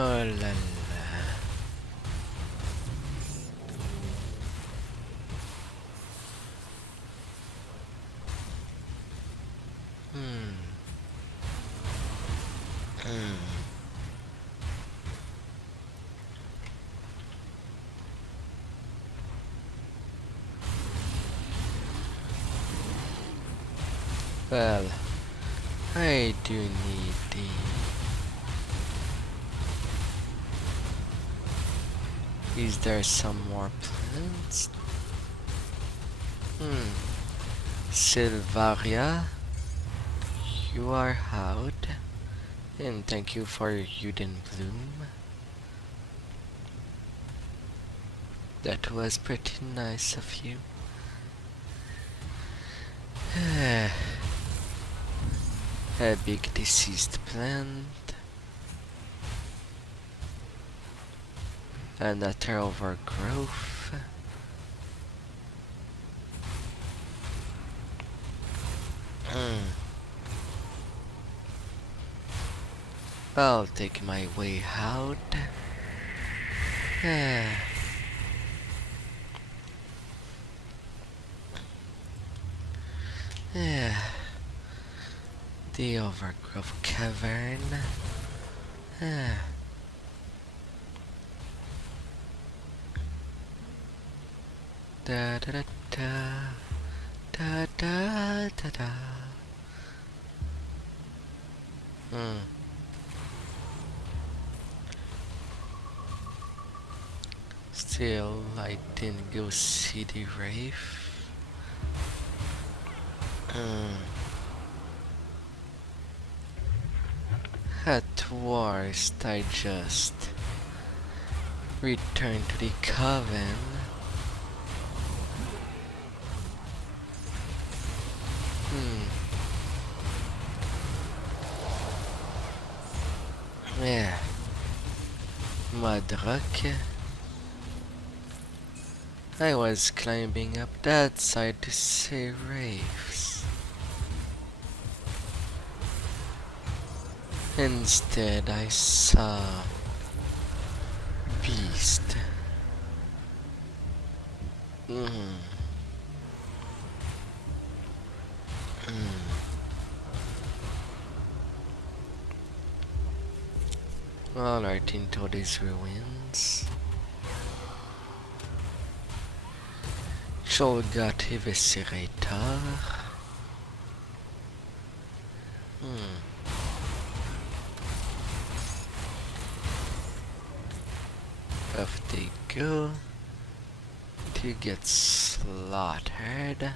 Oh la la. Well, I do need the... Is there some more plants? Silvaria, you are out. And thank you for Uden Bloom. That was pretty nice of you. A big deceased plant. Another overgrowth. I'll take my way out. The overgrowth cavern. Da da da da da da da da. Still, I didn't go see the Wraith. At worst, I just return to the Coven. Yeah. Mudrock. I was climbing up that side to see Wraiths. Instead, I saw Beast. Alright, into these ruins. Shulgat Eviscerator. Off they go to get slaughtered.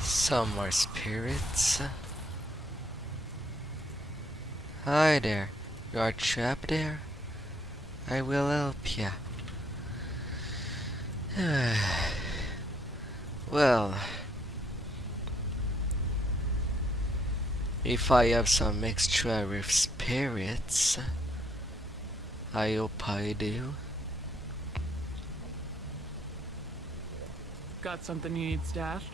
Some more spirits. Hi there, you are trapped there? I will help ya. Well, if I have some extra rift spirits, I hope I do. Got something you need stashed?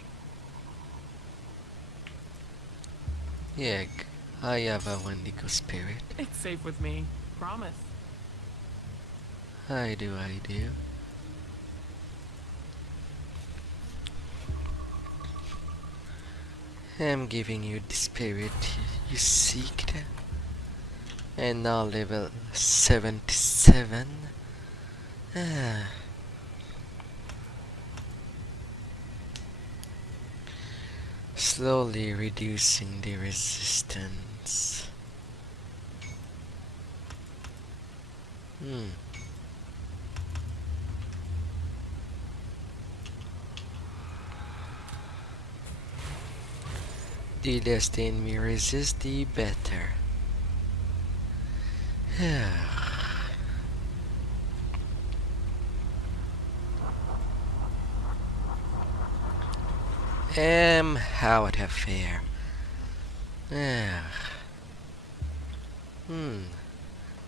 Yeah, I have a Wendigo spirit. It's safe with me. Promise. I do. I'm giving you the spirit you seeked. And now level 77. Slowly reducing the resistance. The less the enemy resist, the better. How would have fare?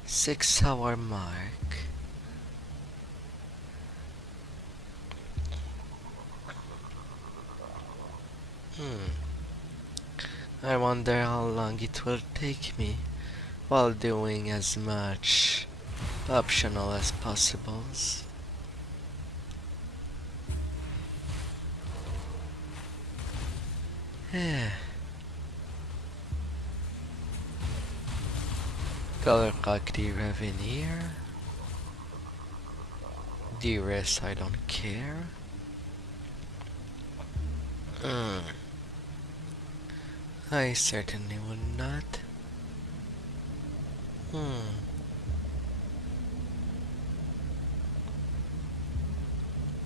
6 hour mark. I wonder how long it will take me while doing as much optional as possible. Color the Reveneer. The rest I don't care. I certainly would not.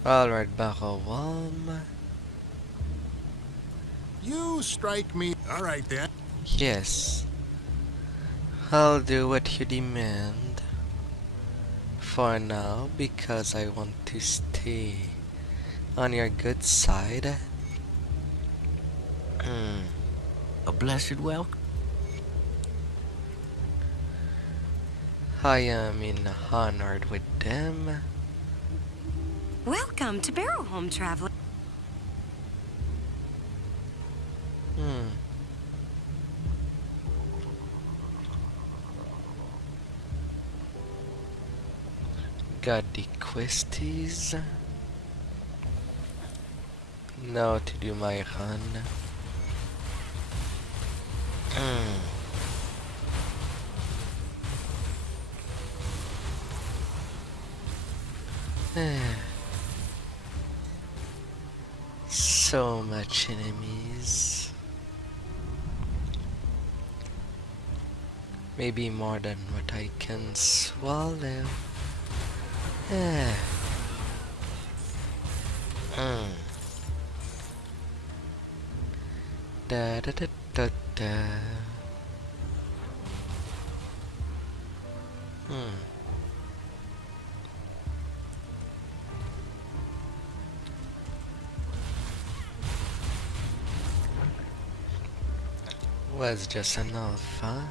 Alright, Bakalwalm. You strike me. Alright then. Yes. I'll do what you demand. For now, because I want to stay on your good side. A blessed welcome. I am in honored with them. Welcome to Barrowholm, traveler. Got the questies. Now to do my run. So much enemies. Maybe more than what I can swallow. Da da da da da. Was just an alpha.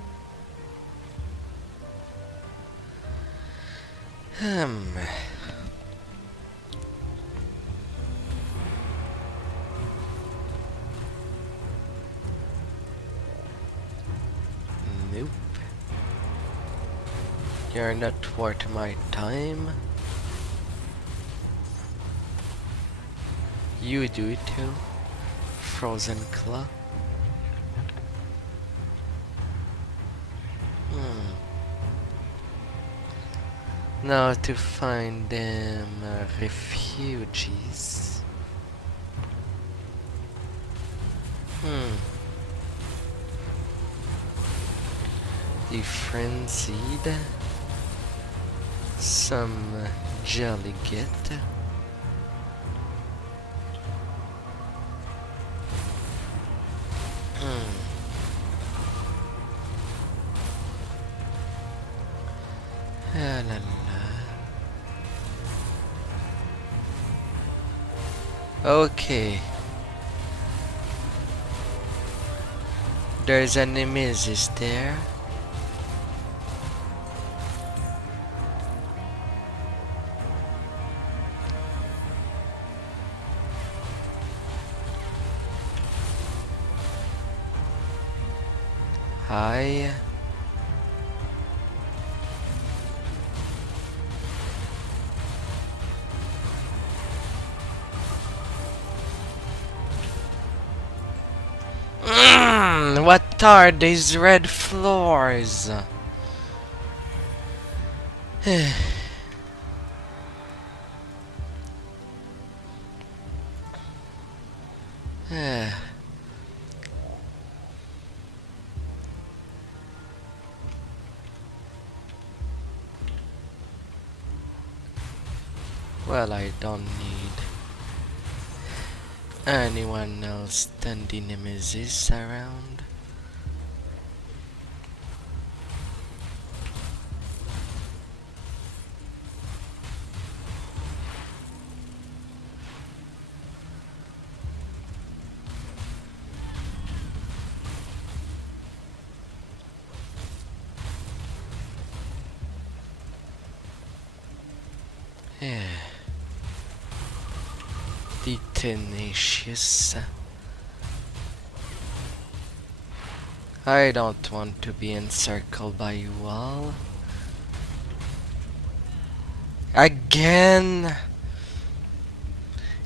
Nope. You're not worth my time. You do it too, Frozen Claw. Now to find them refugees. The frenzied. Some jelly get. La la la. Okay. There's a Nemesis there. Hi. What are these red floors? Well, I don't need anyone else than the Nemesis around. The tenacious. I don't want to be encircled by you all. Again!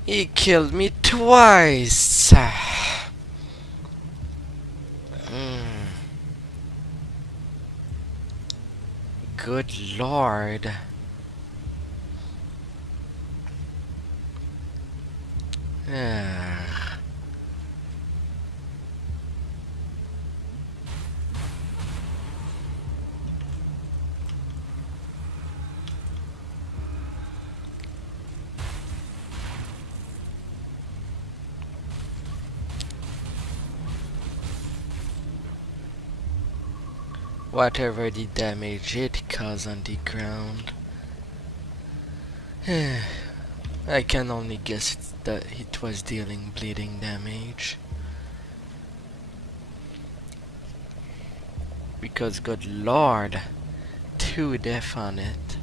He killed me twice! Good lord. Whatever the damage it caused on the ground, I can only guess that it was dealing bleeding damage. Because good lord, 2 death on it.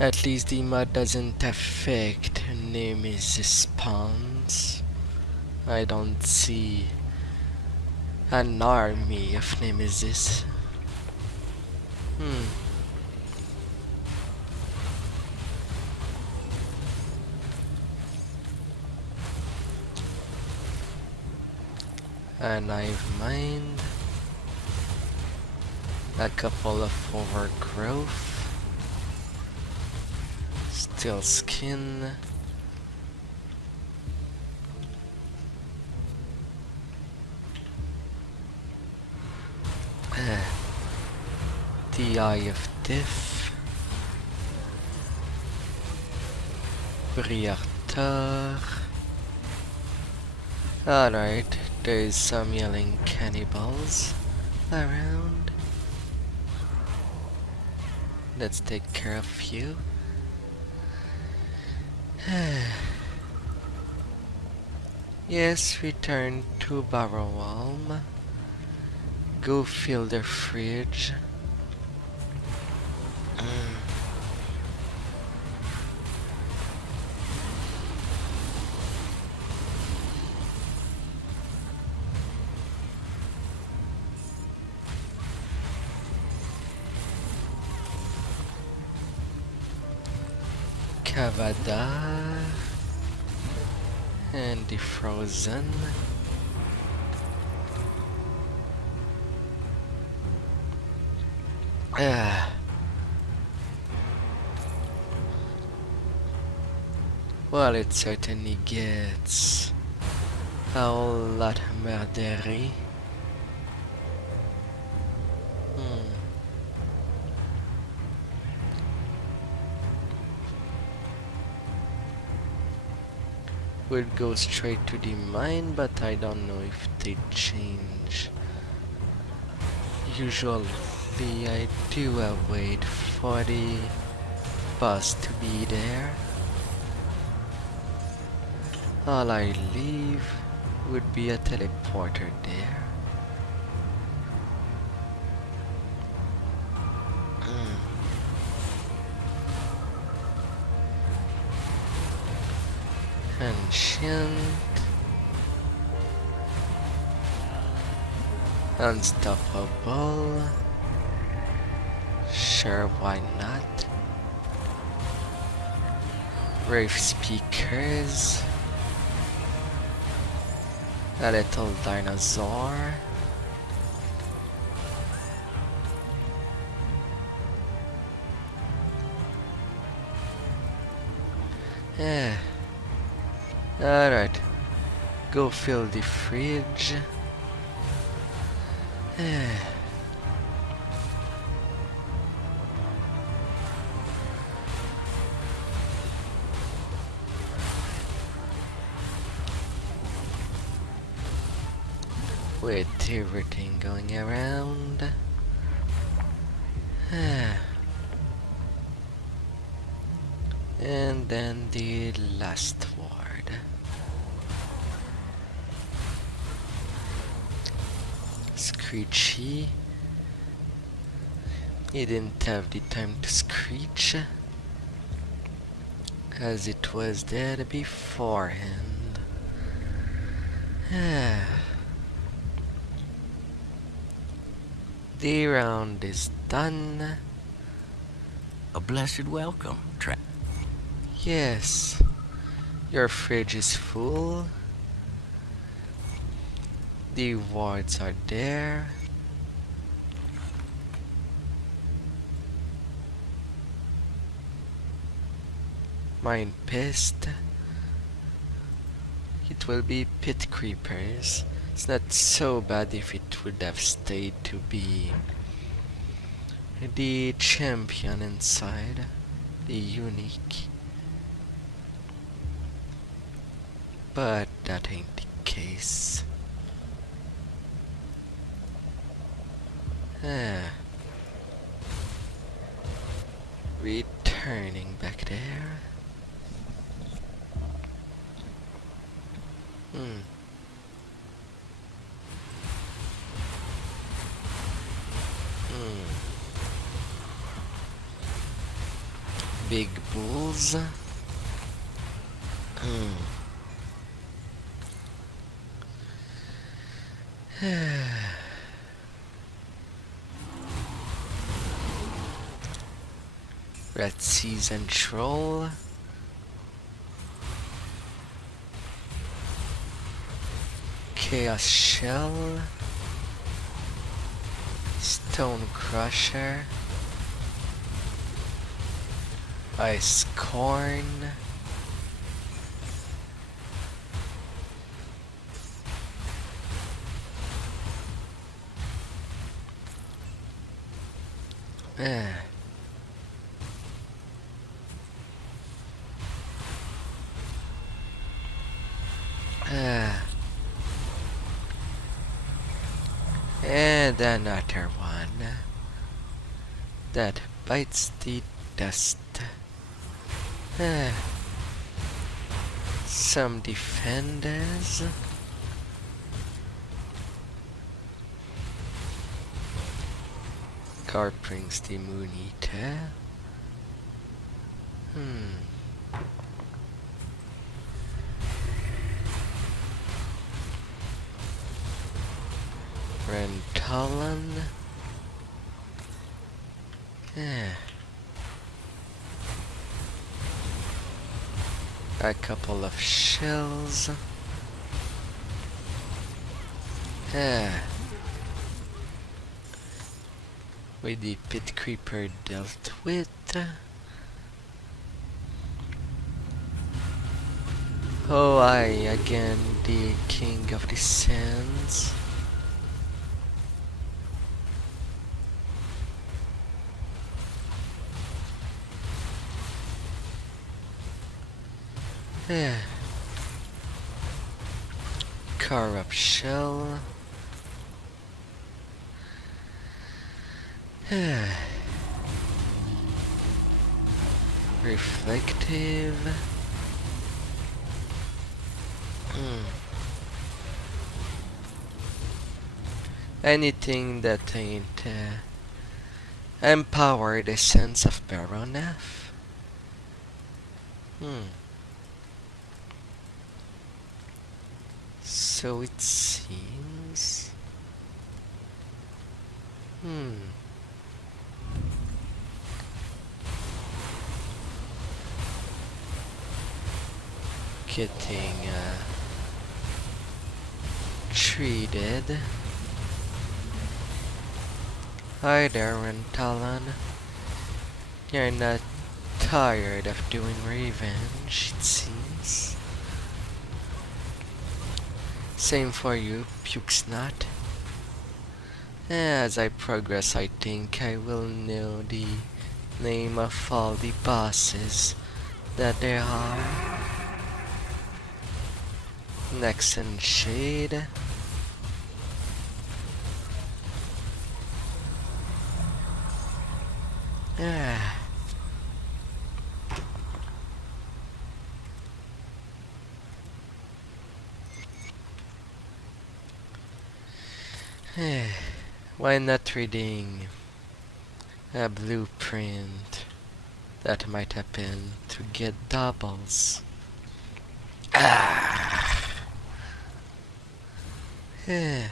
At least the mod doesn't affect Nemesis spawns. I don't see an army of Nemesis. A knife mind. A couple of overgrowth. Still skin. The Eye of Death. Briartor. Alright, there's some yelling cannibals around. Let's take care of you. Yes, return to Barrowalm. Go fill the fridge. Kavada and the Frozen. Well, it certainly gets a whole lot murdery. Would go straight to the mine, but I don't know if they change. Usually I do wait for the boss to be there. All I leave would be a teleporter there. Ancient. Unstoppable. Sure, why not? Rave speakers. A little dinosaur. Alright. Go fill the fridge. With everything going around. And then the last ward. Screechy. He didn't have the time to screech. as it was dead beforehand. The round is done. A blessed welcome, Yes, your fridge is full. The wards are there. Mine pissed. It will be pit creepers. It's not so bad if it would have stayed to be the champion inside, the unique. But that ain't the case. Returning back there. Big bulls. Red Season Troll. Chaos Shell. Stone Crusher. Ice Corn. And another one that bites the dust. Some defenders. Card brings the Moon Eater. Rentalon. A couple of shells. With the pit creeper dealt with. Oh, I again the king of the sands. Corrupt shell. Reflective. Anything that ain't empower the sense of Baronef. So it seems. Getting treated. Hi there, Rentalon. You're not tired of doing revenge, it seems. Same for you, Pukesnot. As I progress, I think I will know the name of all the bosses that there are. Next in Shade. Why not reading a blueprint That might happen to get doubles. Ah. Yeah.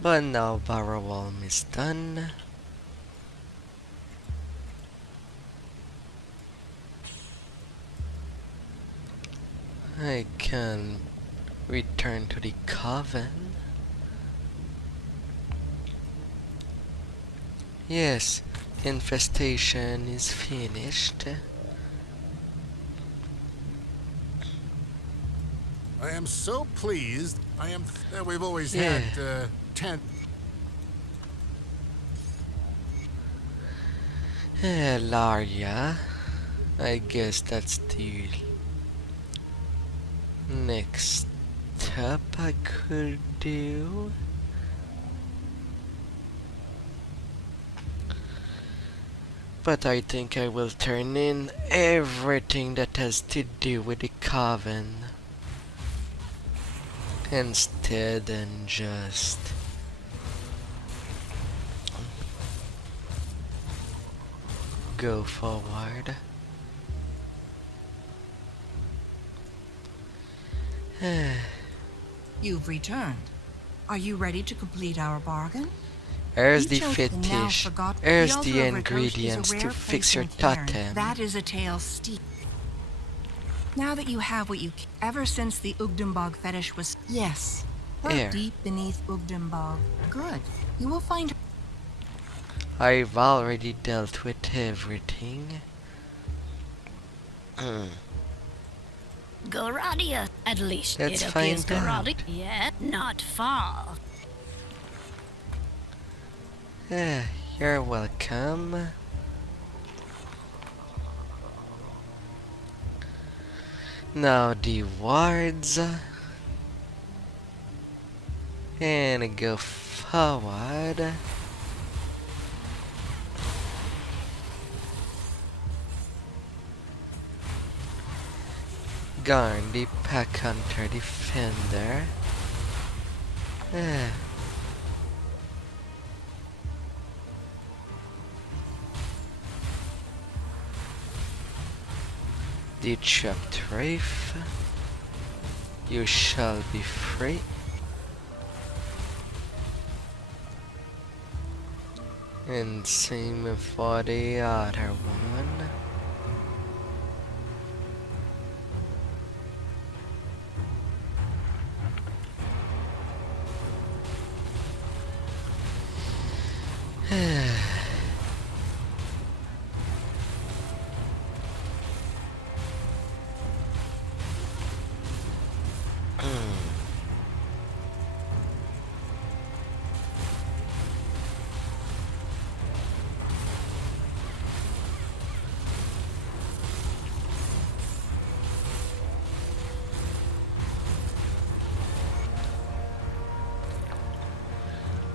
But now Barrowalm is done. I can return to the Coven. Yes, infestation is finished. I am so pleased. I am that we've always Yeah. had 10. Laria. I guess that's the next step I could do. But I think I will turn in everything that has to do with the Coven instead and just go forward. You've returned. Are you ready to complete our bargain? Here's the Each oath now fetish. forgot- Here's altar the of Ratosh is a ingredients to rare fix place your in Cairn. totem. That is a tale steep. Now that you have what you ever since the Ugdenbog fetish was yes, Here. deep beneath Ugdenbog. Good. You will find. I've already dealt with everything. Goradia, at least Let's it appears find out. Goradia. Yeah, not far. You're welcome. Now the wards. And go forward. Garn, the Pack Hunter Defender. The trapped wraith. You shall be free. And same for the other one.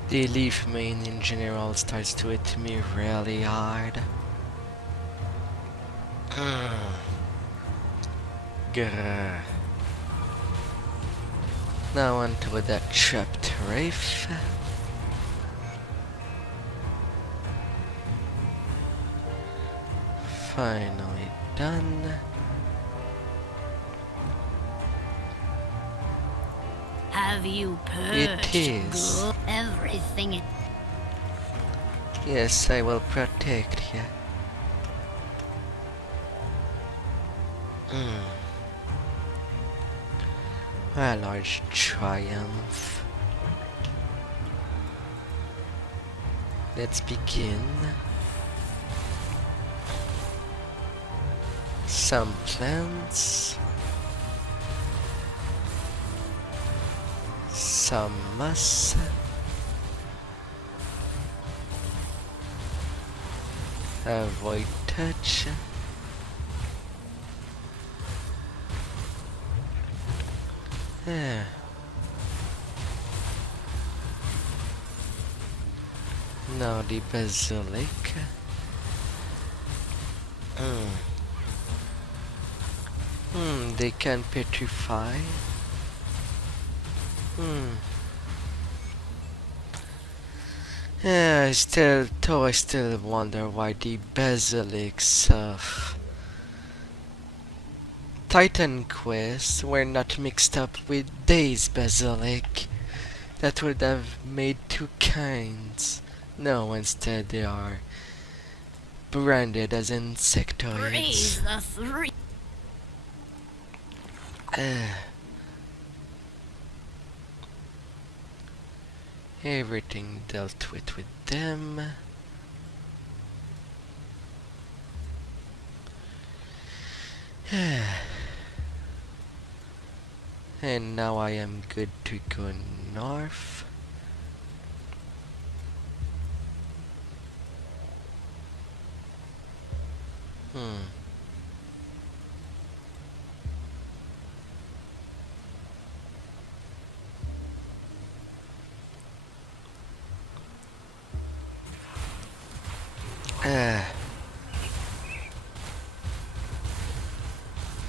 The leaf main in general starts to hit me really hard. Grr. Now onto that trapped wraith. Finally done. Have you purged It is. everything? Yes, I will protect you. A large triumph. Let's begin. Some plants. Some moss. Avoid touch. Yeah. Now the basilic. They can petrify. I still wonder why the basilics of Titan Quest were not mixed up with Days Basilic. That would have made two kinds. No, instead they are branded as insectoids. Praise the three. Everything dealt with them. And now I am good to go north.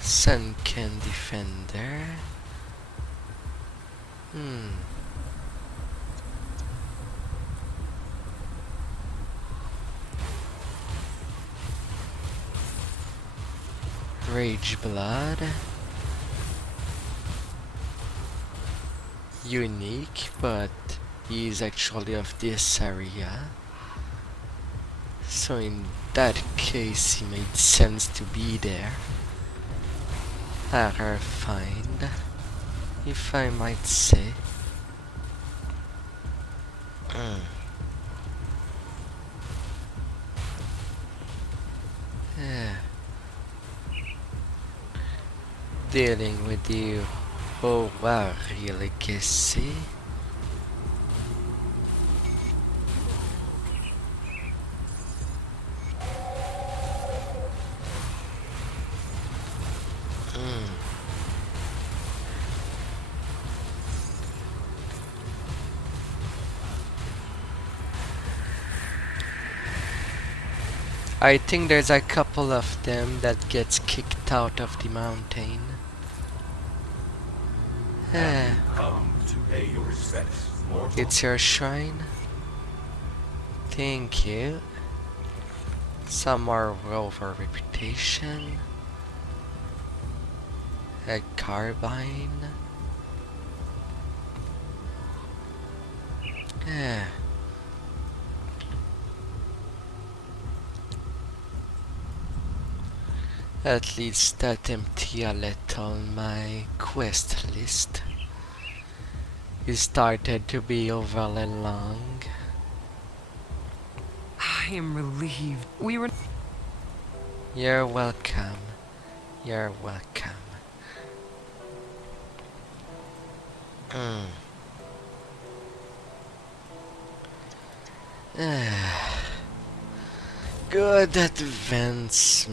Sun can defender. Rage Blood. Unique, but he is actually of this area. So in that case, he made sense to be there. Rare find, if I might say. Dealing with the Owari legacy. I think there's a couple of them that gets kicked out of the mountain. Come to pay your respects, mortal. It's your shrine. Thank you. Some more rover reputation. A carbine. At least that empty a little my quest list. It started to be overly long. I am relieved. We were... You're welcome. You're welcome. Good advancement.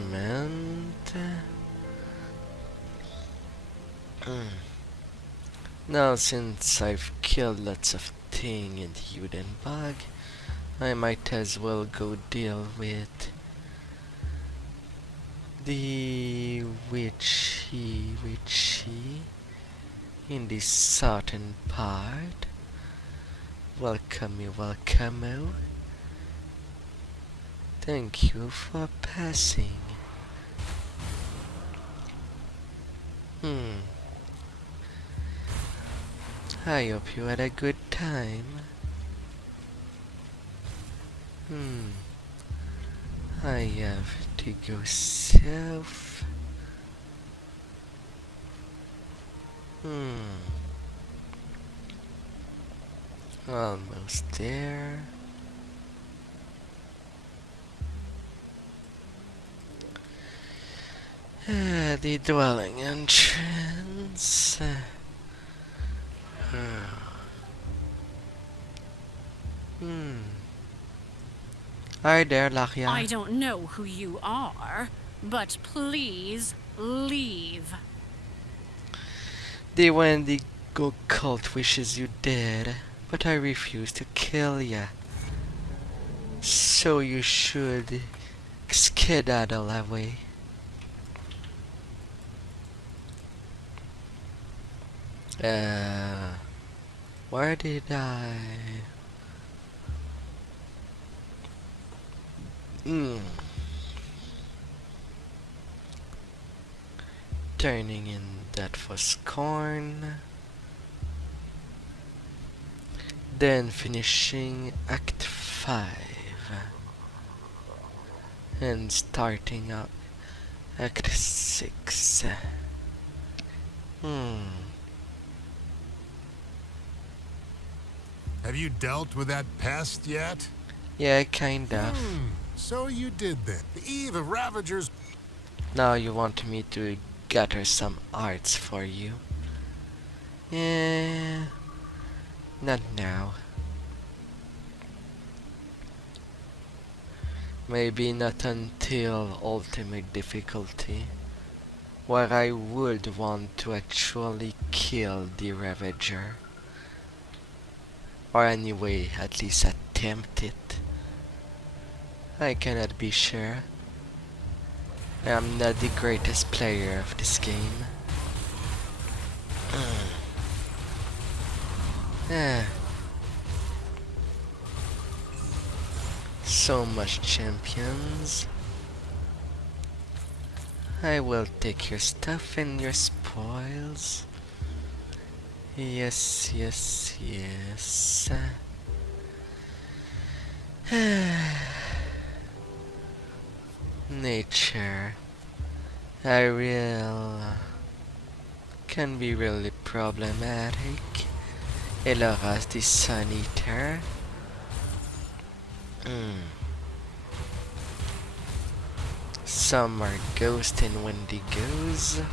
Now since I've killed lots of thing in Judenbug, I might as well go deal with the witchy in the southern part. Welcome you, welcome you. Thank you for passing. I hope you had a good time. I have to go south. Almost there. The dwelling entrance. Hi there, Lachia. I don't know who you are, but please leave. The Wendigo cult wishes you dead, but I refuse to kill ya. So you should skedaddle away. Where did I... Turning in that for Scorn. Then finishing Act 5. And starting up Act 6. Have you dealt with that pest yet? Yeah, kind of. So you did then. The Eve of Ravagers. Now you want me to gather some arts for you. Yeah, not now. Maybe not until ultimate difficulty, where I would want to actually kill the Ravager. Or anyway, at least attempt it. I cannot be sure. I am not the greatest player of this game. So much champions. I will take your stuff and your spoils. Yes, yes, yes. Nature. Can be really problematic. Eloras the Sun Eater. Some are Ghost and Wendigos.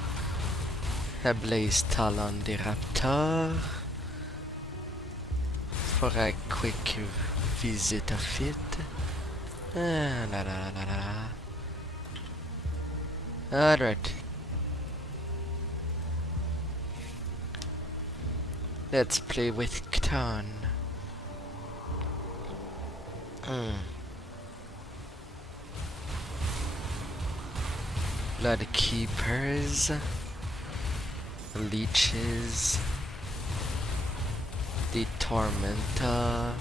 A Blaze Talon the Raptor. For a quick visit of it. Alright. Let's play with Ch'thon. Blood Keepers, Leeches, the Tormentor,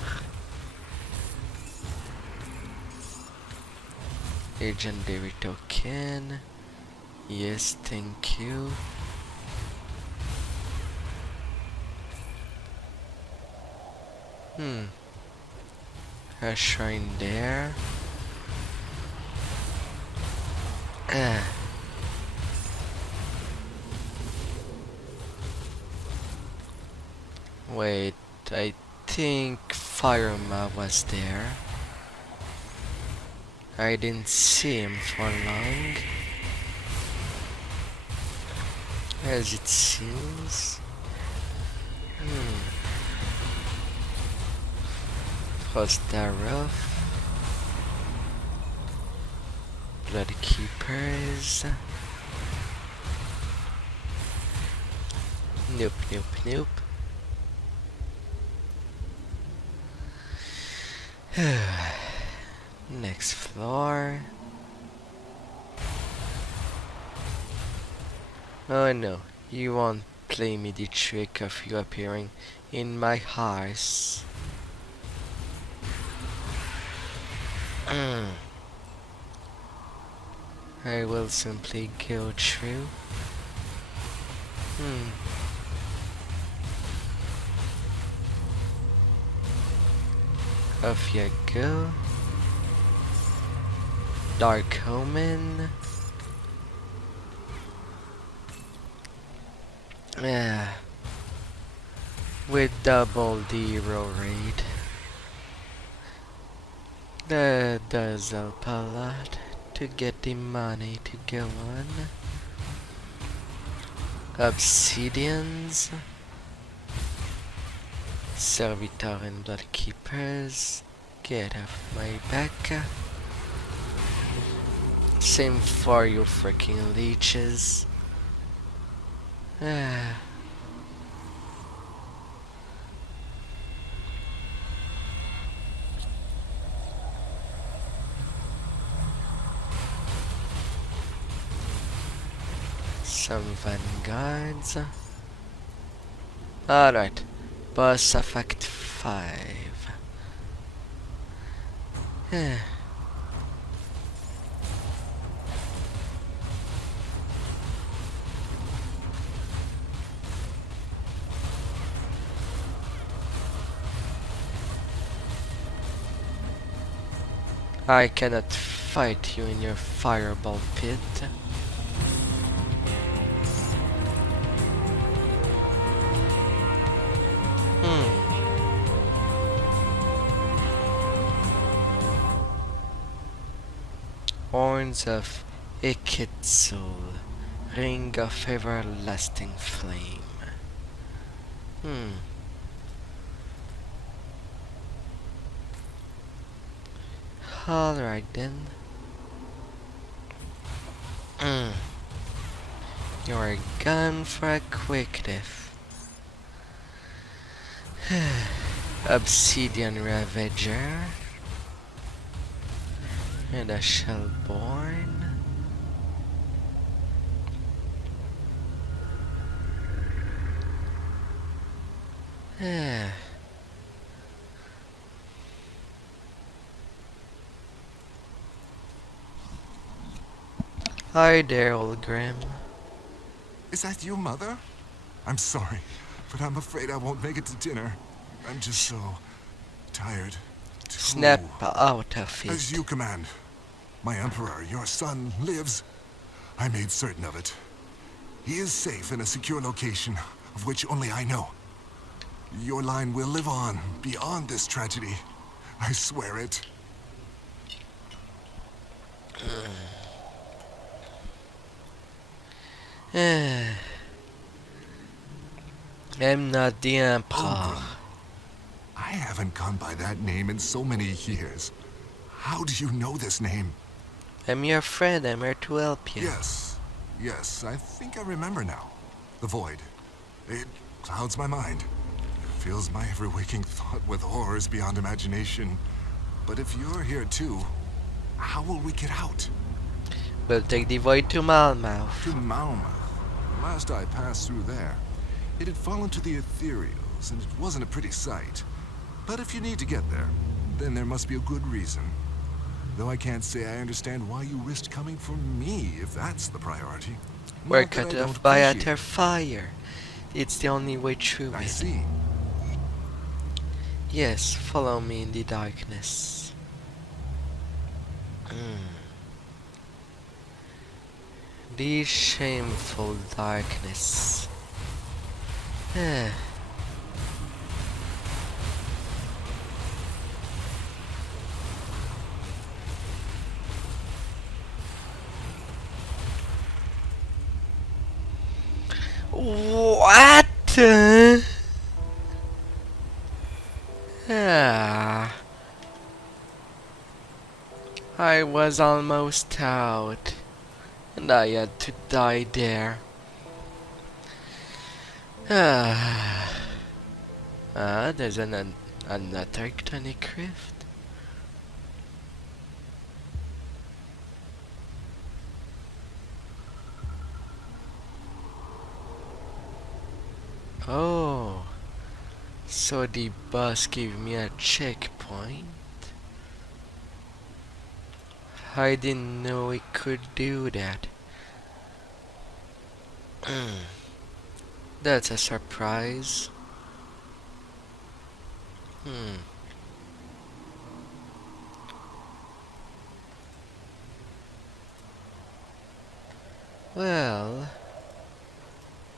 Legendary Token, yes, thank you. A shrine there. Wait, I think Firema was there. I didn't see him for long, as it seems. Frostdarrow, Blood Keepers. Nope, nope, nope. Next floor. Oh no, you won't play me the trick of you appearing in my house. I will simply go through. Off you go. Dark Omen. With double the hero rate. That does help a lot to get the money to go on. Obsidians. Servitor and Blood Keepers. Get off my back. Same for you freaking leeches. Some vanguards. Alright, boss of Act 5. I cannot fight you in your fireball pit. Horns of Ikitsul, Ring of Everlasting Flame. Alright then. You're gone for a quick death. Obsidian Ravager. And a Shellborn. Hi there, old Grim. Is that you, Mother? I'm sorry, but I'm afraid I won't make it to dinner. I'm just so tired. Snap out of it. As you command. My Emperor, your son, lives. I made certain of it. He is safe in a secure location, of which only I know. Your line will live on, beyond this tragedy. I swear it. I'm not the Emperor. I haven't gone by that name in so many years. How do you know this name? I'm your friend. I'm here to help you. Yes, I think I remember now. The Void. It clouds my mind. Fills my every waking thought with horrors beyond imagination. But if you're here too, how will we get out? We'll take the Void to Malmouth. To Malmouth? Last I passed through there, it had fallen to the Aetherials, and it wasn't a pretty sight. But if you need to get there, then there must be a good reason. Though I can't say I understand why you risked coming for me, if that's the priority. We're cut off by utter fire. It's the only way through I it. see. Yes, follow me in the darkness. The shameful darkness. What? I was almost out, and I had to die there. There's another Cthonic rift. Oh, so the boss gave me a checkpoint. I didn't know it could do that. That's a surprise. Well,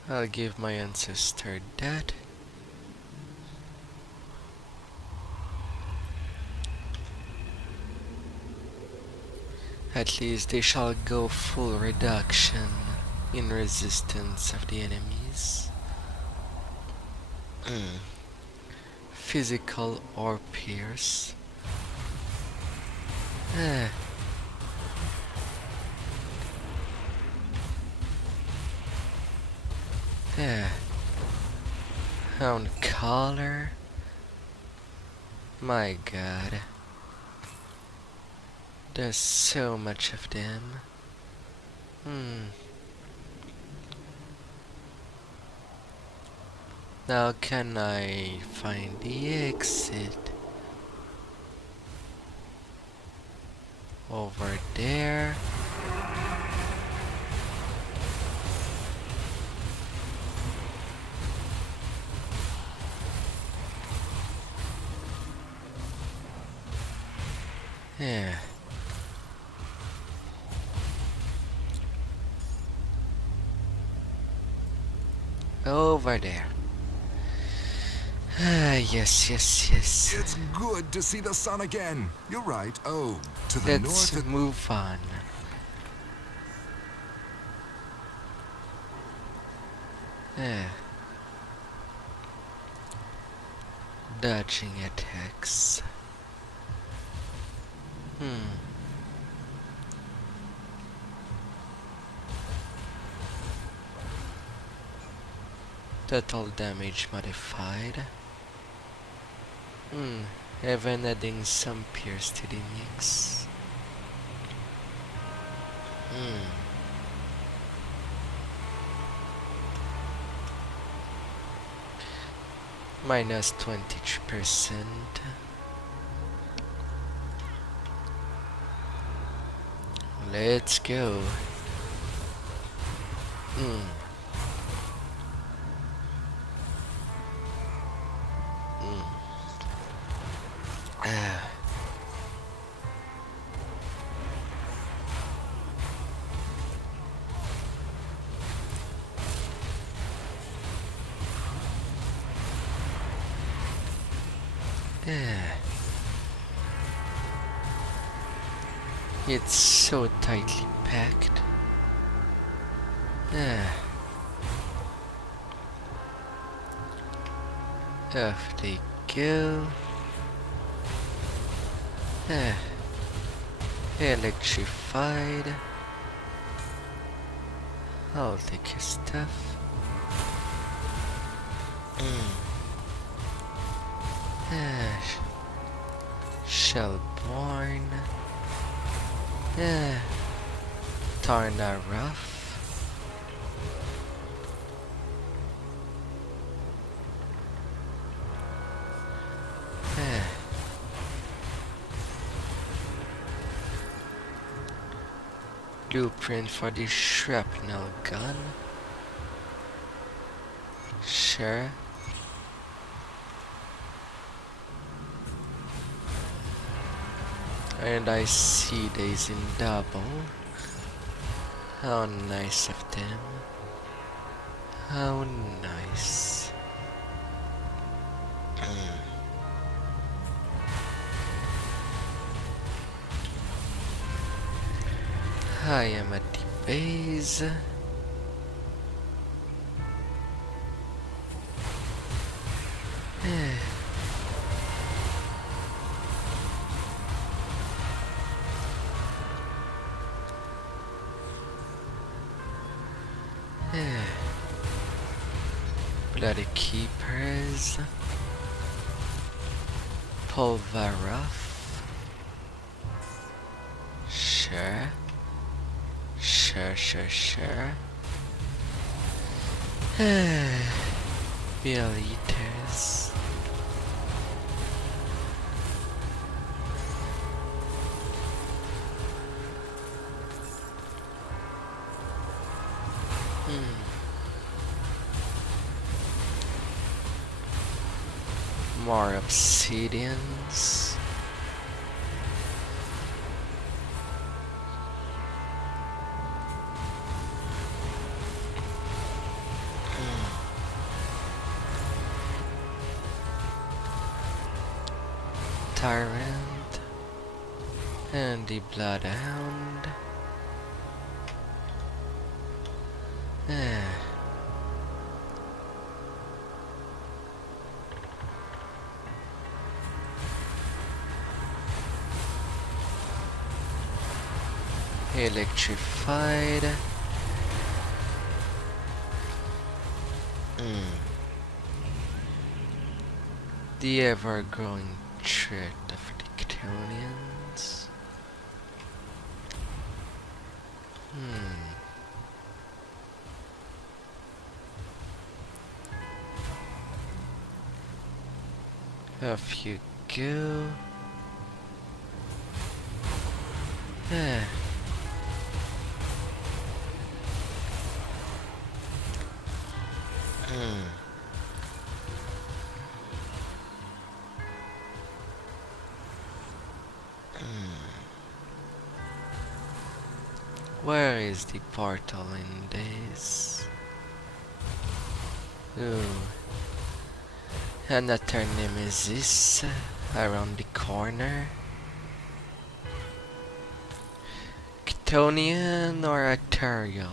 I'll give my ancestor that. At least they shall go full reduction in resistance of the enemies. Physical or pierce. Hound collar. My god. There's so much of them. Now can I find the exit? Over there. Yeah. Over there. Ah, yes. It's good to see the sun again. You're right. Oh, to the Let's north. move on. Dodging attacks. Total damage modified. Even adding some pierce to the mix. Minus 23%. Let's go. It's so tightly packed. Off they go. Electrified. I'll take his stuff. Shellborn. Tarna Rough. Blueprint for the shrapnel gun. Sure. And I see these in double. How nice of them. How nice. I am at the base. Bloody Keepers. Pulveruff. Sure. Bill Eaters. More obsidians. Tyrant and the Bloodhound. Electrified. The ever-growing threat of the Cthonians. Off you go. Where is the portal in this? Ooh. Another Nemesis around the corner. Chthonian or Aetherial?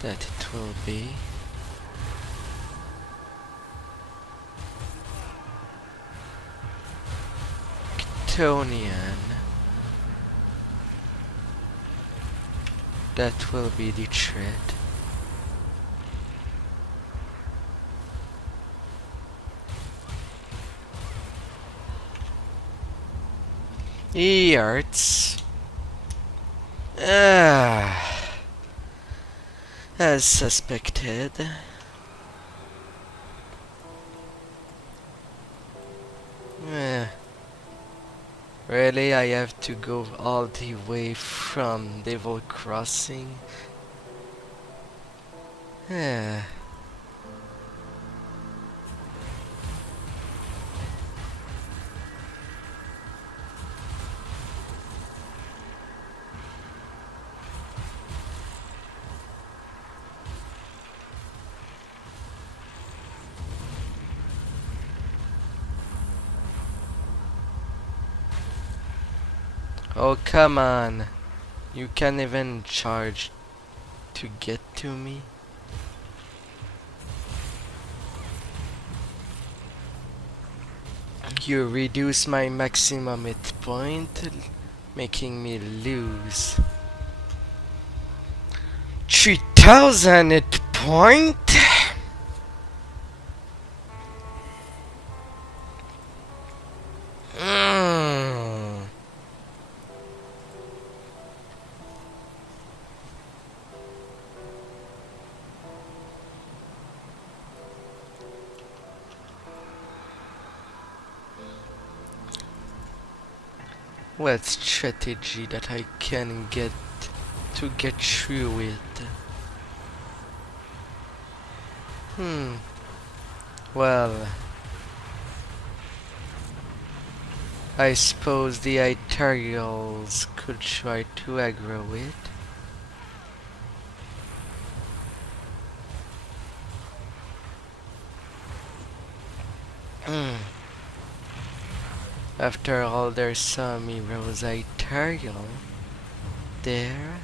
That it will be. Chthonian. That will be the threat. Yards. As suspected. Really, I have to go all the way from Devil Crossing? Oh, come on. You can't even charge to get to me. You reduce my maximum hit point, making me lose 3000 hit point. What strategy that I can get to get through it? Well, I suppose the Aetherials could try to aggro it. After all, there's some heroes Aetherial there.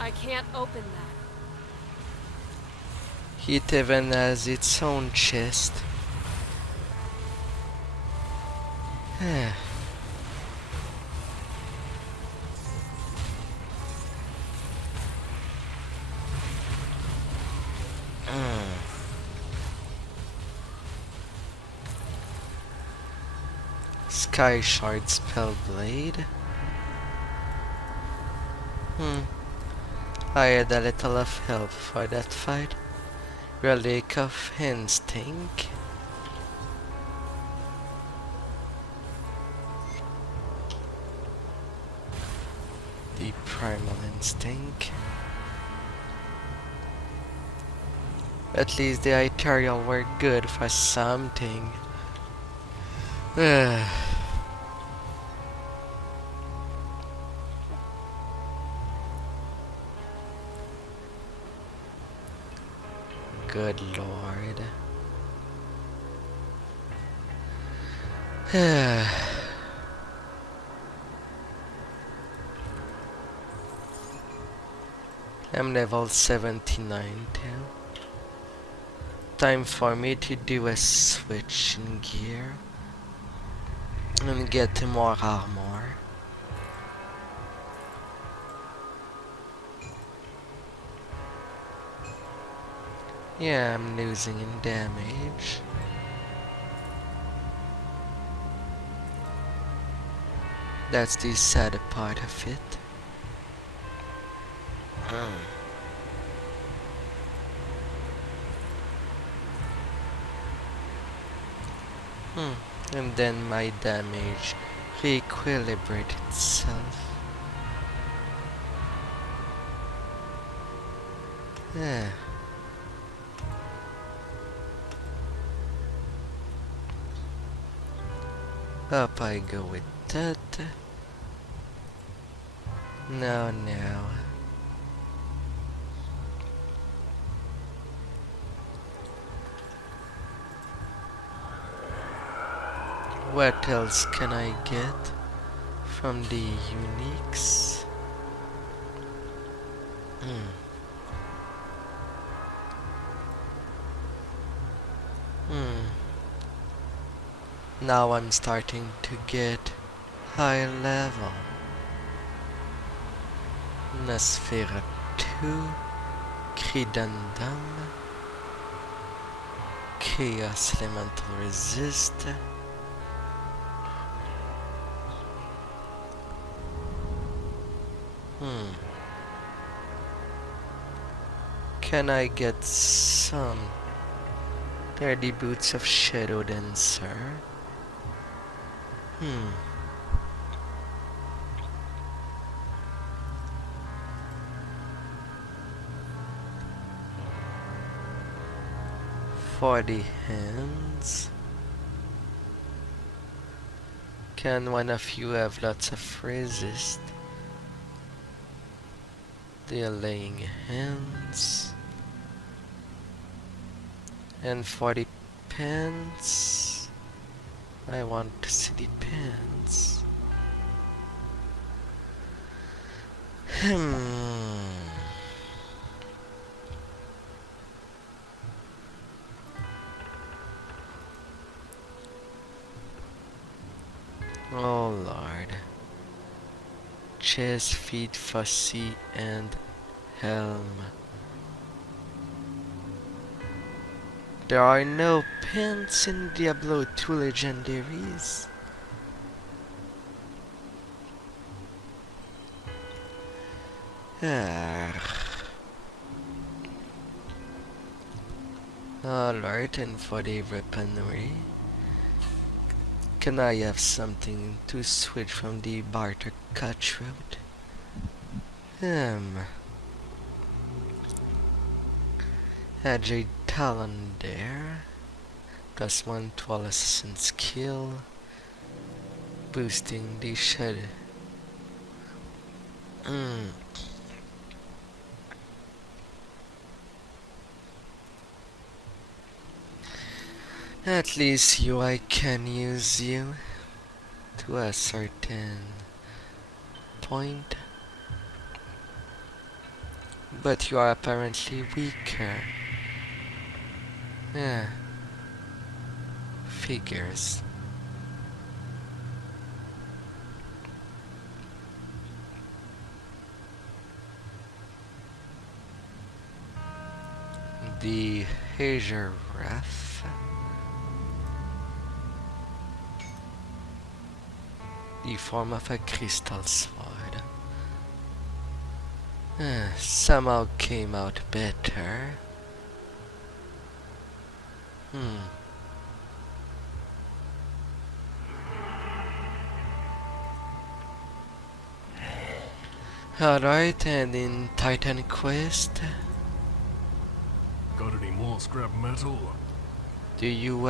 I can't open that. It even has its own chest. Sky Shard Spellblade. I had a little of help for that fight. Relic of Instinct. The Primal Instinct. At least the Aetherial were good for something. Good lord. I'm level 79 now. Time for me to do a switch in gear and get more armor. Yeah, I'm losing in damage. That's the sad part of it. And then my damage re-equilibrates itself. Yeah. Up I go with that. No. What else can I get from the uniques? Now I'm starting to get high level. Nasphera 2, Credendum, Chaos Elemental Resist, Can I get some dirty boots of Shadow Dancer? 40 hands. Can one of you have lots of resist? They're laying hands. And 40 pants. I want to see the pants. Oh Lord. Chest, feet, fussy, and helm. There are no pants in Diablo 2 legendaries. Alright, and for the weaponry, can I have something to switch from the barter cutthroat? A Jade Talon there. +1 to all assassin skill. Boosting the shadow. At least I can use you to a certain point. But you are apparently weaker. Yeah. Figures. The Hazer Wrath. The form of a crystal sword. Somehow came out better. Alright, and in Titan Quest, Got any more scrap metal? do you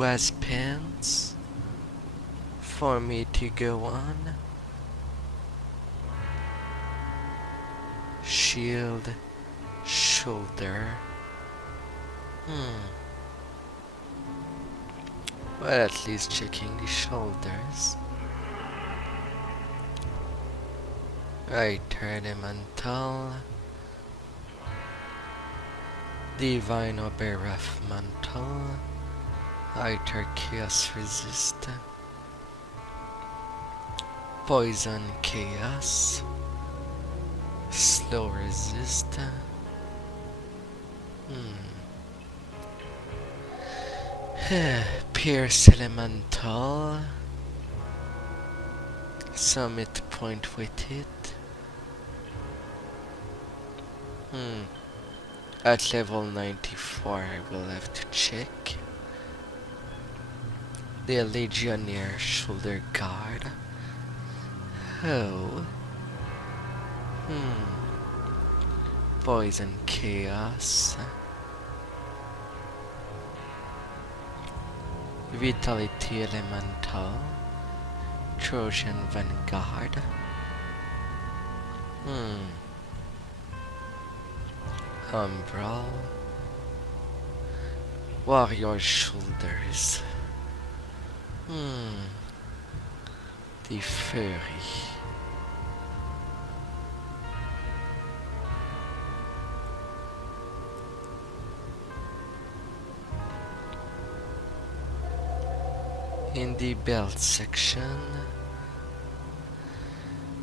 has pants for me to go on? Shield, shoulder. Well, at least checking the shoulders. Right, Mantle. Divine Oberaf Mantle. Iter Chaos Resist. Poison Chaos. Slow Resist. Pierce Elemental. Summit point with it. At level 94 I will have to check. The Legionnaire Shoulder Guard. Poison Chaos. Vitality Elemental. Trojan Vanguard. Umbral. Warrior Shoulders. The Fury. In the belt section,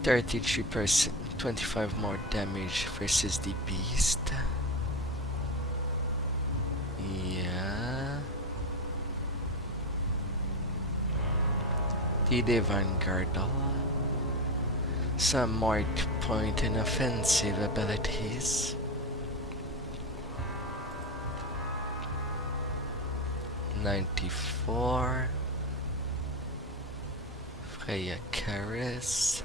33%, 25 more damage versus the beast. Yeah. The Divine Girdle. Some more point and offensive abilities. $94. Freya Caris.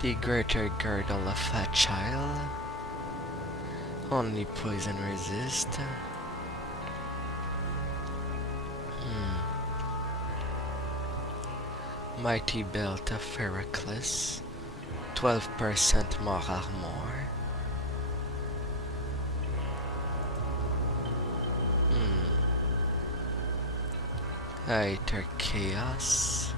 The Greater Girdle of Agile. Only poison resist. Mighty Belt of Heracles. 12% more armor. Aether Chaos.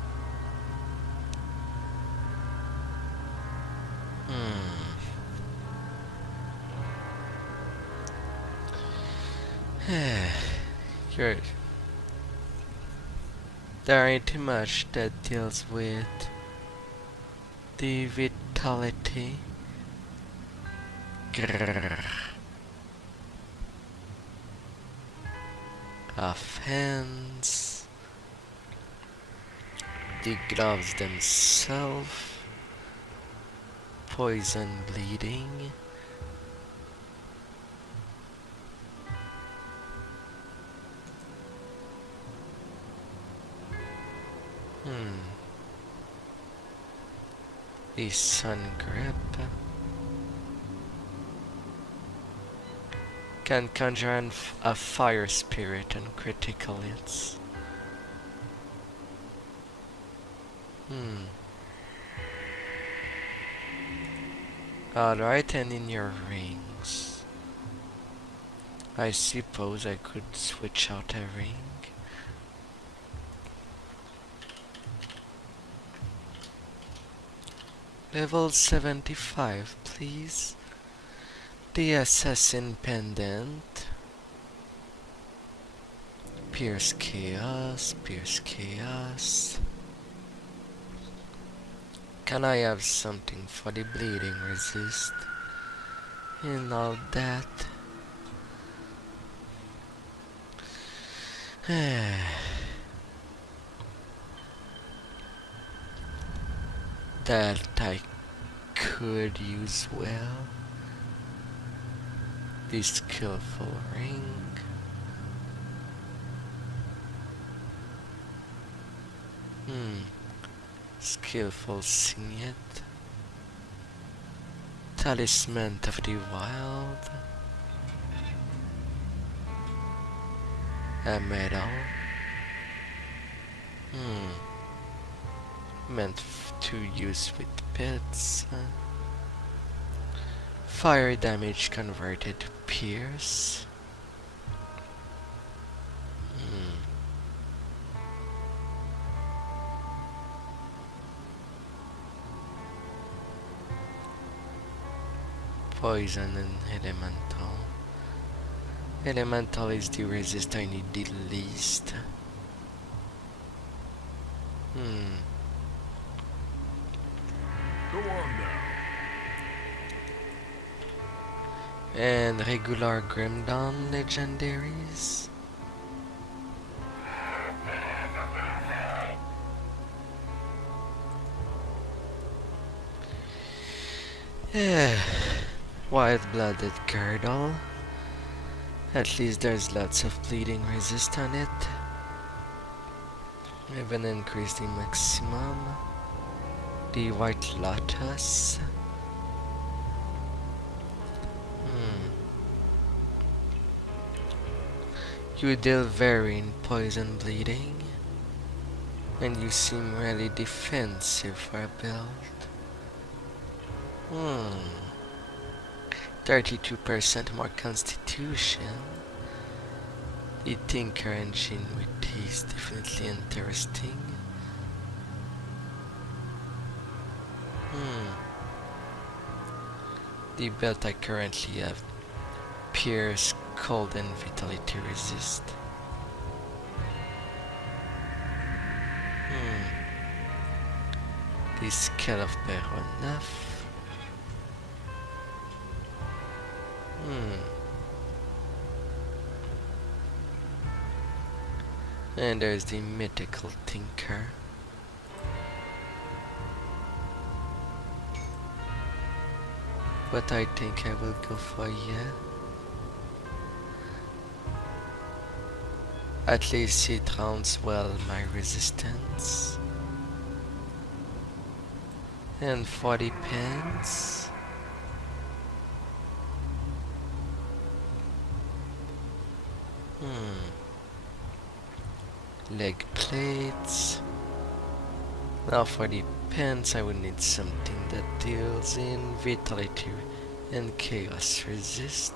Good. There ain't too much that deals with the vitality. Offense. The gloves themselves. Poison bleeding. The Sun Grip. Can conjure a fire spirit and critical hits. Alright, and in your rings. I suppose I could switch out a ring. Level 75, please. The Assassin Pendant. Pierce Chaos, Pierce Chaos. Can I have something for the bleeding resist? And all that. That I could use well. The Skillful Ring. Skillful Signet. Talisman of the Wild. A medal. Meant to use with pets. Fire damage converted to pierce. Poison and elemental. Elemental is the resist I need the least. Go on now. And regular Grim Dawn legendaries. White-blooded girdle. At least there's lots of bleeding resist on it. Even increase the maximum. The White Lotus. You deal varying poison bleeding, and you seem really defensive for a build. 32% more constitution. The Tinker engine with T is definitely interesting. The belt I currently have: Pierce, Cold, and Vitality Resist. The Scale of enough. And there's the mythical Tinker. But I think I will go for At least it rounds well my resistance. And 40 pence. Leg plates. Now for the pants I would need something that deals in vitality and chaos resist.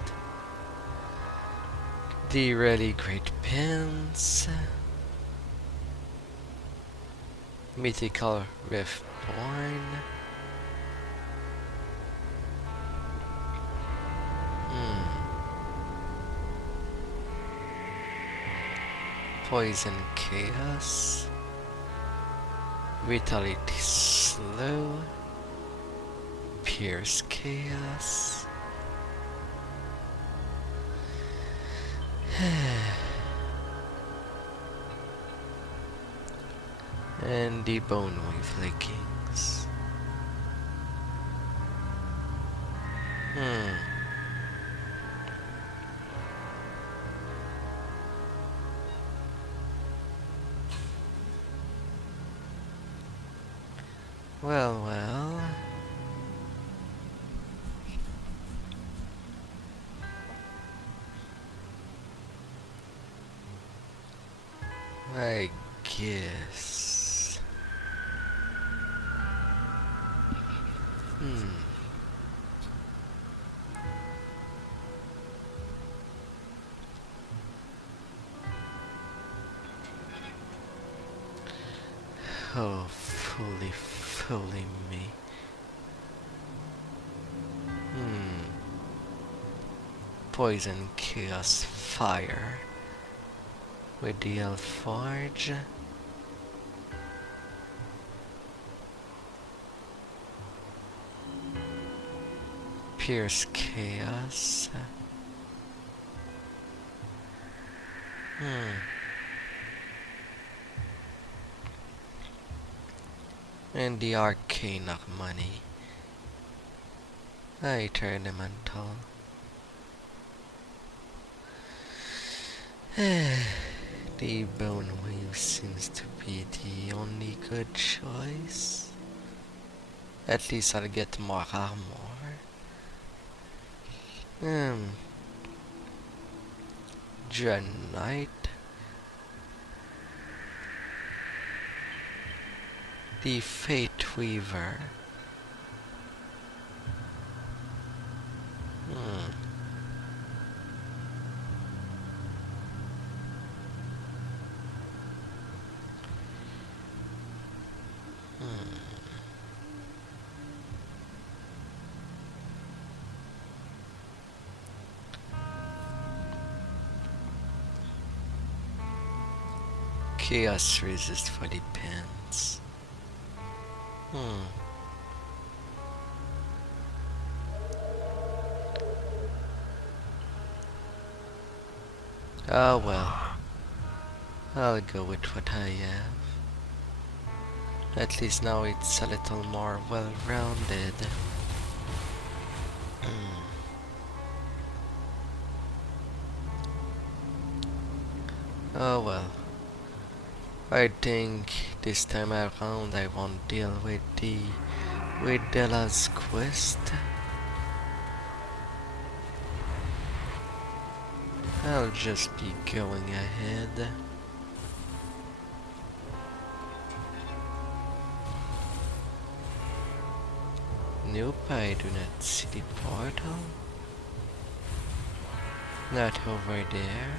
The really great pants. Mythical Riftborn. Poison Chaos. Vitality Slow. Pierce Chaos. And the Bonewave leggings. Well, well. I guess. Oh, fully me. Poison, Chaos, Fire. With the Elforge. Pierce Chaos. And the Arcane of Money. Elemental. The Bonewave seems to be the only good choice. At least I'll get more armor. Dread Knight. The Fate Weaver. Chaos resist for the pants. Oh well. I'll go with what I have. At least now it's a little more well-rounded. Oh well. I think this time around I won't deal with the last quest. I'll just be going ahead. Nope, I do not see the portal. Not over there.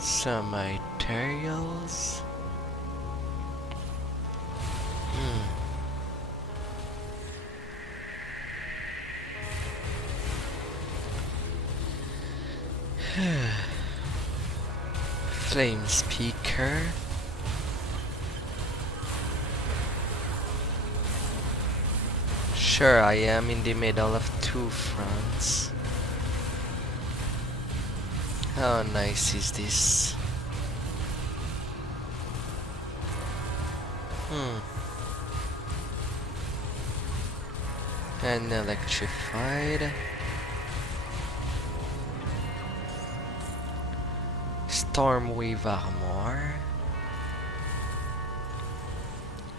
Some Aetherials. Flame Speaker. Sure, I am in the middle of two fronts. How nice is this? And electrified. Stormwave armor.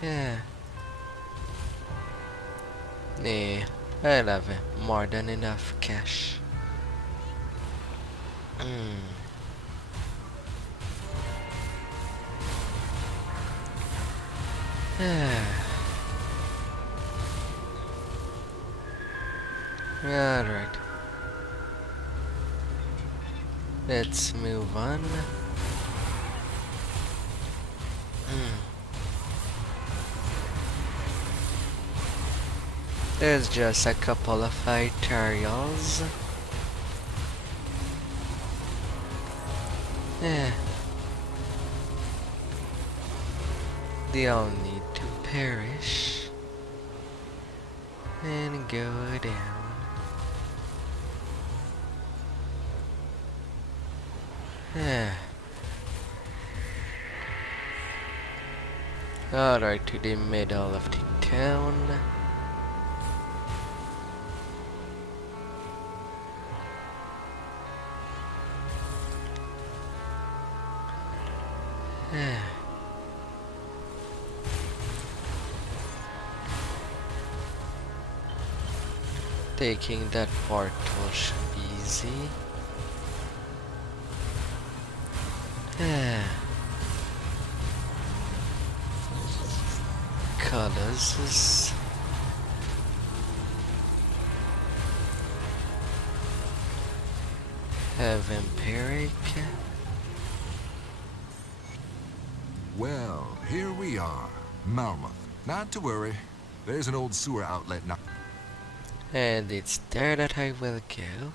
Yeah. Nah, I'll have more than enough cash. Alright. Let's move on. There's just a couple of Aetherials. They all need to perish and go down. Alright, to the middle of the town. Taking that portal should be easy. Colossus. Have Empiric. Well, here we are. Malmouth. Not to worry. There's an old sewer outlet now. And it's there that I will go.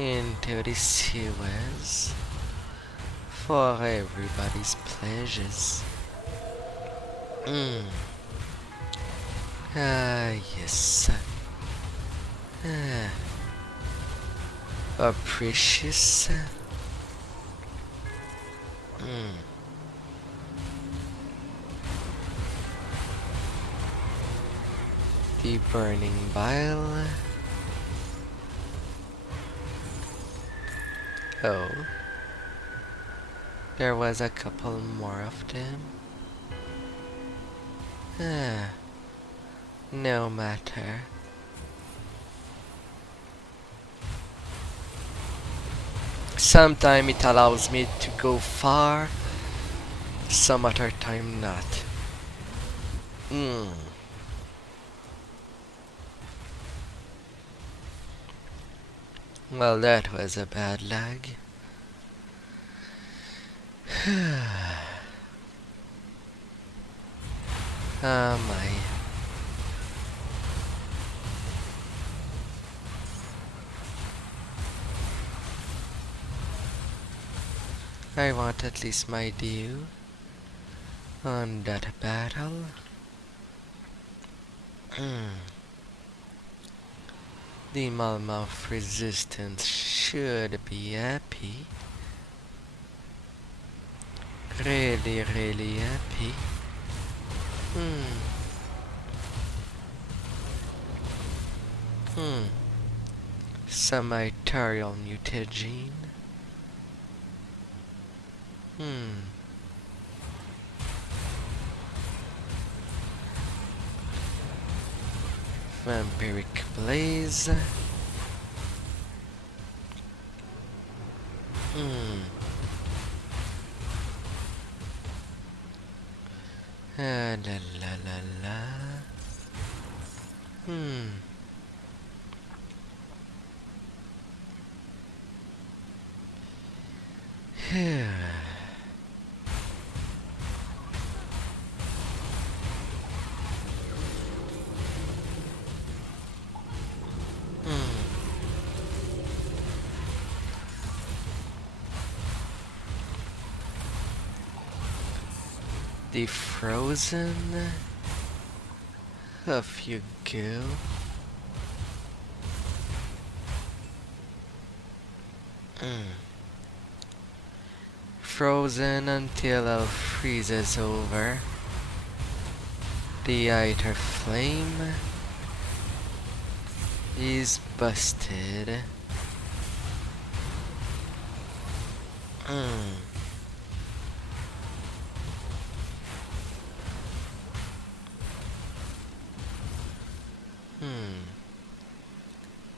Into the sewers. For everybody's pleasures. Yes. Precious. The burning bile. Oh. There was a couple more of them. No matter. Sometimes it allows me to go far, some other time not. Well, that was a bad lag. Oh my. I want at least my due on that battle. The Malmouth resistance should be happy. Really, really happy. Some Aetherial mutagen. Vampiric Blaze. La la la la. The Frozen. Off you go. Frozen until all freezes over. The Aether Flame is busted.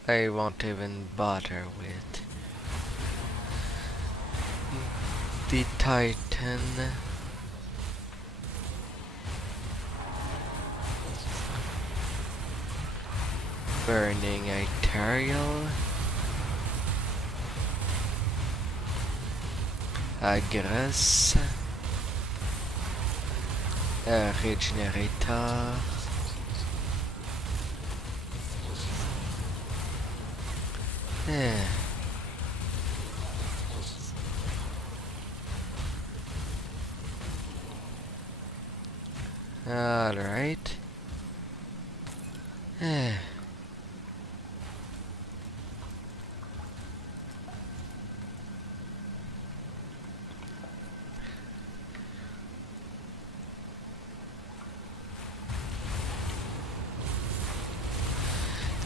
I won't even bother with the Titan. Burning Aetherial. Agres. Regenerator. All right.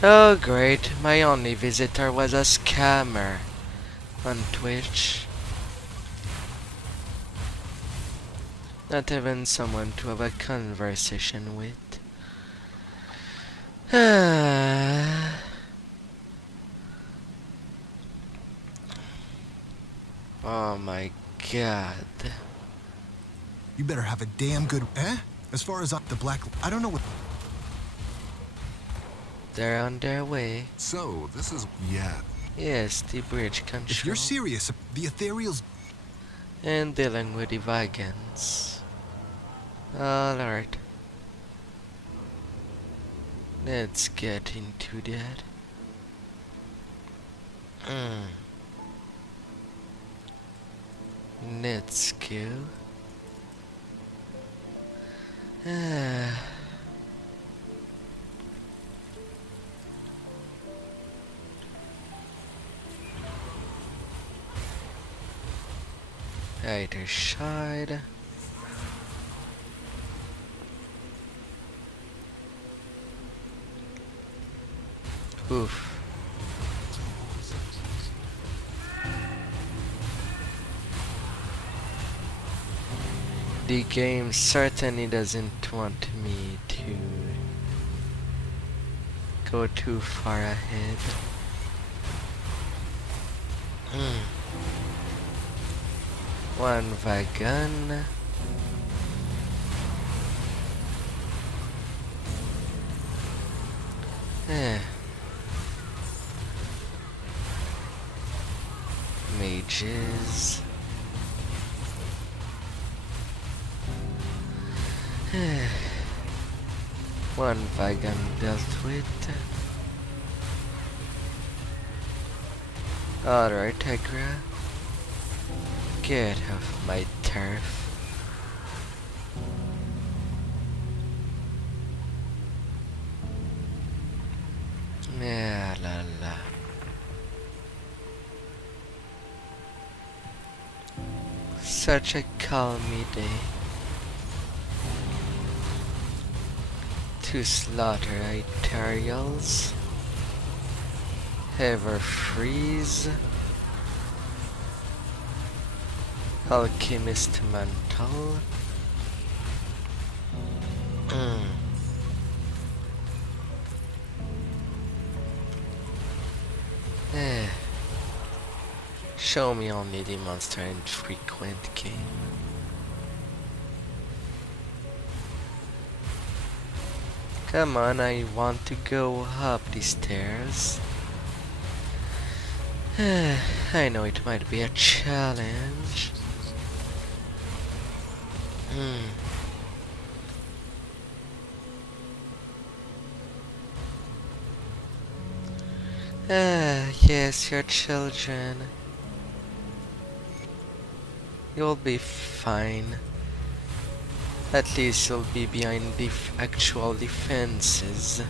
Oh great, my only visitor was a scammer on Twitch. Not even someone to have a conversation with. Oh my god. You better have a damn good... As far as the black... I don't know what... They're on their way. So, this is... Yeah. Yes, the bridge control. If you're serious, the Aetherials... And dealing with the Vagans. Alright. Let's get into that. Let's go. Either side. Oof. The game certainly doesn't want me to go too far ahead. One Vagan. Magis. One Vagan dealt with. Alright, Tegra. Get off my turf. Yeah, la la. Such a calmy day to slaughter Aetherials, ever freeze, Alchemist Mantle. Eh. Show me only the monster infrequent game. Come on, I want to go up the stairs. I know it might be a challenge. Yes, your children. You'll be fine. At least you'll be behind the actual defenses.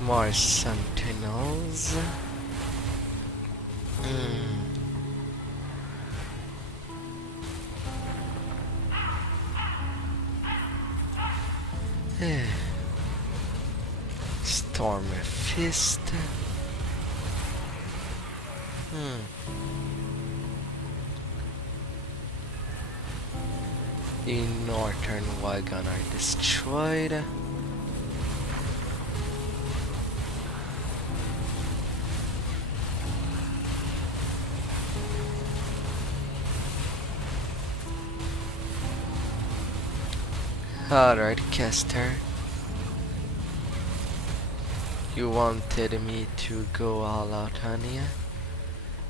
More sentinels. Storm Fist. The northern wagon are destroyed. Alright, caster. You wanted me to go all out on you?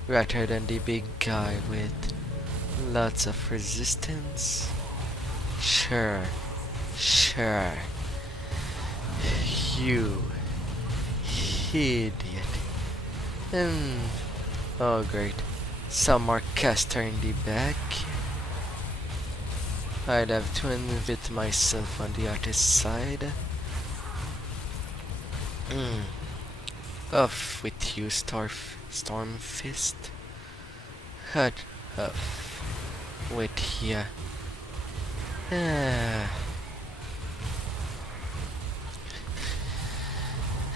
Rather than the big guy with lots of resistance? Sure. You idiot. Oh great. Some more caster in the back. I'd have to invite myself on the artist's side. Off with you, Storm Fist. Hut off with ya.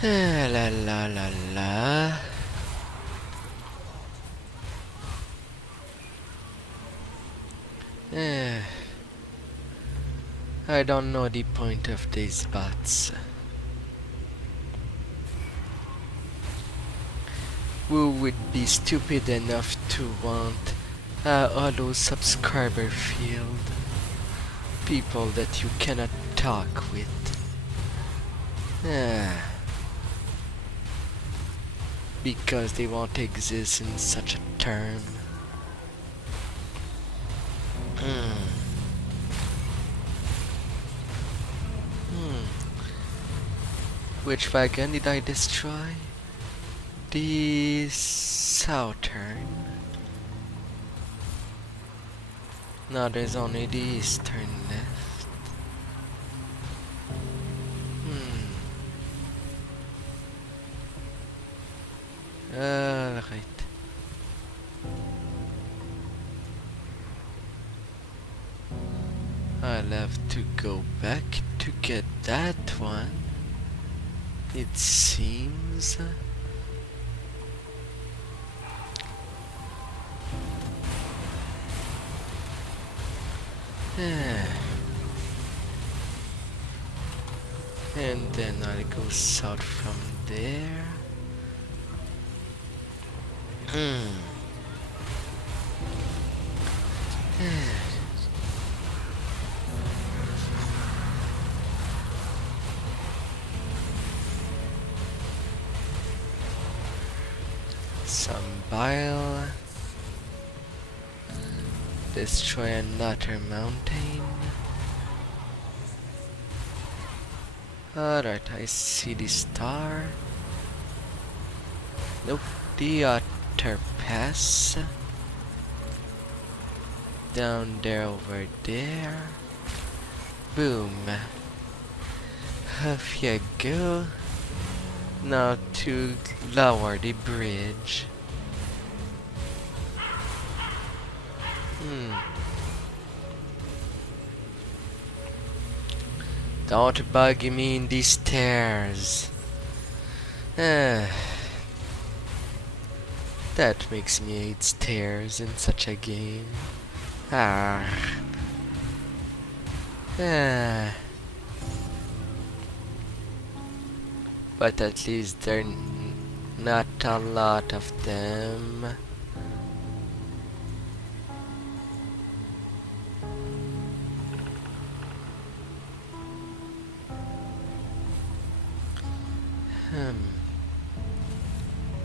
La la la la. I don't know the point of these bots. Who would be stupid enough to want a auto subscriber field? People that you cannot talk with. Because they won't exist in such a term. Which wagon did I destroy? The southern. No, there's only the eastern left. Alright. I'll have to go back to get that one. It seems. And then I'll go south from there. Some bile. Destroy another mountain. Alright, I see the star. Nope, the other pass. Down there, over there. Boom. Off you go. Now to lower the bridge. Don't bug me in these stairs. That makes me hate stairs in such a game. Ah. But at least there are not a lot of them.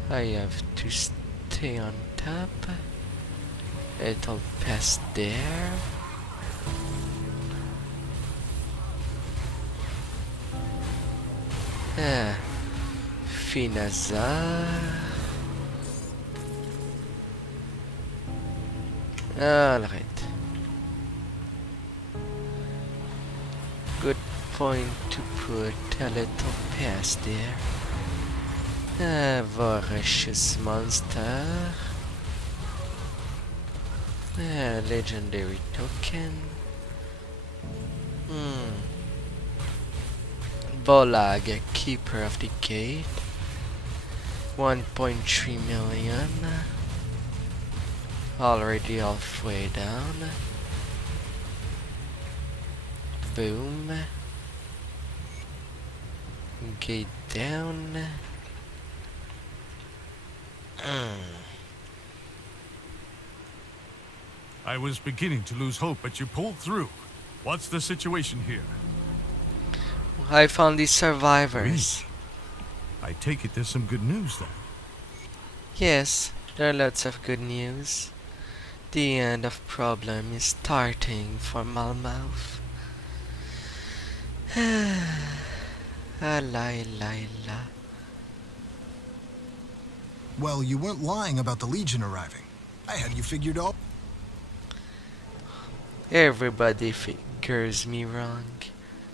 I have to stay on top. It'll pass there. Finaza. Alright. Good point to put a little pass there. Voracious monster. Legendary token. Bolag, Keeper of the Gate. 1.3 million. Already halfway down. Boom. Gate down. I was beginning to lose hope, but you pulled through. What's the situation here? I found these survivors. I take it there's some good news then. Yes, there are lots of good news. The end of problem is starting for Malmouth. Well, you weren't lying about the Legion arriving. I had you figured out. Everybody figures me wrong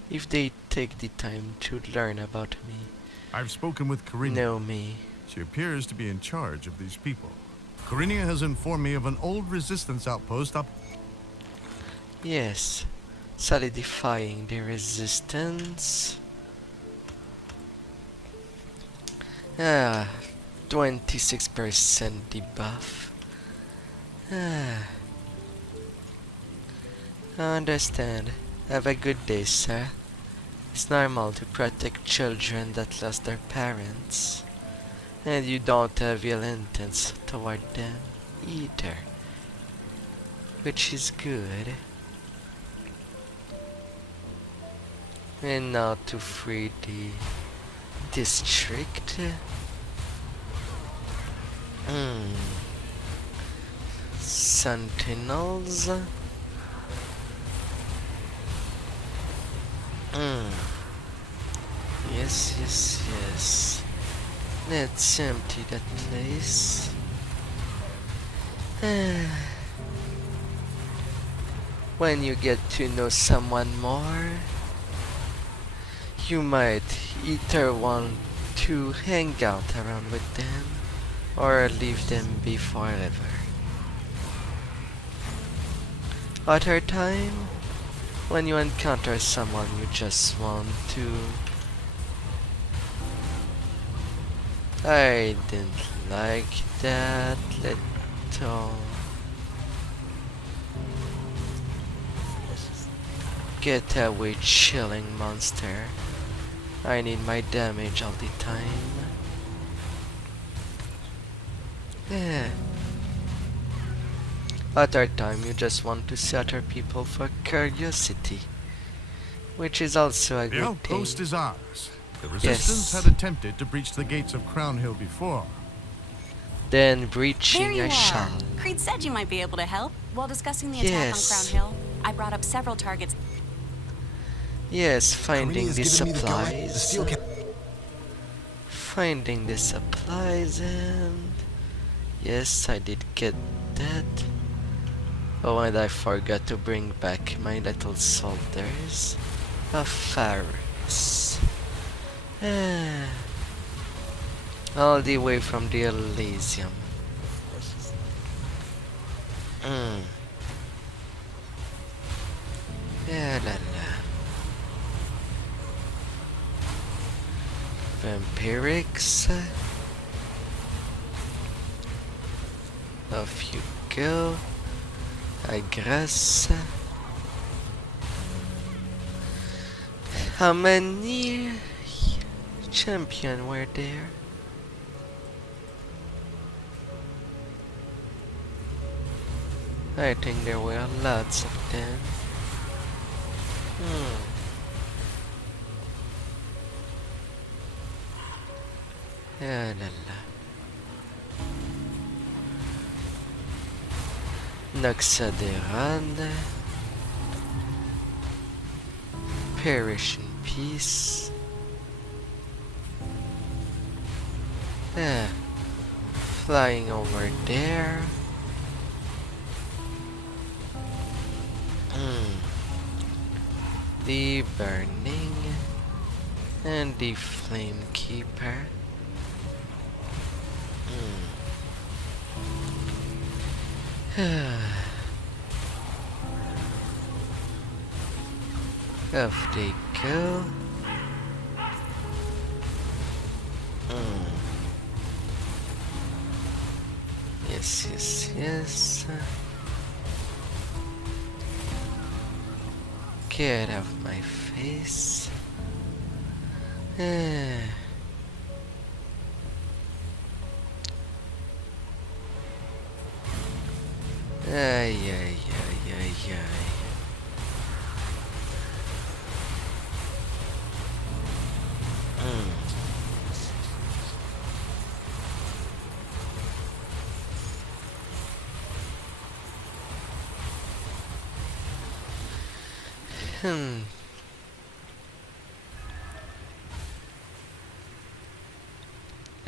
if they take the time to learn about me. I've spoken with Corinia. Know me. She appears to be in charge of these people. Corinia has informed me of an old resistance outpost up. Yes, solidifying the resistance. 26% debuff. I understand. Have a good day, sir. It's normal to protect children that lost their parents. And you don't have ill intents toward them either. Which is good. And now to free the district. Sentinels. Yes. Let's empty that place. When you get to know someone more, you might either want to hang out around with them or leave them be forever. Other time, when you encounter someone you just want to... I didn't like that little... Get away, chilling monster. I need my damage all the time. Other time you just want to see other people for curiosity, which is also a good thing. The outpost is ours. The resistance had attempted to breach the gates of Crown Hill before. Then breaching there you I are. shall. Creed said you might be able to help. While discussing the attack on Crown Hill, I brought up several targets. Yes, finding the supplies. The finding the supplies and... Yes, I did get that. Oh, and I forgot to bring back my little soldiers of Faris. All the way from the Elysium. Vampirics. Off you go. I guess. How many champions were there? I think there were lots of them. Yeah, la la. Noxaderon. Perish in peace. Yeah. Flying over there. The burning and the flame keeper. Off they go. Yes, yes, yes. Get out of my face. Ay, ay, ay, ay, ay.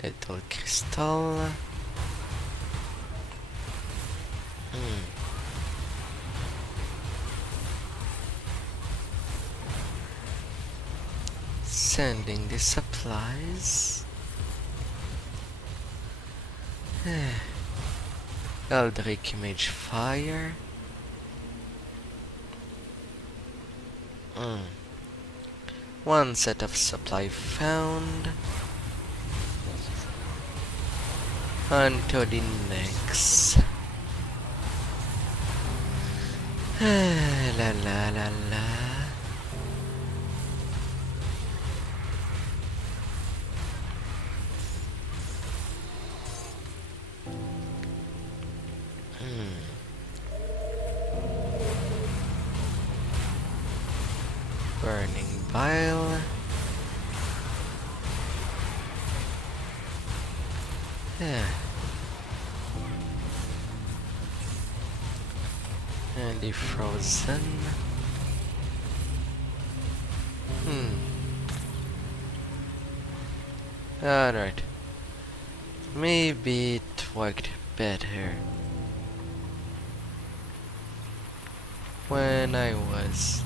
Little crystal. Sending the supplies. Eldritch Mage Fire. One set of supply found. On to the next. La la la la. Burning bile. Yeah. And the frozen. Alright. Maybe it worked better when I was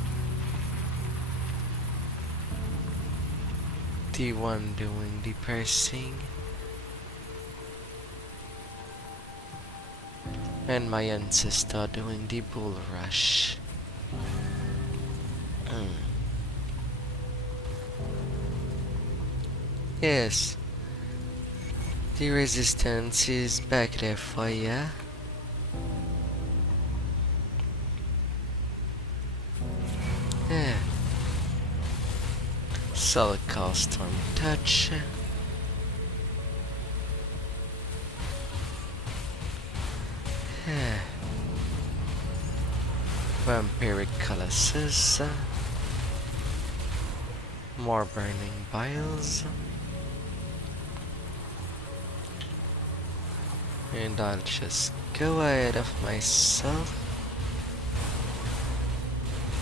the one doing the piercing and my ancestor doing the bull rush. Yes, the resistance is back there for ya. Yeah. Soul cast on touch. Yeah. Vampiric Colossus. More burning biles. And I'll just go ahead of myself.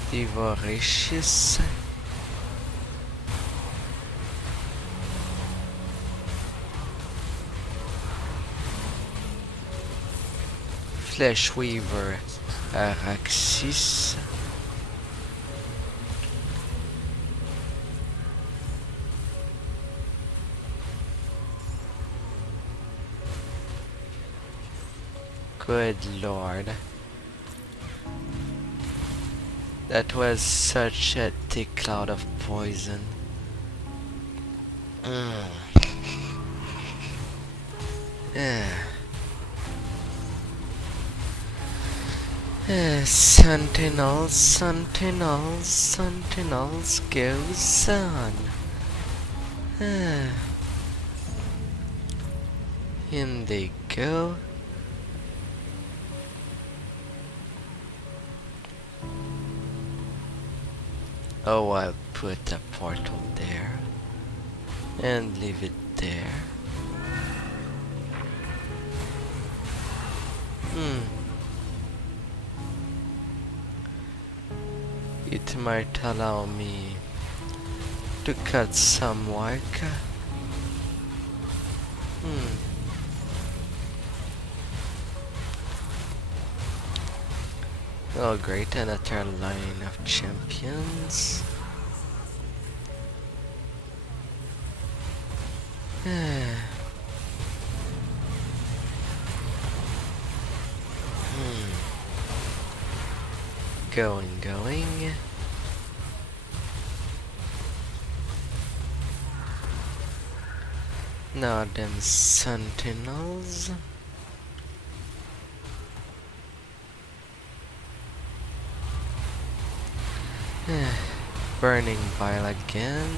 The Voracious. Flesh Weaver Araxis. Good lord. That was such a thick cloud of poison. Sentinels, sentinels, sentinels goes on. In they go. Oh, I'll put a portal there and leave it there. It might allow me to cut some work. Oh great, another line of champions. Going. Now them sentinels. Burning bile again.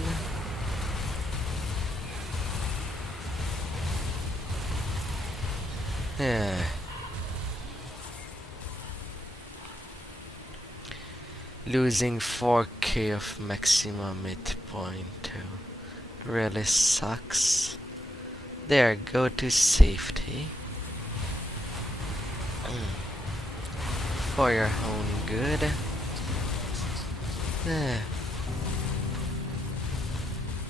Losing 4k of maximum hit point really sucks. There, go to safety. For your own good.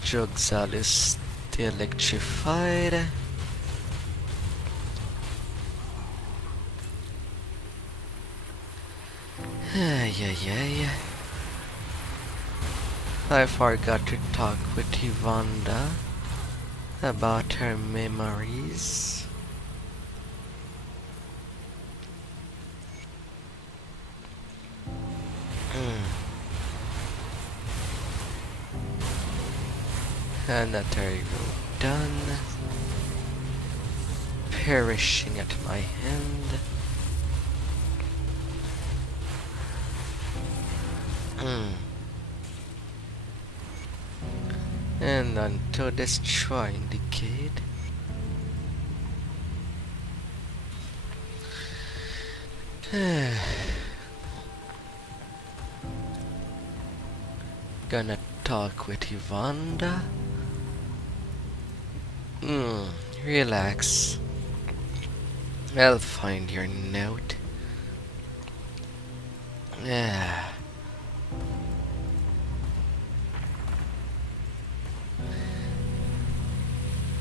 Jogzal is still electrified. Yeah. I forgot to talk with Yvonda about her memories. Another road done. Perishing at my hand. And on to destroy indicate. Gonna talk with Yvonda. Relax. I'll find your note.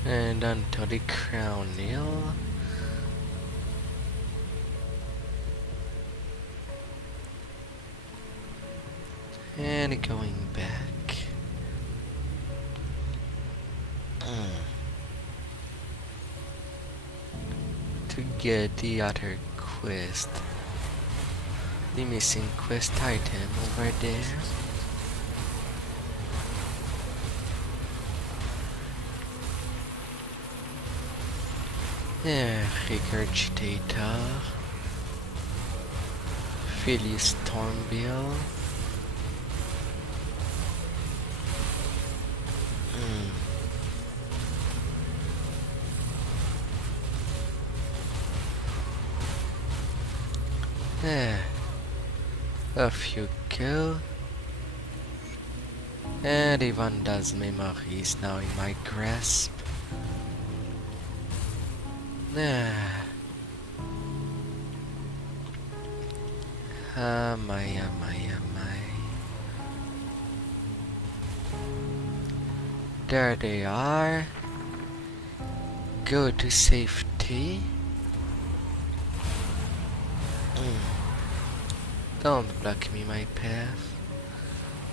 And onto the crown hill. And going back. To get the other quest. The missing quest item over there. Regurgitator. Philly Stormbill. Off you go. And Yvonda's memory is now in my grasp. My. There they are. Go to safety. Don't block me my path.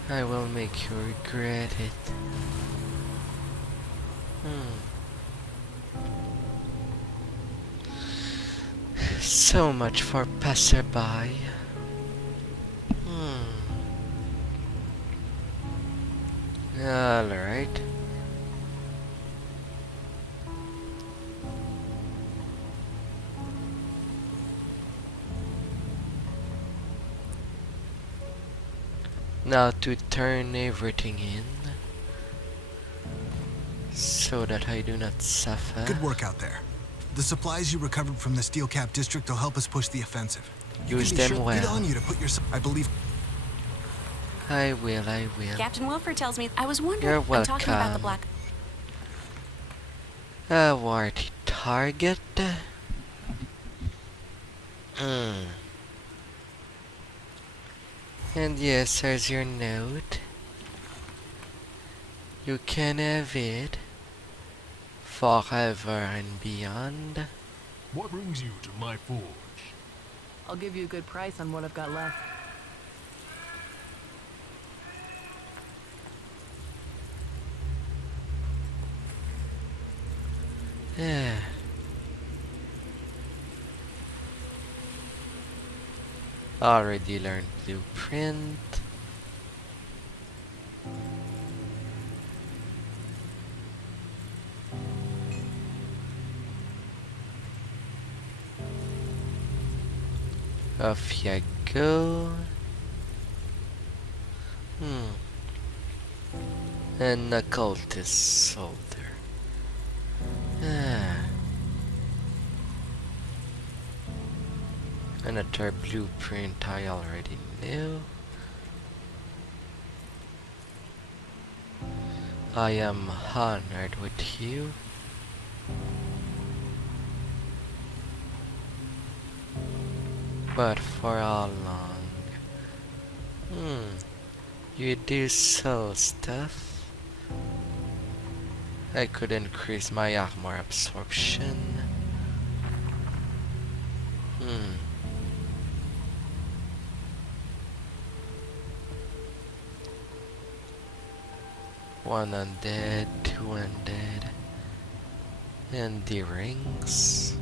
I will make you regret it. So much for passerby. Alright. Now to turn everything in so that I do not suffer. Good work out there. The supplies you recovered from the Steel Cap district will help us push the offensive. Use them well. Get on you to put yourself. I believe. I will. Captain Wilford tells me I was wondering. You're I'm talking about the welcome. black. A worthy target. And yes, there's your note. You can have it forever and beyond. What brings you to my forge? I'll give you a good price on what I've got left. Yeah. Already learned blueprint. Off you go. An occultist soldier. Another blueprint I already knew. I am honored with you. But for how long? You do soul stuff. I could increase my armor absorption. One undead, two undead, and the rings.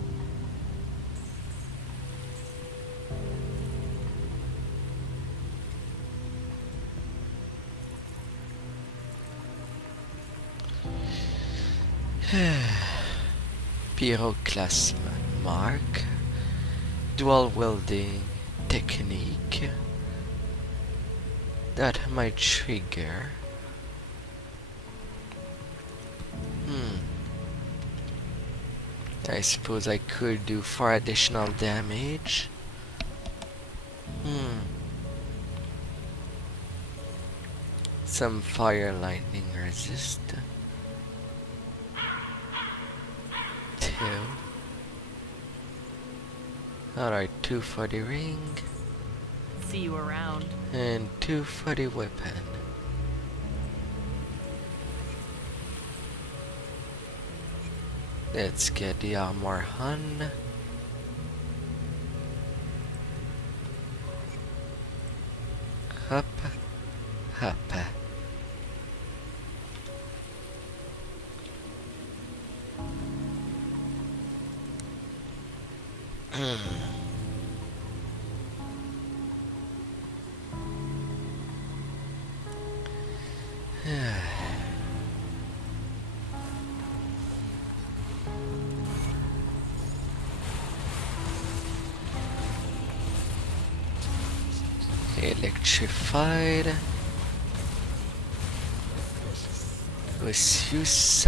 Pyroclasm mark, dual wielding technique that might trigger. I suppose I could do 4 additional damage. Some fire lightning resist. 2. Alright, 2 for the ring. See you around. And 2 for the weapon. Let's get the armor on. Up, up. Electrified. Misuse.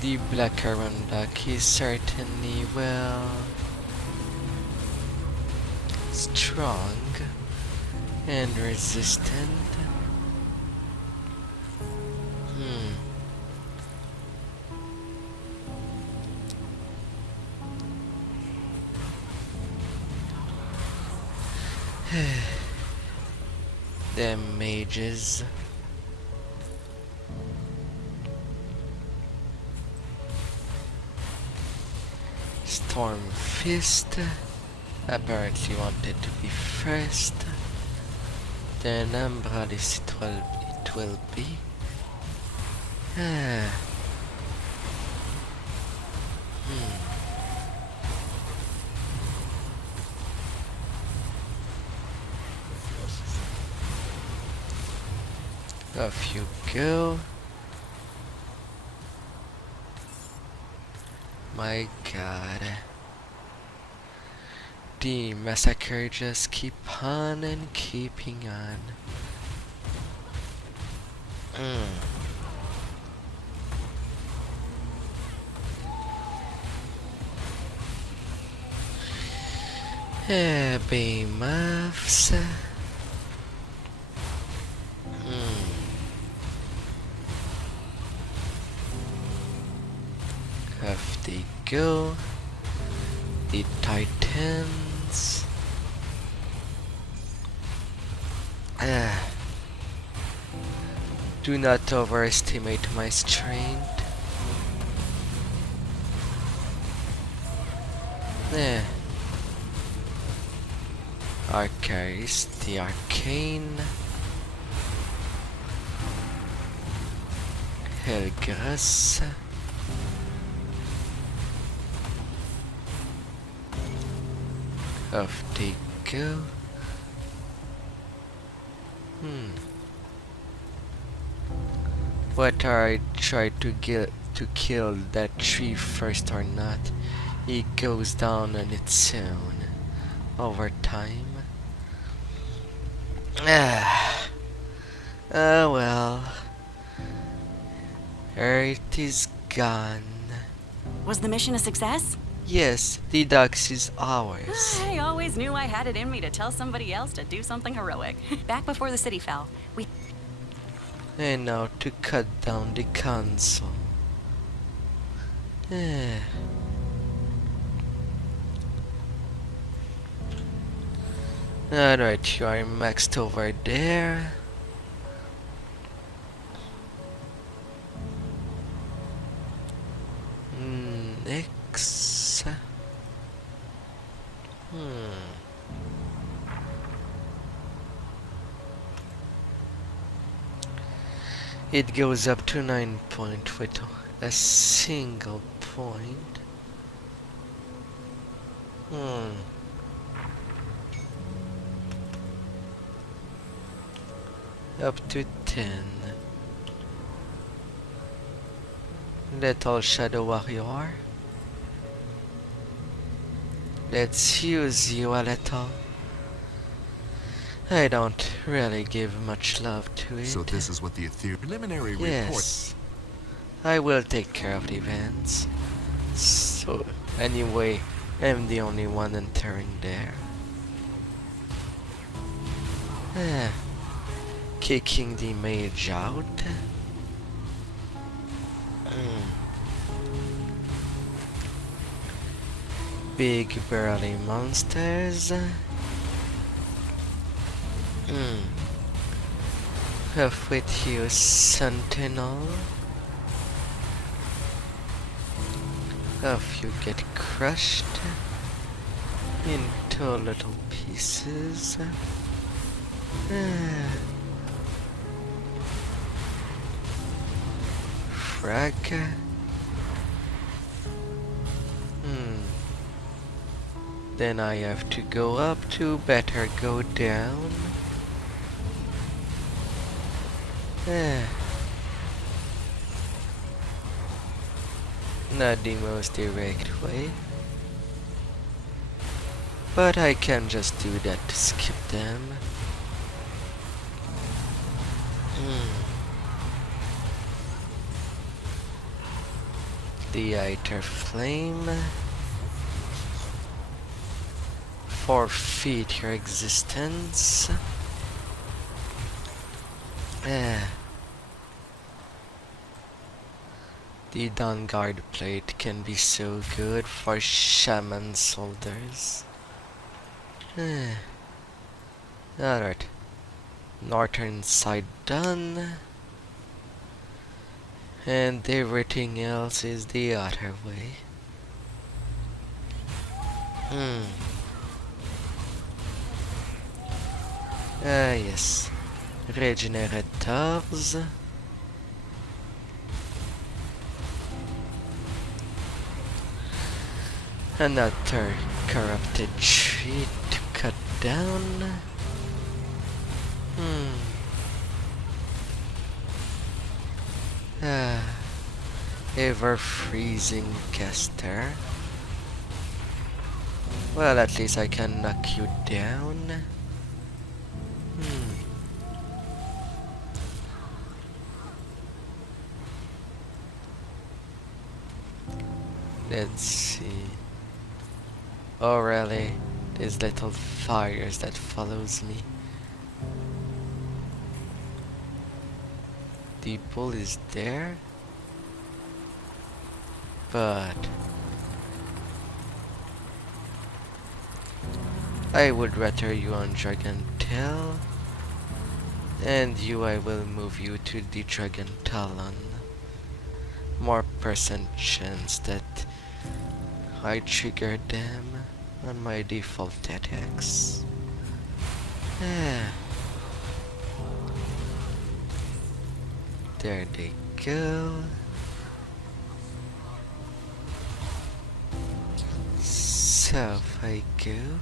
The black Arundak is certainly, well, strong and resistant. Them mages. Storm Fist apparently wanted to be first. Then Umbralis it will be. Off you go. My god. the massacre just keep on and keeping on. Behemoths. Off they go. The Titans. Do not overestimate my strength. Archives, the Arcane. Helgras. Off they go. Whether I try to kill that tree first or not, it goes down on its own over time. Oh well. Earth is gone. Was the mission a success? Yes, the ducks is ours. I always knew I had it in me to tell somebody else to do something heroic. Back before the city fell, we... And now to cut down the console. Alright, you are maxed over there. Next. It goes up to 9 point with a single point. Up to 10. Little Shadow Warrior. Let's use you a little. I don't really give much love to it. So this is what the preliminary report... Yes. I will take care of the events. So, anyway, I'm the only one entering there. Kicking the mage out. Big burly monsters. Off with you, Sentinel. Off you get crushed into little pieces. Frag. Then I have to go up to better go down. Not the most direct way, but I can just do that to skip them. The Aether Flame. Forfeit your existence. The Dawn Guard plate can be so good for shaman soldiers. Alright. Northern side done. And everything else is the other way. Yes. Regenerators. Another corrupted tree to cut down. Ever freezing caster. Well, at least I can knock you down. Let's see. Oh really? These little fires that follows me. The bull is there, but I would rather you on Dragon Tail, and you I will move you to the Dragon Talon. More percent chance that I trigger them on my default attacks. There they go. So if I go.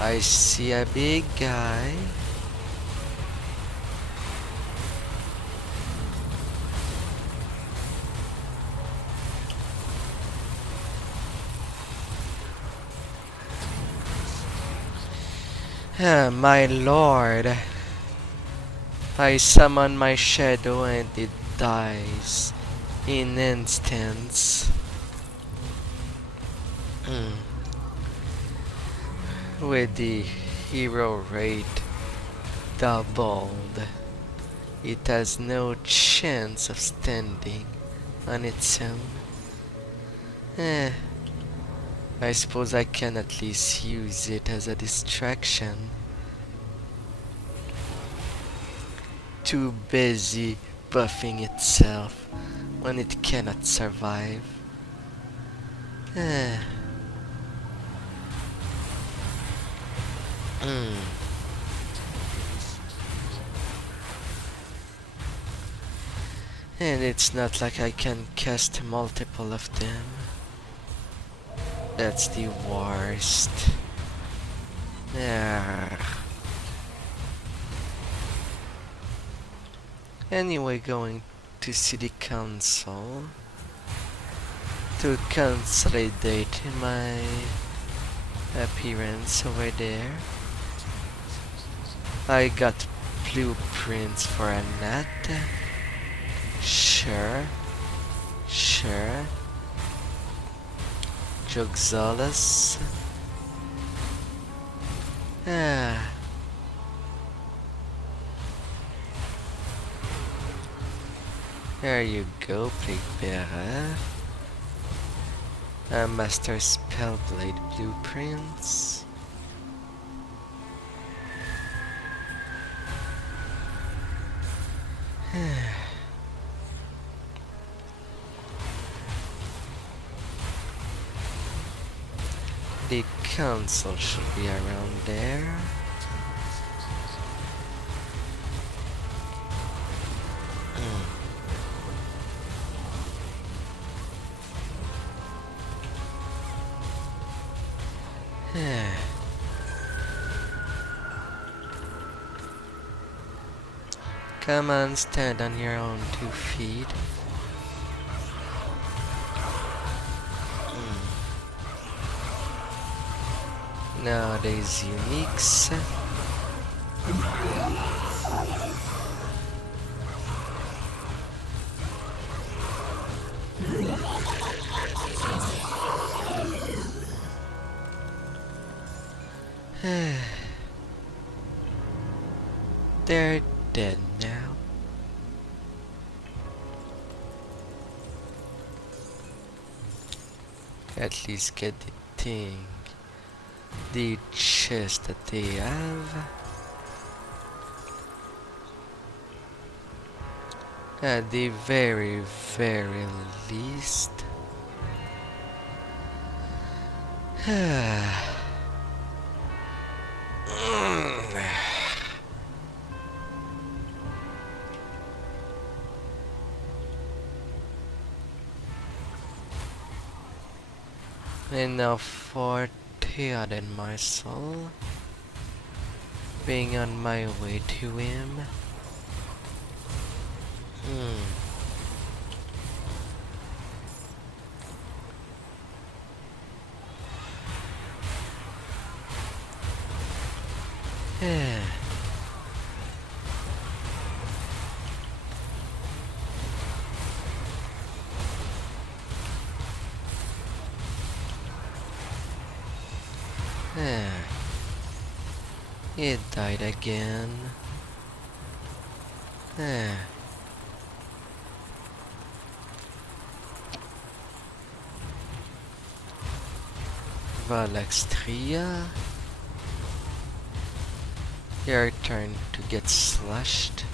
I see a big guy. My lord. I summon my shadow and it dies in instants. With the hero rate doubled, it has no chance of standing on its own. I suppose I can at least use it as a distraction. Too busy buffing itself when it cannot survive. And it's not like I can cast multiple of them. That's the worst. Anyway, going to City Council to consolidate my appearance over there. I got blueprints for a nut. Sure. Joxolus. There you go, Plague Bearer. Master Spellblade blueprints. The council should be around there. Come on, stand on your own 2 feet. Nowadays, uniques. They're dead now. At least get the thing. The chest that they have. At the very, very least. And now for Theoden, my soul. Being on my way to him. It died again. Valextria. Your turn to get slashed.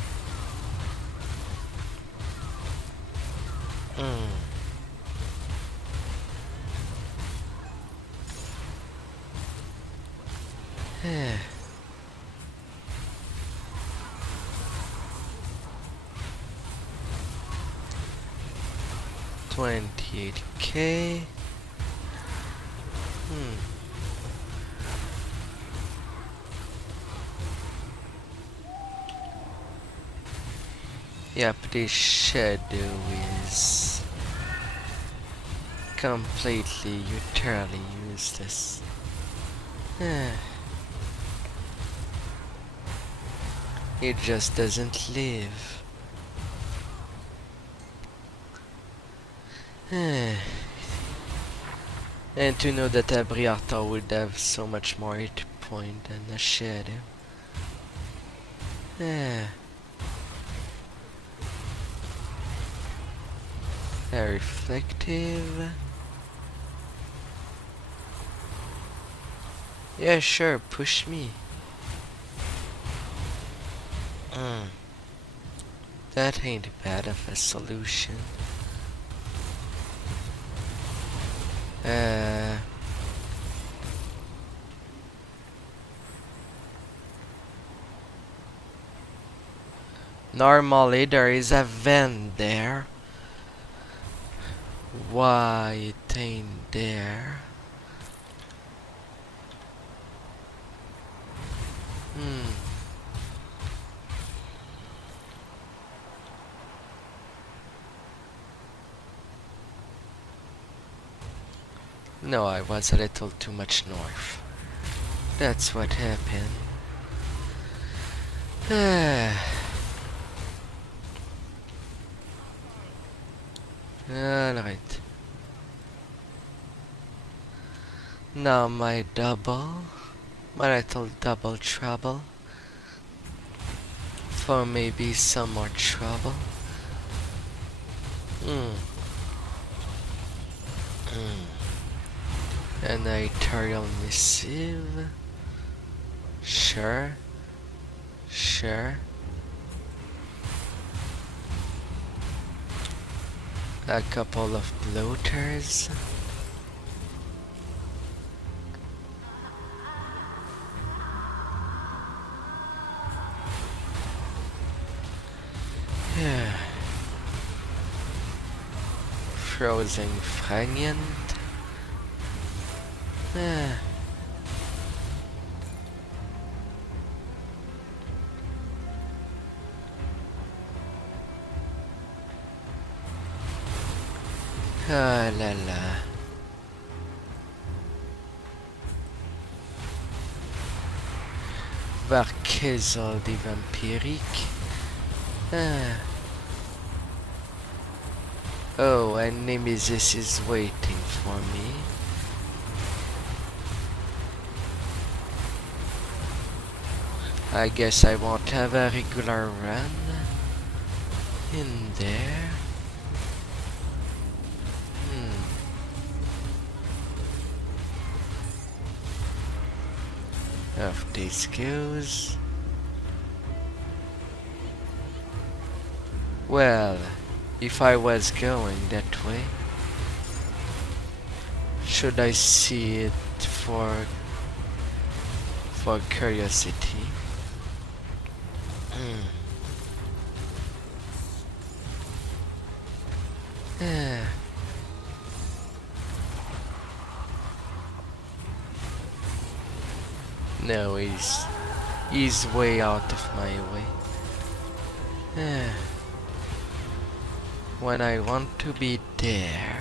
Eh. 28k. Yep, this shadow is completely, utterly useless. It just doesn't live. And to know that a Briarta would have so much more hit point than a shadow. Reflective. Yeah, sure, push me. That ain't bad of a solution. Normally there is a vent there. Why it ain't there? No, I was a little too much north. That's what happened. Alright. Now my little double trouble. For maybe some more trouble. An Aetherial missive. Sure. A couple of bloaters. Frozen Fragment. Ah la la. Varkezol di Vampirique. Oh, and Nemesis is waiting for me. I guess I won't have a regular run in there. Off this goes. Well, if I was going that way, should I see it for curiosity? No, he's way out of my way. When I want to be there.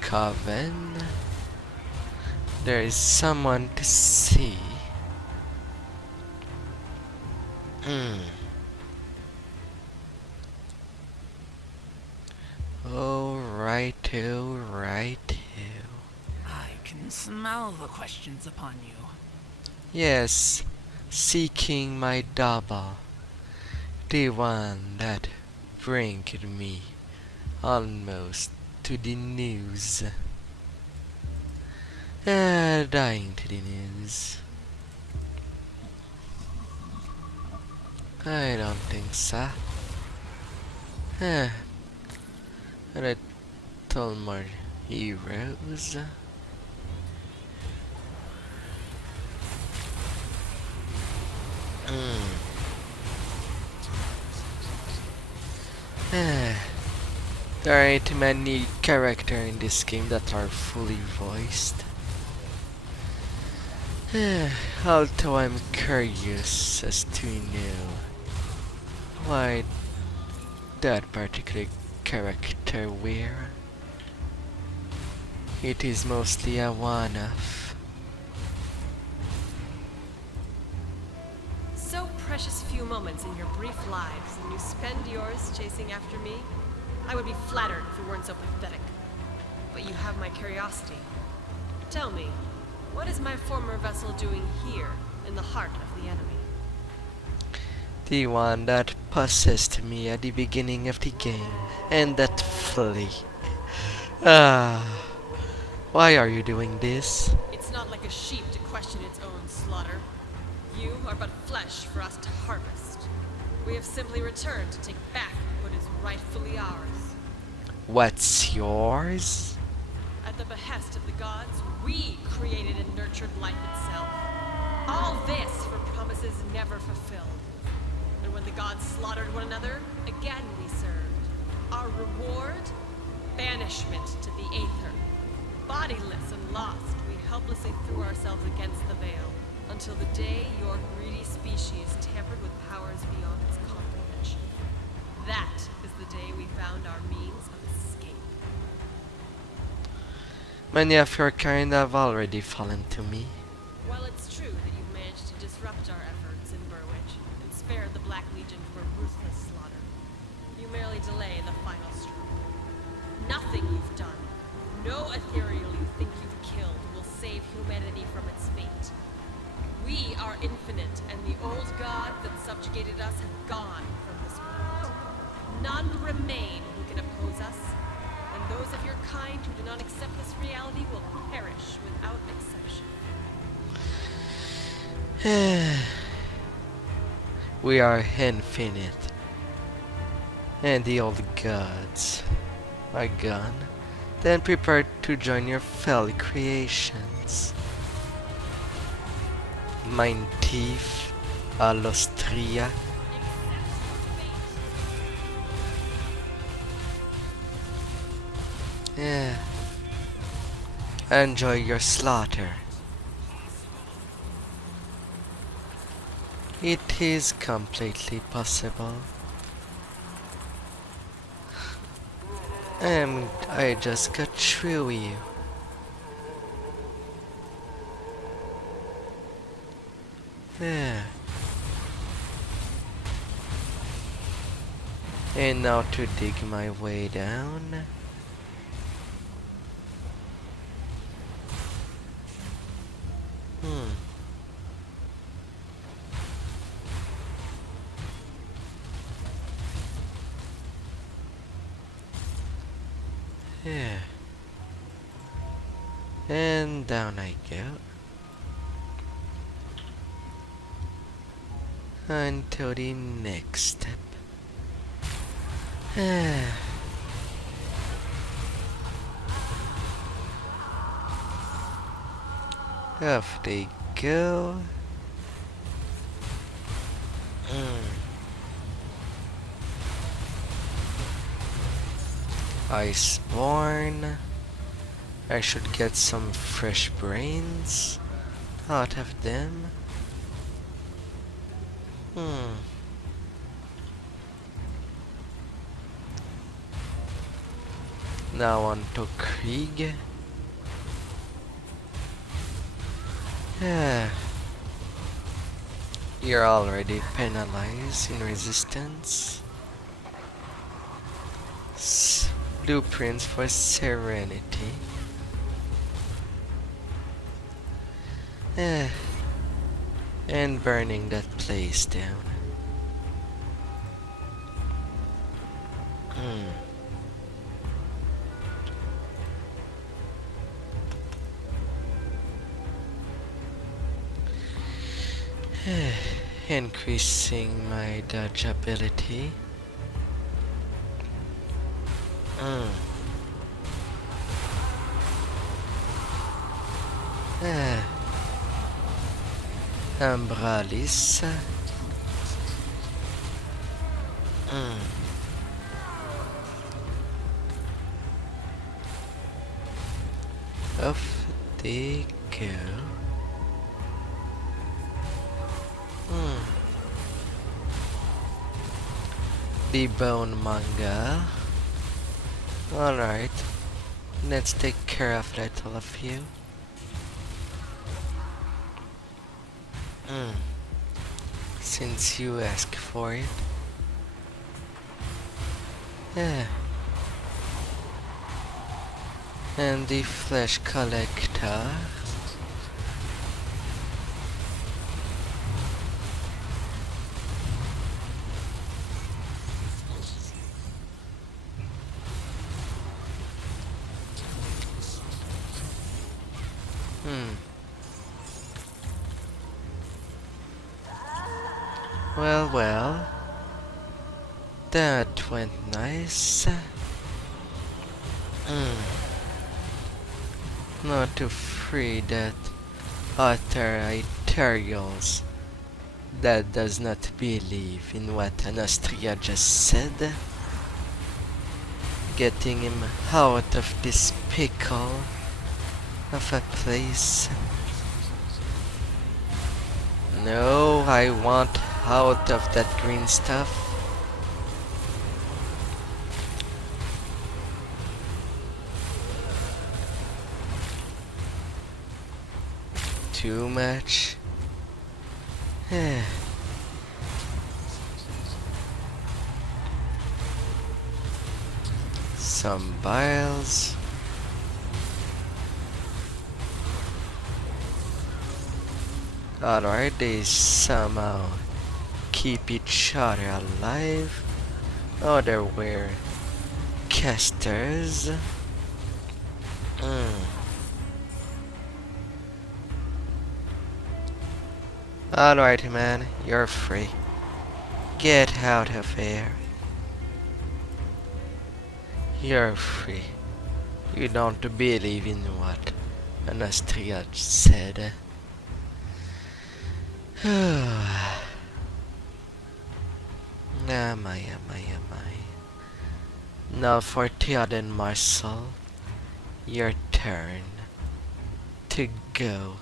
Coven. There is someone to see. Righto. I can smell the questions upon you. Yes, seeking my double. The one that bringed me almost to the news. Dying to the news. I don't think so. But I told more heroes. There ain't many characters in this game that are fully voiced. Although I'm curious as to know why that particular character were. It is mostly a one-off. So precious few moments in your brief lives, and you spend yours chasing after me? I would be flattered if you weren't so pathetic. But you have my curiosity. Tell me, what is my former vessel doing here, in the heart of the enemy? The one that possessed me at the beginning of the game, and that flea. Why are you doing this? It's not like a sheep to question its own slaughter. You are but flesh for us to harvest. We have simply returned to take back what is rightfully ours. What's yours? At the behest of the gods, we created and nurtured life itself. All this for promises never fulfilled. And when the gods slaughtered one another, again we served. Our reward? Banishment to the Aether. Bodiless and lost, we helplessly threw ourselves against the veil, until the day your greedy species tampered with powers beyond its comprehension. That is the day we found our means of escape. Many of your kind have already fallen to me. While it's true that you've managed to disrupt our efforts in Burwich and spared the Black Legion from a ruthless slaughter, you merely delay the final stroke. Nothing you've done, no ethereal you think you've killed will save humanity from its fate. We are infinite, and the old gods that subjugated us have gone from this world. None remain who can oppose us, and those of your kind who do not accept this reality will perish without exception. We are infinite, and the old gods are gone. Then prepare to join your fellow creations. Mein Thief, Alostria. Enjoy your slaughter. It is completely possible. I just got through you. There. And now to dig my way down. Yeah. And down I go. Until the next step. Off they go. Iceborne. I should get some fresh brains out of them. Now on to Krieg. Yeah. You're already penalized in resistance. Blueprints for serenity. And burning that place down. Increasing my dodge ability. Umbralis. Off they go. The bone manga. Alright. Let's take care of that, all of you. Since you ask for it. And the flesh collector. Well, that went nice. Not to free that Aetherials that does not believe in what Anastria just said. Getting him out of this pickle of a place. No, I want out of that green stuff. Too much. Some vials. Alright, they somehow keep each other alive. Oh, there were casters. Alright, man, you're free. Get out of here. You're free. You don't believe in what Anastria said. Am I? Now for Theoden Marcel, your turn to go.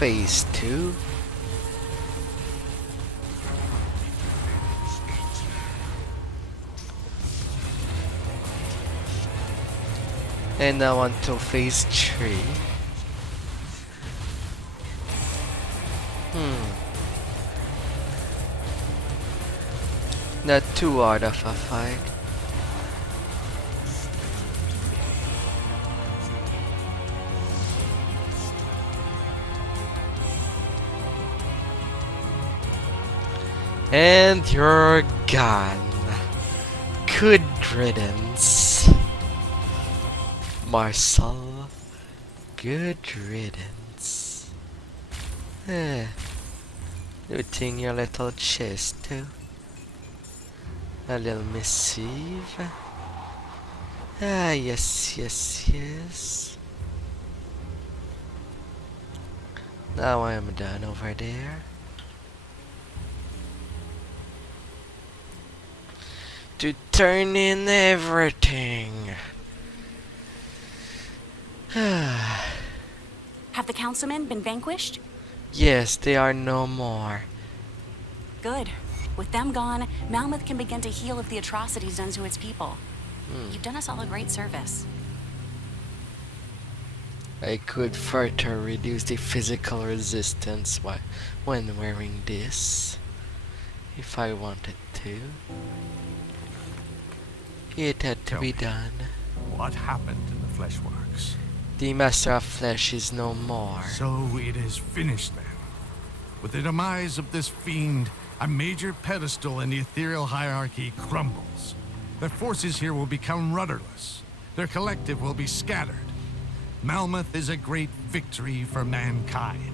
Phase 2. And now on to phase 3. Not too hard of a fight. And you're gone. Good riddance, Marcel. Good riddance. Looting your little chest too. A little missive. Yes. Now I am done over there. To turn in everything. Have the councilmen been vanquished? Yes, they are no more. Good. With them gone, Malmouth can begin to heal of the atrocities done to its people. You've done us all a great service. I could further reduce the physical resistance when wearing this, if I wanted to. It had to be done. What happened in the Fleshworks? The Master of Flesh is no more. So it is finished then. With the demise of this fiend, a major pedestal in the ethereal hierarchy crumbles. Their forces here will become rudderless. Their collective will be scattered. Malmouth is a great victory for mankind.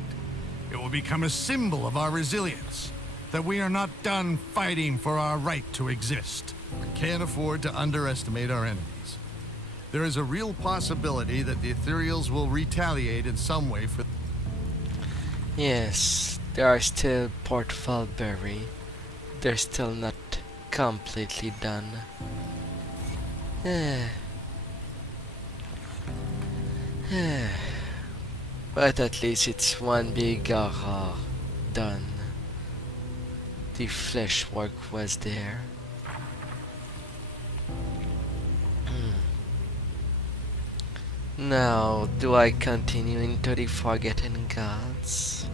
It will become a symbol of our resilience, that we are not done fighting for our right to exist. We can't afford to underestimate our enemies. There is a real possibility that the Aetherials will retaliate in some way for... Yes, there are still Port Falbury. They're still not completely done. But at least it's one big aha done. The flesh work was there. Now, do I continue into the Forgotten Gods?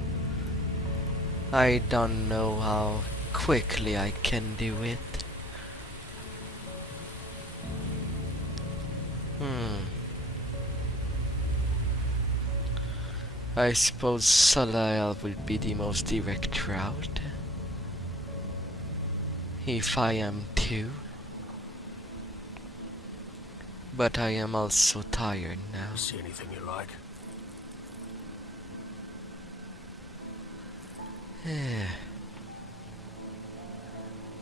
I don't know how quickly I can do it. I suppose Salile will be the most direct route. If I am too. But I am also tired now. See anything you like?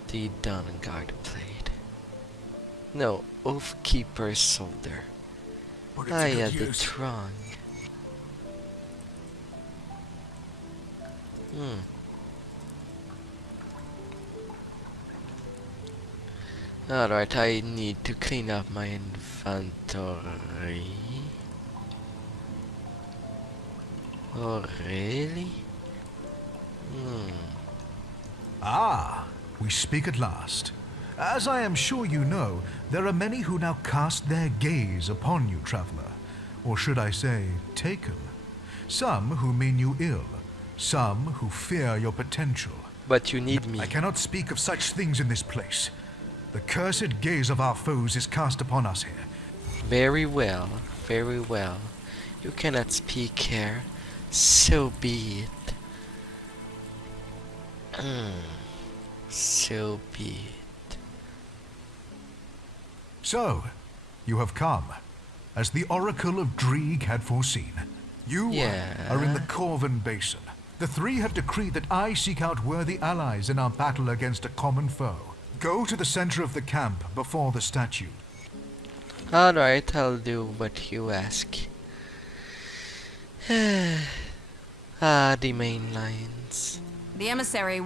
The Dawnguard Blade. No, Oathkeeper's Soldier. I had it wrong. Alright, I need to clean up my inventory. Oh, really? Ah, we speak at last. As I am sure you know, there are many who now cast their gaze upon you, traveler. Or should I say, taken. Some who mean you ill. Some who fear your potential. But you need me. I cannot speak of such things in this place. The cursed gaze of our foes is cast upon us here. Very well, very well. You cannot speak here. So be it. So be it. So, you have come, as the Oracle of Krieg had foreseen. You are in the Corvin Basin. The three have decreed that I seek out worthy allies in our battle against a common foe. Go to the center of the camp before the statue. Alright, I'll do what you ask. The main lines. The emissary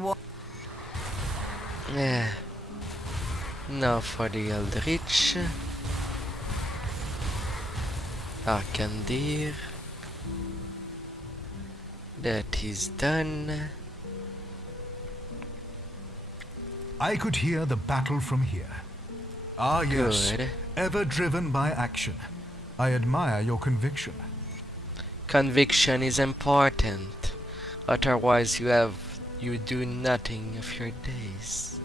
Now for the Eldritch. Arcandir. That is done. I could hear the battle from here. Ah yes, Good. ever driven by action. I admire your conviction. Conviction is important. Otherwise you do nothing of your days.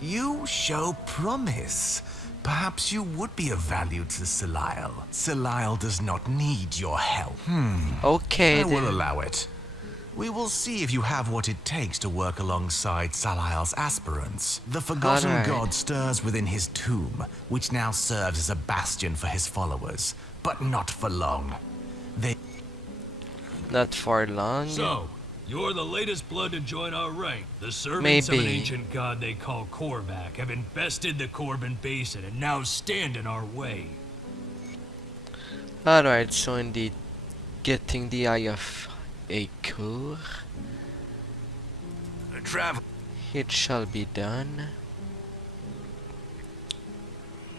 You show promise. Perhaps you would be of value to Salile. Salile does not need your help. Okay I then. will allow it. We will see if you have what it takes to work alongside Salile's aspirants. The Forgotten Alright. God stirs within his tomb, which now serves as a bastion for his followers. But not for long. Not for long. So, you're the latest blood to join our rank. The servants of an Maybe. ancient god they call Korvac have infested the Corbin Basin and now stand in our way. Alright, so indeed, getting the Eye of Ecour. Travel. It shall be done.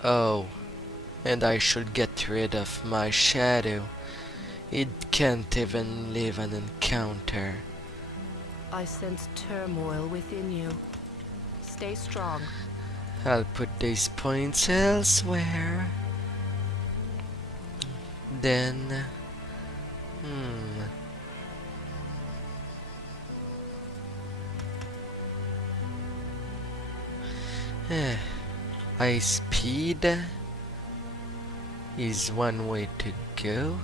Oh, and I should get rid of my shadow. It can't even live an encounter. I sense turmoil within you. Stay strong. I'll put these points elsewhere. Then... High speed is one way to go.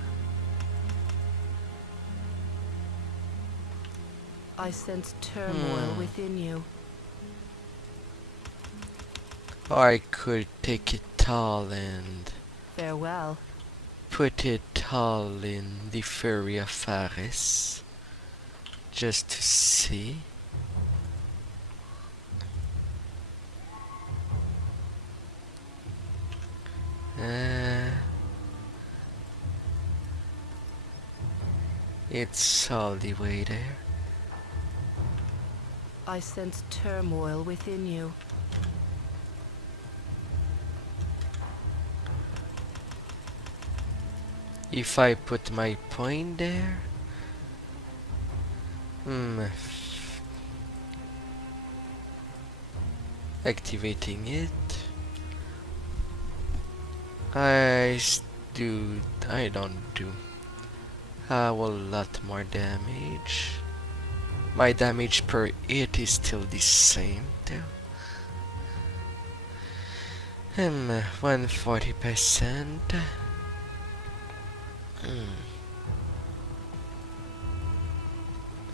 I sense turmoil within you. Or I could take it all and Farewell. put it all in the Fury of Faris. Just to see. It's all the way there. I sense turmoil within you. If I put my point there... Activating it... I don't do a whole lot more damage. My damage per hit is still the same though. 140%.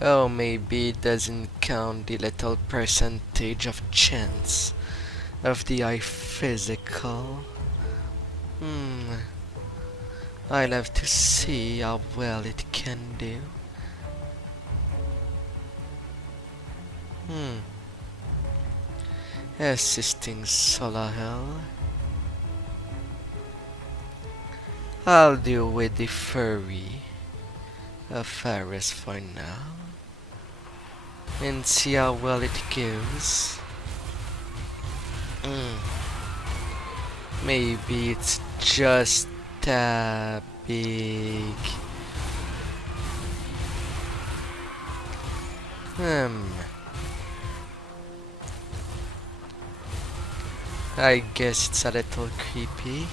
Oh, maybe it doesn't count the little percentage of chance of the eye physical. I'll have to see how well it can do. Assisting Solahel. I'll deal with the Fury of Faris for now. And see how well it goes. Maybe it's just a big... I guess it's a little creepy.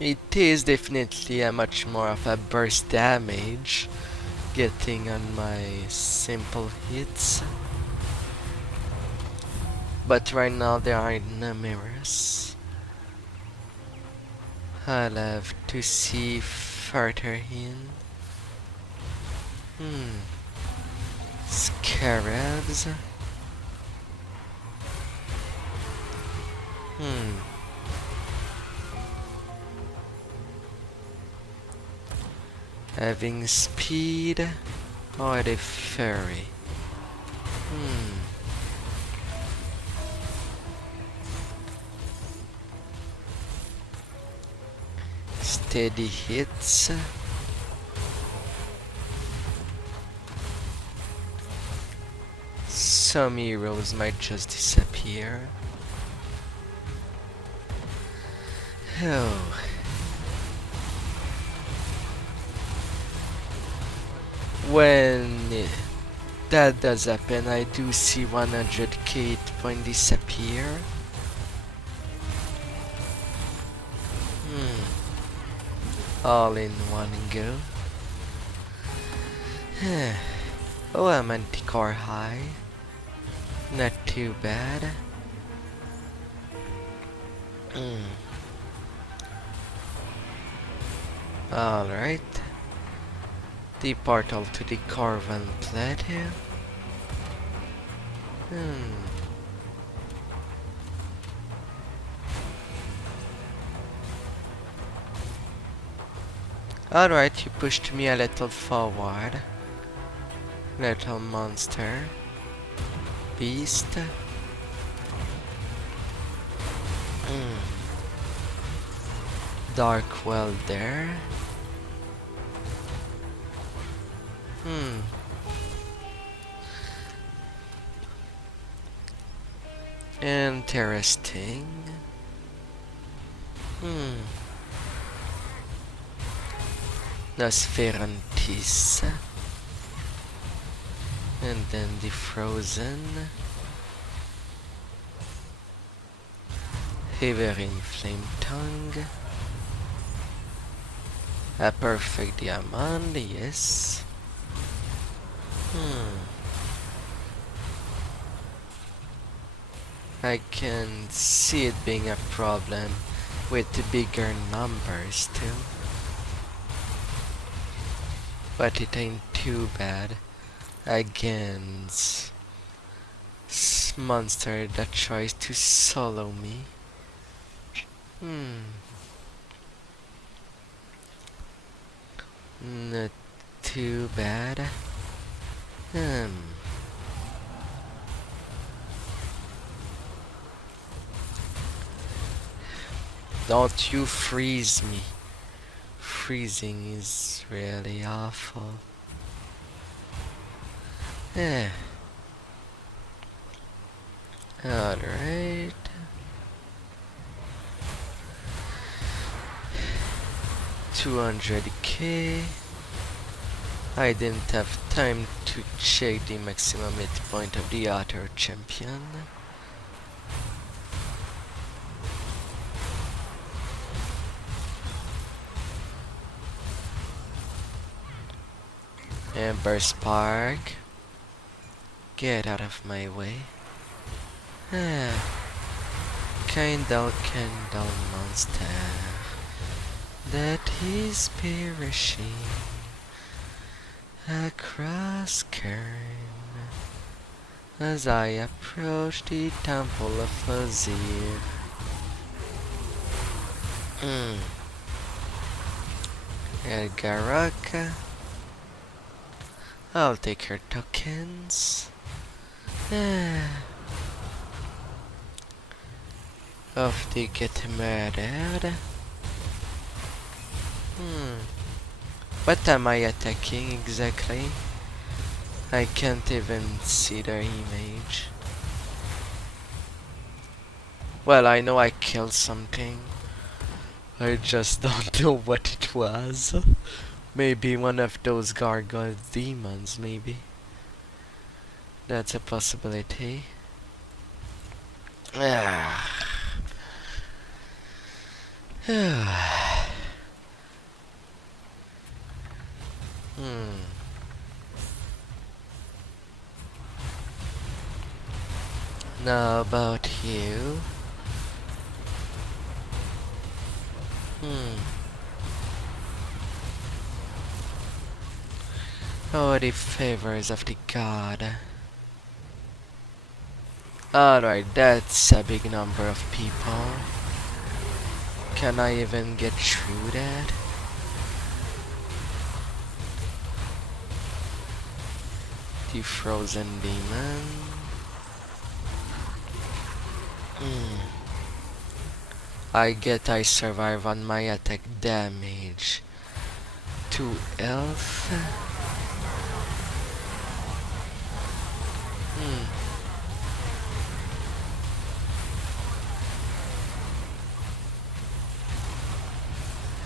It is definitely a much more of a burst damage getting on my simple hits. But right now there are no mirrors. I'll have to see further in. Scarabs. Having speed or the fairy. Steady hits. Some heroes might just disappear. Oh. When that does happen, I do see 100k point disappear. All in one go. Oh, I'm anti-core high. Not too bad. Alright. The portal to the Corvan Plateau. Alright, you pushed me a little forward. Little monster. Beast. Dark well there. Interesting. Nosferantis. And then the Frozen. Heverin Flame Tongue. A Perfect Diamond, yes. I can see it being a problem with the bigger numbers too. But it ain't too bad against monster that tries to solo me. Not too bad. Don't you freeze me. Freezing is really awful. Alright. $200k. I didn't have time to check the maximum hit point of the other champion. Ember Spark. Get out of my way. Candle monster that is perishing across Kern as I approach the Temple of Azir. Elgaraka. I'll take her tokens. Off they get murdered. What am I attacking exactly? I can't even see their image. Well, I know I killed something. I just don't know what it was. Maybe one of those gargoyle demons, maybe. That's a possibility. Now about you. Oh, the favors of the god. Alright, that's a big number of people. Can I even get through that? The frozen demon. I get I survive on my attack damage. 2 health.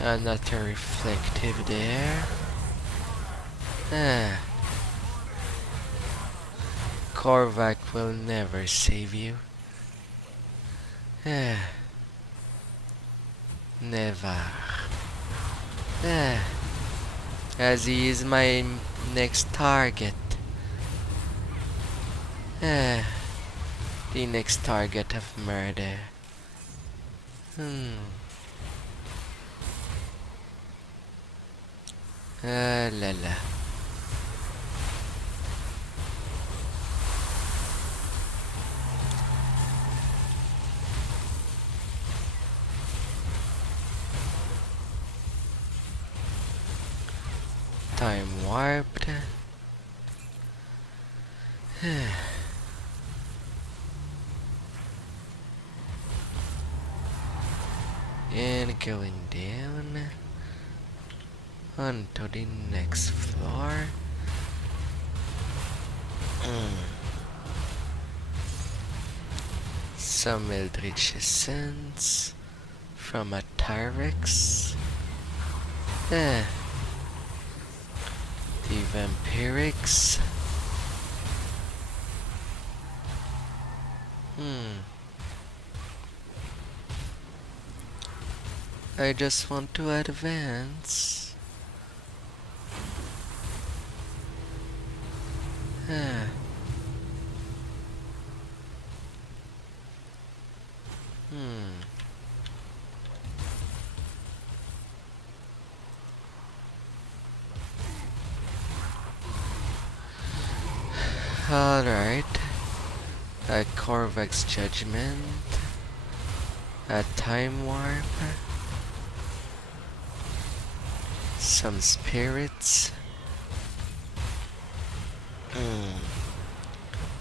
Another reflective there. Korvac will never save you. Never. As he is my next target. The next target of murder. La la. Time warped. And going down onto the next floor. Some Eldritch Essence from Aetherials. The Vampirics. I just want to advance. Alright. A Korvac's Judgment. A Time Warp. Some spirits.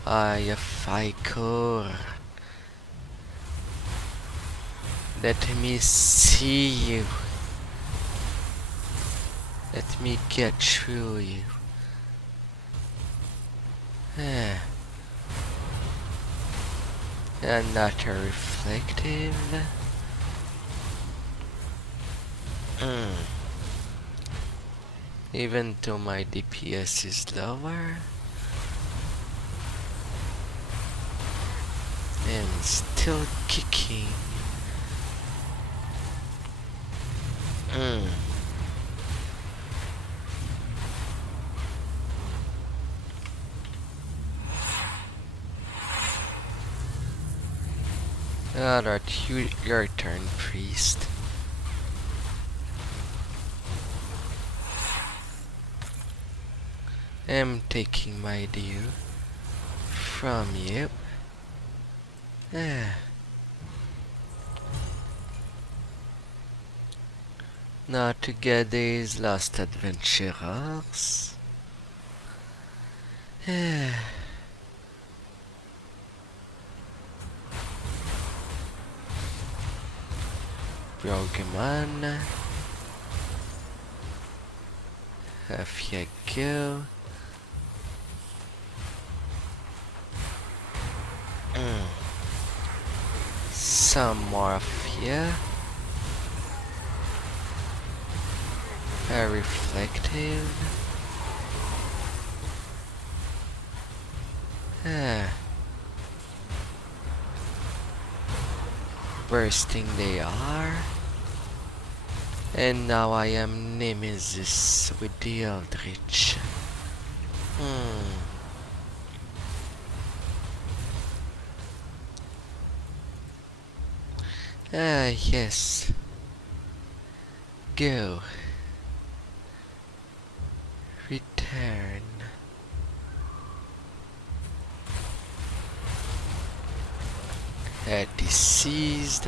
Eye of Ficor. Let me see you. Let me get through you. Another reflective. Even though my DPS is lower, I'm still kicking. Alright, your turn, priest. I'm taking my due from you. Now together is lost adventurers. Brogman. Off you go. Some more of here. A reflective. Bursting they are. And now I am Nemesis with the Eldritch. Yes. Go. Return. Deceased.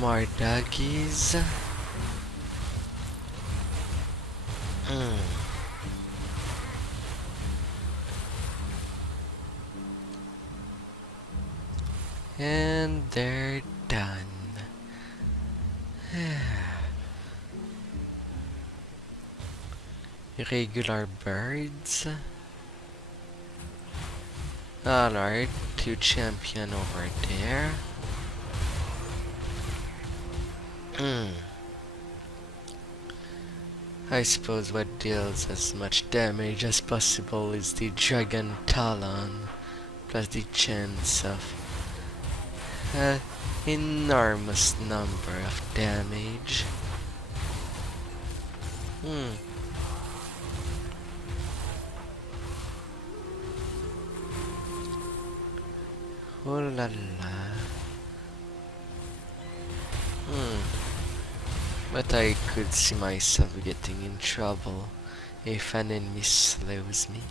More doggies. And they're done. Regular birds. Alright, 2 champion over there. I suppose what deals as much damage as possible is the Dragon Talon, plus the chance of an enormous number of damage. Oh la la. But I could see myself getting in trouble if an enemy slows me.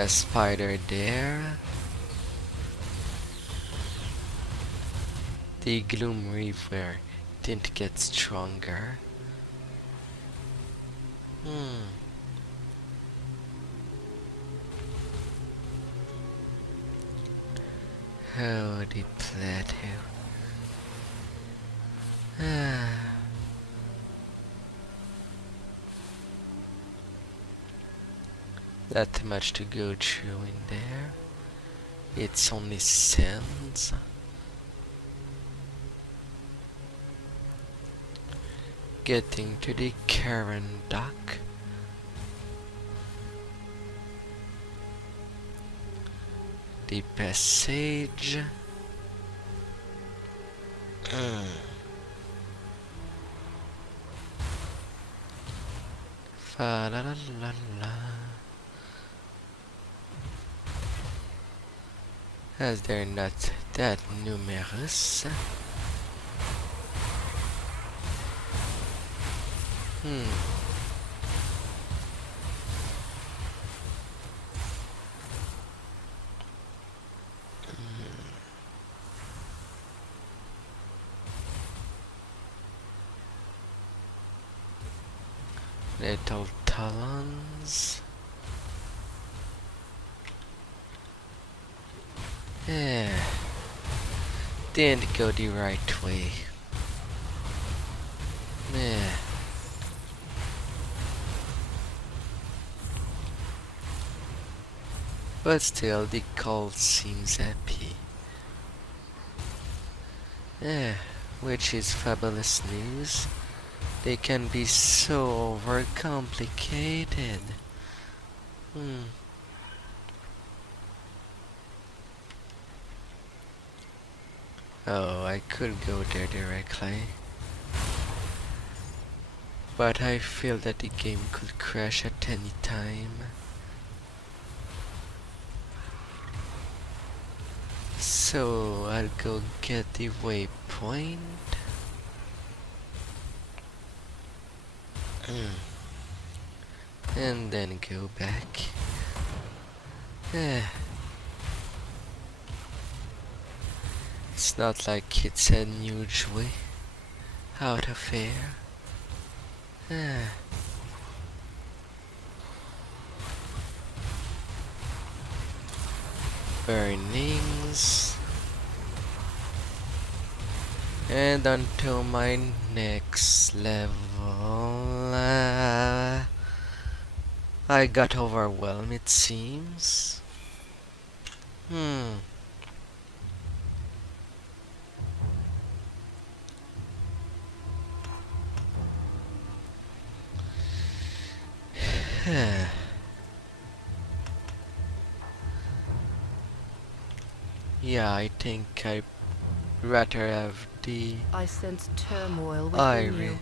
A spider there. The Gloom Reaver didn't get stronger. Howdy, Plateau. Not much to go through in there. It's only sands. Getting to the Karen dock. The passage. Fa la la la la. As they're not that numerous. Little talons. Yeah. Didn't go the right way. Yeah. But still, the cult seems happy. Yeah, which is fabulous news. They can be so overcomplicated. Oh, I could go there directly. But I feel that the game could crash at any time. So I'll go get the waypoint. And then go back. It's not like it's a huge way out of here. Burnings. And until my next level, I got overwhelmed, it seems. Yeah, I think I'd rather have the I sense turmoil within you.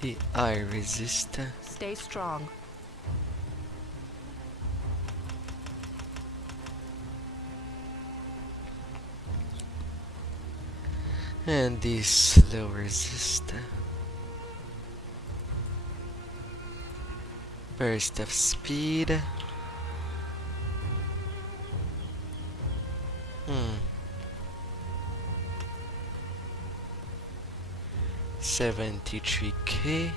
The eye resist. Stay strong. And the slow resist. Burst of speed. 73k.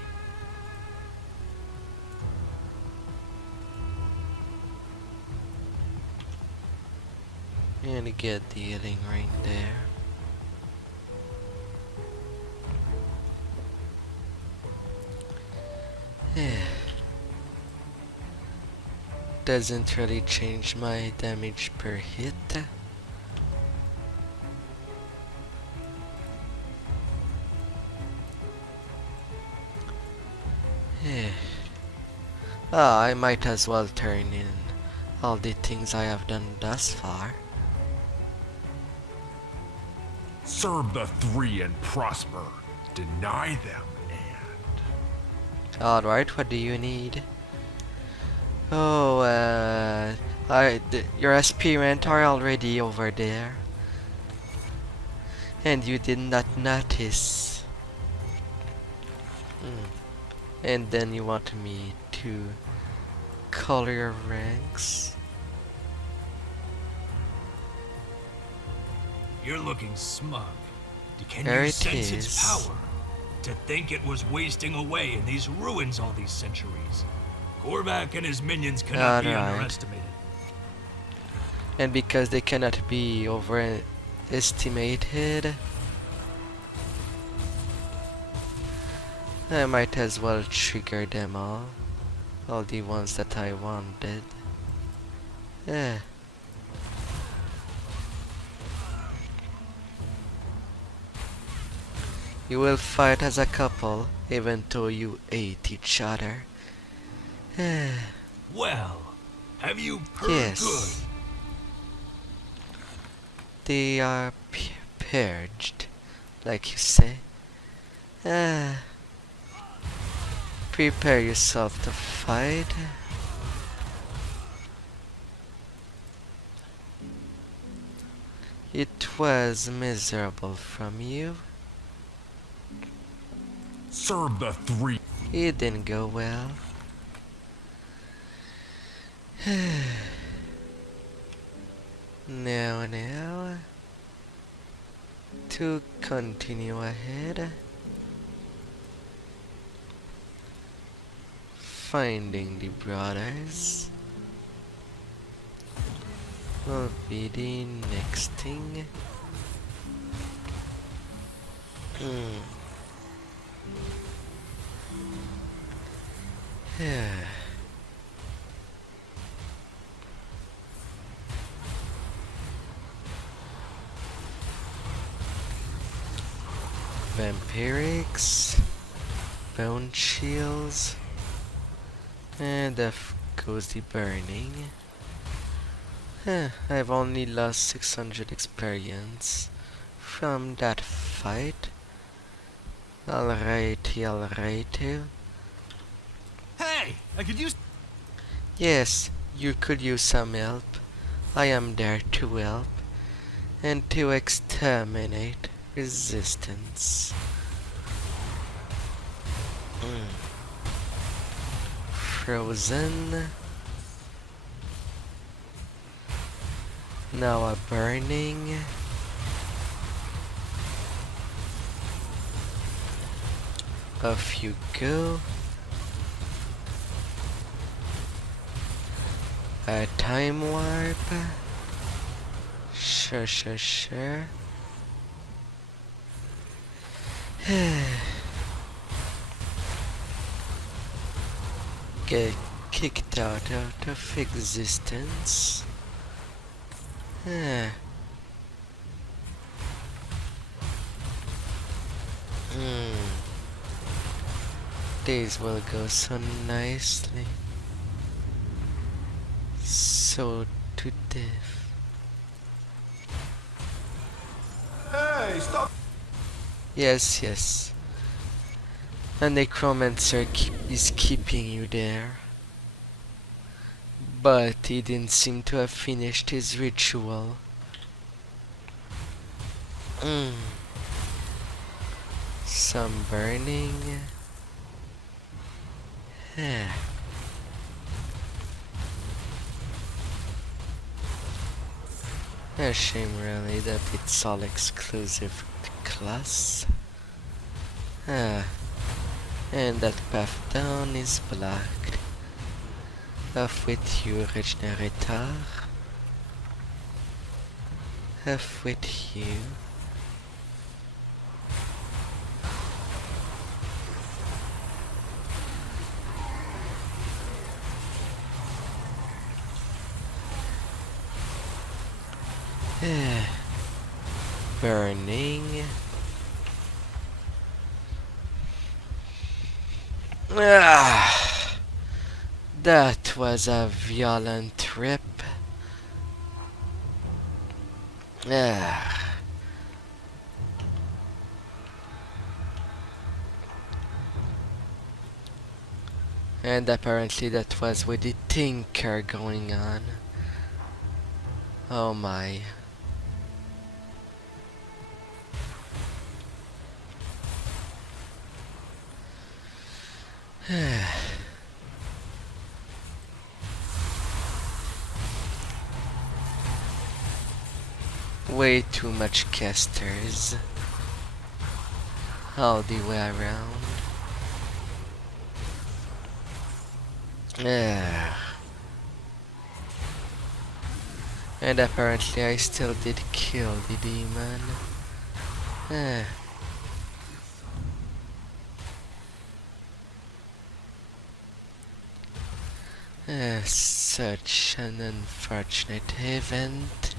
And get the healing ring there. Doesn't really change my damage per hit. I might as well turn in all the things I have done thus far. Serve the three and prosper. Deny them and... Alright, what do you need? Oh, your aspirant are already over there. And you did not notice. And then you want me to color your ranks? You're looking smug. Can There you it sense its is. power? To think it was wasting away in these ruins all these centuries. Korvac and his minions cannot be Alright. underestimated. And because they cannot be overestimated, I might as well trigger them all the ones that I wanted. Yeah. You will fight as a couple, even though you hate each other. Well, have you heard Yes. good? They are purged, like you say. Prepare yourself to fight. It was miserable from you. Serve the three. It didn't go well. Now, to continue ahead, finding the brothers will be the next thing. Yeah. Vampirics, bone shields, and of course the burning. I've only lost 600 experience from that fight. Alrighty. Hey, I could use. Yes, you could use some help. I am there to help and to exterminate resistance. Frozen. Now a burning. Off you go. A time warp. Sure. Get kicked out of existence. These will go so nicely. So to death. Hey, stop! Yes. The necromancer is keeping you there. But he didn't seem to have finished his ritual. Some burning. A shame really that it's all exclusive to class. And that path down is blocked. Off with you, Regenerator. Off with you. Burning. That was a violent trip. And apparently that was with the Tinker going on. Oh my. Way too much casters. All the way around. Yeah. And apparently I still did kill the demon. Such an unfortunate event.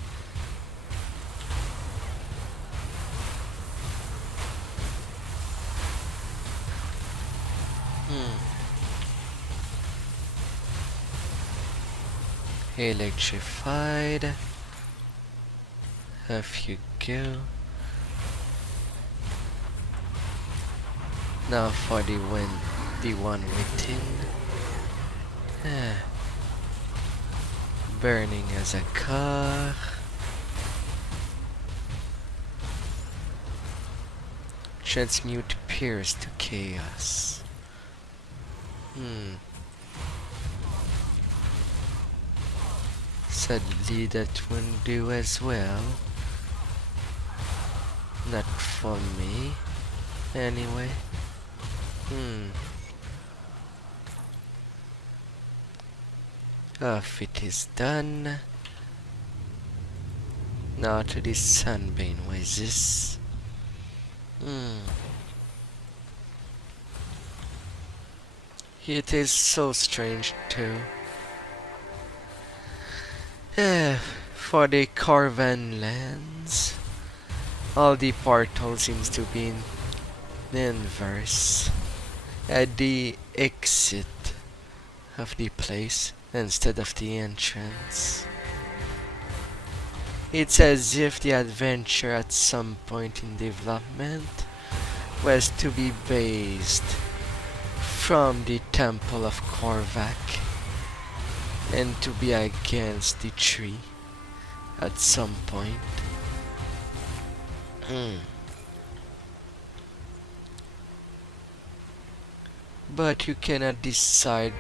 Electrified. Off you go. Now for the one within. Burning as a car. Transmute Pierce to Chaos. Sadly that won't do as well. Not for me. Anyway. Off it is done. Now to the Sunbane Oasis. It is so strange too. For the Carvan lands, all the portals seems to be in the inverse. At the exit of the place instead of the entrance. It's as if the adventure at some point in development was to be based from the Temple of Korvac and to be against the tree at some point. But you cannot decide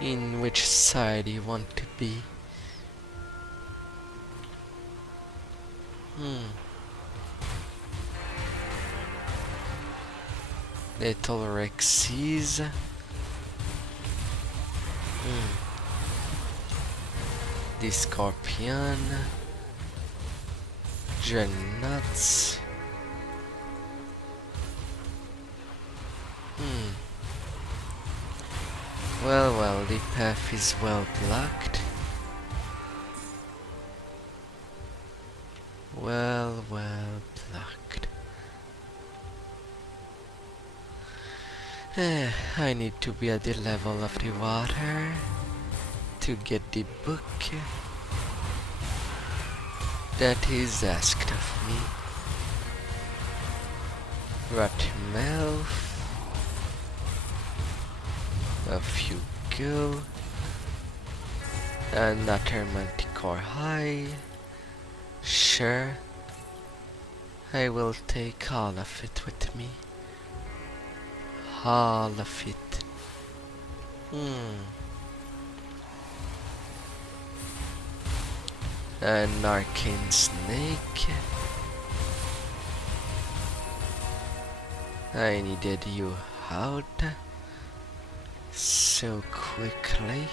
in which side you want to be. Little Rexies. The Scorpion. Dreadnoughts. Well, the path is well blocked. Well blocked. I need to be at the level of the water to get the book that is asked of me. Rotmouth. Off you go. Another Manticore High. Sure. I will take all of it with me. All of it. An Arcane Snake. I needed you out so quickly.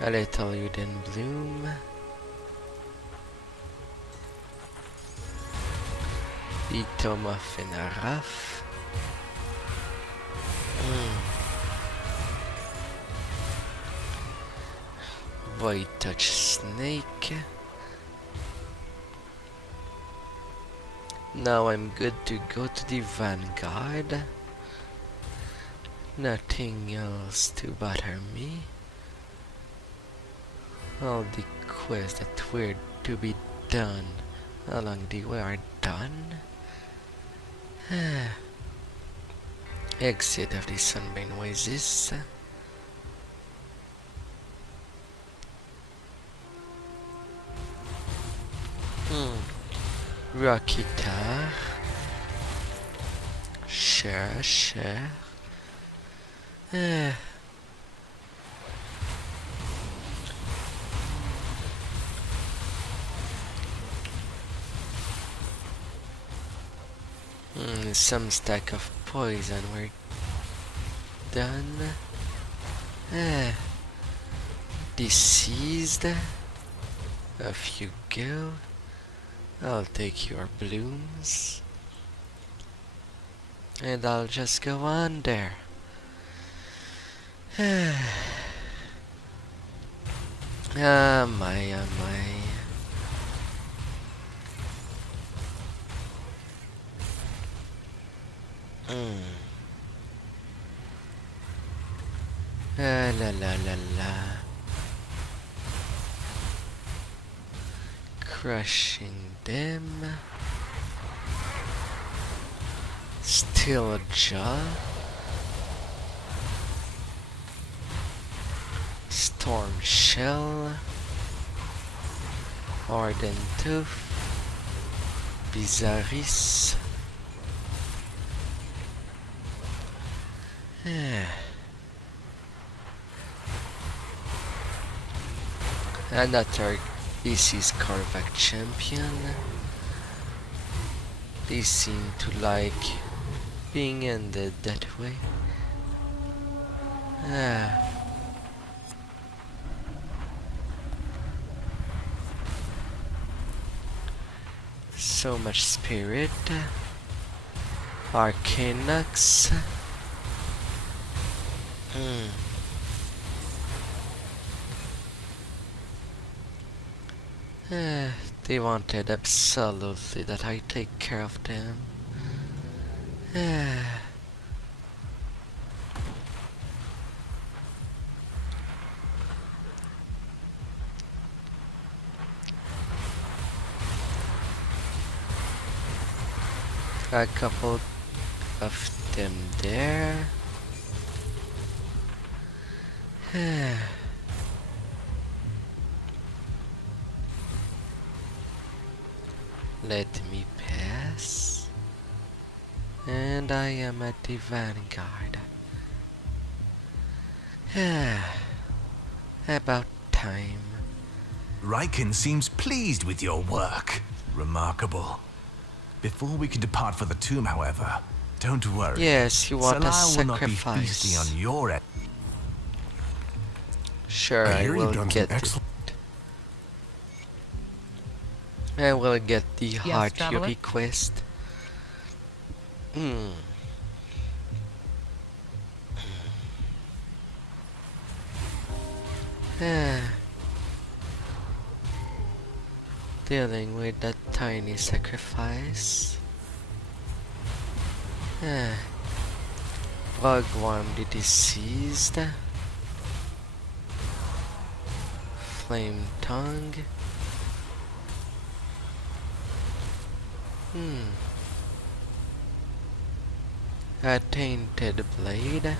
A little Uden Bloom. The Tome of Fenaraf. Void Touch Snake. Now I'm good to go to the Vanguard. Nothing else to bother me. All the quests that were to be done along the way are done. Exit of the Sunbane Oasis. Rocky Tar. Sure. Some stack of poison. We're done. Deceased. Off you go. I'll take your blooms. And I'll just go on there. My. La la la la. Crushing them. Still a jaw. Storm shell. Ardent tooth. Bizarris. Another DC's Korvac champion. They seem to like being ended that way. So much spirit. Chtonics. They wanted absolutely that I take care of them. A couple of them there. Let me pass. And I am at the vanguard. About time. Riken seems pleased with your work. Remarkable. Before we can depart for the tomb, however, don't worry. Yes, you want a Salai will not be sacrifice. feasting on your end. Sure, I will get it. I will get the heart you request. Dealing with that tiny sacrifice. Bhagwan the deceased. Flame tongue. A tainted blade.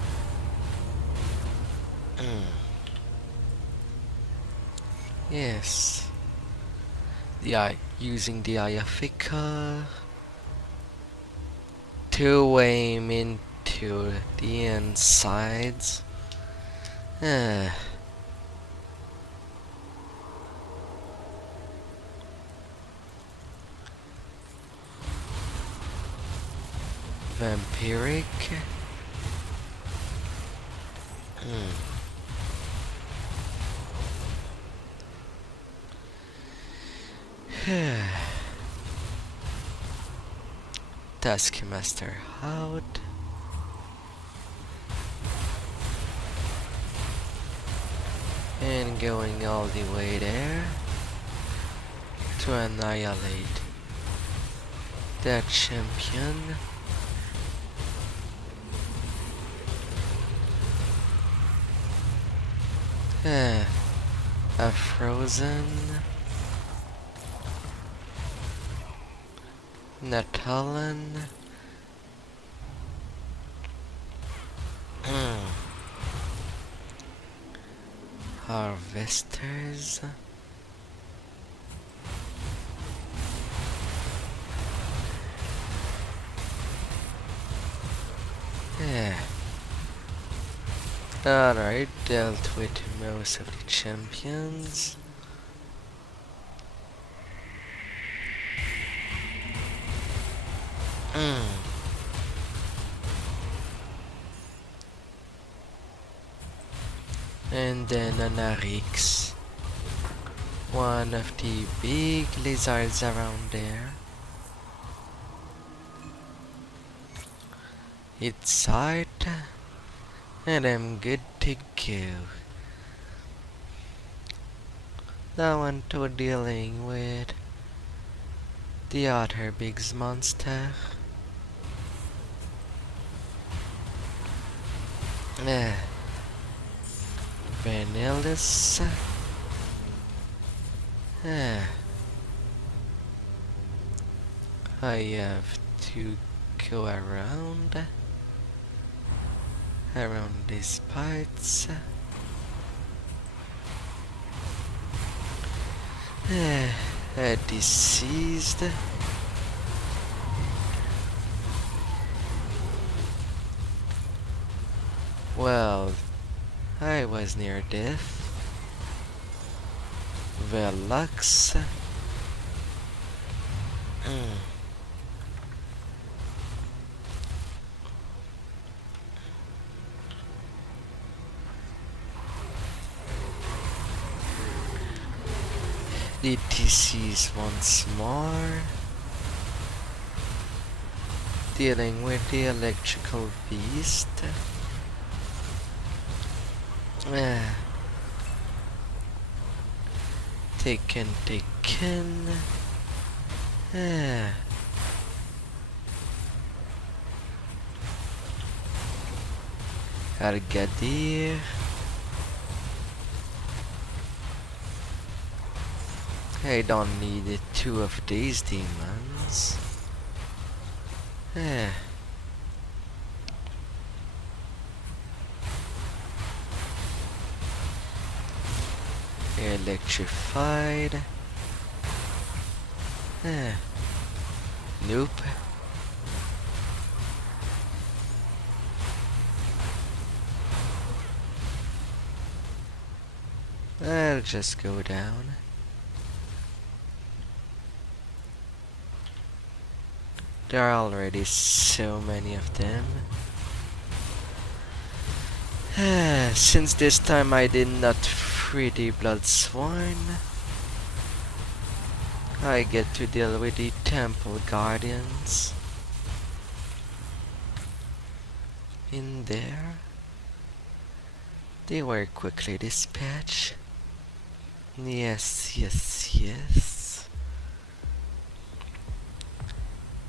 Yes. The eye, using the eye of Icar to aim into the insides. Vampiric. Taskmaster out. And going all the way there to annihilate that champion. A frozen Natalan. Harvesters. Alright, dealt with most of the champions. And then an Arix. One of the big lizards around there. It's hard, and I'm good to go. Now on to dealing with the other big monster. Vanillus. I have to go around these parts. Deceased. Well, I was near death. Velux. The disease once more. Dealing with the electrical beast. Taken. Argadir. I don't need two of these demons. Electrified. Nope. I'll just go down. There are already so many of them. Since this time I did not free the Bloodsworn, I get to deal with the Temple Guardians. In there, they were quickly dispatched. Yes.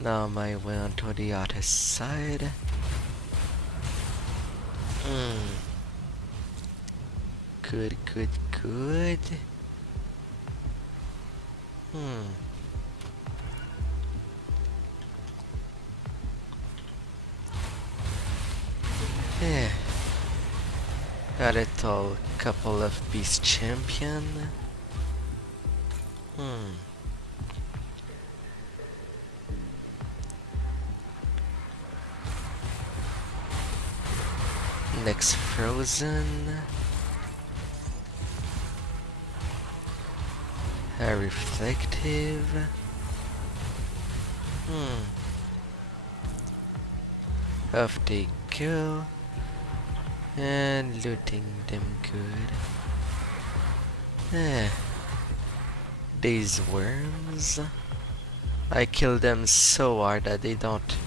Now my way onto the other side. Good. Got a tall couple of beast champion. Next frozen. A reflective. Off they go. And looting them good. These worms. I kill them so hard that they don't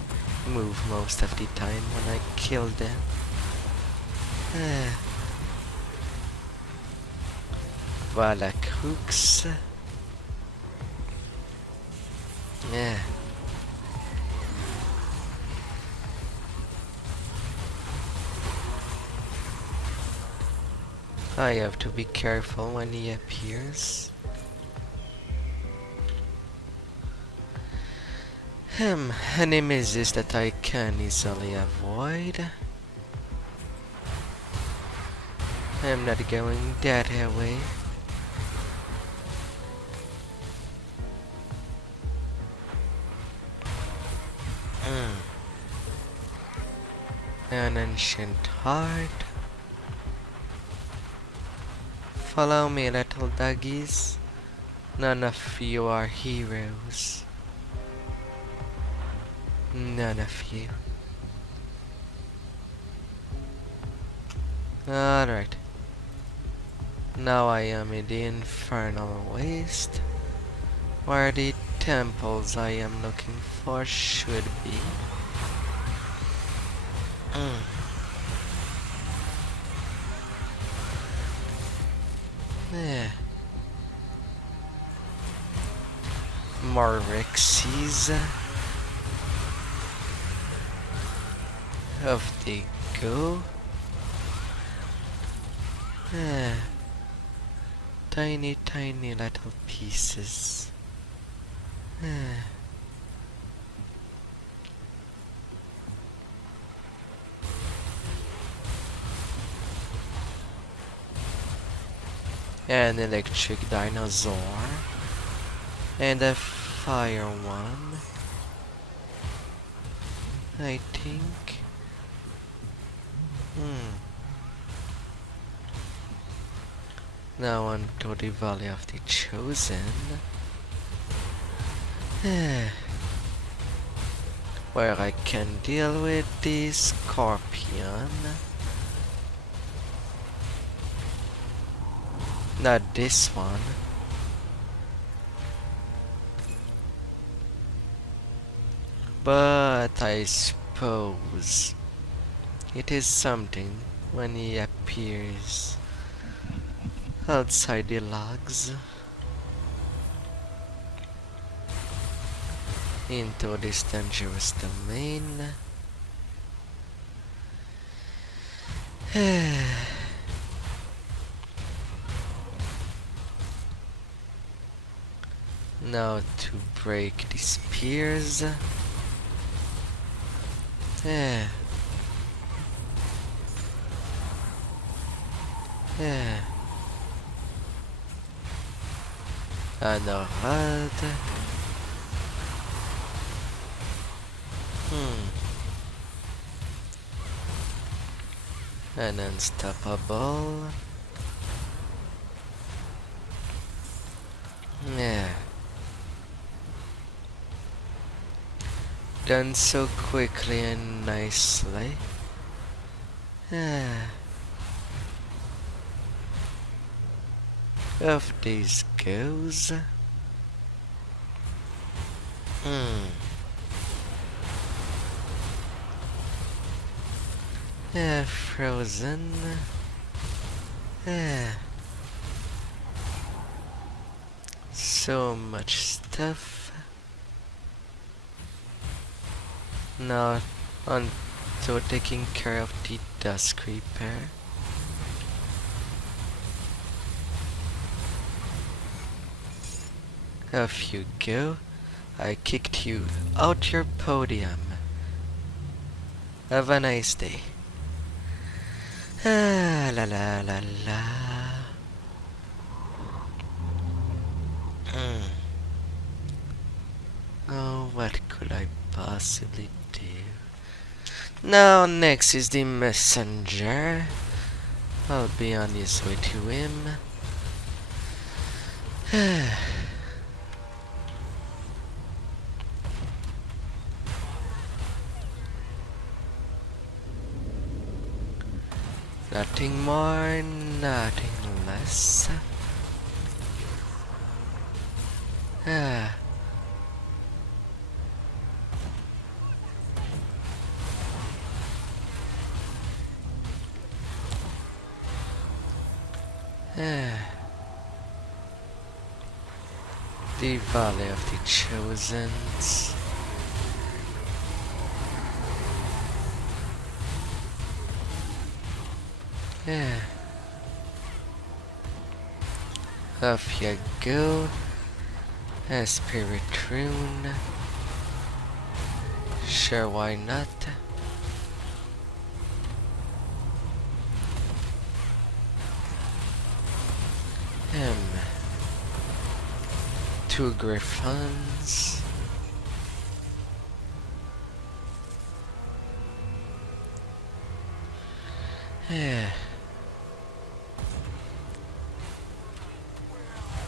move most of the time when I kill them. Valak hooks. I have to be careful when he appears. A Nemesis that I can easily avoid. I'm not going that way. An ancient heart. Follow me, little doggies. None of you are heroes. None of you. Alright. Now I am in the infernal waste, where the temples I am looking for should be. Yeah. More Rexies. Off they go. Yeah. Tiny, tiny little pieces. Yeah. An electric dinosaur. And a fire one. I think. Now on to the Valley of the Chosen. Where I can deal with the Scorpion. Not this one. But I suppose it is something when he appears outside the logs into this dangerous domain. Now to break the spears. Yeah. And a rod. And unstoppable. Yeah. Done so quickly and nicely. Off these goes. Frozen. So much stuff. Now on to taking care of the Duskreaper. Off you go. I kicked you out your podium. Have a nice day. La la la la. Oh, what could I possibly do? Now next is the messenger. I'll be on his way to him. Nothing more, nothing less. The Valley of the Chosens. Off you go. A spirit rune. Sure, why not? Two griffins.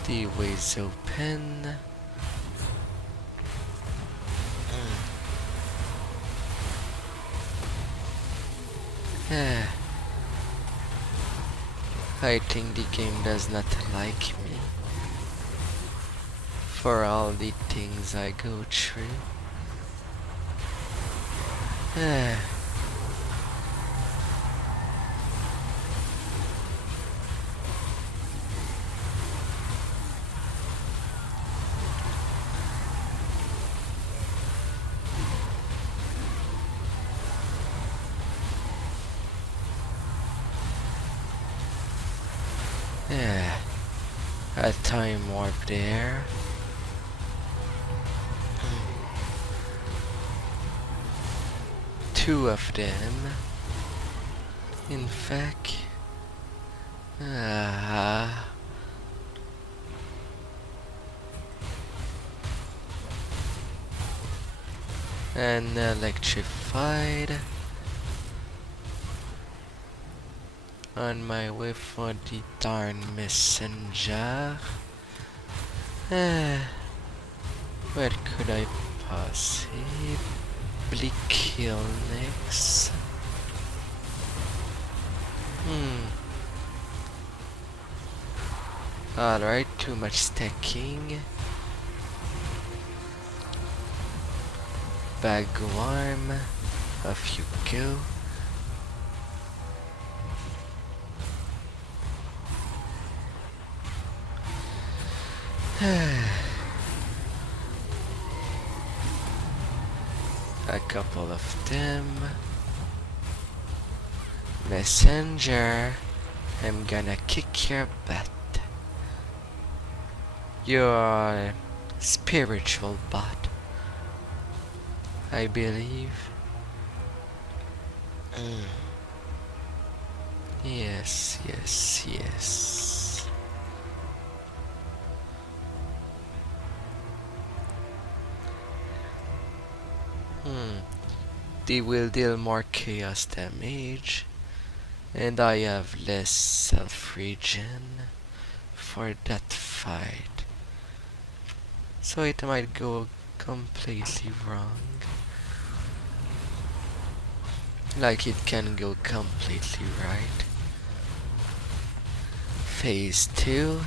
The way's open. I think the game does not like me for all the things I go through. A time warp there. Two of them. In fact. And electrified. On my way for the darn messenger. Where could I possibly kill next? Alright, too much stacking. Bagworm, off you go. A couple of them. Messenger, I'm gonna kick your butt. You're spiritual bot, I believe. Yes, yes, yes. They will deal more chaos damage, and I have less self-regen for that fight. So it might go completely wrong. Like it can go completely right. Phase 2.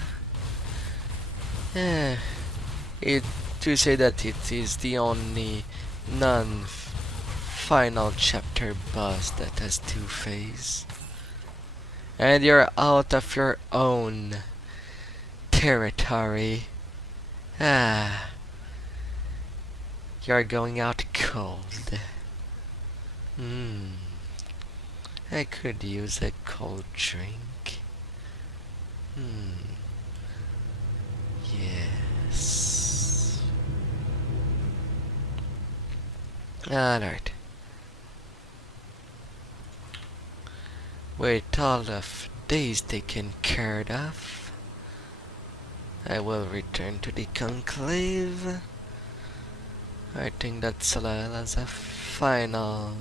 It to say that it is the only non-final chapter boss that has 2 phases. And you're out of your own territory. You're going out cold. I could use a cold drink. Yes. Alright. With all of these taken care of, I will return to the conclave. I think that Salal has a final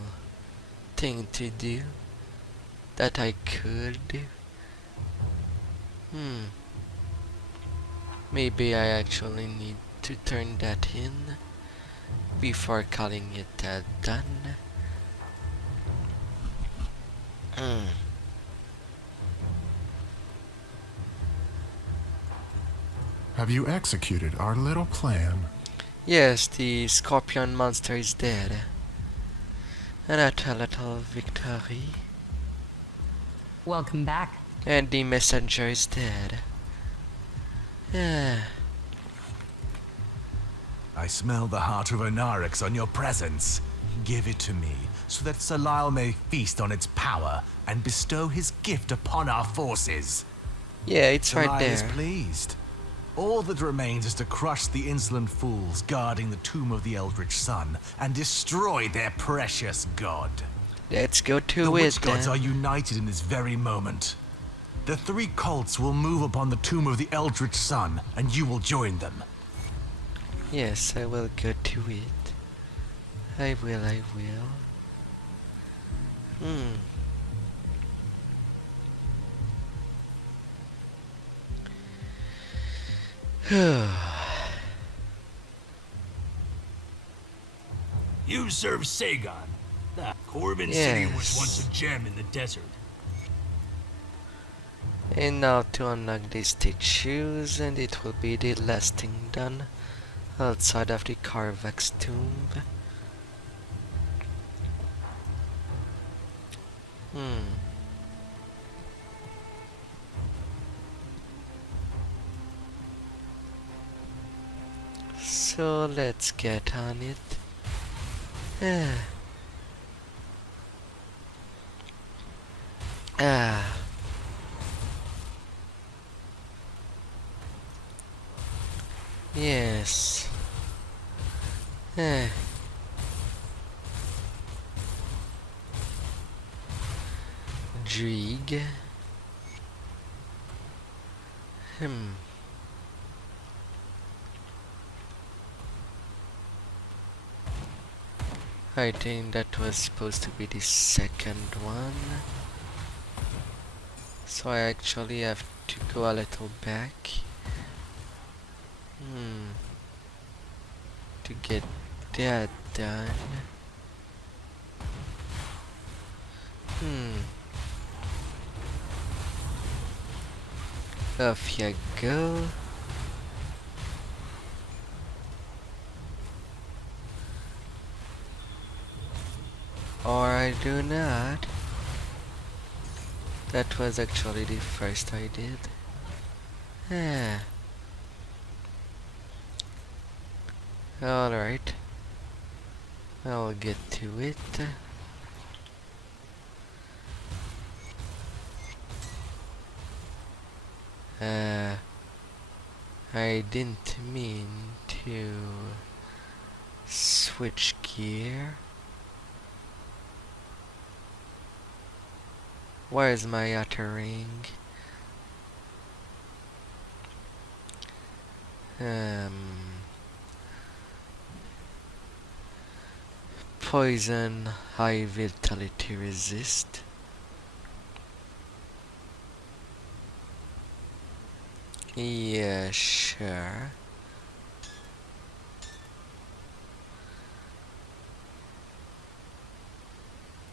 thing to do that I could do. Maybe I actually need to turn that in before calling it done. Have you executed our little plan? Yes, the scorpion monster is dead. And at a little victory. Welcome back. And the messenger is dead. I smell the heart of Onarix on your presence. Give it to me, so that Salal may feast on its power and bestow his gift upon our forces. Yeah, it's right Salal there. is pleased. All that remains is to crush the insolent fools guarding the tomb of the Eldritch Sun and destroy their precious god. Let's go to the it, witch gods then. are united in this very moment. The 3 cults will move upon the tomb of the Eldritch Sun, and you will join them. Yes, I will go to it. I will. You serve Sagon. That Corbin City was once a gem in the desert. And now to unlock these statues, and it will be the last thing done outside of the Carvex tomb. So let's get on it. Yes. Krieg. I think that was supposed to be the second one. So I actually have to go a little back. To get that done. Off you go. Or I do not. That was actually the first I did. Alright. I'll get to it. I didn't mean to switch gear. Where's my outer ring? Poison, high vitality resist. Yeah, sure.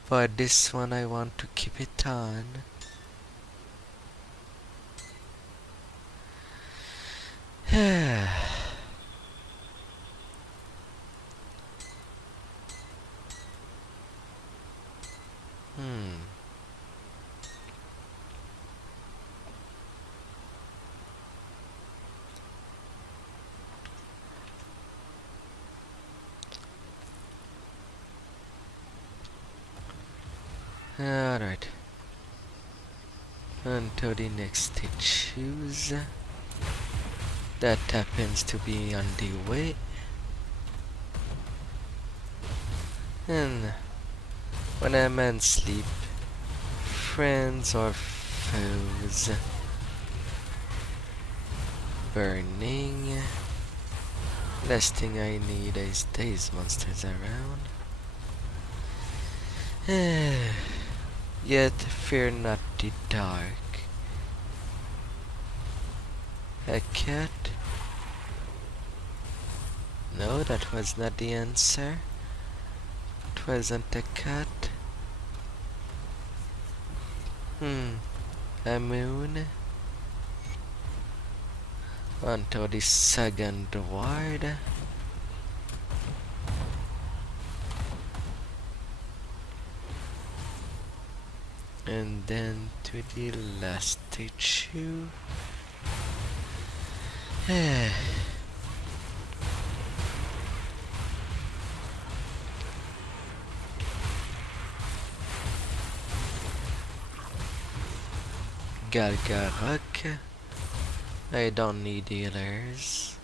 But this one I want to keep it on. Alright. On to the next statues. That happens to be on the way. And when I'm on sleep, friends or foes, burning. Last thing I need is these monsters around. Yet fear not the dark. A cat? No, that was not the answer. It wasn't a cat. A moon. Onto the second ward. And then to the last statue. Gargarok. I don't need healers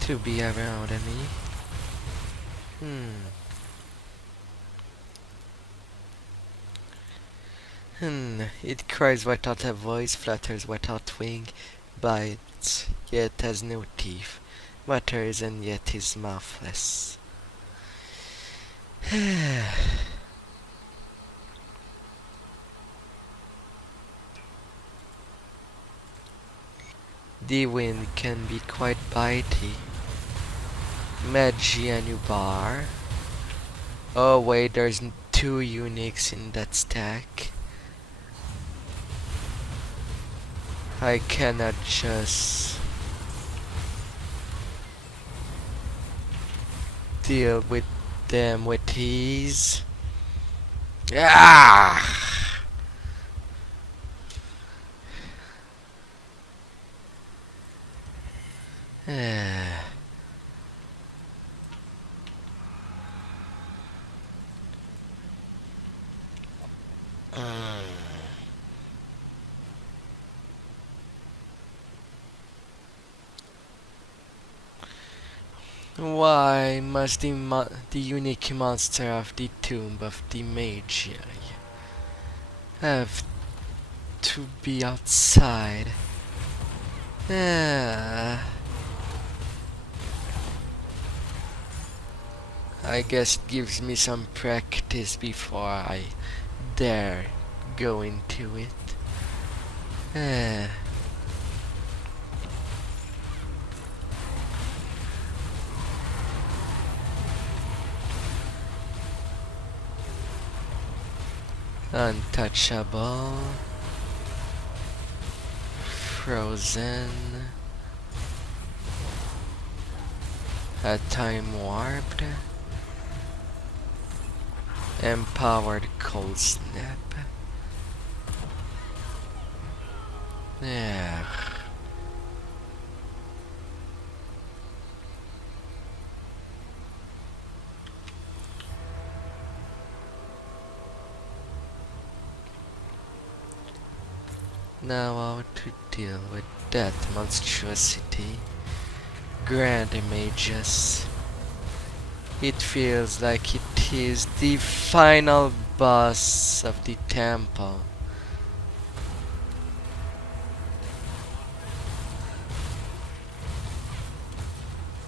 to be around me. It cries without a voice, flutters without wing, bites, yet has no teeth, mutters and yet is mouthless. The wind can be quite bitey. Magianubar. Oh wait, there's two uniques in that stack. I cannot just deal with them with ease. Ah! Why must the unique monster of the tomb of the Magi have to be outside? I guess it gives me some practice before I dare go into it. Untouchable, frozen, time warped, empowered cold snap. Now how to deal with that monstrosity. Grand Magis. It feels like it is the final boss of the temple.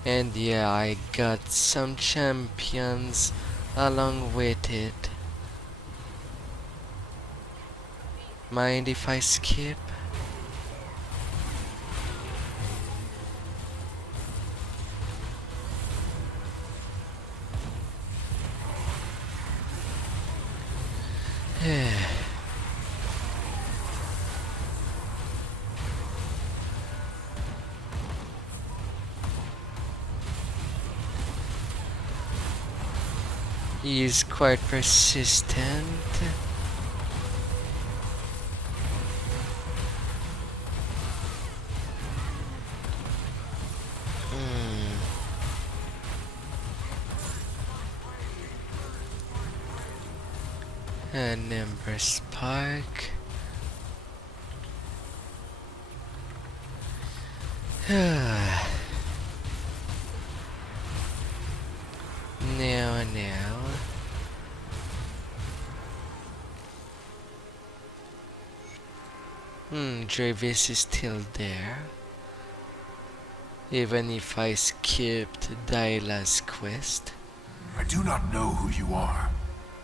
And yeah, I got some champions along with it. Mind if I skip? He is quite persistent. And Ember Spark. Now. Travis is still there. Even if I skipped Dyla's quest. I do not know who you are,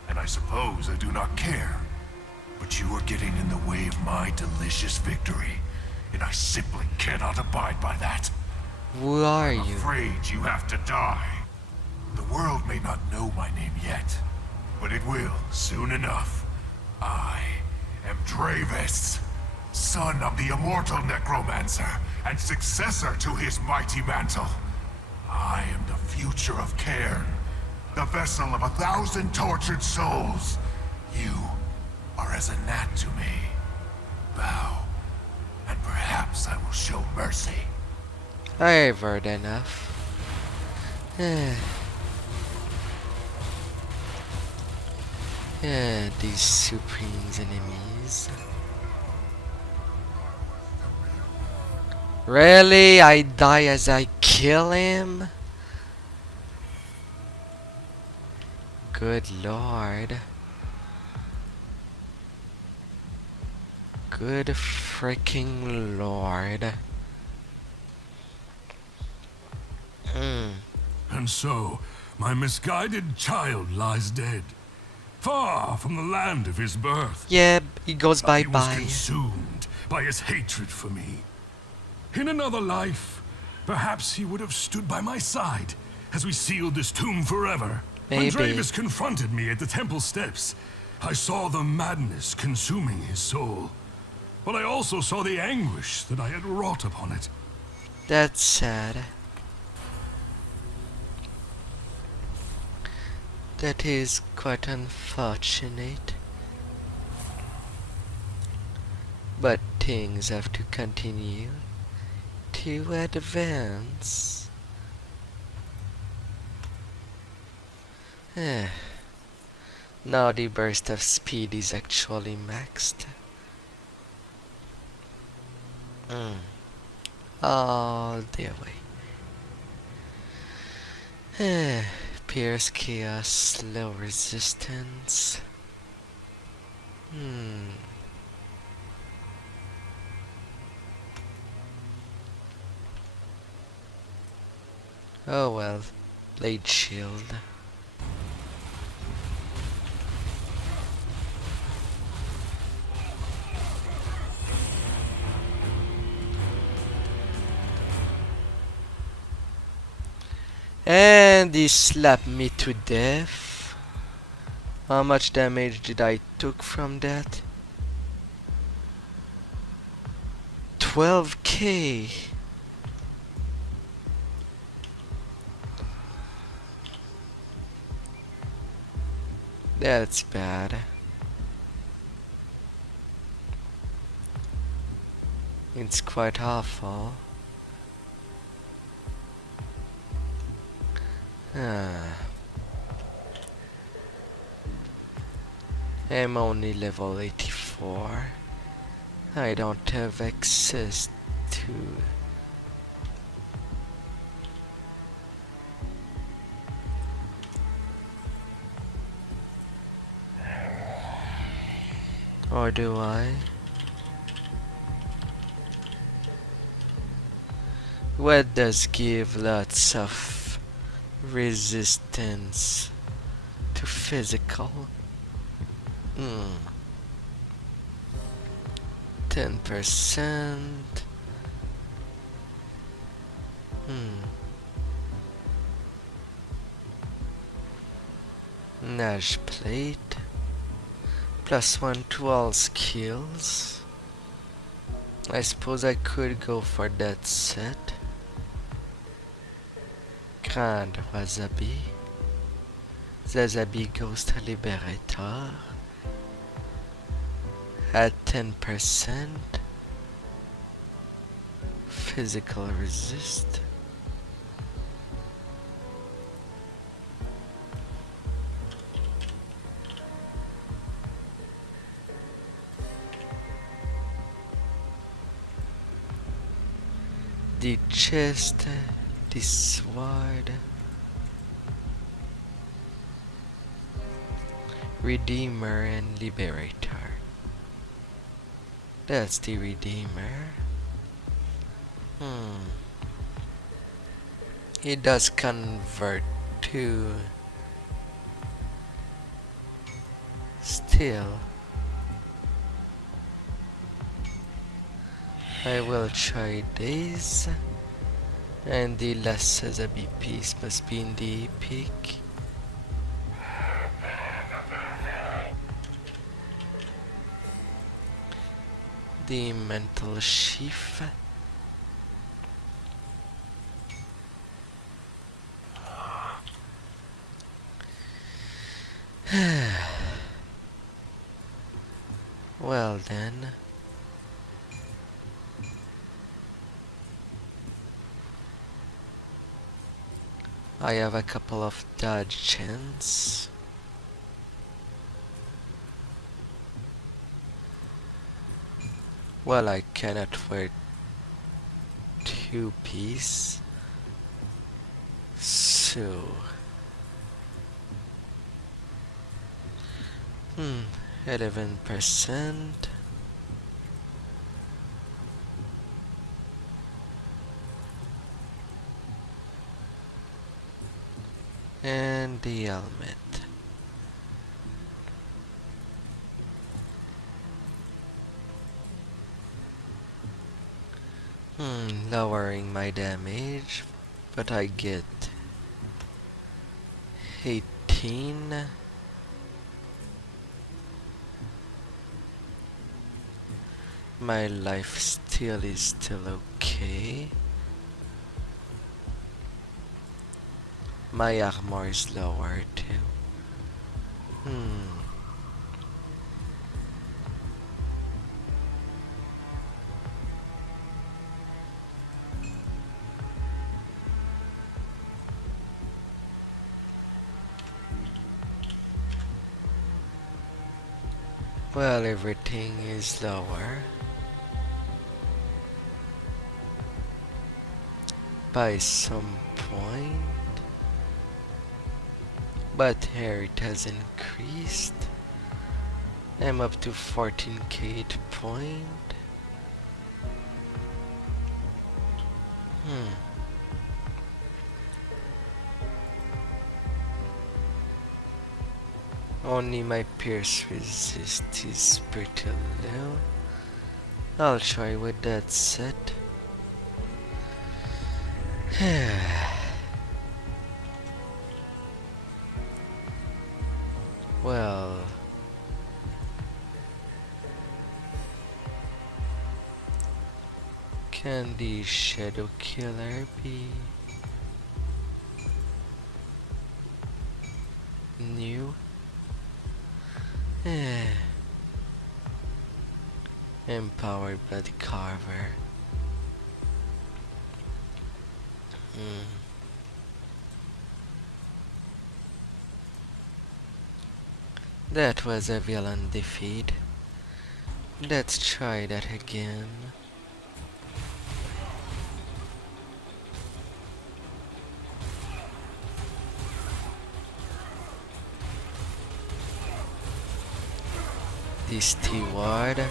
and I suppose I do not care. But you are getting in the way of my delicious victory, and I simply cannot abide by that. Who are you? I'm afraid you have to die. The world may not know my name yet, but it will soon enough. I am Travis, son of the immortal necromancer and successor to his mighty mantle. I am the future of Cairn, the vessel of 1,000 tortured souls. You are as a gnat to me. Bow, and perhaps I will show mercy. I've heard enough. These Supreme's enemies. Really? I die as I kill him? Good lord. Good freaking lord. And so, my misguided child lies dead, far from the land of his birth. Yeah, he goes bye-bye. He was consumed by his hatred for me. In another life, perhaps he would have stood by my side as we sealed this tomb forever. Maybe. When Travis confronted me at the temple steps, I saw the madness consuming his soul. but I also saw the anguish that I had wrought upon it. That's sad. That is quite unfortunate. But things have to continue to advance. Now the burst of speed is actually maxed. All the way. Pierce Chaos, slow resistance. Oh well, Blade Shield. And he slapped me to death. How much damage did I took from that? 12k. That's bad. It's quite awful. I'm only level 84. I don't have access to... Or do I? What does give lots of resistance to physical? 10%. Nash plate. +1 to all skills. I suppose I could go for that set. Grand Wasabi. Zazabi Ghost Liberator. At 10%. Physical resist. The chest, the sword, Redeemer and Liberator. That's the Redeemer. It does convert to... Still, I will try this. And the last Sazabi piece must be in the epic. The mental sheath. Well then. I have a couple of dodge chance. Well, I cannot wear 2-piece. So 11%. And the helmet. Lowering my damage, but I get 18. My life steal is still okay. My armor is lower too. Well, everything is lower. By some point. But here it has increased. I'm up to 14k hit point. Only my pierce resist is pretty low. I'll try with that set. Well, can the Shadow Killer be new? Empowered Blood Carver. That was a villain defeat. Let's try that again. This T-Ward.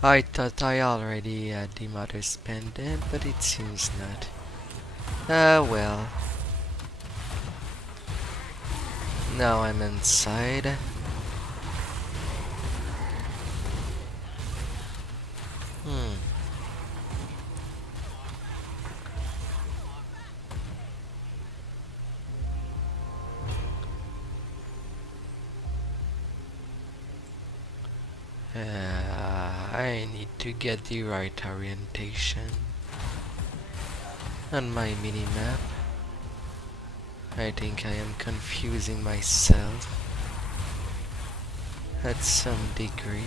I thought I already had the Mother's Pendant, but it seems not. Well. Now I'm inside. I need to get the right orientation on my minimap. I think I am confusing myself at some degree.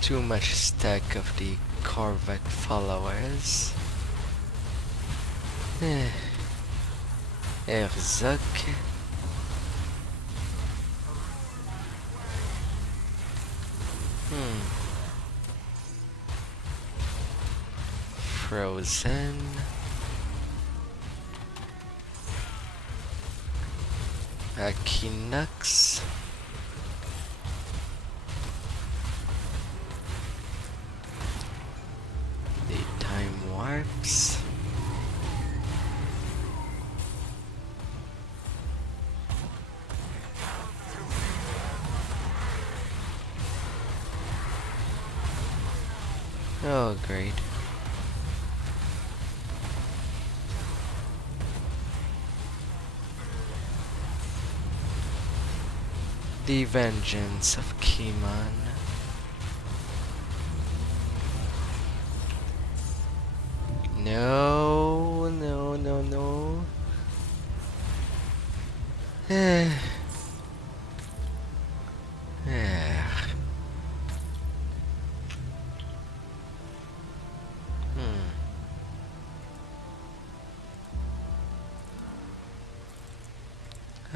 Too much stack of the Corvette followers. Herzog. Frozen. Chtonics. The time warps. Oh, great. The Vengeance of Kimon. No, no, no, no.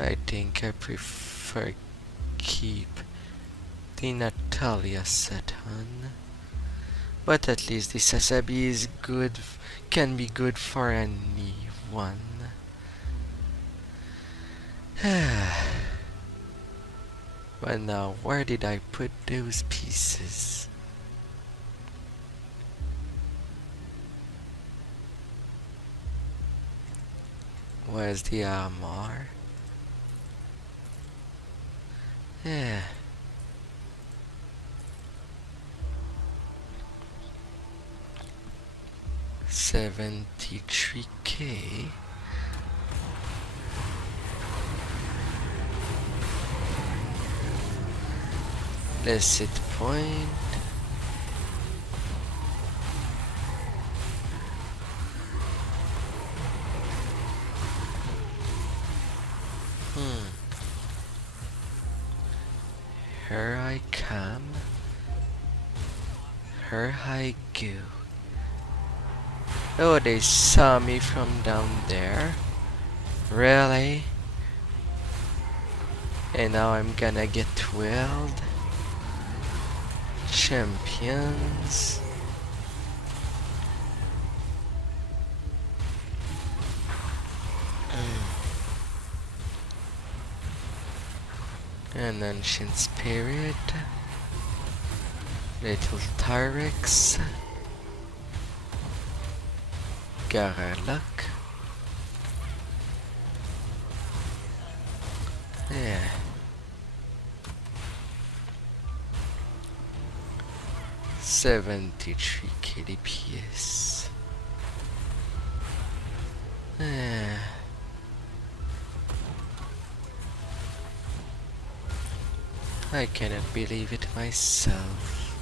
I think I prefer keep the Natalia set on, but at least the Sasabi is good, can be good for anyone. But now, where did I put those pieces? Where's the armor? Yeah. 73k. Let's hit point. Here I come. Here I go. Oh, they saw me from down there. Really? And now I'm gonna get twirled. Champions. An ancient spirit. Little Tyrex. Garlock. Yeah. $73 KDPS. Yeah. I cannot believe it myself.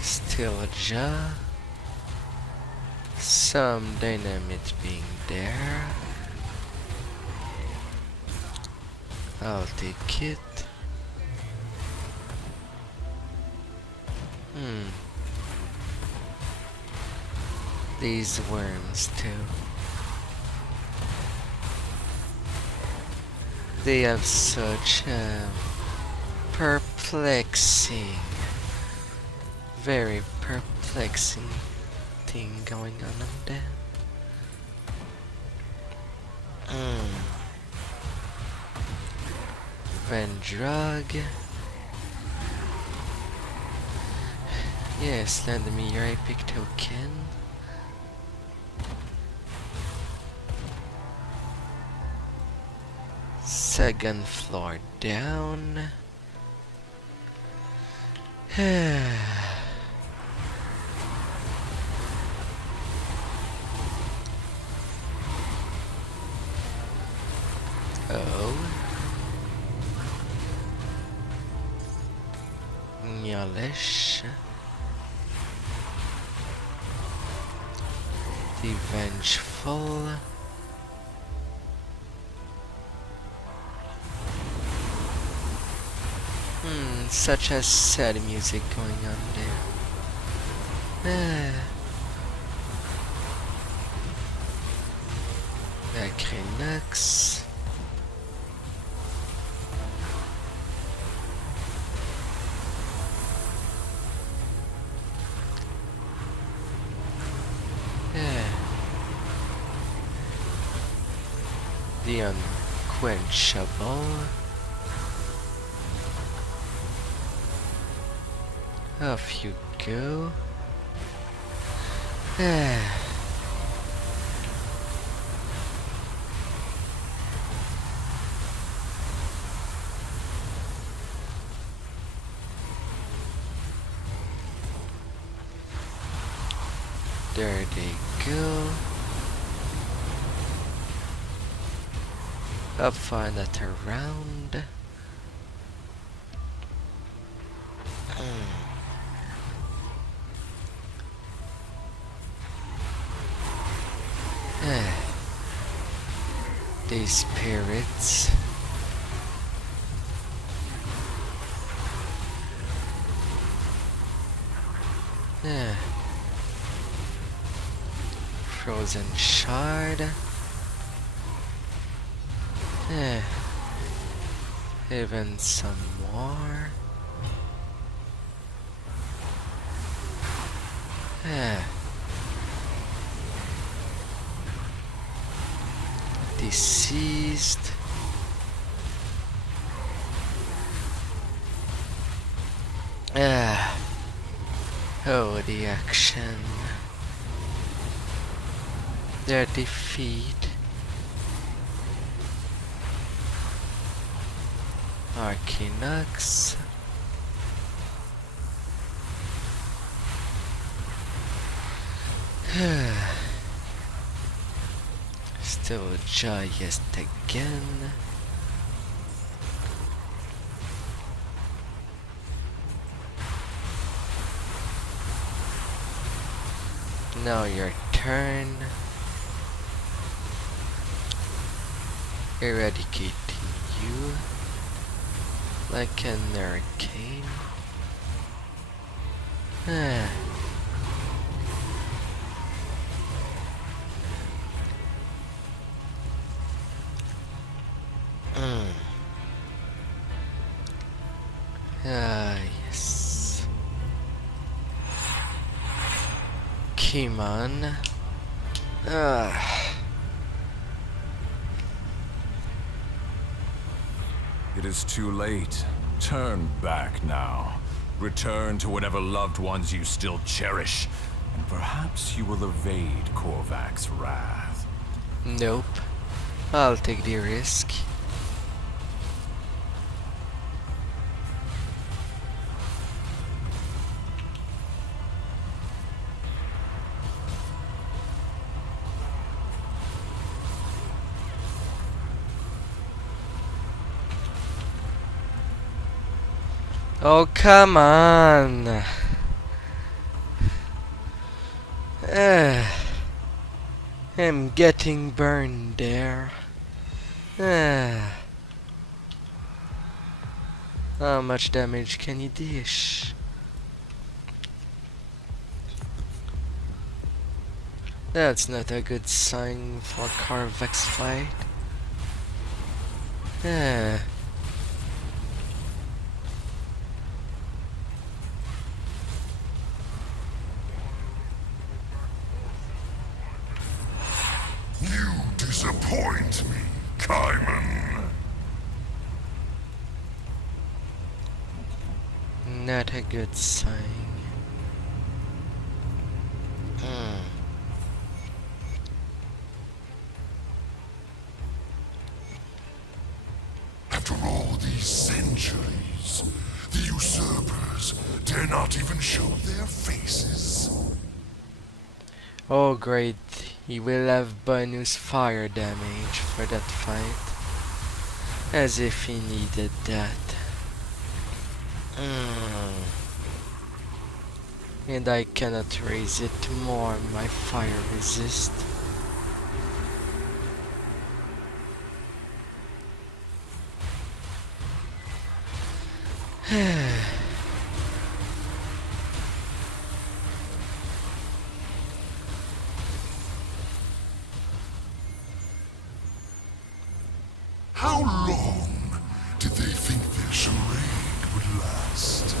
Still a jaw. Some dynamite being there. I'll take it. These worms too. They have such a perplexing, very perplexing thing going on up there. Vendrug. Yes, lend me your epic token. Second floor down. Oh. Nyalish. The Vengeful. Such a sad music going on there. The Chtonics. The Unquenchable. Off you go. There they go. Up for another round. These spirits. Frozen Shard. Even some more. The Ability ceased. Oh, the action. Their defeat. Chtonics. Still giant again. Now your turn. Eradicating you like an arcane. Yes. Kimon. It is too late. Turn back now. Return to whatever loved ones you still cherish, and perhaps you will evade Korvac's wrath. Nope. I'll take the risk. Oh, come on. I'm getting burned there. How much damage can you dish? That's not a good sign for Korvac's fight. You disappoint me, Kaiman. Not a good sign. After all these centuries, the usurpers dare not even show their faces. Oh great, he will have bonus fire damage for that fight. As if he needed that. And I cannot raise it more, my fire resist. How long did they think their charade would last?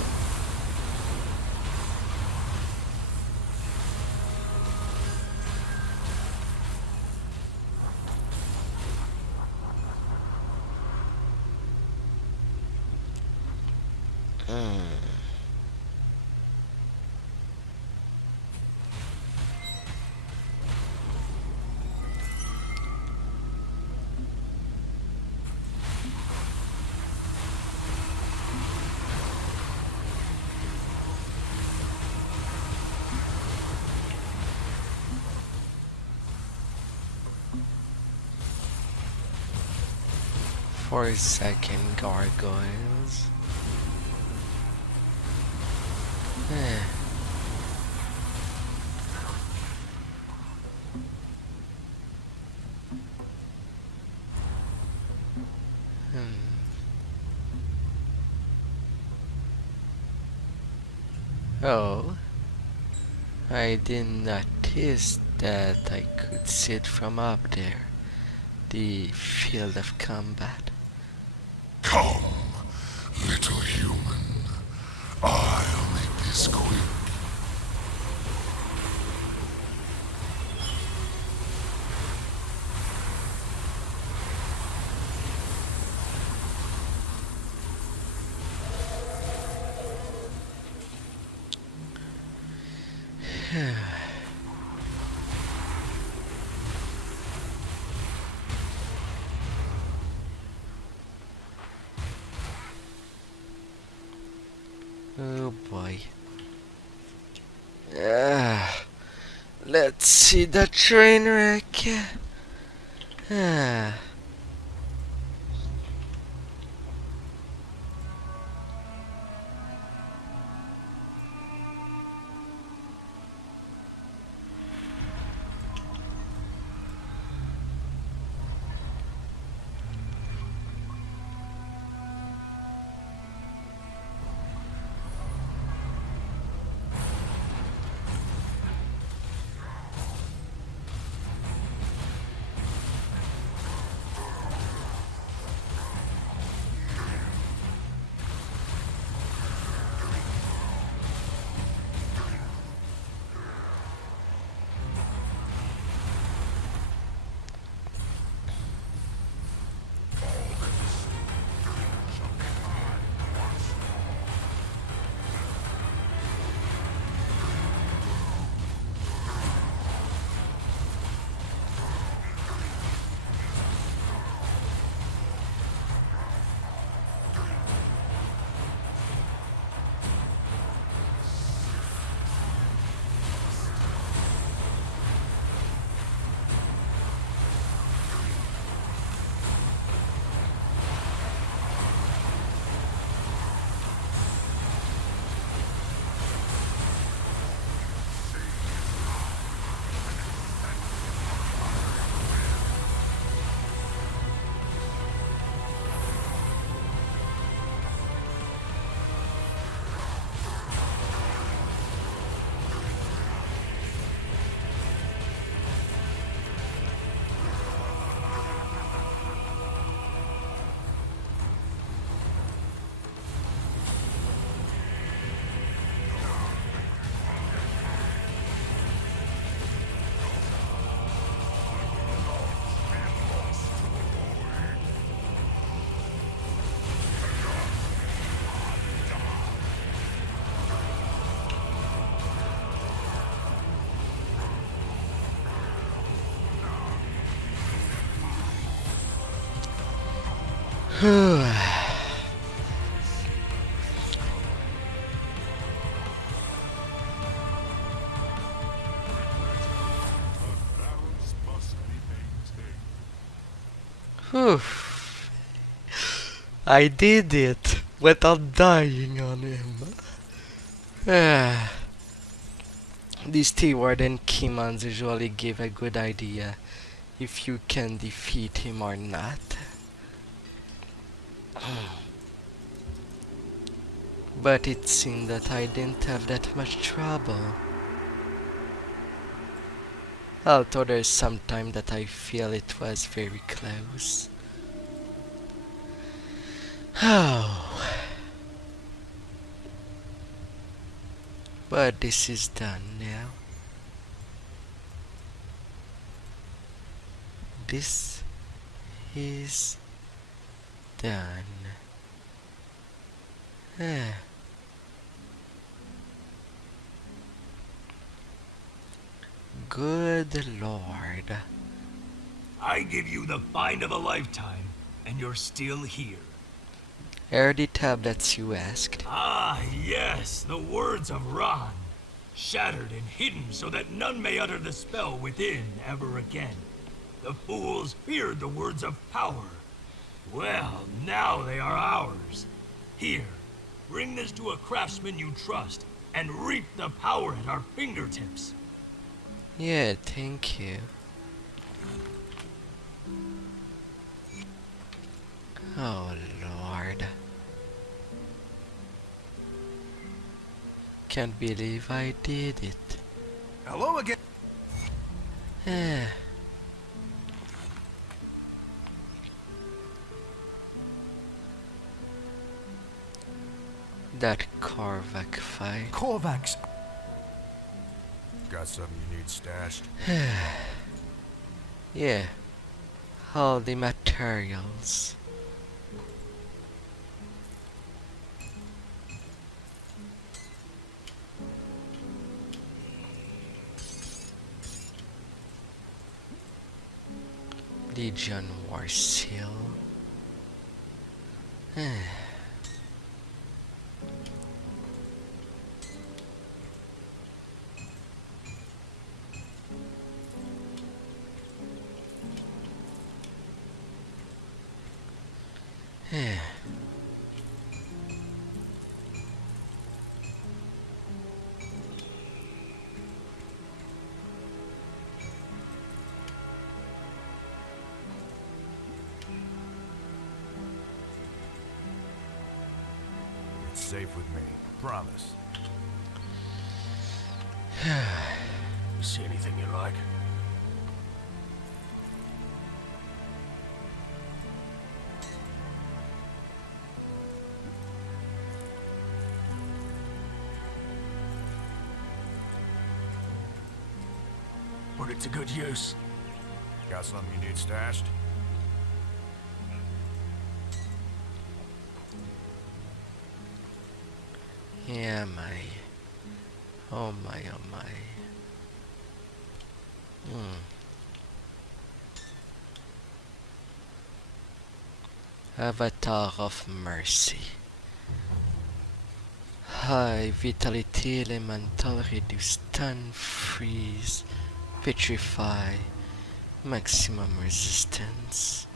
For a second, gargoyles. Oh, I didn't notice that I could see it from up there. The field of combat. Come, little human. I'll make this quick. Oh boy. Let's see the train wreck. Whew. I did it without dying on him. These T-Ward and Keymans usually give a good idea if you can defeat him or not. But it seemed that I didn't have that much trouble. Although there's some time that I feel it was very close. Oh. But this is done now. This is done. Good Lord. I give you the find of a lifetime, and you're still here. Are the tablets you asked? Ah, yes, the words of Ran. Shattered and hidden so that none may utter the spell within ever again. The fools feared the words of power. Well, now they are ours. Here, bring this to a craftsman you trust, and reap the power at our fingertips. Yeah, thank you. Oh Lord. Can't believe I did it. Hello again. That Korvac fight. Korvac's. Got something you need stashed? Yeah. All the materials. Legion War Seal. It's safe with me. Promise. You see anything you like? Put it to good use. Got something you need stashed? Yeah, my. Oh my, oh my. Avatar of Mercy. High vitality elemental, reduce stun, freeze, petrify, maximum resistance.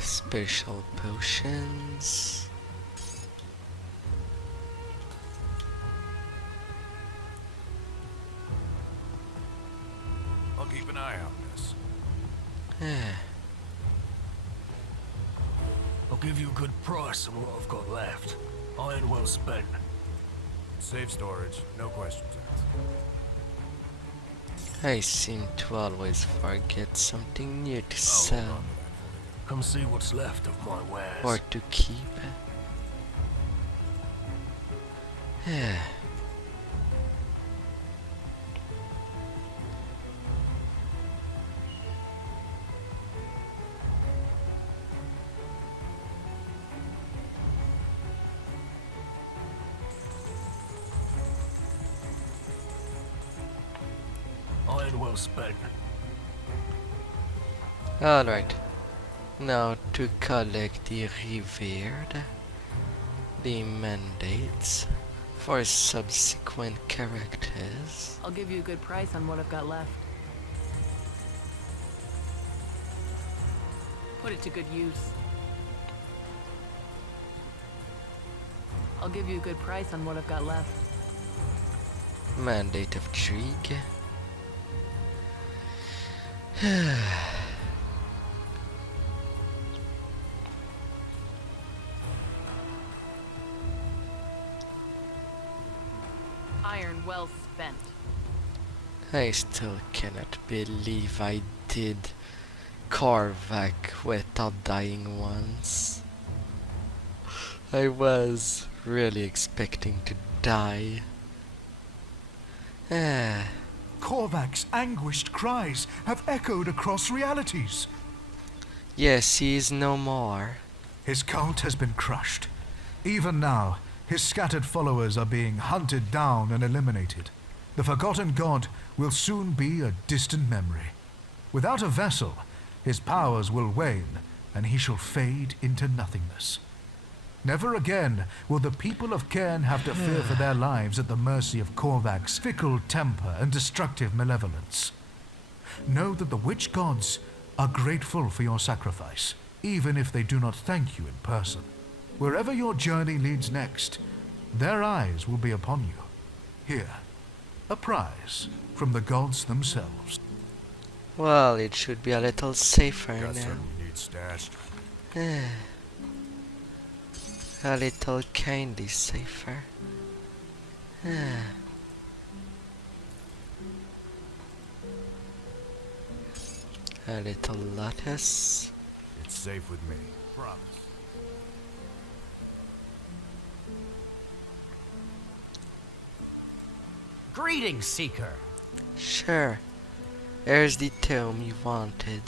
Special potions. I'll keep an eye on this. I'll give you a good price on what I've got left. Iron well spent. Safe storage, no questions asked. I seem to always forget something new to sell. Come see what's left of my wares. Or to keep. Iron well spent. Alright. Now to collect the revered, the mandates for subsequent characters. I'll give you a good price on what I've got left. Put it to good use. I'll give you a good price on what I've got left. Mandate of Krieg. Iron well spent. I still cannot believe I did Korvac without dying once. I was really expecting to die. Korvac's anguished cries have echoed across realities. Yes, he is no more. His cult has been crushed. Even now, his scattered followers are being hunted down and eliminated. The forgotten god will soon be a distant memory. Without a vessel, his powers will wane, and he shall fade into nothingness. Never again will the people of Cairn have to fear for their lives at the mercy of Korvac's fickle temper and destructive malevolence. Know that the witch gods are grateful for your sacrifice, even if they do not thank you in person. Wherever your journey leads next, their eyes will be upon you. Here, a prize from the gods themselves. Well, it should be a little safer Got now. something you need stashed? A little kindly safer. A little lattice. It's safe with me. Promise. Greetings, Seeker. Sure. There's the tome you wanted.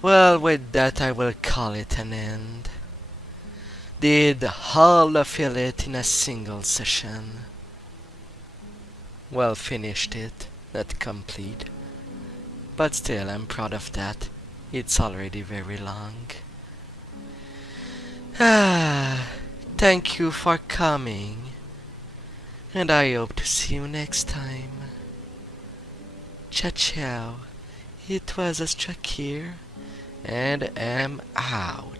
Well, with that I will call it an end. Did all of it in a single session. Well, finished it, not complete. But still, I'm proud of that. It's already very long. Thank you for coming. And I hope to see you next time. Ciao ciao. It was a Strakir, and I'm out.